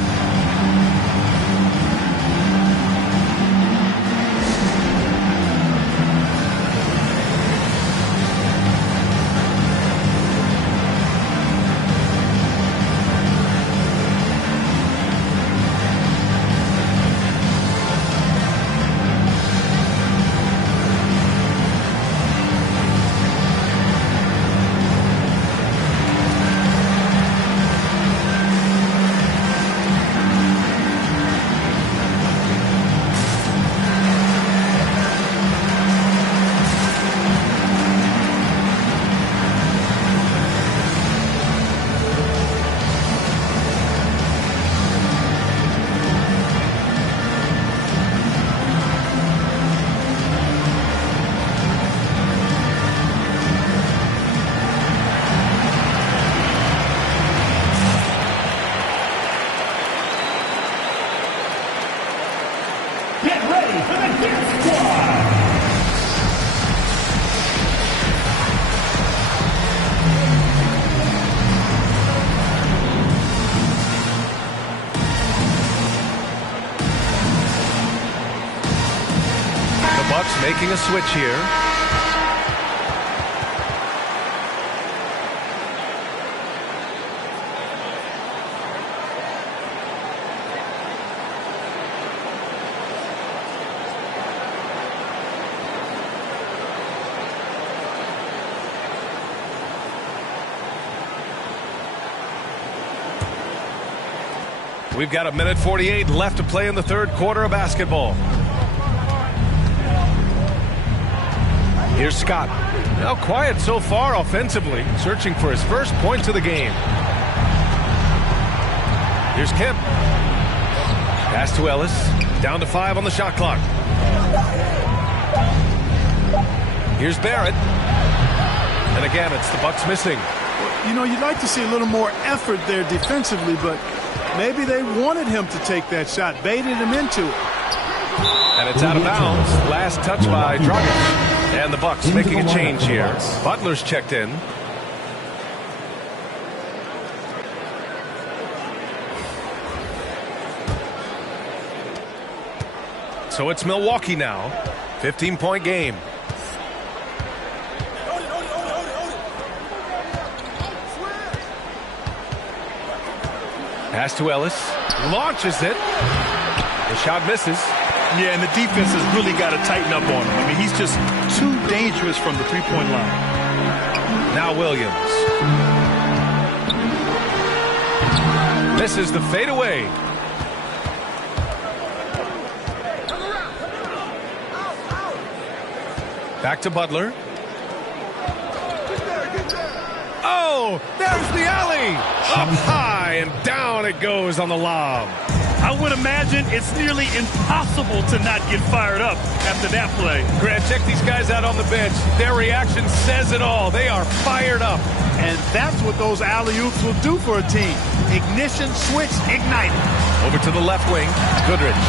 Making a switch here. We've got 1:48 left to play in the third quarter of basketball. Here's Scott. Now quiet so far offensively, searching for his first points of the game. Here's Kemp. Pass to Ellis. Down to 5 on the shot clock. Here's Barrett. And again, it's the Bucks missing. You know, you'd like to see a little more effort there defensively, but maybe they wanted him to take that shot, baited him into it. And it's out of bounds. Last touch by Dragic. And the Bucks making a change here. Butler's checked in. So it's Milwaukee now. 15-point game. Pass to Ellis. Launches it. The shot misses. Yeah, and the defense has really got to tighten up on him. I mean, he's just too dangerous from the three-point line. Now Williams. Misses the fadeaway. Back to Butler. Oh, there's the alley. Up high and down it goes on the lob. I would imagine it's nearly impossible to not get fired up after that play. Grant, check these guys out on the bench. Their reaction says it all. They are fired up. And that's what those alley-oops will do for a team. Ignition, switch, ignite. Over to the left wing, Goodrich.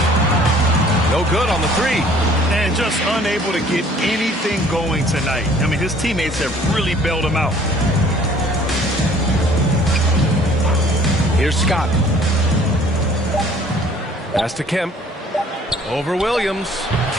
No good on the 3. And just unable to get anything going tonight. I mean, his teammates have really bailed him out. Here's Scott. Pass to Kemp. Over Williams.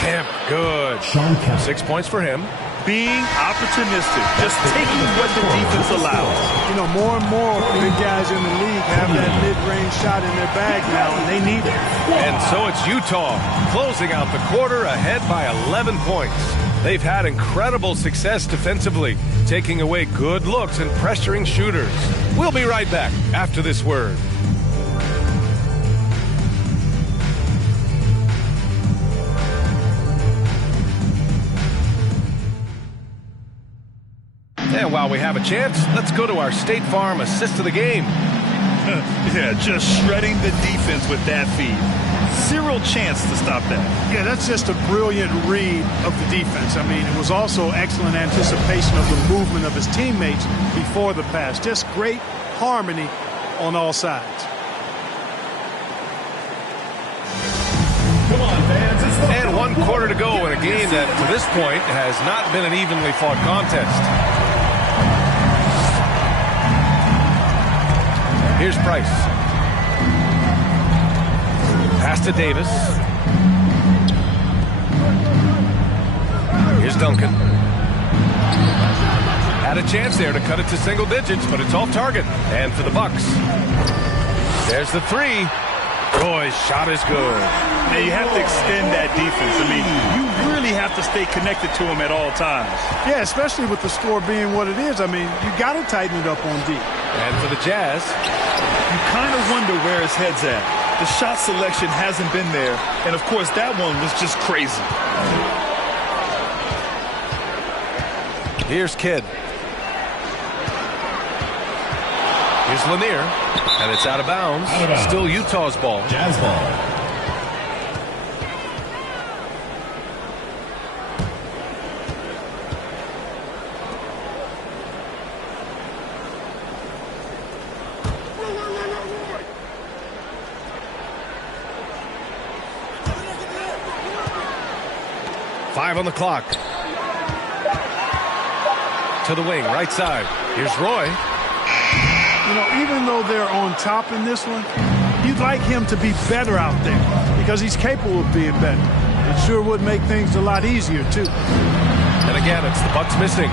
Kemp, good. 6 points for him. Being opportunistic. Just taking what the defense allows. You know, more and more big guys in the league have that mid-range shot in their bag now, and they need it. And so it's Utah closing out the quarter ahead by 11 points. They've had incredible success defensively, taking away good looks and pressuring shooters. We'll be right back after this word. And while we have a chance, let's go to our State Farm assist of the game. Yeah, just shredding the defense with that feed. Zero chance to stop that. Yeah, that's just a brilliant read of the defense. I mean, it was also excellent anticipation of the movement of his teammates before the pass. Just great harmony on all sides. Come on, fans. And 1 quarter to go in a game that, to this point, has not been an evenly fought contest. Here's Price. Pass to Davis. Here's Duncan. Had a chance there to cut it to single digits, but it's off target. And for the Bucks, there's the three. Roy's shot is good. Now you have to extend that defense. I mean, you really have to stay connected to him at all times. Yeah, especially with the score being what it is. I mean, you got to tighten it up on D. And for the Jazz, you kind of wonder where his head's at. The shot selection hasn't been there, and of course that one was just crazy. here's Kidd. Here's Lanier, and it's out of bounds. Still Utah's ball. Jazz ball. Five on the clock. To the wing, right side. Here's Roy. You know, even though they're on top in this one, you'd like him to be better out there because he's capable of being better. It sure would make things a lot easier, too. And again, it's the Bucks missing.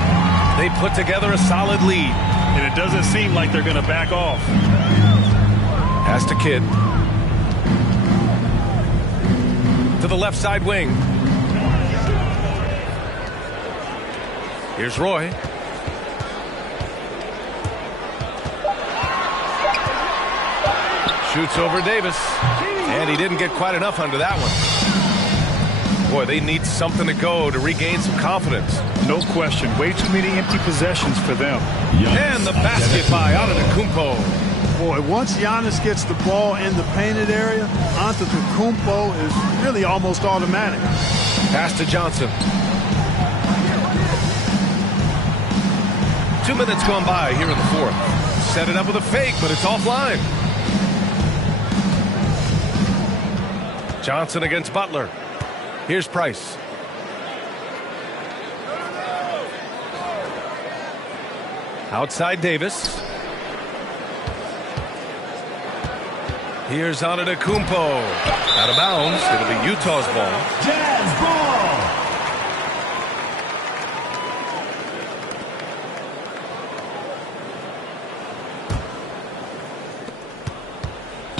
They put together a solid lead. And it doesn't seem like they're going to back off. Pass to Kidd. To the left side wing. Here's Roy. Shoots over Davis. And he didn't get quite enough under that one. Boy, they need something to go to regain some confidence. No question. Way too many empty possessions for them. And the basket by Antetokounmpo. Boy, once Giannis gets the ball in the painted area, Antetokounmpo is really almost automatic. Pass to Johnson. 2 minutes gone by here in the fourth. Set it up with a fake, but it's offline. Johnson against Butler. Here's Price. Outside Davis. Here's Antetokounmpo. Out of bounds. It'll be Utah's ball. Jazz ball.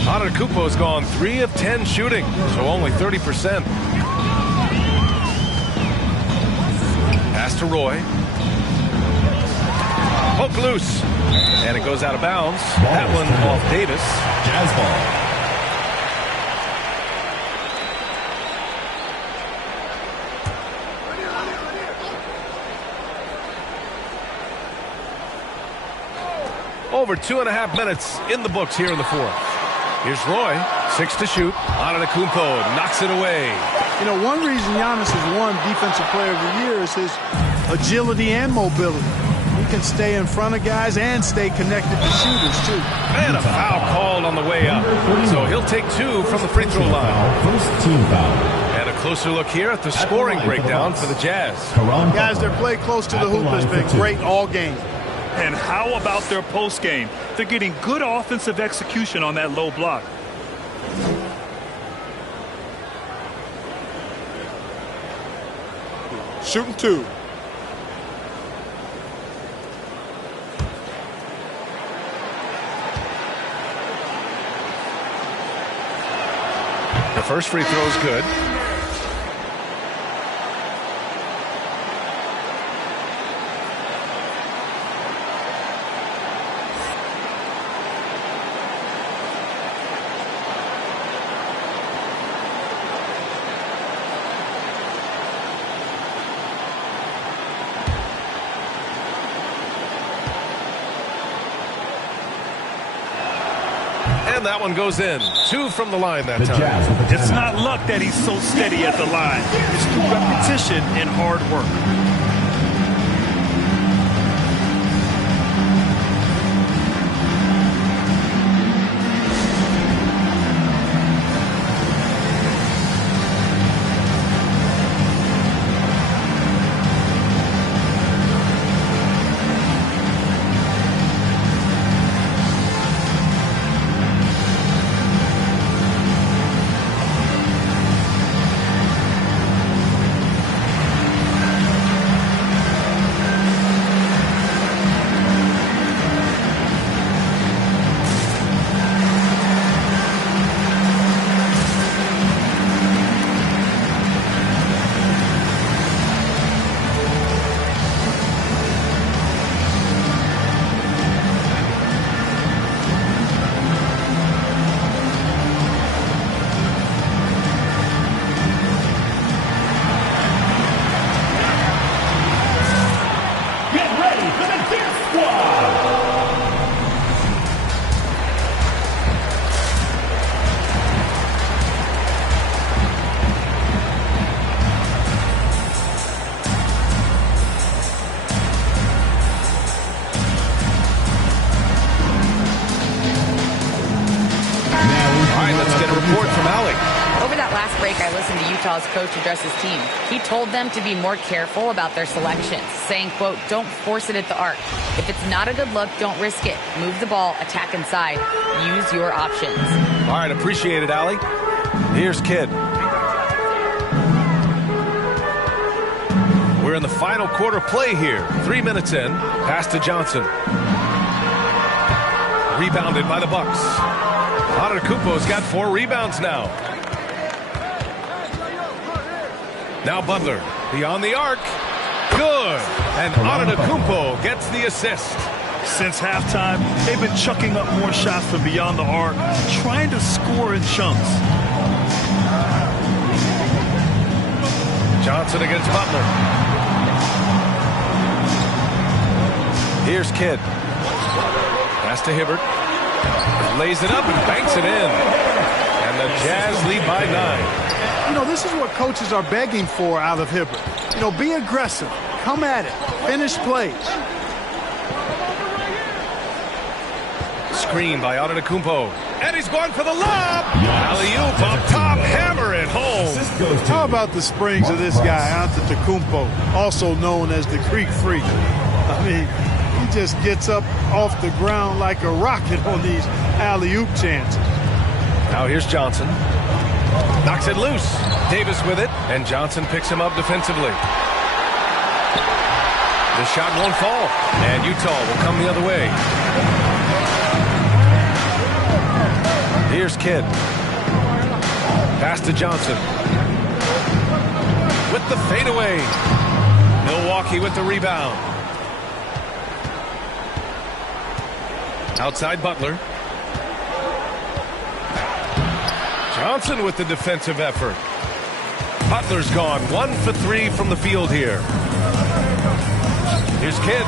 Antetokounmpo's gone 3 of 10 shooting, so only 30%. Pass to Roy. Poke loose. And it goes out of bounds. That one off Davis. Jazz ball. Over 2.5 minutes in the books here in the fourth. Here's Roy, 6 to shoot. Antetokounmpo knocks it away. You know, one reason Giannis has won Defensive Player of the Year is his agility and mobility. He can stay in front of guys and stay connected to shooters, too. And a foul called on the way up. So he'll take 2 from the free throw line. First team foul. And a closer look here at the scoring breakdown for the Jazz. Guys, their play close to the hoop has been great all game. And how about their post game? They're getting good offensive execution on that low block. Shooting 2. The first free throw is good. And that one goes in. 2 from the line that time. It's not luck that he's so steady at the line. It's through repetition and hard work. Utah's coach addressed his team. He told them to be more careful about their selections, saying, quote, don't force it at the arc. If it's not a good look, don't risk it. Move the ball, attack inside. Use your options. All right, appreciate it, Allie. Here's Kidd. We're in the final quarter play here. 3 minutes in. Pass to Johnson. Rebounded by the Bucks. Antetokounmpo's got 4 rebounds now. Now Butler, beyond the arc. Good. And Antetokounmpo gets the assist. Since halftime, they've been chucking up more shots from beyond the arc, trying to score in chunks. Johnson against Butler. Here's Kidd. Pass to Hibbert. Lays it up and banks it in. And the Jazz lead by 9. You know, this is what coaches are begging for out of Hibbert. You know, be aggressive. Come at it. Finish plays. Screen by Antetokounmpo. And he's going for the lob. Alley-oop up top. Hammer it home. How about the springs of this guy, Antetokounmpo, also known as the Greek Freak? I mean, he just gets up off the ground like a rocket on these alley-oop chances. Now here's Johnson. Knocks it loose. Davis with it, and Johnson picks him up defensively. The shot won't fall, and Utah will come the other way. Here's Kidd. Pass to Johnson. With the fadeaway. Milwaukee with the rebound. Outside Butler. Johnson with the defensive effort. Butler's gone 1 for 3 from the field here. Here's Kidd.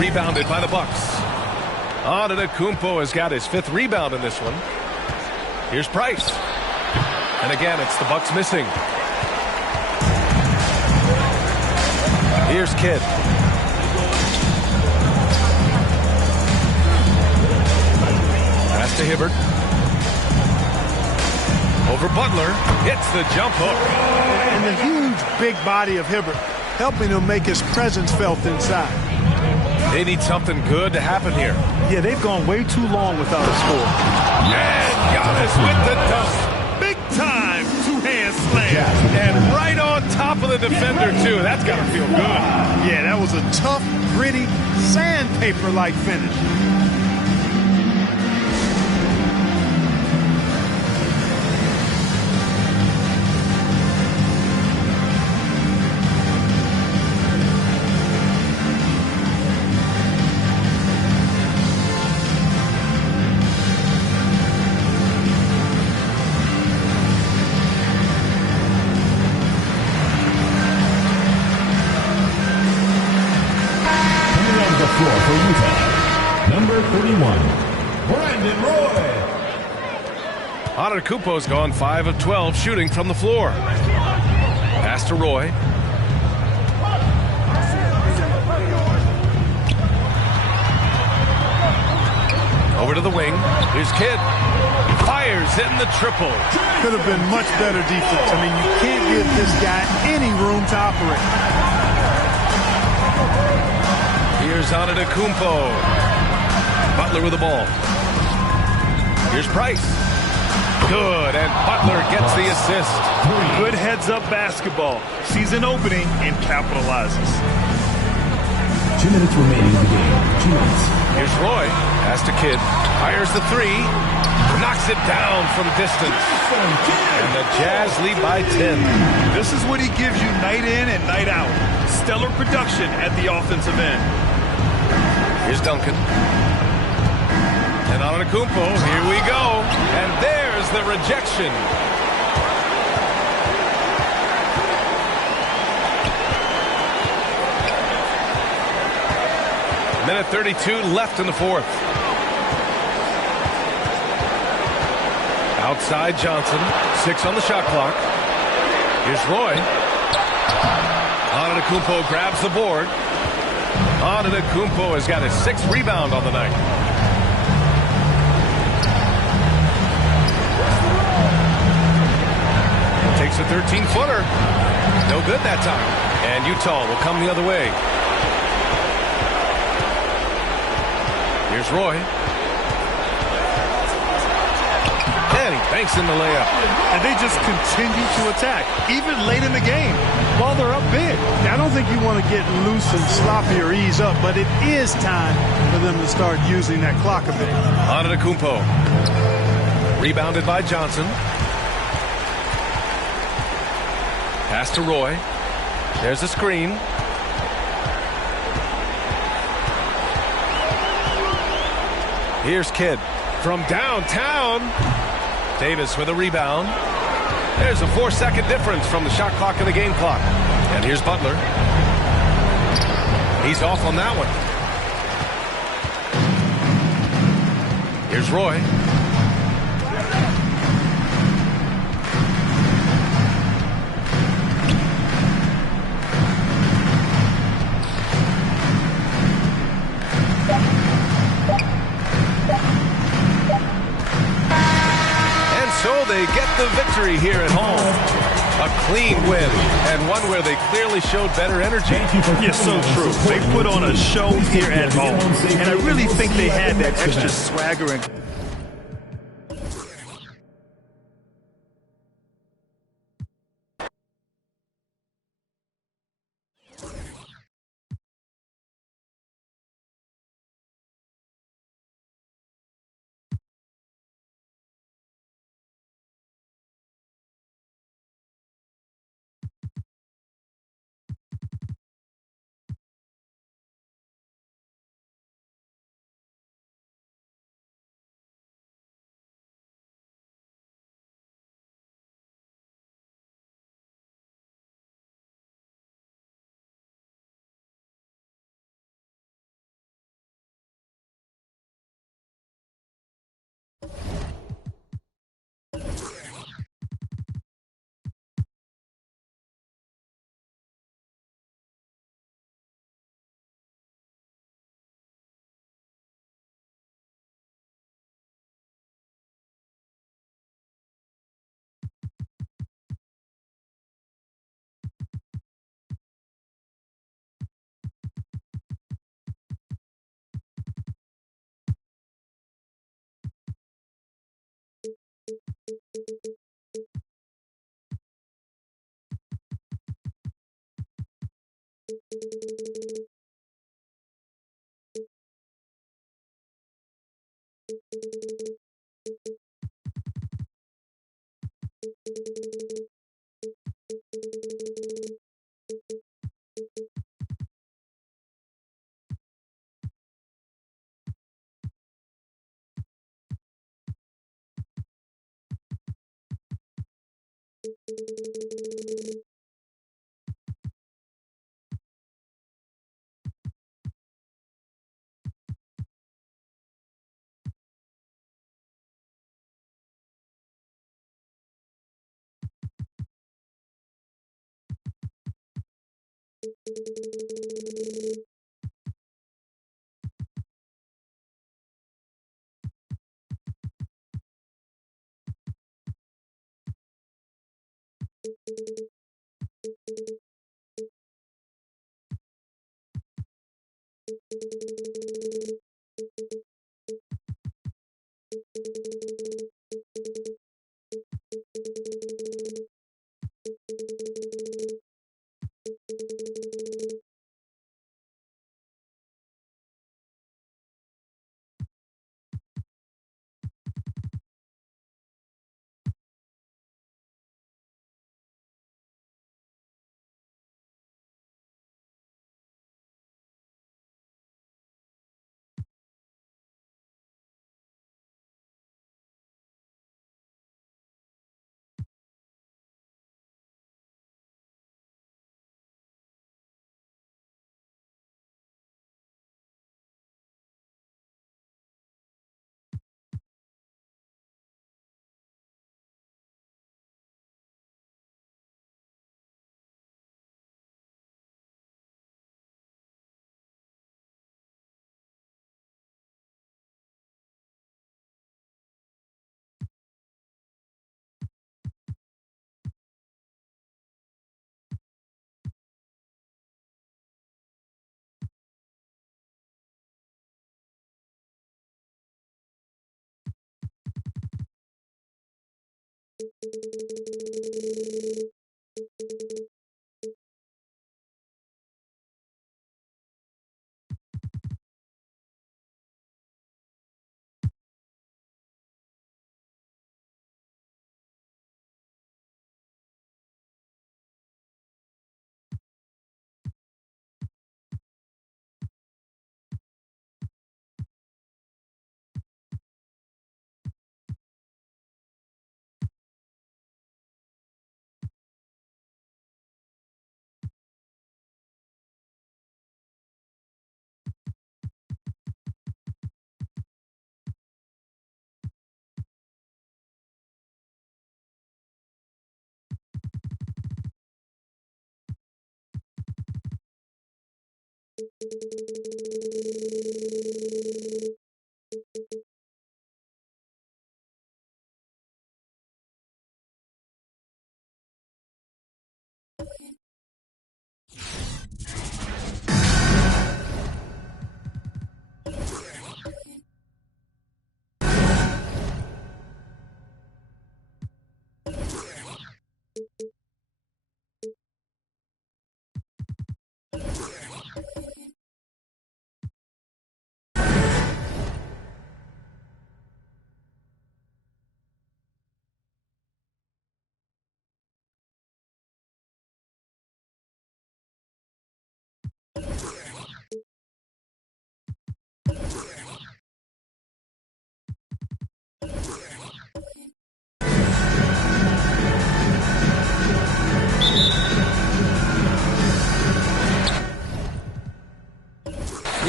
Rebounded by the Bucks. Antetokounmpo has got his 5th rebound in this one. Here's Price. And again, it's the Bucks missing. Here's Kidd. Pass to Hibbert. Over Butler, hits the jump hook. And the huge big body of Hibbert helping him make his presence felt inside. They need something good to happen here. Yeah, they've gone way too long without a score. And Giannis with the dunk. Big time two-hand slam. And right on top of the defender, too. That's got to feel good. Yeah, that was a tough, gritty, sandpaper-like finish. For Utah, number 31, Brandon Roy. Antetokounmpo's gone 5 of 12 shooting from the floor. Pass to Roy. Over to the wing. Here's Kidd. Fires in the triple. Could have been much better defense. I mean, you can't give this guy any room to operate. Here's Antetokounmpo. Butler with the ball. Here's Price. Good, and Butler gets the assist. Good heads-up basketball. Sees an opening and capitalizes. 2 minutes remaining in the game. 2 minutes. Here's Roy. Pass to Kidd. Fires the three. Knocks it down from distance. And the Jazz lead by 10. This is what he gives you night in and night out. Stellar production at the offensive end. Here's Duncan. And Antetokounmpo, here we go. And there's the rejection. Minute 32 left in the fourth. Outside Johnson. 6 on the shot clock. Here's Roy. Antetokounmpo grabs the board. Antetokounmpo has got his 6th rebound on the night. Takes a 13-footer. No good that time. And Utah will come the other way. Here's Roy. And he banks in the layup. And they just continue to attack, even late in the game, while they're up big. Now, I don't think you want to get loose and sloppy or ease up, but it is time for them to start using that clock a bit. Antetokounmpo. Rebounded by Johnson. Pass to Roy. There's a screen. Here's Kidd from downtown. Davis with a rebound. There's a 4-second difference from the shot clock and the game clock. And here's Butler. He's off on that one. Here's Roy. So they get the victory here at home. A clean win, and one where they clearly showed better energy. Yes, so true. They put on a show here at home, and I really think they had that extra swagger and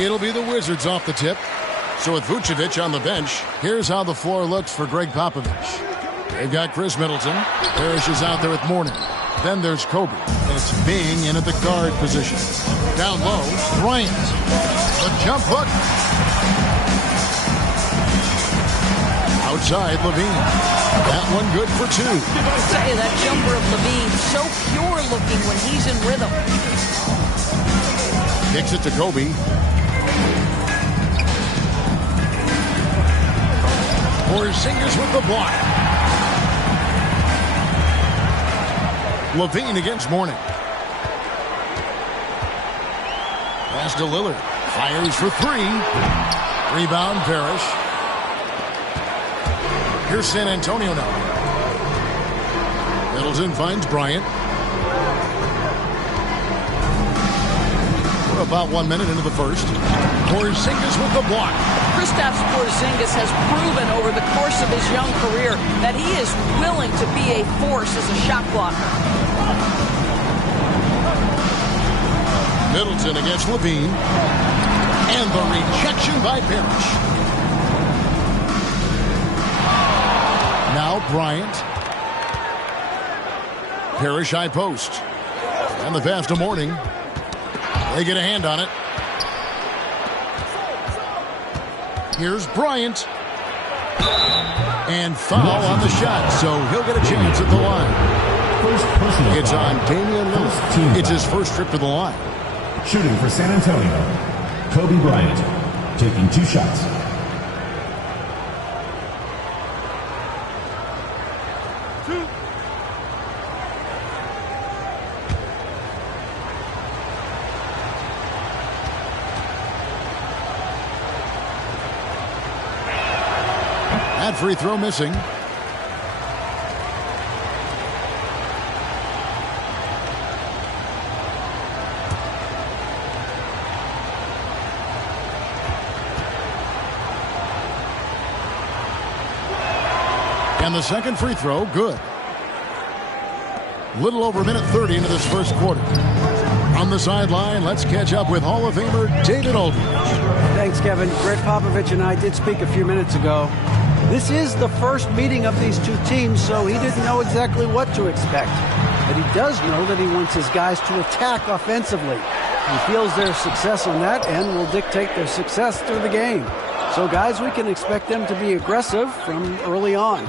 It'll be the Wizards off the tip. So with Vucevic on the bench, here's how the floor looks for Greg Popovich. They've got Chris Middleton. Parrish is out there with Mourning. Then there's Kobe. It's Bing in at the guard position. Down low, Bryant. The jump hook. Outside, Levine. That one good for two. I'll tell you, that jumper of Levine, so pure looking when he's in rhythm. Kicks it to Kobe. Porzingis with the block. Levine against Mourning. Pass to Lillard. Fires for three. Rebound, Parrish. Here's San Antonio now. Middleton finds Bryant. We're about 1 minute into the first. Porzingis with the block. Kristaps Porzingis has proven over the course of his young career that he is willing to be a force as a shot blocker. Middleton against Levine. And the rejection by Parrish. Now Bryant. Parrish high post. And the pass to Mourning. They get a hand on it. Here's Bryant. And foul on the shot, so he'll get a chance at the line. It's on Damian Lillard. It's his first trip to the line. Shooting for San Antonio, Kobe Bryant, taking 2 shots. That free throw missing. And the second free throw, good. Little over a minute 30 into this first quarter. On the sideline, let's catch up with Hall of Famer David Aldridge. Thanks, Kevin. Greg Popovich and I did speak a few minutes ago. This is the first meeting of these two teams, so he didn't know exactly what to expect. But he does know that he wants his guys to attack offensively. He feels their success on that end will dictate their success through the game. So, guys, we can expect them to be aggressive from early on.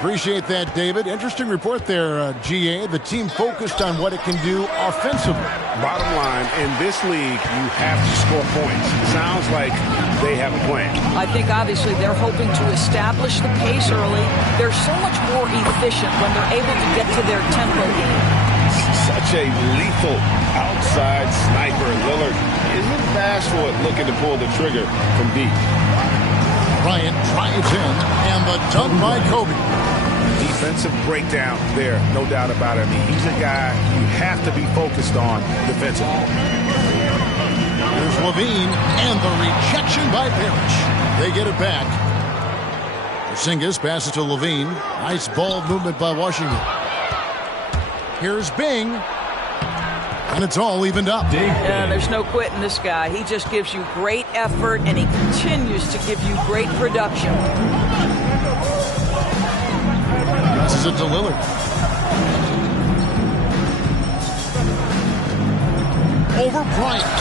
Appreciate that, David. Interesting report there, GA. The team focused on what it can do offensively. Bottom line, in this league, you have to score points. Sounds like they have a plan. I think, obviously, they're hoping to establish the pace early. They're so much more efficient when they're able to get to their tempo game. Such a lethal outside sniper. Lillard isn't bashful at looking to pull the trigger from deep. Bryant drives in, and the dunk by Kobe. Defensive breakdown there, no doubt about it. I mean, he's a guy you have to be focused on defensively. Here's Levine, and the rejection by Parrish. They get it back. Porzingis passes to Levine. Nice ball movement by Washington. Here's Bing. And it's all evened up. Yeah, there's no quitting this guy. He just gives you great effort, and he continues to give you great production. Passes it to Lillard. Over Bryant.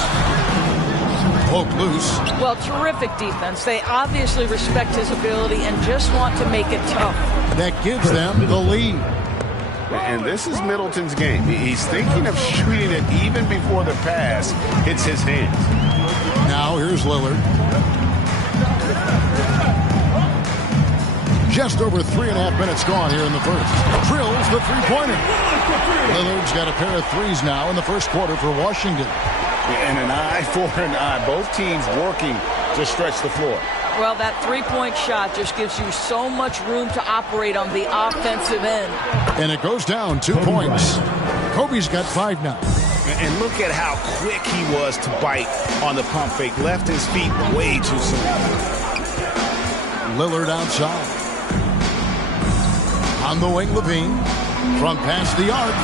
Poke loose. Well, terrific defense. They obviously respect his ability and just want to make it tough. That gives them the lead. And this is Middleton's game. He's thinking of shooting it even before the pass hits his hands. Now here's Lillard. Just over 3.5 minutes gone here in the first. Drills the three-pointer. Lillard's got a pair of threes now in the first quarter for Washington. And an eye for an eye. Both teams working to stretch the floor. Well, that three-point shot just gives you so much room to operate on the offensive end. And it goes down 2 points. Kobe's got 5 now. And look at how quick he was to bite on the pump fake. Left his feet way too soon. Lillard outside. On the wing, Levine. From past the arc.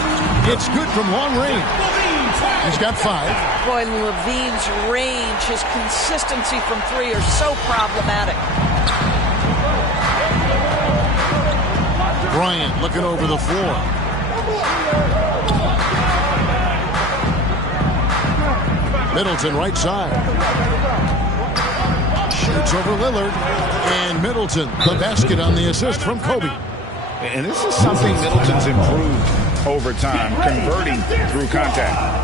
It's good from long range. He's got 5. Boy, Levine's range, his consistency from 3 are so problematic. Bryant looking over the floor. Middleton right side. Shoots over Lillard. And Middleton, the basket on the assist from Kobe. And this is something Middleton's improved over time, converting through contact.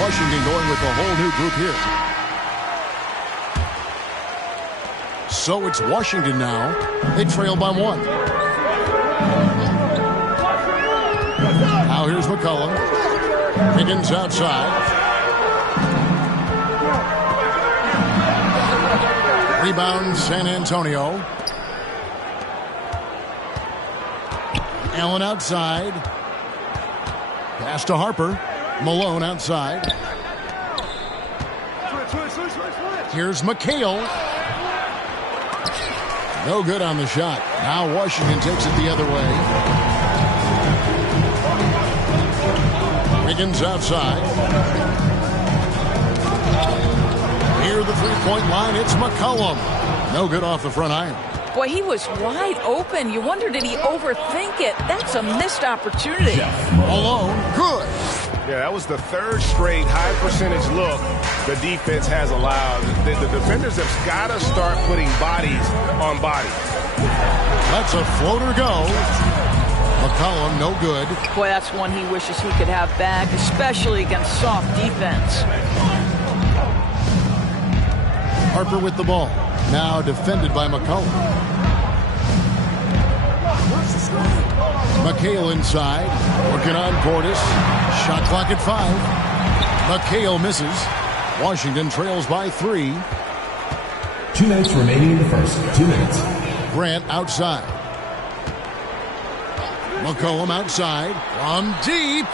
Washington going with a whole new group here. So it's Washington now. They trail by 1. Now here's McCollum. Higgins outside. Rebound San Antonio. Allen outside. Pass to Harper. Malone outside. Here's McHale. No good on the shot. Now Washington takes it the other way. Wiggins outside. Near the three-point line, it's McCollum. No good off the front iron. Boy, he was wide open. You wonder, did he overthink it? That's a missed opportunity. Alone, good. Yeah, that was the third straight high percentage look the defense has allowed. The defenders have got to start putting bodies on bodies. That's a floater go. McCollum, no good. Boy, that's one he wishes he could have back, especially against soft defense. Harper with the ball. Now defended by McCollum. McHale inside. Working on Portis. Shot clock at 5. McHale misses. Washington trails by 3. 2 minutes remaining in the first. 2 minutes. Grant outside. McCollum outside. From deep.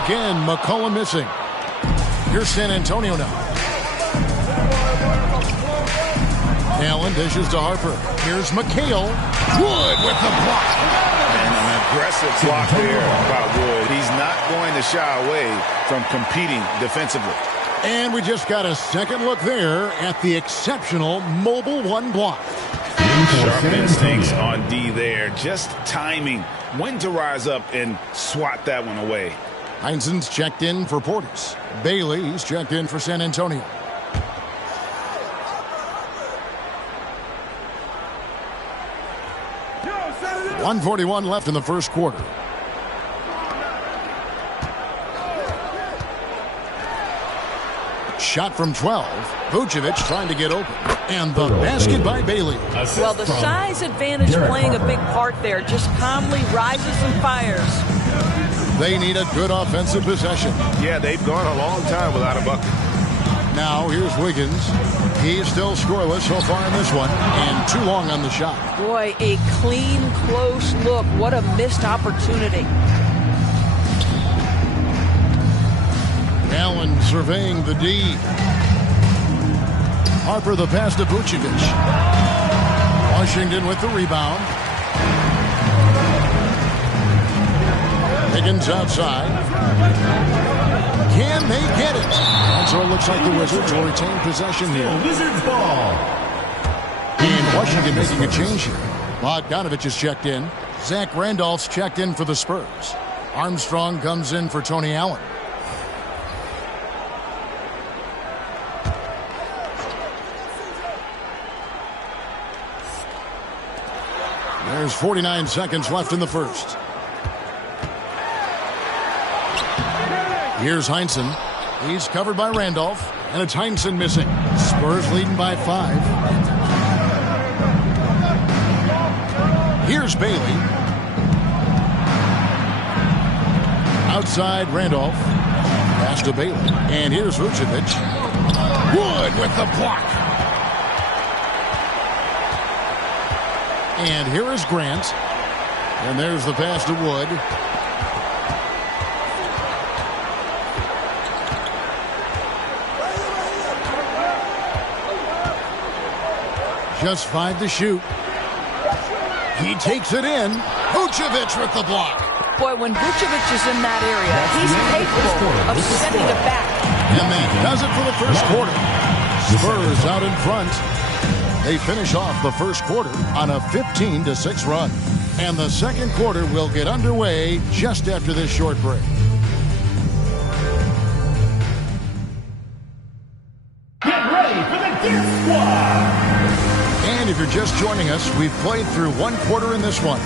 Again, McCollum missing. Here's San Antonio now. Allen dishes to Harper. Here's McHale. Wood with the block. And an aggressive block there by Wood. He's not going to shy away from competing defensively. And we just got a second look there at the exceptional Mobile One block. Sharp instincts on D there. Just timing when to rise up and swat that one away. Heinzen's checked in for Portis. Bailey's checked in for San Antonio. .141 left in the first quarter. Shot from 12. Vucevic trying to get open. And the basket by Bailey. Well, the size advantage playing a big part there. Just calmly rises and fires. They need a good offensive possession. Yeah, they've gone a long time without a bucket. Now here's Wiggins. He's still scoreless so far in this one, and too long on the shot. Boy, a clean, close look. What a missed opportunity. Allen surveying the D. Harper the pass to Vucevic. Washington with the rebound. Wiggins outside. Can they get it? And so it looks like the Wizards will retain possession here. Wizards ball. And Washington making a change here. Bogdanovich is checked in. Zach Randolph's checked in for the Spurs. Armstrong comes in for Tony Allen. There's 49 seconds left in the first. Here's Heinzen. He's covered by Randolph. And it's Heinzen missing. Spurs leading by 5. Here's Bailey. Outside Randolph. Pass to Bailey. And here's Vucevic. Wood with the block. And here is Grant. And there's the pass to Wood. Just 5 to shoot. He takes it in. Vucevic with the block. Boy, when Vucevic is in that area, he's capable of setting it back. And that does it for the first quarter. Spurs out in front. They finish off the first quarter on a 15-6 run. And the second quarter will get underway just after this short break. Get ready for the Gear Squad. And if you're just joining us, we've played through one quarter in this one.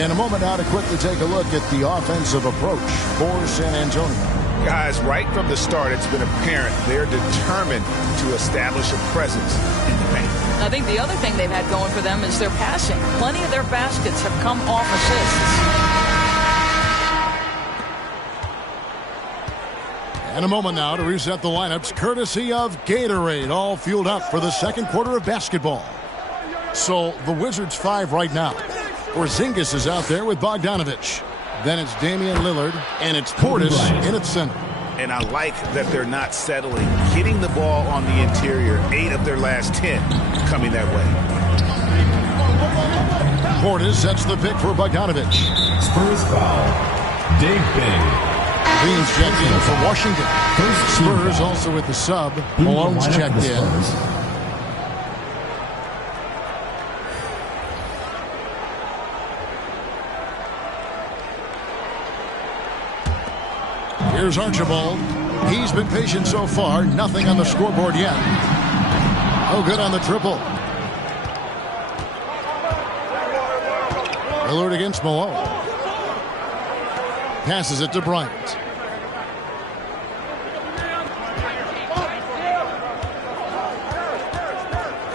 In a moment now to quickly take a look at the offensive approach for San Antonio. Guys, right from the start, it's been apparent they're determined to establish a presence in the paint. I think the other thing they've had going for them is their passing. Plenty of their baskets have come off assists. And a moment now to reset the lineups, courtesy of Gatorade, all fueled up for the second quarter of basketball. So the Wizards 5 right now. Porzingis is out there with Bogdanovich. Then it's Damian Lillard, and it's Portis in its center. And I like that they're not settling, hitting the ball on the interior. 8 of their last 10 coming that way. Portis sets the pick for Bogdanovich. Spurs foul. Dave Bing. Levine's checked in for Washington. Spurs also with the sub. Malone's checked in. Here's Archibald. He's been patient so far. Nothing on the scoreboard yet. No good on the triple. Lillard against Malone. Passes it to Bryant.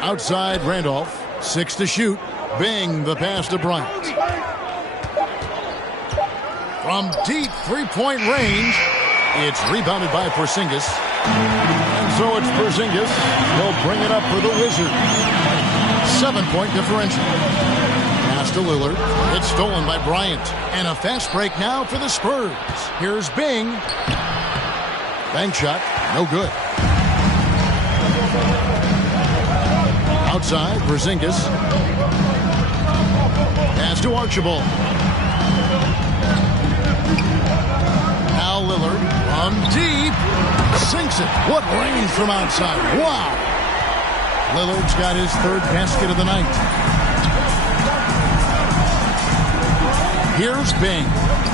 Outside Randolph. 6 to shoot. Bing the pass to Bryant. From deep three-point range, it's rebounded by Porzingis. And so it's Porzingis. He'll bring it up for the Wizards. 7-point differential. Pass to Lillard. It's stolen by Bryant. And a fast break now for the Spurs. Here's Bing. Bank shot. No good. Outside, Porzingis. Pass to Archibald. Now Lillard from deep. Sinks it. What range from outside. Wow. Lillard's got his third basket of the night. Here's Bing.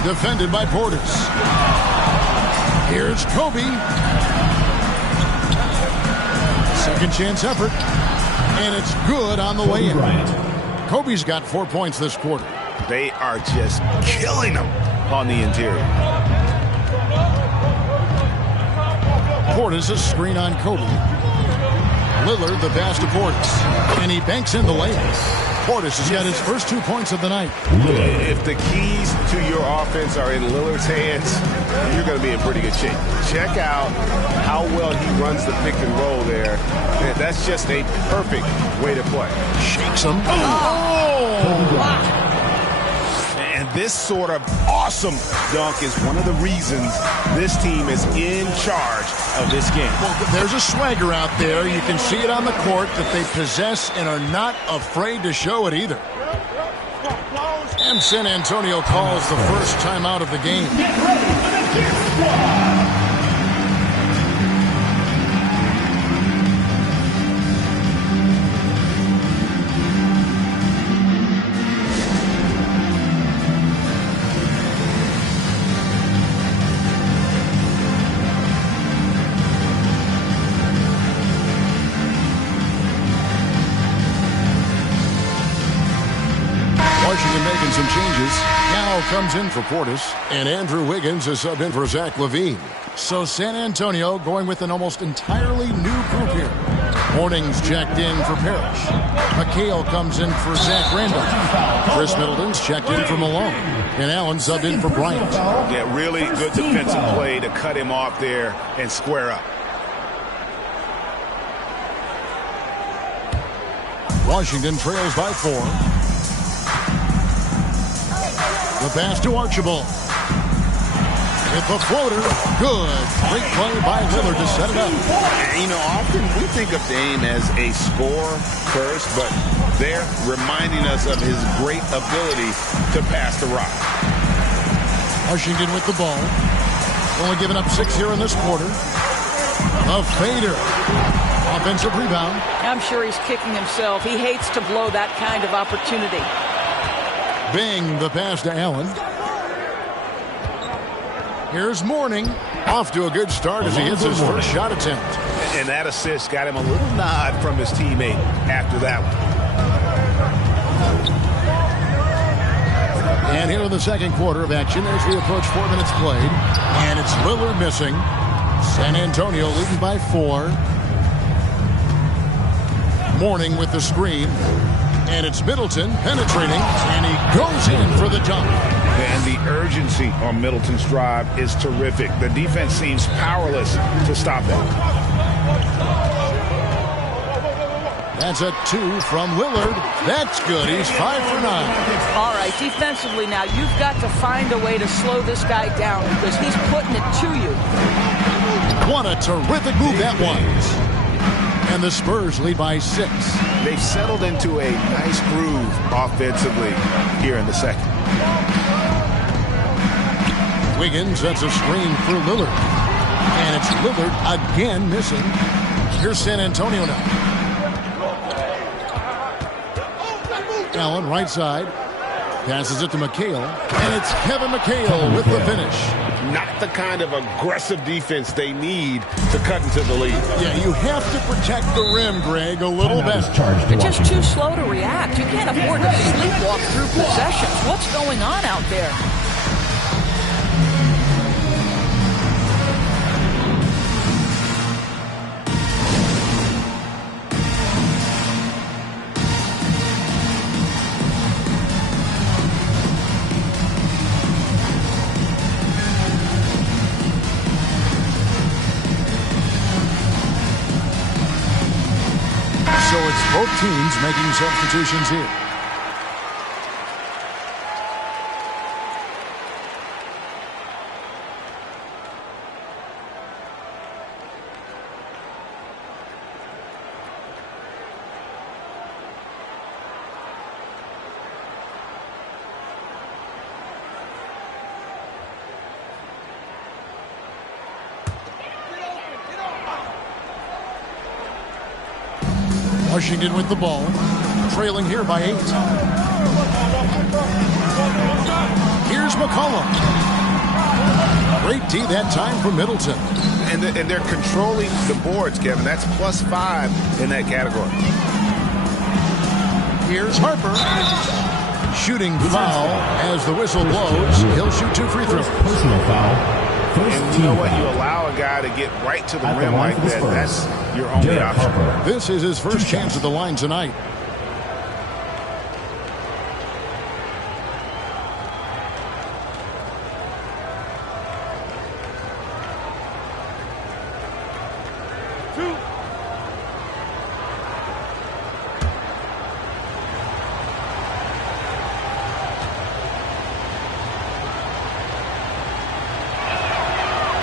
Defended by Portis. Here's Kobe. Second chance effort. And it's good on the way in. Kobe's got 4 points this quarter. They are just killing them on the interior. Portis a screen on Kobe. Lillard the pass to Portis. And he banks in the layup. Portis has got his first 2 points of the night. If the keys to your offense are in Lillard's hands, you're going to be in pretty good shape. Check out how well he runs the pick and roll there. That's just a perfect way to play. Shakes him. And this sort of awesome dunk is one of the reasons this team is in charge of this game. Well, there's a swagger out there. You can see it on the court that they possess and are not afraid to show it either. And San Antonio calls the first timeout of the game. Get ready for the Kiss Squad. Washington making some changes. Now comes in for Portis, and Andrew Wiggins is subbed in for Zach LaVine. So San Antonio going with an almost entirely new group here. Morning's checked in for Parrish. McHale comes in for Zach Randolph. Chris Middleton's checked in for Malone. And Allen subbed in for Bryant. Yeah, really good defensive play to cut him off there and square up. Washington trails by 4. The pass to Archibald. With the floater. Good. Great play by Lillard to set it up. You know, often we think of Dame as a scorer first, but they're reminding us of his great ability to pass the rock. Washington with the ball. Only giving up 6 here in this quarter. A fader. Offensive rebound. I'm sure he's kicking himself. He hates to blow that kind of opportunity. Bing the pass to Allen. Here's Mourning. Off to a good start as he hits his first shot attempt. And that assist got him a little nod from his teammate after that one. And here in the second quarter of action as we approach 4 minutes played. And it's Lillard missing. San Antonio leading by 4. Mourning with the screen. And it's Middleton penetrating, and he goes in for the dunk. And the urgency on Middleton's drive is terrific. The defense seems powerless to stop that. That's a 2 from Lillard. That's good. He's 5 for 9. All right, defensively now, you've got to find a way to slow this guy down because he's putting it to you. What a terrific move that was. And the Spurs lead by 6. They've settled into a nice groove offensively here in the second. Wiggins sets a screen for Lillard. And it's Lillard again missing. Here's San Antonio now. Allen, right side. Passes it to McHale. And it's Kevin McHale with the finish. Not the kind of aggressive defense they need to cut into the lead. Yeah, you have to protect the rim, Greg, a little bit. They're just too slow to react. You can't afford to sleepwalk through possessions. What's going on out there? So it's both teams making substitutions here. Washington with the ball, trailing here by 8. Here's McCollum. Great D that time from Middleton. And they're controlling the boards, Kevin. That's +5 in that category. Here's Harper. Shooting foul as the whistle blows. He'll shoot 2 free throws. Personal foul. And you know what? You allow a guy to get right to the rim like that. That's your only option. This is his first chance at the line tonight.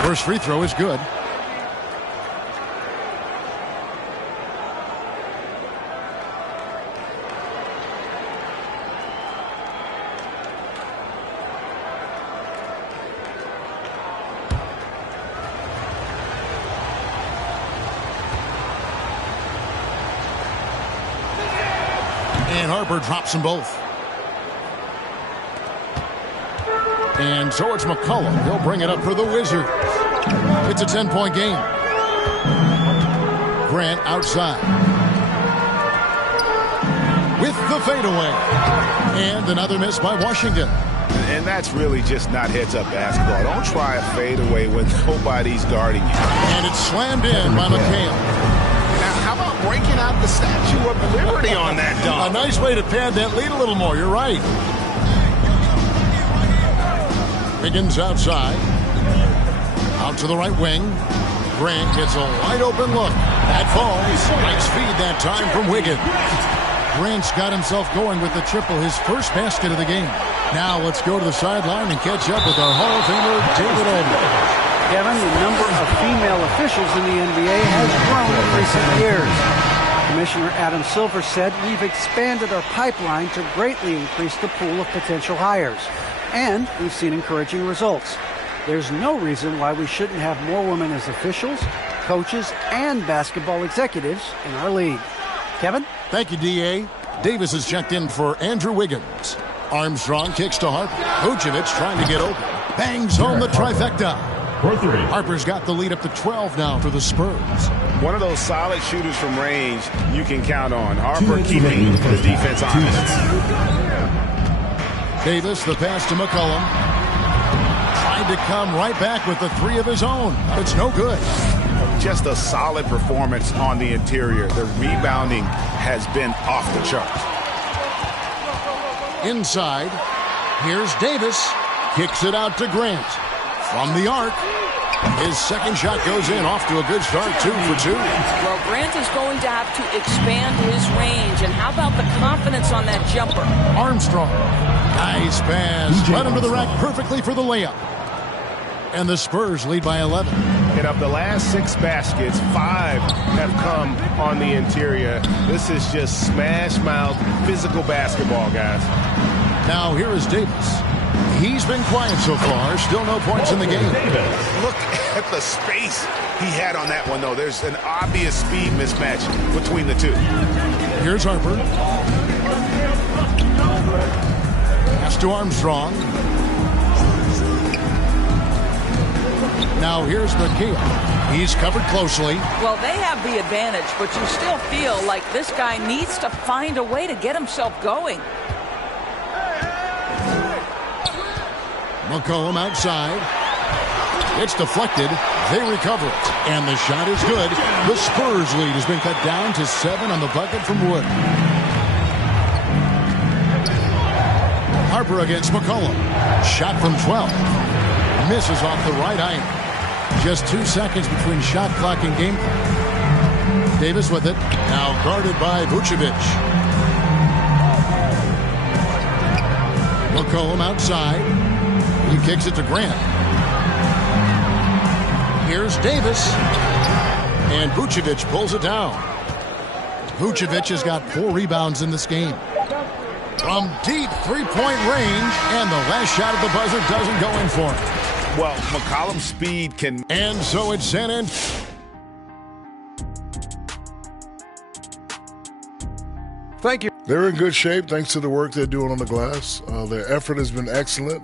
First free throw is good. And Harper drops them both. And so it's McCollum. He'll bring it up for the Wizards. It's a 10-point game. Grant outside. With the fadeaway. And another miss by Washington. And that's really just not heads-up basketball. Don't try a fadeaway when nobody's guarding you. And it's slammed in by McHale. Now, how about breaking out the Statue of Liberty on that dunk? A nice way to pad that lead a little more. You're right. Wiggins outside. Out to the right wing. Grant gets a wide-open look. That falls. Nice feed that time from Wiggins. Grant's got himself going with the triple, his first basket of the game. Now let's go to the sideline and catch up with our Hall of Famer, David Aldridge. Kevin, the number of female officials in the NBA has grown in recent years. Commissioner Adam Silver said we've expanded our pipeline to greatly increase the pool of potential hires. And we've seen encouraging results. There's no reason why we shouldn't have more women as officials, coaches, and basketball executives in our league. Kevin? Thank you, D.A. Davis has checked in for Andrew Wiggins. Armstrong kicks to Harper. Vucevic trying to get open. Bangs home the trifecta. Harper's got the lead up to 12 now for the Spurs. One of those solid shooters from range you can count on. Harper keeping the defense honest. Davis, the pass to McCollum. Tried to come right back with the 3 of his own. It's no good. Just a solid performance on the interior. The rebounding has been off the charts. Inside, here's Davis. Kicks it out to Grant. From the arc. His second shot goes in, off to a good start, 2 for 2. Well, Grant is going to have to expand his range. And how about the confidence on that jumper? Armstrong. Nice pass. Led him to the rack perfectly for the layup. And the Spurs lead by 11. And of the last 6 baskets, 5 have come on the interior. This is just smash mouth physical basketball, guys. Now here is Davis. He's been quiet so far. Still no points in the game. Look at the space he had on that one, though. There's an obvious speed mismatch between the two. Here's Harper. Pass to Armstrong. Now here's McKeel. He's covered closely. Well, they have the advantage, but you still feel like this guy needs to find a way to get himself going. McCollum outside. It's deflected. They recover it. And the shot is good. The Spurs lead has been cut down to 7 on the bucket from Wood. Harper against McCollum. Shot from 12. Misses off the right iron. Just 2 seconds between shot clock and game clock. Davis with it. Now guarded by Vucevic. McCollum outside. He kicks it to Grant. Here's Davis. And Vucevic pulls it down. Vucevic has got 4 rebounds in this game. From deep three-point range, and the last shot at the buzzer doesn't go in for him. Well, McCollum's speed can... And so it's San Antonio. Thank you. They're in good shape thanks to the work they're doing on the glass. Their effort has been excellent.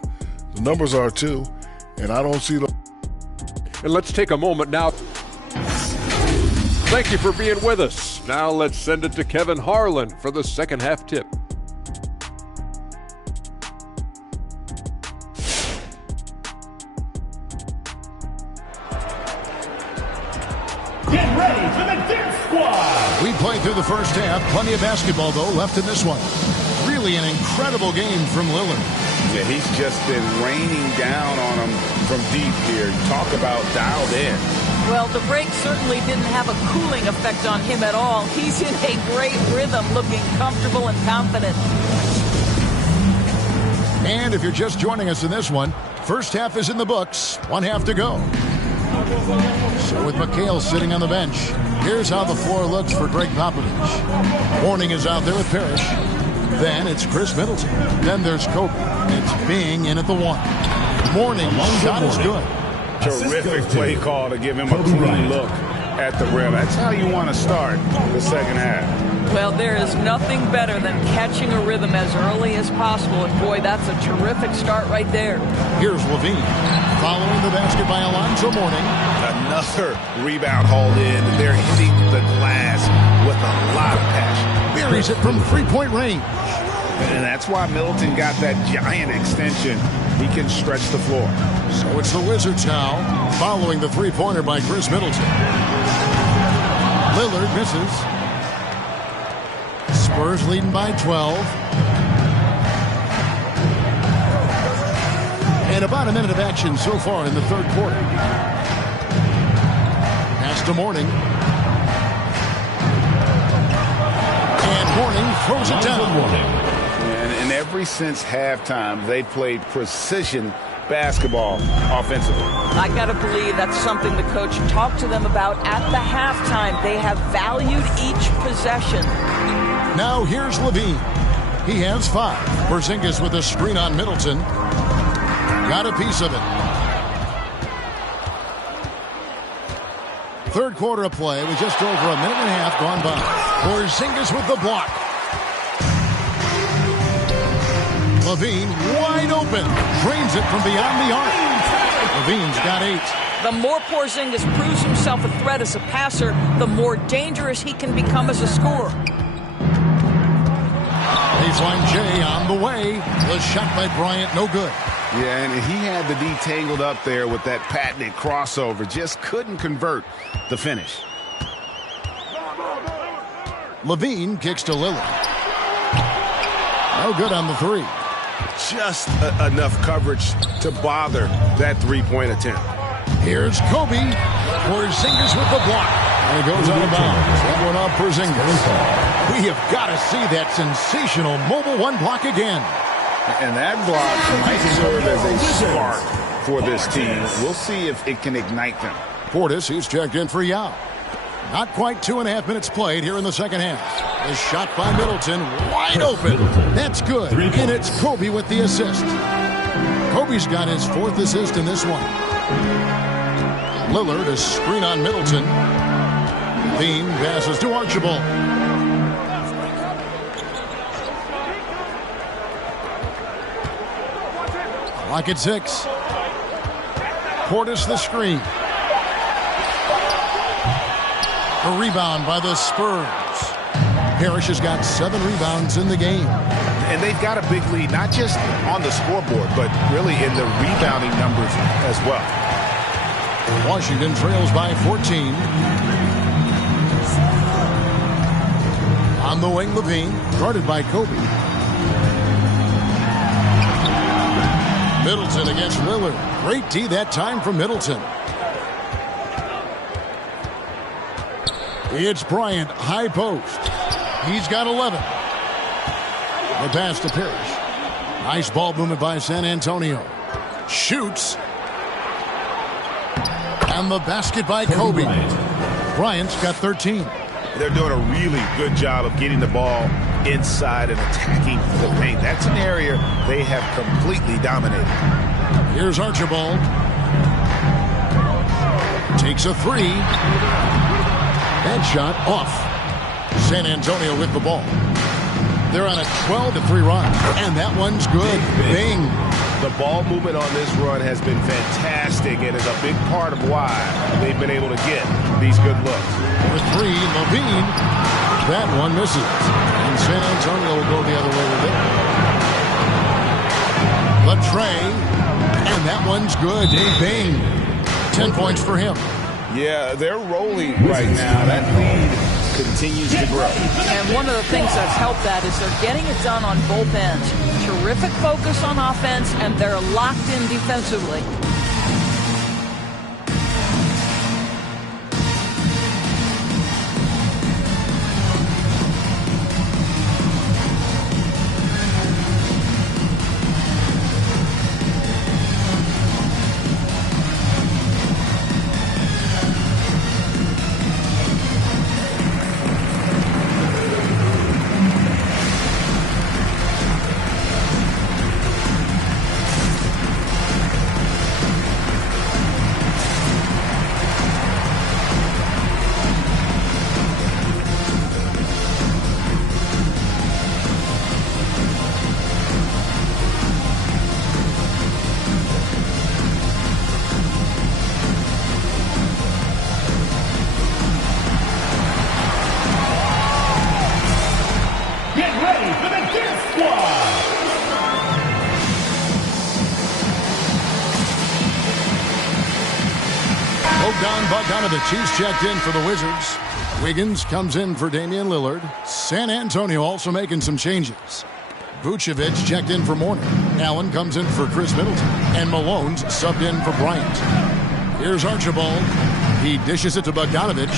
The numbers are too. And I don't see the... And let's take a moment now. Thank you for being with us. Now let's send it to Kevin Harlan for the second half tip. Get ready for the Dip Squad. We played through the first half. Plenty of basketball, though, left in this one. Really an incredible game from Lillard. Yeah, he's just been raining down on them from deep here. Talk about dialed in. Well, the break certainly didn't have a cooling effect on him at all. He's in a great rhythm, looking comfortable and confident. And if you're just joining us in this one, first half is in the books. 1 half to go. So with McHale sitting on the bench, here's how the floor looks for Greg Popovich. Warning is out there with Parrish. Then it's Chris Middleton. Then there's Kobe. It's Bing in at the 1. Mourning shot is good. Terrific play call to give him a clean look at the rim. That's how you want to start the second half. Well, there is nothing better than catching a rhythm as early as possible. And boy, that's a terrific start right there. Here's Levine. Following the basket by Alonzo Mourning. Another rebound hauled in. They're hitting the glass with a lot of passion. Buries it from three-point range. And that's why Middleton got that giant extension. He can stretch the floor. So it's the Wizards now, following the three-pointer by Chris Middleton. Lillard misses. Spurs leading by 12. And about a minute of action so far in the third quarter. Pass to Mourning. And Mourning throws it down. And ever since halftime, they played precision basketball offensively. I got to believe that's something the coach talked to them about at the halftime. They have valued each possession. Now here's Levine. He has 5. Porzingis with a screen on Middleton. Got a piece of it. Third quarter of play with just over a minute and a half gone by. Porzingis with the block. Levine wide open. Drains it from beyond the arc. Levine's got 8. The more Porzingis proves himself a threat as a passer, the more dangerous he can become as a scorer. Baseline J on the way. The shot by Bryant, no good. Yeah, and he had the D tangled up there with that patented crossover. Just couldn't convert the finish. Levine kicks to Lillard. No good on the 3. Just enough coverage to bother that three-point attempt. Here's Kobe. Porzingis with the block. And it goes out of bounds. That one off Porzingis. We have got to see that sensational mobile 1 block again. And that block might serve as a spark for this team. We'll see if it can ignite them. Portis, he's checked in for Yao. Not quite 2.5 minutes played here in the second half. The shot by Middleton, wide open. That's good. And it's Kobe with the assist. Kobe's got his 4th assist in this one. Lillard, a screen on Middleton. Bean passes to Archibald. Clock at 6. Portis the screen. A rebound by the Spurs. Parrish has got 7 rebounds in the game. And they've got a big lead, not just on the scoreboard, but really in the rebounding numbers as well. Washington trails by 14. On the wing, Levine, guarded by Kobe. Middleton against Lillard. Great D that time from Middleton. It's Bryant, high post. He's got 11. The pass to Parrish. Nice ball movement by San Antonio. Shoots. And the basket by Kobe. Bryant's got 13. They're doing a really good job of getting the ball inside and attacking the paint. That's an area they have completely dominated. Here's Archibald. Takes a 3. That shot off. San Antonio with the ball. They're on a 12-3 run, and that one's good. Bing. The ball movement on this run has been fantastic and is a big part of why they've been able to get these good looks. For 3, Levine. That one misses. And San Antonio will go the other way with it. Latray. And that one's good. Bing. 10 points for him. Yeah, they're rolling right now. That lead continues to grow. And one of the things that's helped that is they're getting it done on both ends. Terrific focus on offense, and they're locked in defensively. He's checked in for the Wizards. Wiggins comes in for Damian Lillard. San Antonio also making some changes. Vucevic checked in for Mourner. Allen comes in for Chris Middleton. And Malone's subbed in for Bryant. Here's Archibald. He dishes it to Bogdanovich.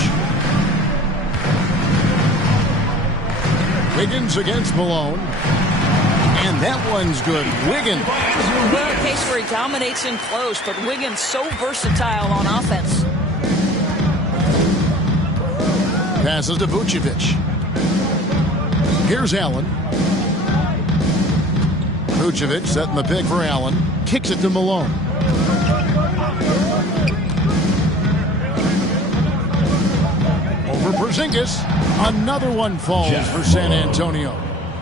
Wiggins against Malone. And that one's good. Wiggins. Well, a case where he dominates in close, but Wiggins so versatile on offense. Passes to Vucevic. Here's Allen. Vucevic setting the pick for Allen. Kicks it to Malone. Over Porzingis. Another one falls for San Antonio.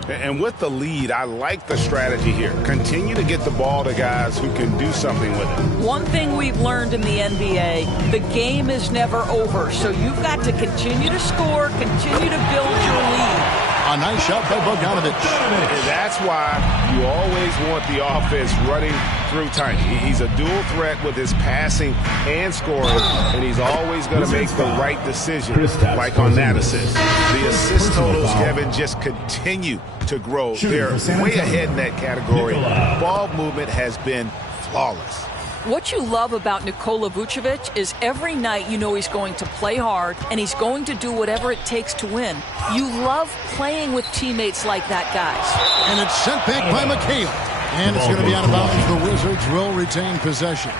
And with the lead, I like the strategy here. Continue to get the ball to guys who can do something with it. One thing we've learned in the NBA, the game is never over. So you've got to continue to score, continue to build your lead. A nice shot by Bogdanovich. And that's why you always want the offense running through Tiny. He's a dual threat with his passing and scoring, and he's always going to make the right decision, like on that assist. The assist totals, Kevin, just continue to grow. They're way ahead in that category. Ball movement has been flawless. What you love about Nikola Vucevic is every night you know he's going to play hard and he's going to do whatever it takes to win. You love playing with teammates like that, guys. And it's sent back by McHale. And it's going to be out of bounds. The Wizards will retain possession.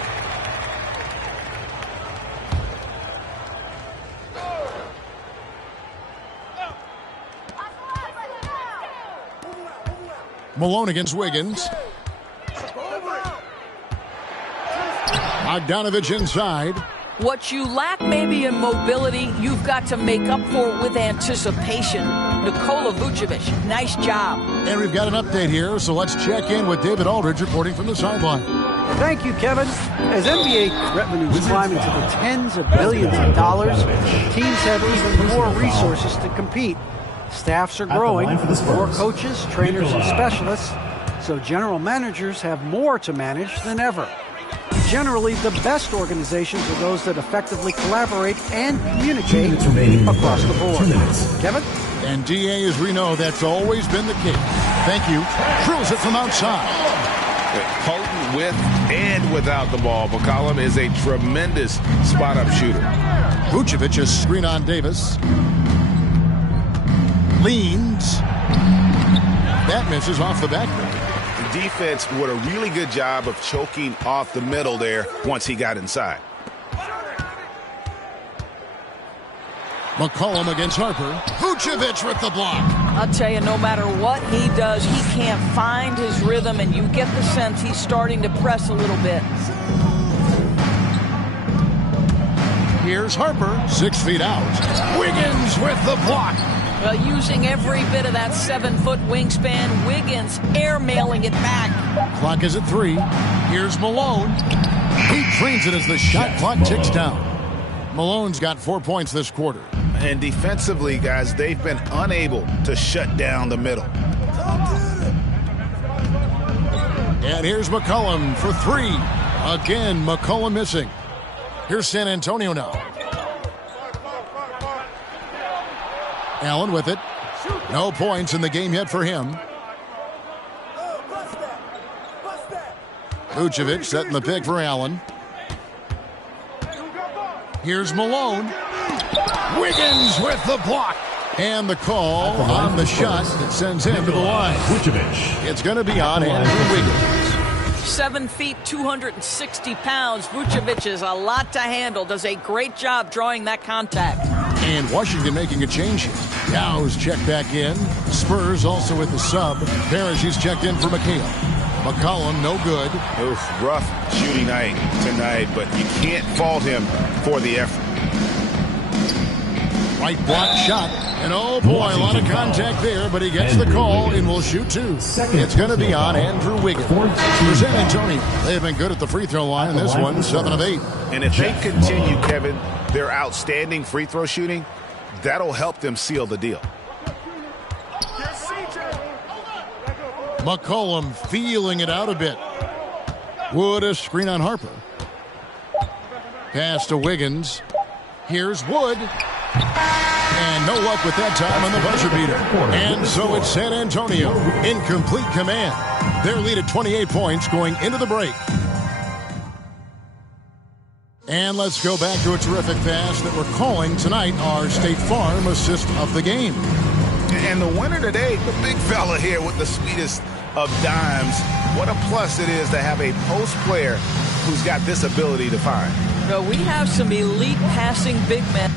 Malone against Wiggins. Bogdanovich inside. What you lack maybe in mobility, you've got to make up for it with anticipation. Nikola Vucevic, nice job. And we've got an update here, so let's check in with David Aldridge reporting from the sideline. Thank you, Kevin. As NBA revenues climb into the tens of billions of dollars, teams have even more resources to compete. Staffs are growing, more coaches, trainers, and specialists, so general managers have more to manage than ever. Generally, the best organizations are those that effectively collaborate and communicate across the board. Kevin? And DA, as we know, that's always been the case. Thank you. Drills it from outside. Potent with and without the ball. McCollum is a tremendous spot-up shooter. Vucevic is screen on Davis. Leans. That misses off the backboard. The defense did a really good job of choking off the middle there once he got inside. McCollum against Harper. Vucevic with the block. I'll tell you, no matter what he does, he can't find his rhythm, and you get the sense he's starting to press a little bit. Here's Harper, 6 feet out. Wiggins with the block. Well, using every bit of that 7-foot wingspan, Wiggins airmailing it back. Clock is at 3. Here's Malone. He trains it as the shot clock ticks down. Malone's got 4 points this quarter. And defensively, guys, they've been unable to shut down the middle. And here's McCollum for 3. Again, McCollum missing. Here's San Antonio now. Allen with it. No points in the game yet for him. Vucevic setting the pick for Allen. Here's Malone. Wiggins with the block. And the call on the shot that sends him to the line. Vucevic. It's going to be on Andrew Wiggins. 7 feet, 260 pounds. Vucevic is a lot to handle. Does a great job drawing that contact. And Washington making a change here. Dow's checked back in. Spurs also with the sub. Parrish's checked in for McHale. McCollum, no good. Oof, rough shooting night tonight, but you can't fault him for the effort. Right block shot. And oh boy, a lot of contact there, but he gets the call and will shoot 2. It's going to be on Andrew Wiggins. For San Antonio, they've been good at the free throw line. This one, 7 of 8. And if they continue, Kevin, their outstanding free throw shooting, that'll help them seal the deal. McCollum feeling it out a bit. Wood a screen on Harper. Pass to Wiggins. Here's Wood. And no luck with that time on the buzzer beater. And so it's San Antonio in complete command. Their lead at 28 points going into the break. And let's go back to a terrific pass that we're calling tonight our State Farm assist of the game. And the winner today, the big fella here with the sweetest of dimes. What a plus it is to have a post player who's got this ability to find. Well, we have some elite passing big men.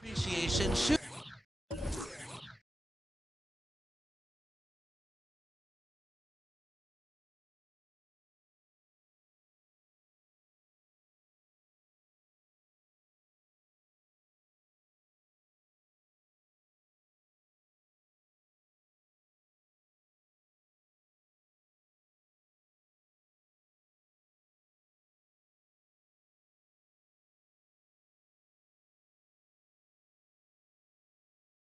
Appreciation shoot.